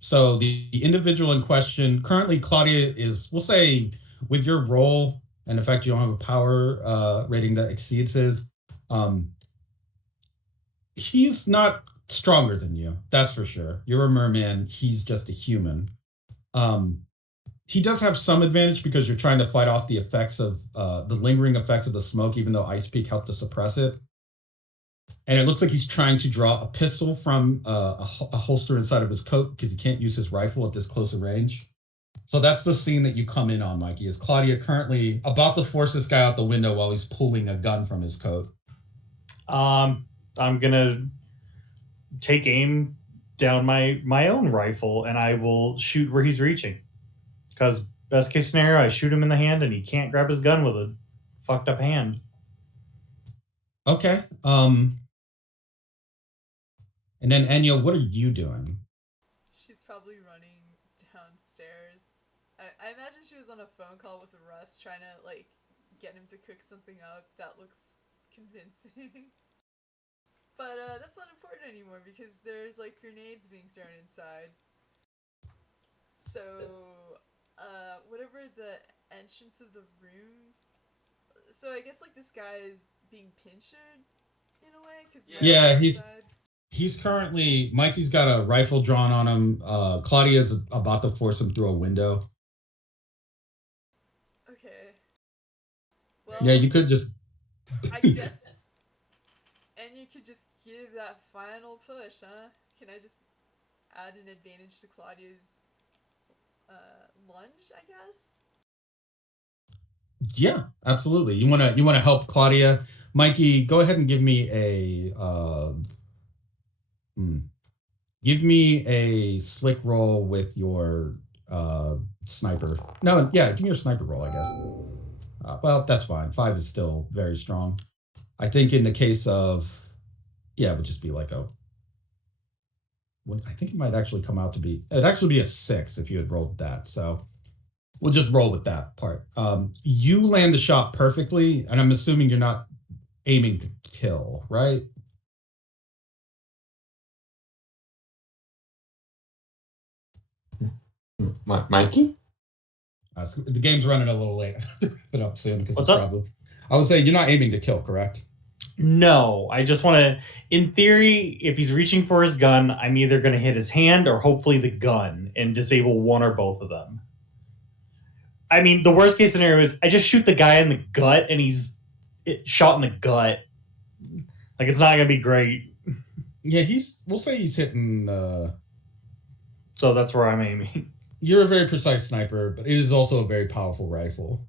So the individual in question, currently Claudia is, we'll say, with your role, and in fact you don't have a power rating that exceeds his, he's not stronger than you, that's for sure. You're a merman, he's just a human. He does have some advantage because you're trying to fight off the effects of the lingering effects of the smoke, even though Ice Peak helped to suppress it. And it looks like he's trying to draw a pistol from a holster inside of his coat because he can't use his rifle at this close a range. So that's the scene that you come in on, Mikey, is Claudia currently about to force this guy out the window while he's pulling a gun from his coat. I'm gonna take aim down my own rifle and I will shoot where he's reaching. Because best case scenario, I shoot him in the hand and he can't grab his gun with a fucked up hand. Okay. And then Enya, what are you doing? She's probably running downstairs was on a phone call with Russ trying to like get him to cook something up that looks convincing. But that's not important anymore because there's like grenades being thrown inside. So, whatever the entrance of the room. So I guess like this guy is being pinchered in a way because Yeah, he's currently Mikey's got a rifle drawn on him. Claudia's about to force him through a window. Okay. Well, Yeah, you could just. I guess. And you could just give that final push, huh? Can I just add an advantage to Claudia's lunge, I guess? Yeah, absolutely. You wanna help Claudia, Mikey? Go ahead and give me a give me a slick roll with your sniper. No, yeah, give me your sniper roll, I guess. Well, that's fine. 5 is still very strong. I think in the case of it would just be like I think it might actually come out to be it'd actually be a 6 if you had rolled that. So we'll just roll with that part. You land the shot perfectly, and I'm assuming you're not aiming to kill, right? Mikey? So the game's running a little late. I have to wrap it up soon because What's it's up? probably. I would say you're not aiming to kill, correct? No, I just want to. In theory, if he's reaching for his gun, I'm either going to hit his hand or hopefully the gun and disable one or both of them. I mean, the worst case scenario is I just shoot the guy in the gut and he's shot in the gut. Like, it's not going to be great. Yeah, we'll say he's hitting. So that's where I'm aiming. You're a very precise sniper, but it is also a very powerful rifle.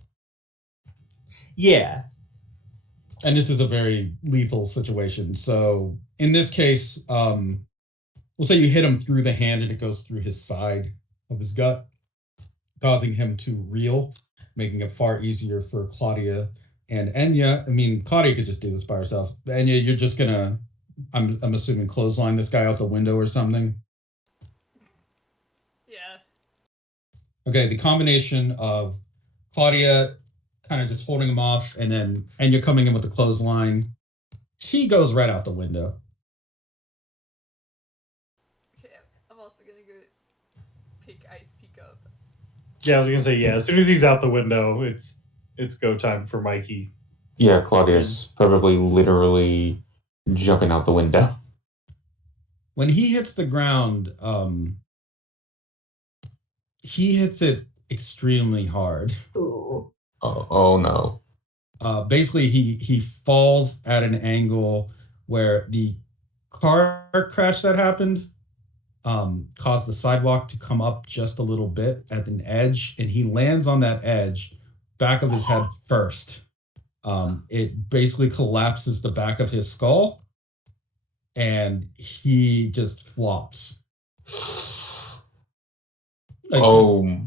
Yeah. And this is a very lethal situation. So in this case, we'll say you hit him through the hand and it goes through his side of his gut, causing him to reel, making it far easier for Claudia and Enya. I mean, Claudia could just do this by herself. Enya, you're just gonna, I'm assuming, clothesline this guy out the window or something. Yeah. Okay, the combination of Claudia kind of just holding him off, and then Enya coming in with the clothesline. He goes right out the window. Okay, I'm also gonna go pick Ice Peak up. Yeah, I was going to say, yeah, as soon as he's out the window, it's go time for Mikey. Yeah, Claudia's probably literally jumping out the window. When he hits the ground, he hits it extremely hard. Ooh. Oh no. Basically, he falls at an angle where the car crash that happened caused the sidewalk to come up just a little bit at an edge, and he lands on that edge, back of his head first. It basically collapses the back of his skull, and he just flops. Like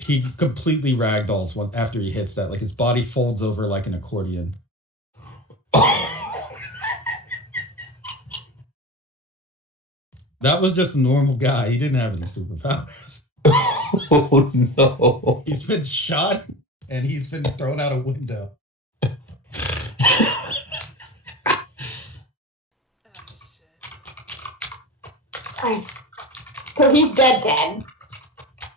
he completely ragdolls after he hits that. Like his body folds over like an accordion. That was just a normal guy. He didn't have any superpowers. Oh no. He's been shot and he's been thrown out a window. Ah, shit. Nice. So he's dead.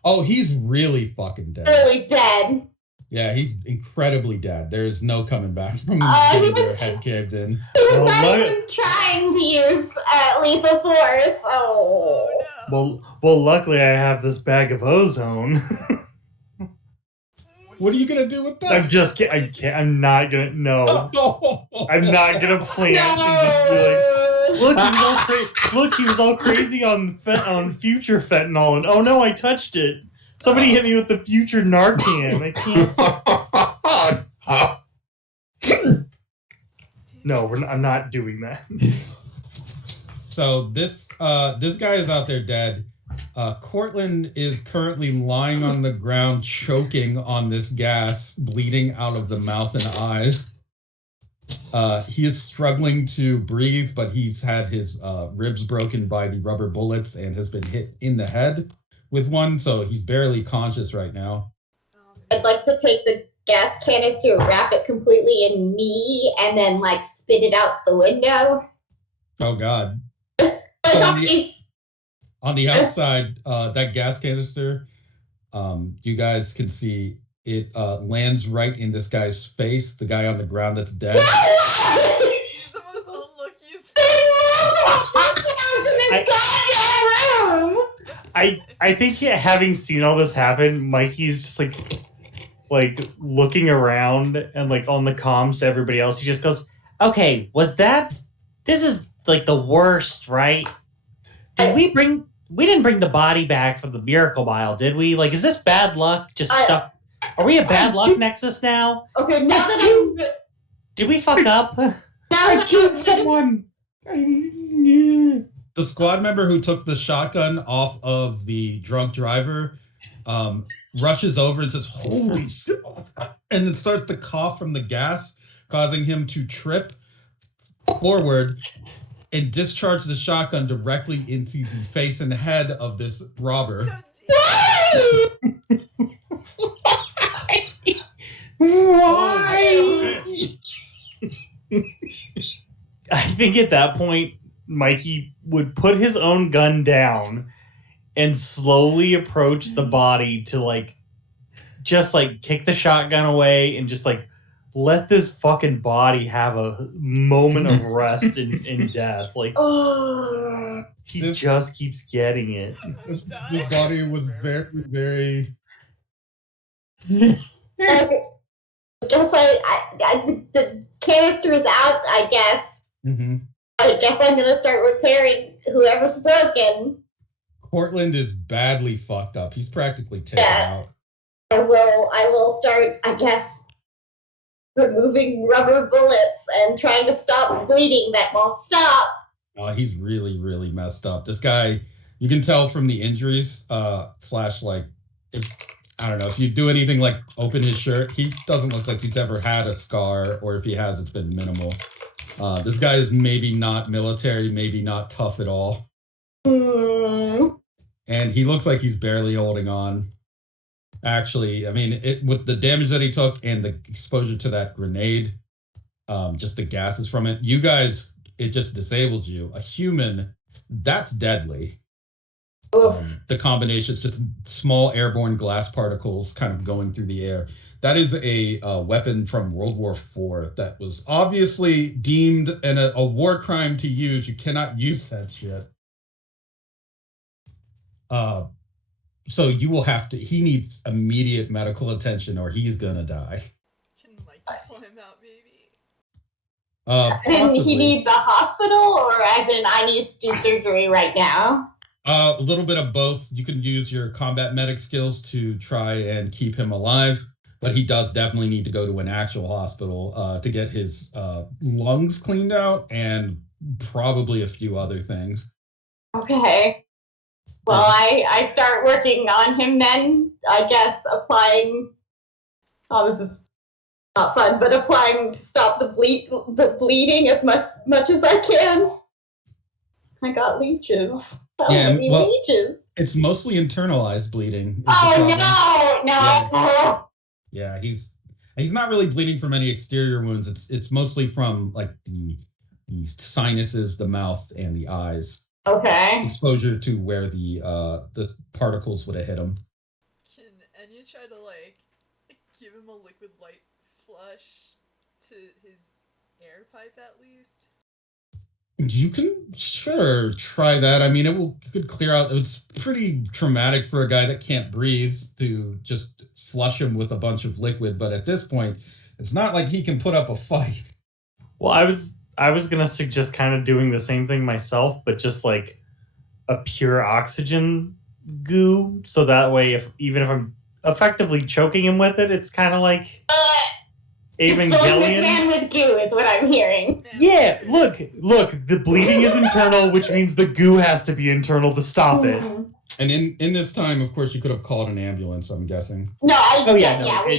Oh, he's really fucking dead. Really dead. Yeah, he's incredibly dead. There's no coming back from He getting their was- head caved in. He was Well, not look- even trying to use lethal force. Oh no. Well, luckily I have this bag of ozone. What are you gonna do with that? I'm just kidding. I can't. I'm not gonna. No, I'm not gonna plant No. and just be like, look, he was all look, he was all crazy on future fentanyl, and oh no, I touched it. Somebody hit me with the future Narcan. I can't. No, I'm not doing that. So this guy is out there dead. Cortland is currently lying on the ground, choking on this gas, bleeding out of the mouth and eyes. He is struggling to breathe, but he's had his ribs broken by the rubber bullets and has been hit in the head with one, so he's barely conscious right now. Oh I'd like to take the gas canister, wrap it completely in me, and then like spit it out the window. Oh God. It's So already- on the outside, that gas canister, you guys can see it lands right in this guy's face, the guy on the ground that's dead. He's the most unluckiest. I think having seen all this happen, Mikey's just like looking around and like on the comms to everybody else. He just goes, Okay, this is like the worst, right? We didn't bring the body back from the miracle mile, did we? Like, is this bad luck? Just stuff. Are we a bad luck nexus now? Okay, now that I'm Did we fuck up? I killed someone. The squad member who took the shotgun off of the drunk driver rushes over and says, "Holy shit!" and then starts to cough from the gas, causing him to trip forward and discharge the shotgun directly into the face and head of this robber. God damn. Why? I think at that point, Mikey would put his own gun down and slowly approach the body to just kick the shotgun away and just let this fucking body have a moment of rest in death. He just keeps getting it. This body was very, very. I guess the canister is out, I guess. Mm-hmm. I guess I'm gonna start repairing whoever's broken. Cortland is badly fucked up. He's practically taken out. I will start, I guess, removing rubber bullets and trying to stop bleeding that won't stop. He's really, really messed up. This guy, you can tell from the injuries, slash I don't know, if you do anything like open his shirt, he doesn't look like he's ever had a scar, or if he has, it's been minimal. This guy is maybe not military, maybe not tough at all. And he looks like he's barely holding on. Actually, I mean, with the damage that he took and the exposure to that grenade, just the gases from it, you guys, it just disables you. A human, that's deadly. The combination is just small airborne glass particles kind of going through the air. That is a weapon from World War IV that was obviously deemed a war crime to use. You cannot use that shit. So you will have to. He needs immediate medical attention, or he's gonna die. Can Mikey pull him out, maybe? And he needs a hospital, or as in I need to do surgery right now? A little bit of both. You can use your combat medic skills to try and keep him alive, but he does definitely need to go to an actual hospital to get his lungs cleaned out and probably a few other things. Okay. Well, I start working on him then. I guess applying. Oh, this is not fun, but applying to stop the bleeding as much as I can. I got leeches. Leeches. It's mostly internalized bleeding. Oh no! Yeah, he's not really bleeding from any exterior wounds. It's mostly from the sinuses, the mouth, and the eyes. Okay. Exposure to where the particles would have hit him. Can Enya try to give him a liquid light flush to his air pipe at least? You can sure try that. I mean, could clear out. It's pretty traumatic for a guy that can't breathe to just flush him with a bunch of liquid. But at this point, it's not like he can put up a fight. Well, I was gonna suggest kind of doing the same thing myself, but just like a pure oxygen goo, so that way, even if I'm effectively choking him with it, it's kind of like Evangelion. This man with goo is what I'm hearing. Yeah, look, the bleeding is internal, which means the goo has to be internal to stop it. And in this time, of course, you could have called an ambulance, I'm guessing. No, we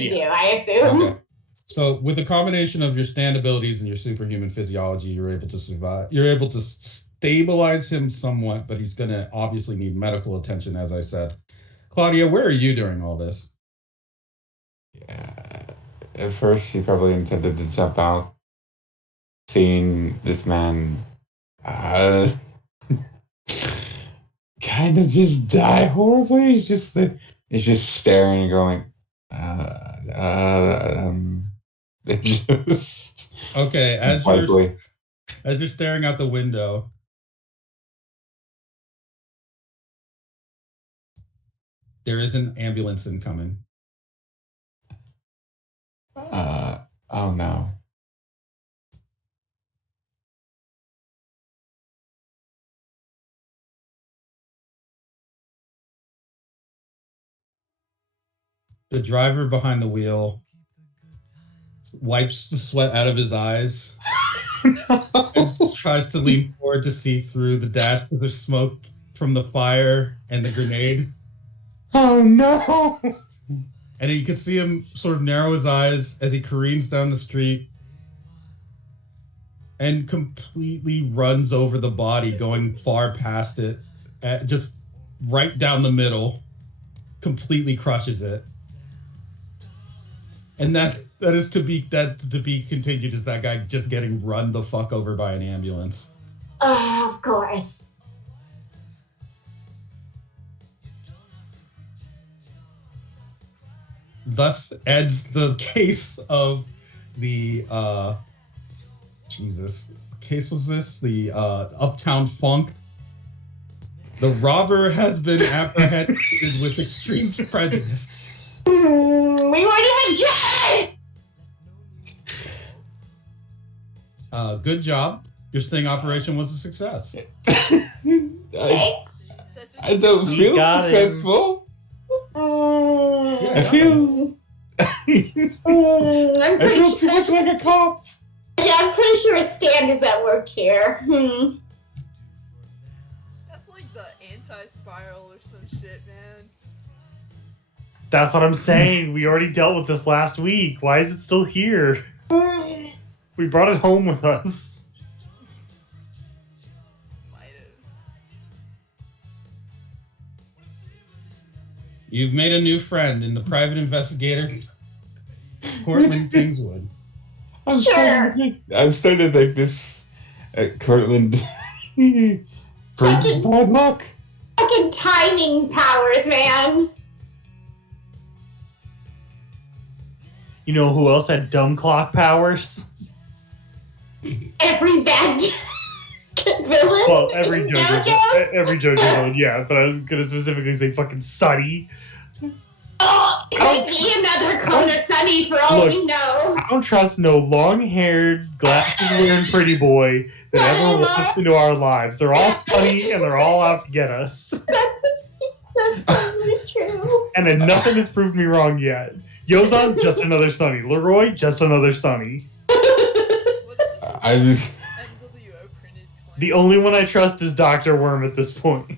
do, I assume. Okay. So with a combination of your stand abilities and your superhuman physiology, you're able to survive. You're able to stabilize him somewhat, but he's going to obviously need medical attention, as I said. Claudia, where are you during all this? Yeah. At first, she probably intended to jump out, seeing this man uh, kind of just die horribly. He's just staring and going, it just Okay, likely. as you're staring out the window, there is an ambulance incoming. Oh no. The driver behind the wheel wipes the sweat out of his eyes and just tries to lean forward to see through the dash because there's smoke from the fire and the grenade. Oh no. And you can see him sort of narrow his eyes as he careens down the street and completely runs over the body, going far past it, just right down the middle, completely crushes it. And that is to be continued, is that guy just getting run the fuck over by an ambulance. Of course. Thus ends the case of the case was this? The Uptown Funk. The robber has been apprehended with extreme prejudice. We weren't even trying! Good job. Your sting operation was a success. Thanks. I don't We feel got him. successful. Yeah, I feel. I'm I pretty feel too much sure. like a cop. Yeah, I'm pretty sure a stand is at work here. That's like the anti-spiral or some shit, man. That's what I'm saying. We already dealt with this last week. Why is it still here? We brought it home with us. Might have. You've made a new friend in the private investigator, Cortland Kingswood. I'm Sure. starting to think this Cortland brings bad luck. Fucking timing powers, man. You know who else had dumb clock powers? Every bad villain. Well, every in JoJo, JoJo's? every JoJo villain, yeah. But I was gonna specifically say fucking Sunny. Oh, it might be another clone of Sunny for all Look. we know. I don't trust no long-haired, glasses-wearing pretty boy that ever walks into our lives. They're all Sunny and they're all out to get us. That's probably true. And then nothing has proved me wrong yet. Yozan, just another Sunny. Leroy, just another Sunny. What is this? I was. NWO printed claim? The only one I trust is Dr. Worm at this point.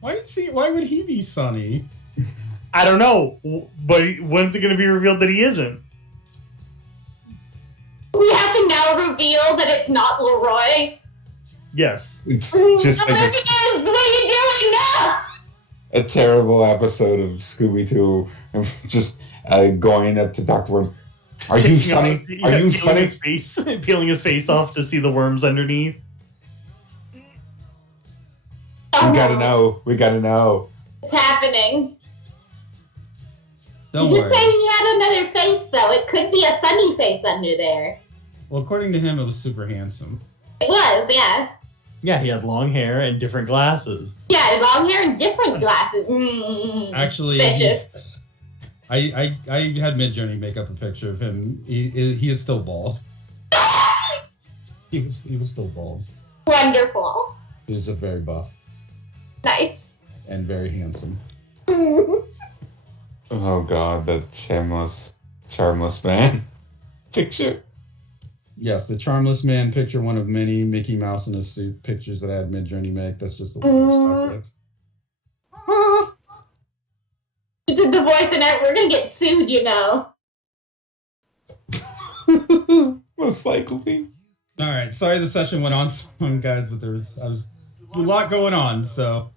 Why would he be Sunny? I don't know, but when's it going to be revealed that he isn't? We have to now reveal that it's not Leroy. Yes. It's just like Olivia, what are you doing now? a terrible episode of Scooby Doo, just going up to Dr. Worm. Are you Sunny? Are you peeling Sunny? his face, peeling his face off to see the worms underneath. We gotta know. We gotta know. It's happening. Don't You did worry. say he had another face, though. It could be a Sunny face under there. Well, according to him, it was super handsome. It was, yeah. Yeah, he had long hair and different glasses. Yeah, long hair and different glasses. Actually, Suspicious. I had Midjourney make up a picture of him. He is still bald. He was still bald. Wonderful. He was a very buff Nice. and very handsome. Oh god, that shameless, charmless man picture. Yes, the Charmless Man picture, one of many Mickey Mouse in a suit pictures that I had Midjourney make. That's just the one we're stuck with. You did the voice, and we're gonna get sued, you know. Most likely. All right, sorry the session went on so long, guys, but there was a lot going on, so